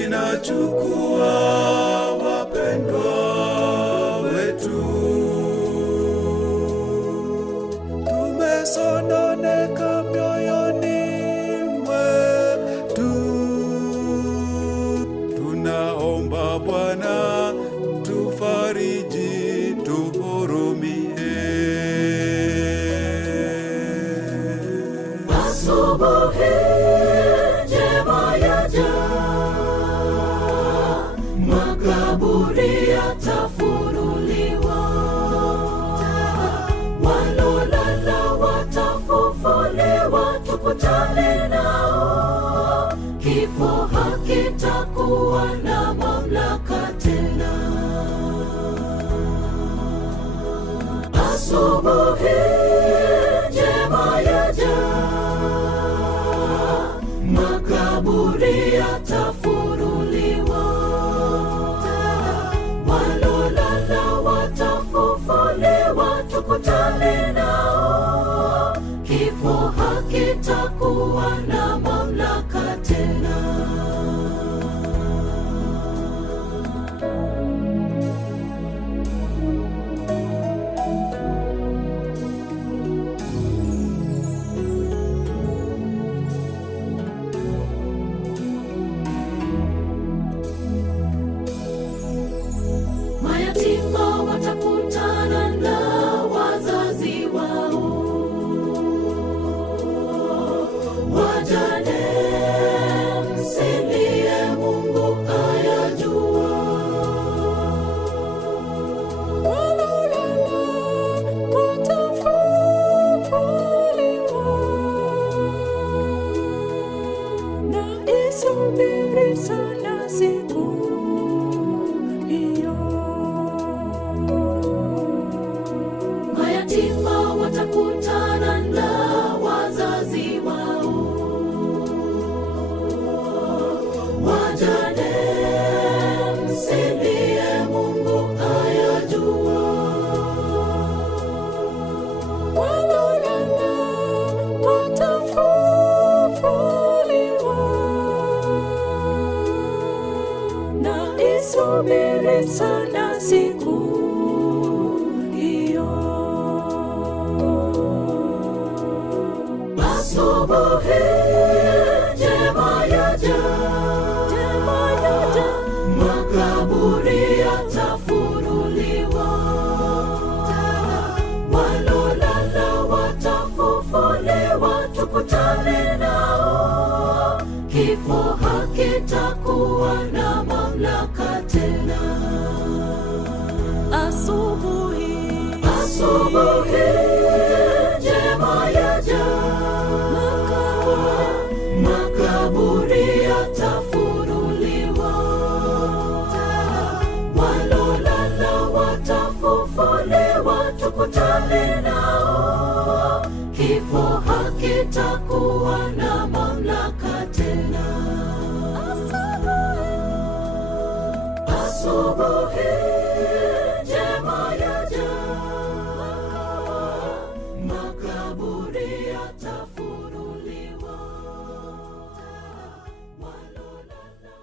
inachukua wapendwa wetu. Tumesononeka mioyoni mwetu, tunaomba Bwana tufariji, tuhurumie. Asubuhi njema yaja, makaburi yatafunuliwa, walolala watafufuliwa, tukutane nao, kifo hakitakuwa na mamlaka tena. Asubuhi njema yaja, makaburi yatafunuliwa, walolala watafufuliwa, tukutane nao, kifo hakitakuwa na mamlaka tena. Mayatima watakutana na wazazi wao, wajane msilie, Mungu ayajua, walolala watafufuliwa, na isubiri sana siku hiyo. Mayatima watakutana na wazazi wao, wajane msilie, Mungu ayajua, walolala watafufuliwa, na isubiri sana siku hiyo. Asubuhi njema yaja, makaburi yatafunuliwa, walolala watafufuliwa, tukutane nao, kifo hakitakuwa na mamlaka tena. Asubuhi njema yaja, makaburi yatafunuliwa, walolala watafufuliwa, tukutane nao, kifo hakitakuwa na mamlaka tena. Asubuhi njema yaja, makaburi yatafunuliwa, walolala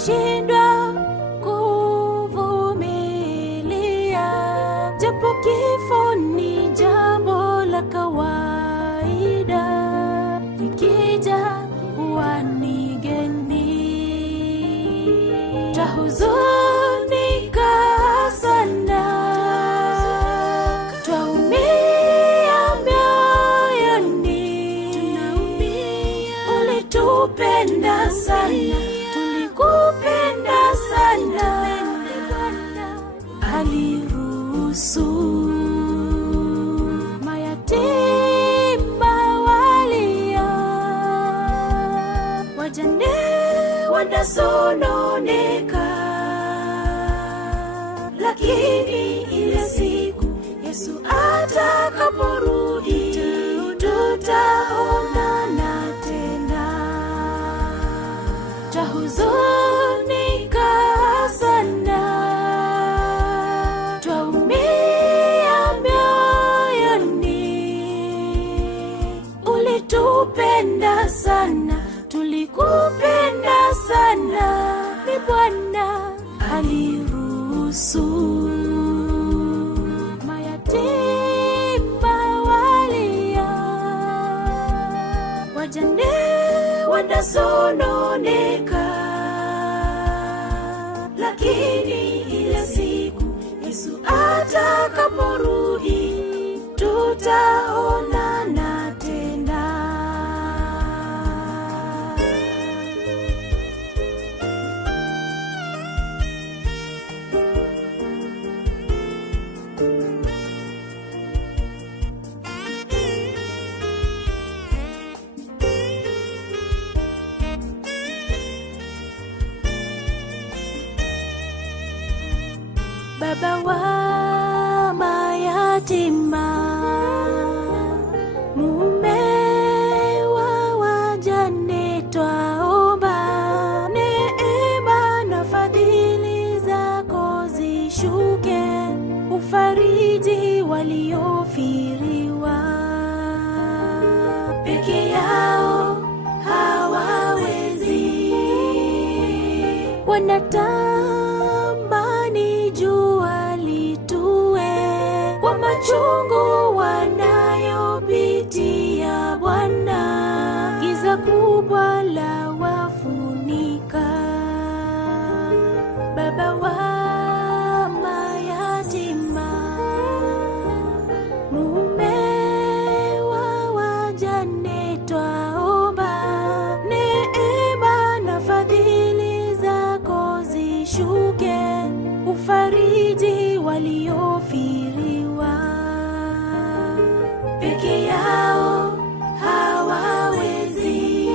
kushindwa kuvumilia, japo kifo ni jambo la kawaida, likija huwa ni geni. Twahuzunika sana, twaumia mioyoni, ulitupenda sana, tulikupenda sana, aliruhusu mayatima walia, wajane wanasononeka, lakini ile siku Yesu atakaporudi tutaonana tena. Twahuzunika sana, twaumia mioyoni, ulitupenda sana, tulikupenda sana, ni Bwana aliruhusu mayatima walia, wajane wanasononeka, lakini ile siku Yesu atakaporudi tutaonana tena. Baba wa mayatima, mume wa wajane, twaomba neema na fadhili zako zishuke, ufariji waliofiriwa, peke yao hawawezi, wanatamani jua litue kwa machungu wanayopitia Bwana, giza kubwa la wafunika. Baba wa mayatima, mume wa wajane, twaomba neema na fadhili zako zishuke, ufariji waliofiriwa, peke yao hawawezi,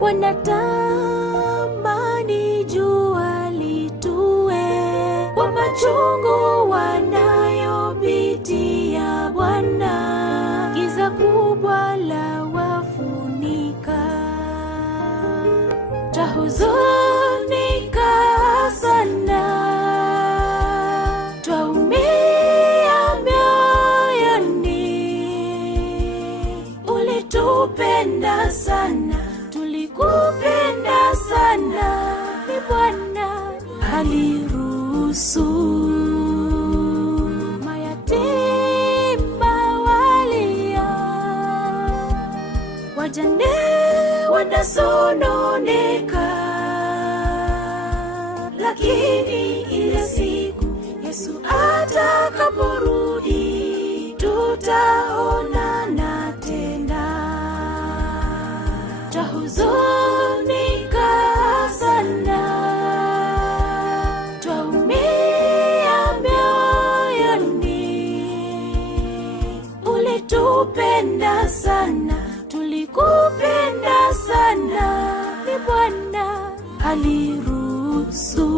wanatamani jua litue kwa machungu wanayopitia Bwana, giza kubwa la wafunika. Twahuzunika sana, twaumia mioyoni, ulitupenda sana, tulikupenda sana, ni Bwana aliruhusu mayatima walia, wajane wanasononeka, lakini ile siku Yesu atakaporudi tutaonana tena. Twahuzunika sana, twaumia mioyoni, ulitupenda sana, tulikupenda sana, ni Bwana aliruhusu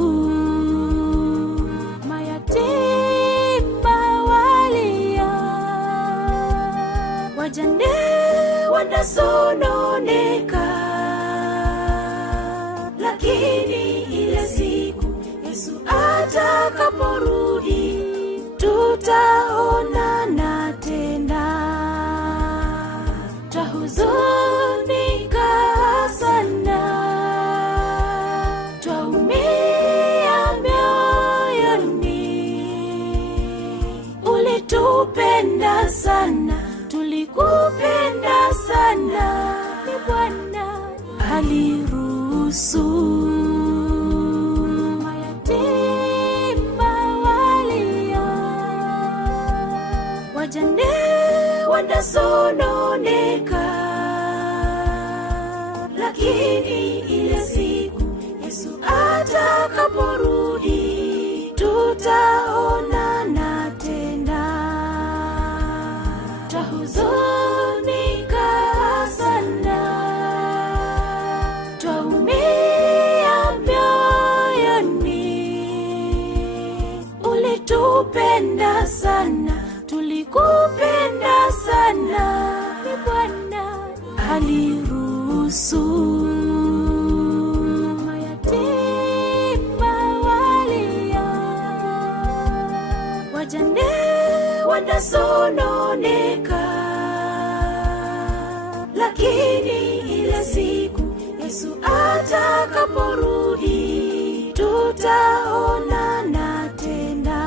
mayatima walia, wajane wanasononeka, lakini ile siku Yesu atakaporudi tutaonana tena. Twahuzunika sana, aliruhusu mayatima walia, wajane wanasononeka, lakini ile siku Yesu atakaporudi tutaonana tena. Twahuzunika sana, twaumia mioyoni, ulitupenda sana, tulikupenda sana. Ni Bwana aliruhusu mayatima walia, wajane wanasononeka, lakini ile siku Yesu atakaporudi tutaonana tena.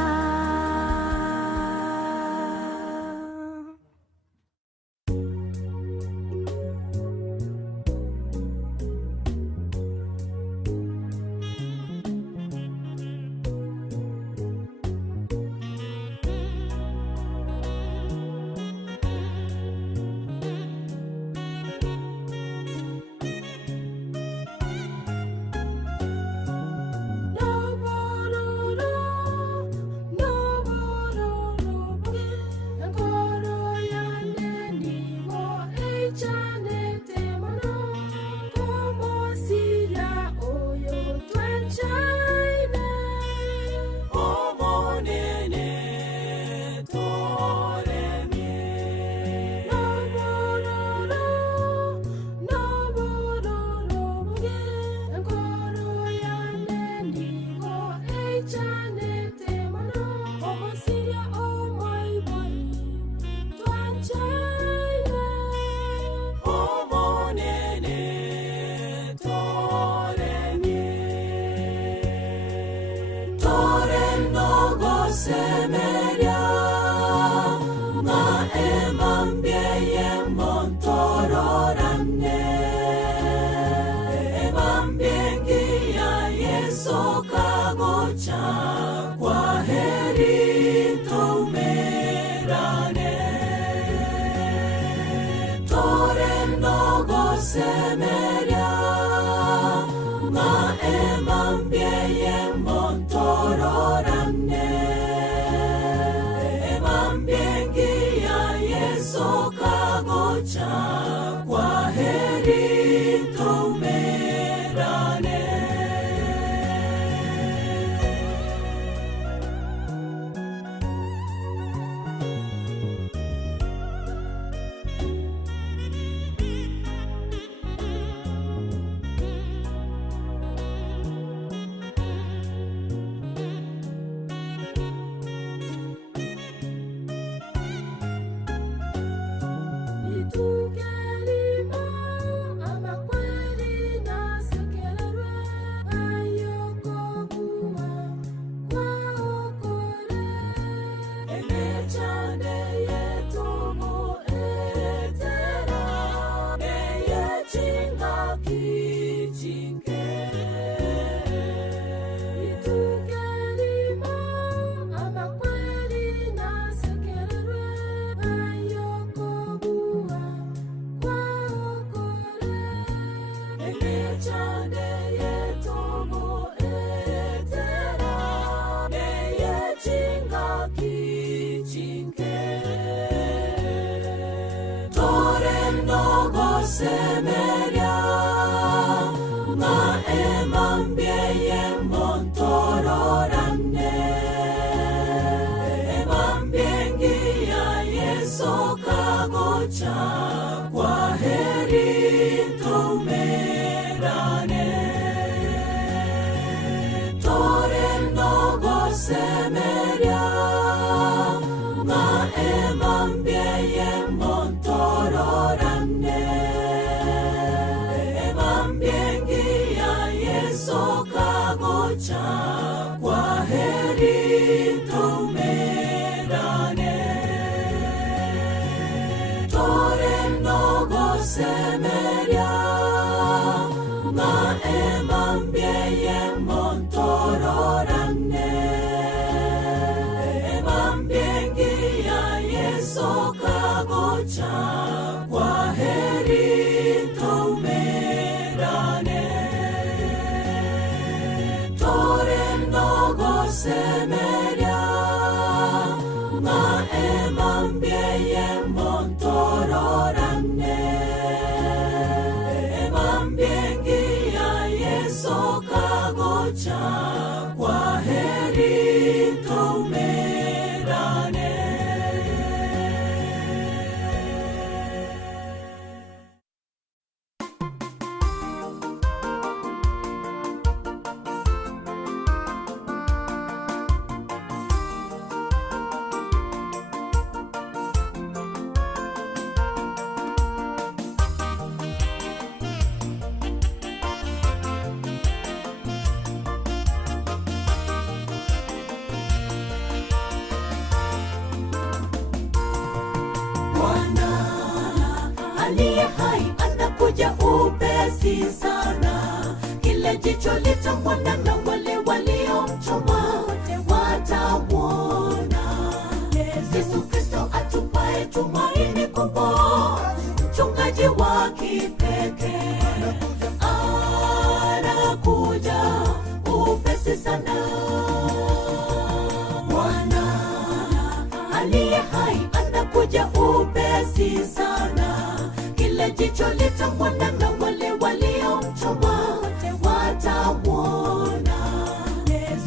Semeria semeria maemambieye montororane emambiengia Yesu kagocha kwa heri tumerane. Aliye hai anakuja upesi sana, kile jicho litamwona na wale waliomchoma wote watamwona. Yesu Kristo atupaye tumaini kubwa, mchungaji wa kipekee anakuja upesi sana. Bwana aliye hai anakuja upesi sana, kile jicho litamwona na wale waliomchoma wote watamwona.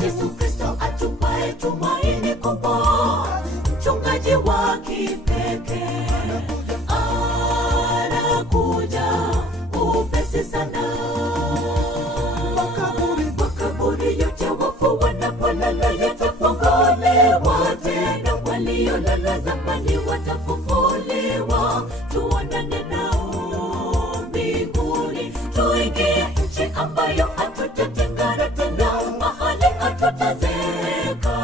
Yesu Kristo atupaye tumaini kubwa, mchungaji wa kipekee anakuja upesi sana. Makaburi yote wafu wanapolala yatafunguliwa tena, waliolala zamani watafufuliwa, tuonane nao mbinguni, tuingie nchi ambayo hatutatengana tena, mahali hatutazeka.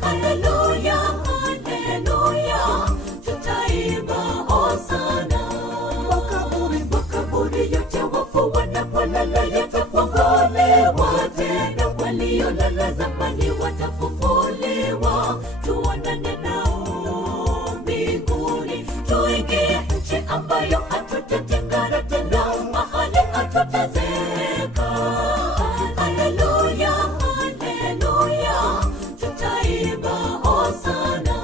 Haleluya, haleluya, tutaimba hosana. Makaburi yote wafu wanapolala yatafunguliwa tena, waliolala zamani watafufuliwa, tuonane nao mbinguni, tuingie nchi ambayo hatutatengana tena, mahali hatutazeka. Haleluya, haleluya, tutaimba hosana.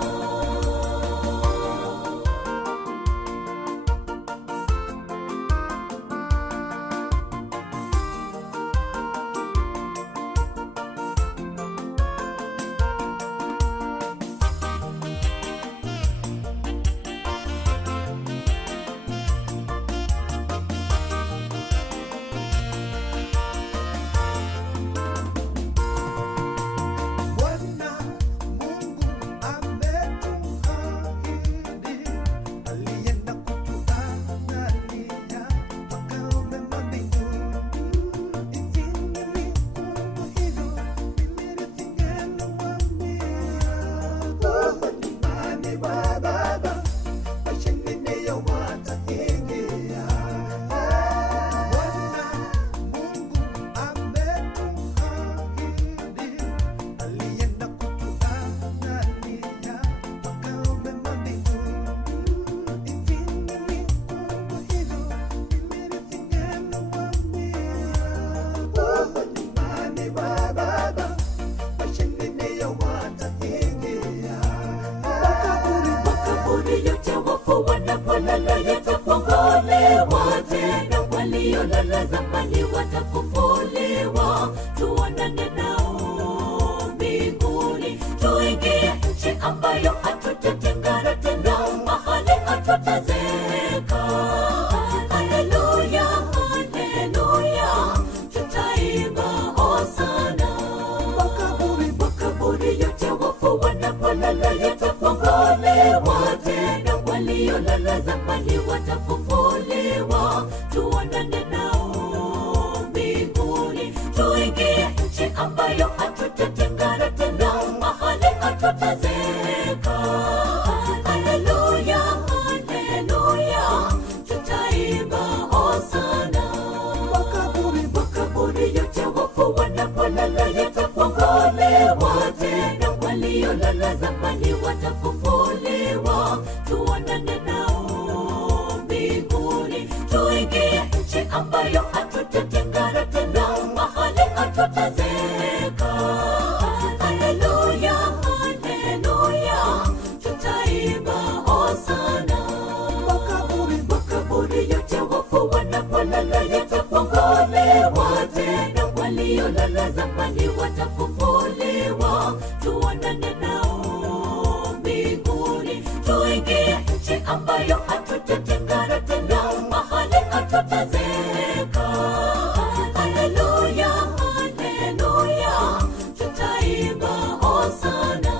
Wanapolala yatafunguliwa tena, waliolala zamani watafufuliwa, tuonane nao mbinguni, tuingie nchi ambayo hatutatengana tena, mahali hatutazeka. Haleluya, haleluya, tutaimba hosana. Makaburi yote wafu wanapolala yatafunguliwa tena, waliolala zamani watafufuliwa, tuonane nao mbinguni, tuingie nchi ambayo hatutatengana tena, mahali hatutazeka. Haleluya, haleluya, tutaimba hosana. Makaburi yote wafu wanapolala yatafunguliwa tena, waliolala zamani watafufuliwa, tuonane nao mbinguni, tuingie nchi ambayo hatutatengana tena, mahali hatutazeka. Wote waliolala zamani watafufuliwa, tuonane nao mbinguni, tuingie nchi ambayo hatutatengana tena, mahali hatutazeka. Haleluya, haleluya, tutaimba hosana.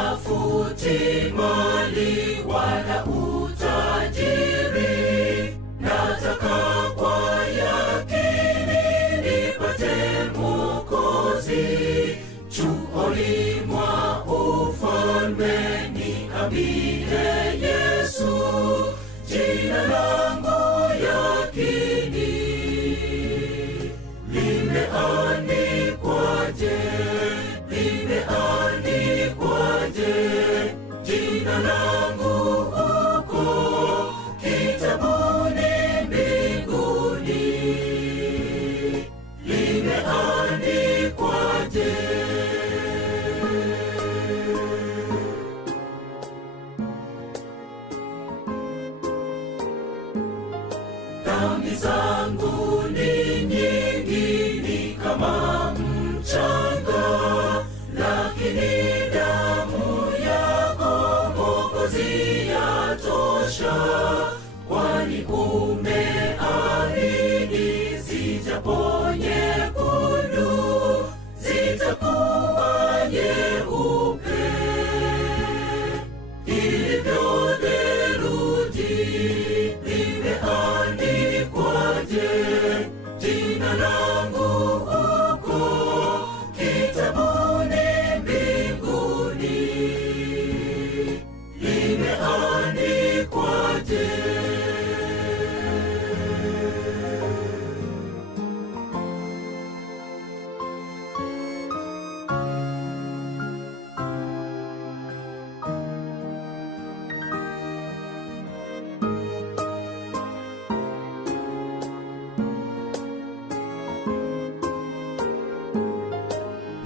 Sitafuti mali wala utajiri, nataka kwa yakini nipate Mwokozi. Chuoni mwa ufalme niambie Yesu, jina langu yakini limeandikwaje, limeandikwaje jina langu huko kitabuni mbinguni, limeandikwaje. Dhambi zangu ni nyingi, ni kama mchanga, lakini damu yako Mwokozi yatosha. Kwani umeahidi zijapo nyekundu zitakuwa nyeupe ilivyo theluji. Limeandikwaje jina langu huko kitabuni mbinguni, limeandikwaje.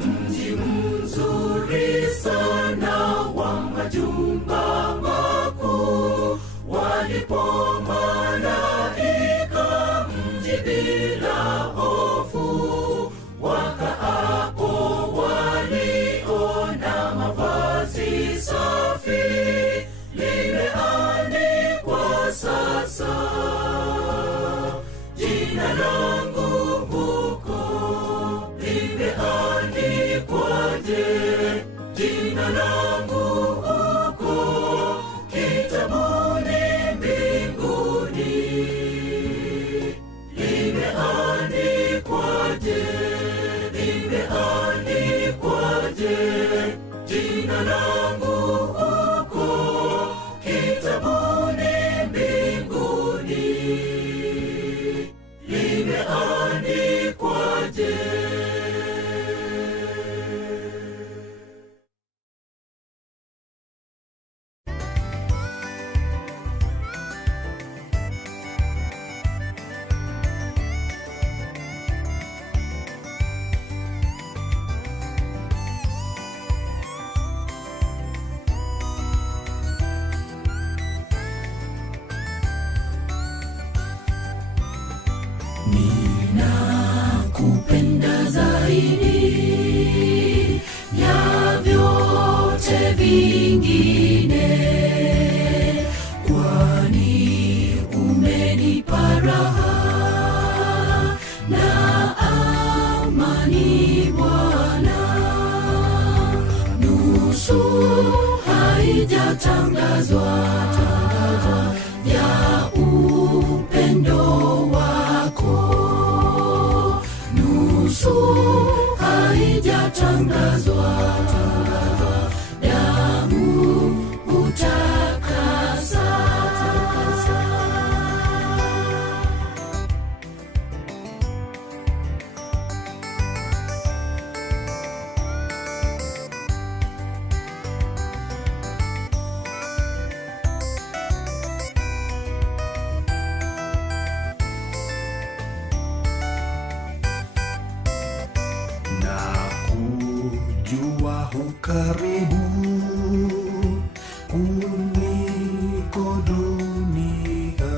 Mji mzuri sana wa majumba makuu, walipo malaika mji bila hofu, wakaapo waliona mavazi safi, limeandikwa sasa jina langu huko, limeandikwaje jina langu huko kitabuni mbinguni, limeandikwaje, limeandikwaje jina langu huko kitabuni mbinguni, limeandikwaje. Ninakupenda zaidi ya vyote vingine, kwani umenipa raha na amani Bwana. Nusu haijatangazwa ya upendo wako, nusu haijatangazwa damu utakasa. ukaribu kuliko dunia,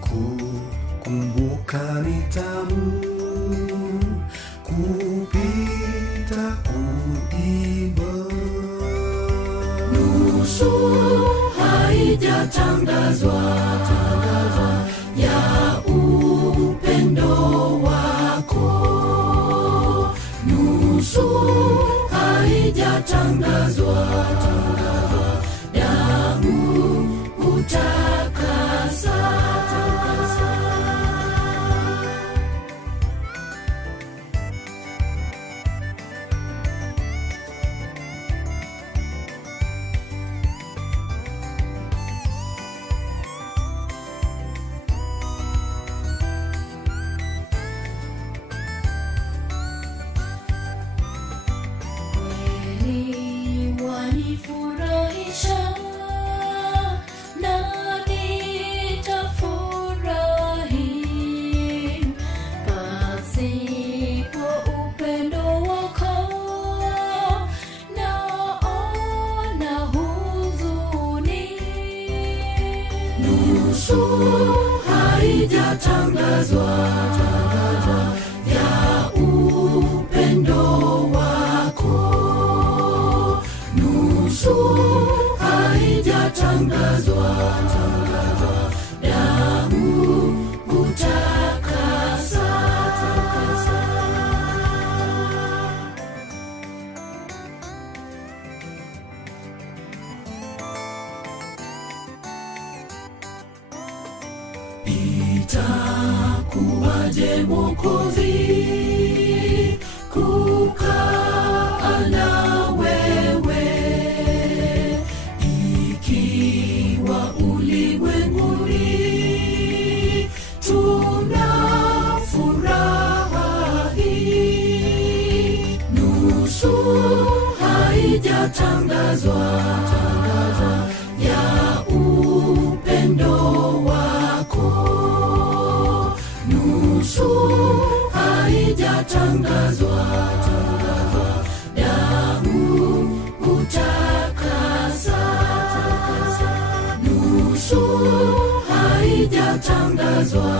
kukumbuka ni tamu kupita kuiba. Nusu haijatangazwa ya upendo wako, nusu haijatangazwa damu utakasa. Wanifurahisha na nitafurahi pasipo upendo wako, naona huzuni. Nusu haijatangazwa ya upendo wako, nusu haijatangazwa damu utakasa. Itakuwaje Mwokozi kukaa na wewe, ikiwa ulimwenguni tuna furaha hii. Nusu haijatangazwa ya upendo wako, nusu haijatangazwa damu utakasa. Nusu haijatangazwa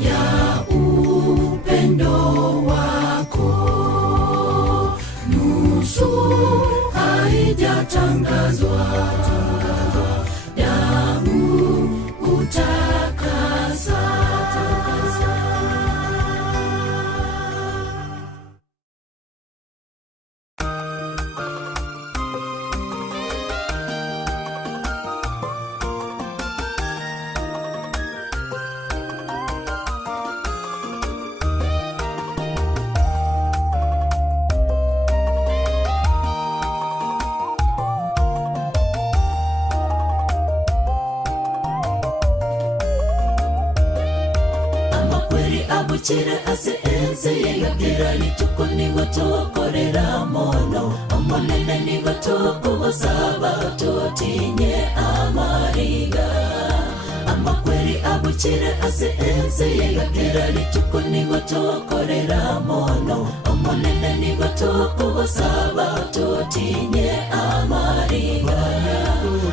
ya upendo wako, nusu haijatangazwa damu utakasa. Chire ase ense yagira lituko nigotokorera mono, omonene nigotoko gosaba totinye amariga. Amakweri abuchire ase ense yagira lituko nigotokorera mono, omonene nigotoko gosaba totinye amariga.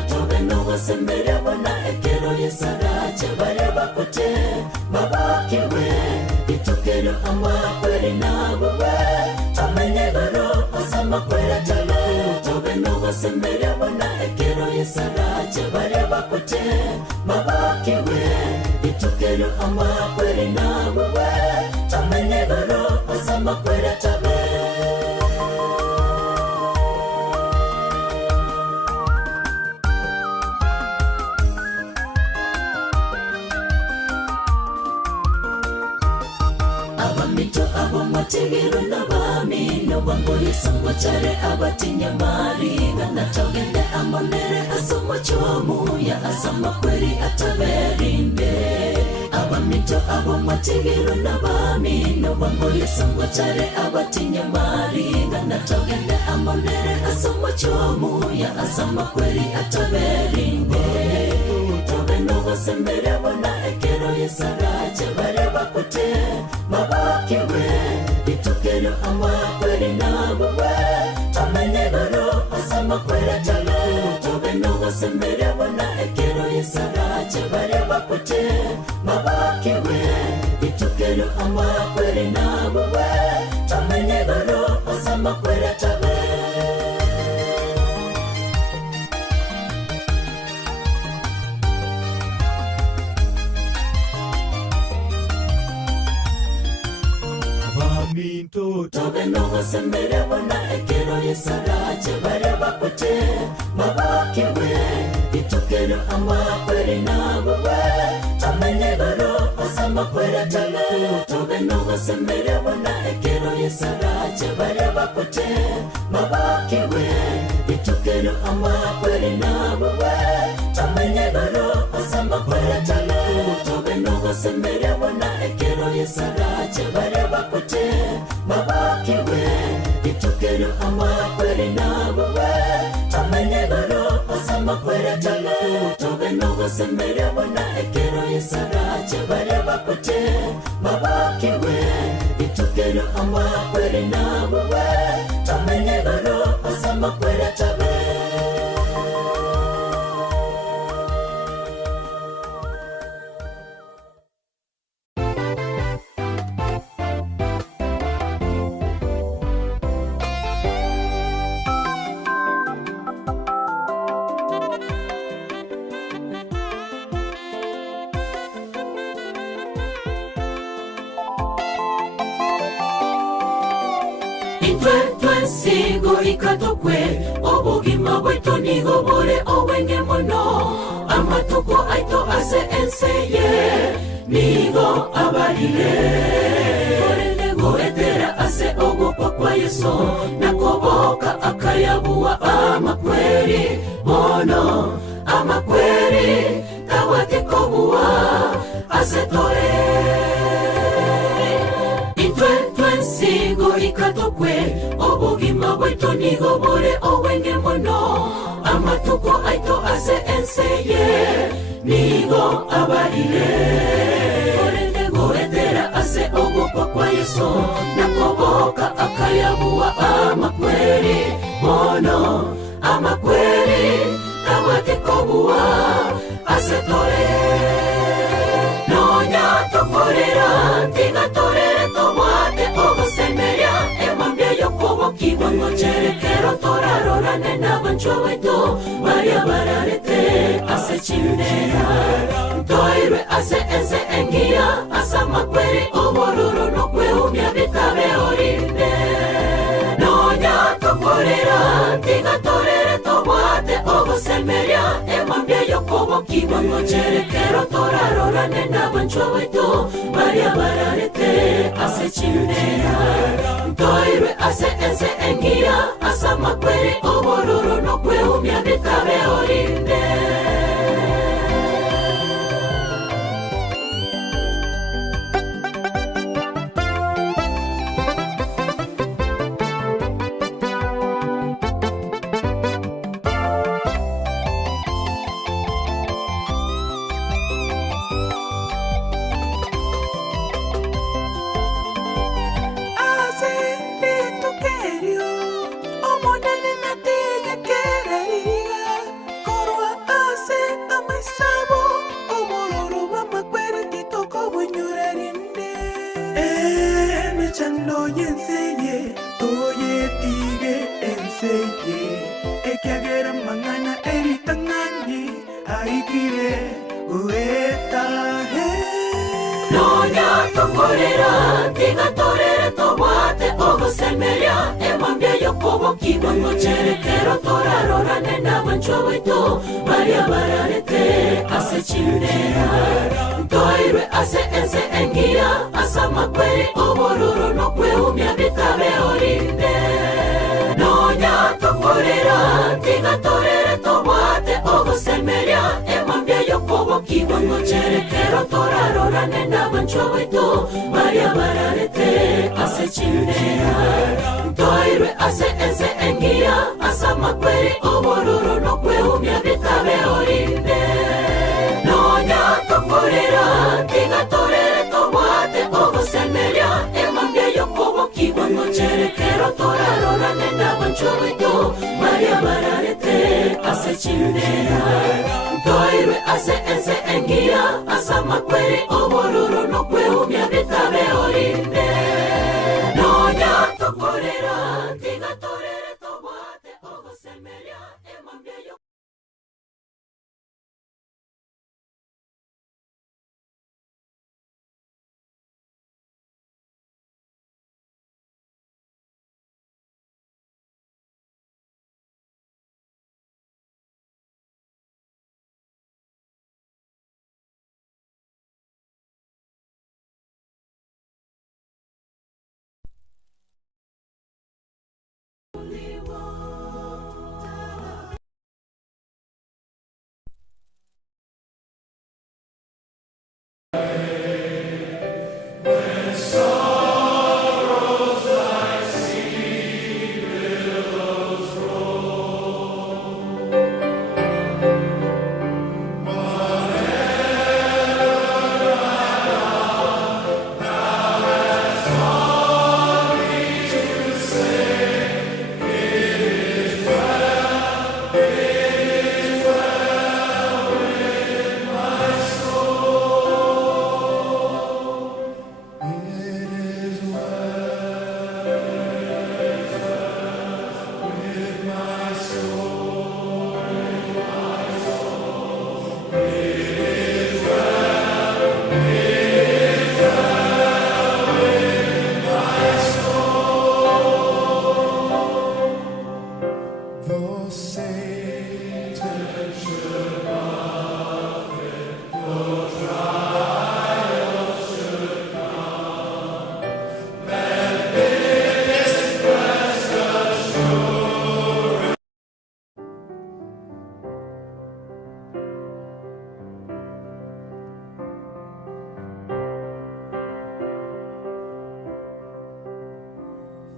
Tobe nogo sembere bona ekero yesarache bare bakote babakiwe, itukero amakweri nabuwe tamenye garo osamakwera talo. Tobe nogo sembere bona ekero yesarache bare bakote babakiwe, itukero amakweri nabuwe tamenye garo osamakwera talo. Abamito abomategero n'abamino bangoye sangwa chare abatinya mariga, natogende amonere asomo chomu ya asama kweri ataberinde. Abamito abomategero n'abamino bangoye sangwa chare abatinya mariga, natogende amonere asomo chomu ya asama kweri ataberinde. Tobe nogo sembere bona ekero yesarache bare bakote babakiwe, Itokero amakweli nabuwe Tamenegoro asamakwela talo Tobenogo semere wana ekero yisarache Bareba kote mabakiwe Itokero amakweli nabuwe Tamenegoro asamakwela talo Tobenogo semere wana ekero yisarache Bareba kote mabakiwe Itokero amakweli nabuwe Tamenegoro asamakwela talo Tobenogo semere wana ekero yisarache Bareba kote mabakiwe Itokero amakweli nabuwe Tamenegoro asamakwela talo Tobenogo semere wana ekero yisarache Bareba kote mabakiwe Itokero amakweli nabuwe Tamenegoro asamakwela talo Tobenogo semere wana ekero yisarache Bareba kote mabakiwe Itokero amakweli nabuwe Tamenegoro asamakwela talo Sigo ikatokwe obugima bwetu nigo bure owenge mono amatuko aito ase enseye nigo abarire korelego etera ase ogopa kwa Yesu nakoboka akayabuwa amakweri mono amakweri tawate kobuwa ase tore Sigo ikatokwe obugima bwetu nigo bure owenge mono amatuko aito ase enseye nigo abarire korelego etera ase ogopa kwa Yesu nakoboka akayabuwa amakweri mono amakweri tawate kobuwa ase tore nonya tokorera tigatorere tomwate ogosemeria emambia yokobo kiwango cherekero torarorane n'abanchwa baito baria bararete ase chindera ntoirwe ase ense engia asa makweri obororo no kweumia bitabe orinde nonya tokorera tigatorere tomwate ogosemeria emambia yokobo kiwango cherekero torarorane n'abanchwa baito baria bararete ase chindera ntoirwe ase ense engia asa makweri obororo no kweumia bitabe orinde tokorera tigatorere tobwate ogosemeria emambia yokobo kiwango cherekero torarorane n'abanchwa baito baria bararete ase chindera ntoirwe ase ense engia asa makweri obororo no kweumia bitabe orinde nonya tokorera tigatorere tobwate ogosemeria emambia yokobo kiwango cherekero torarorane n'abanchwa baito baria bararete ase chindera ntoirwe ase ense engia asa makweri obororo no kweumia bitabe orinde nonya tokorera tigatorere tobwate ogosemeria emambia yokobo kiwango cherekero torarora nenda banchoweto Maria mararete ase chindera Toirwe ase ense engia asa makweri obororo no kweumia bitabe orinde Nonya tokorera tiga torere toboate ogosemeria emambia yo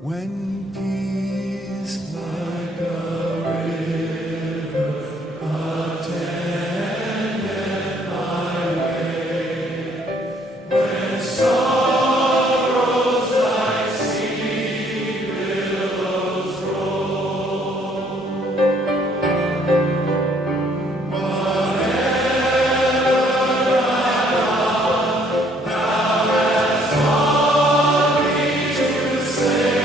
When peace like a river attendeth my way, when sorrows like sea billows roll, whatever thou hast taught me to say,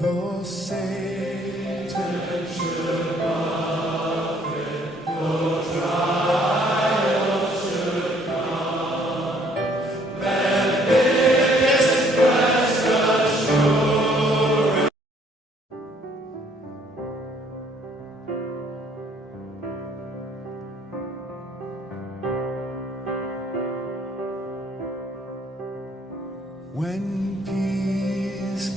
though Satan should buffet, though trials should come, that this precious assurance. When peace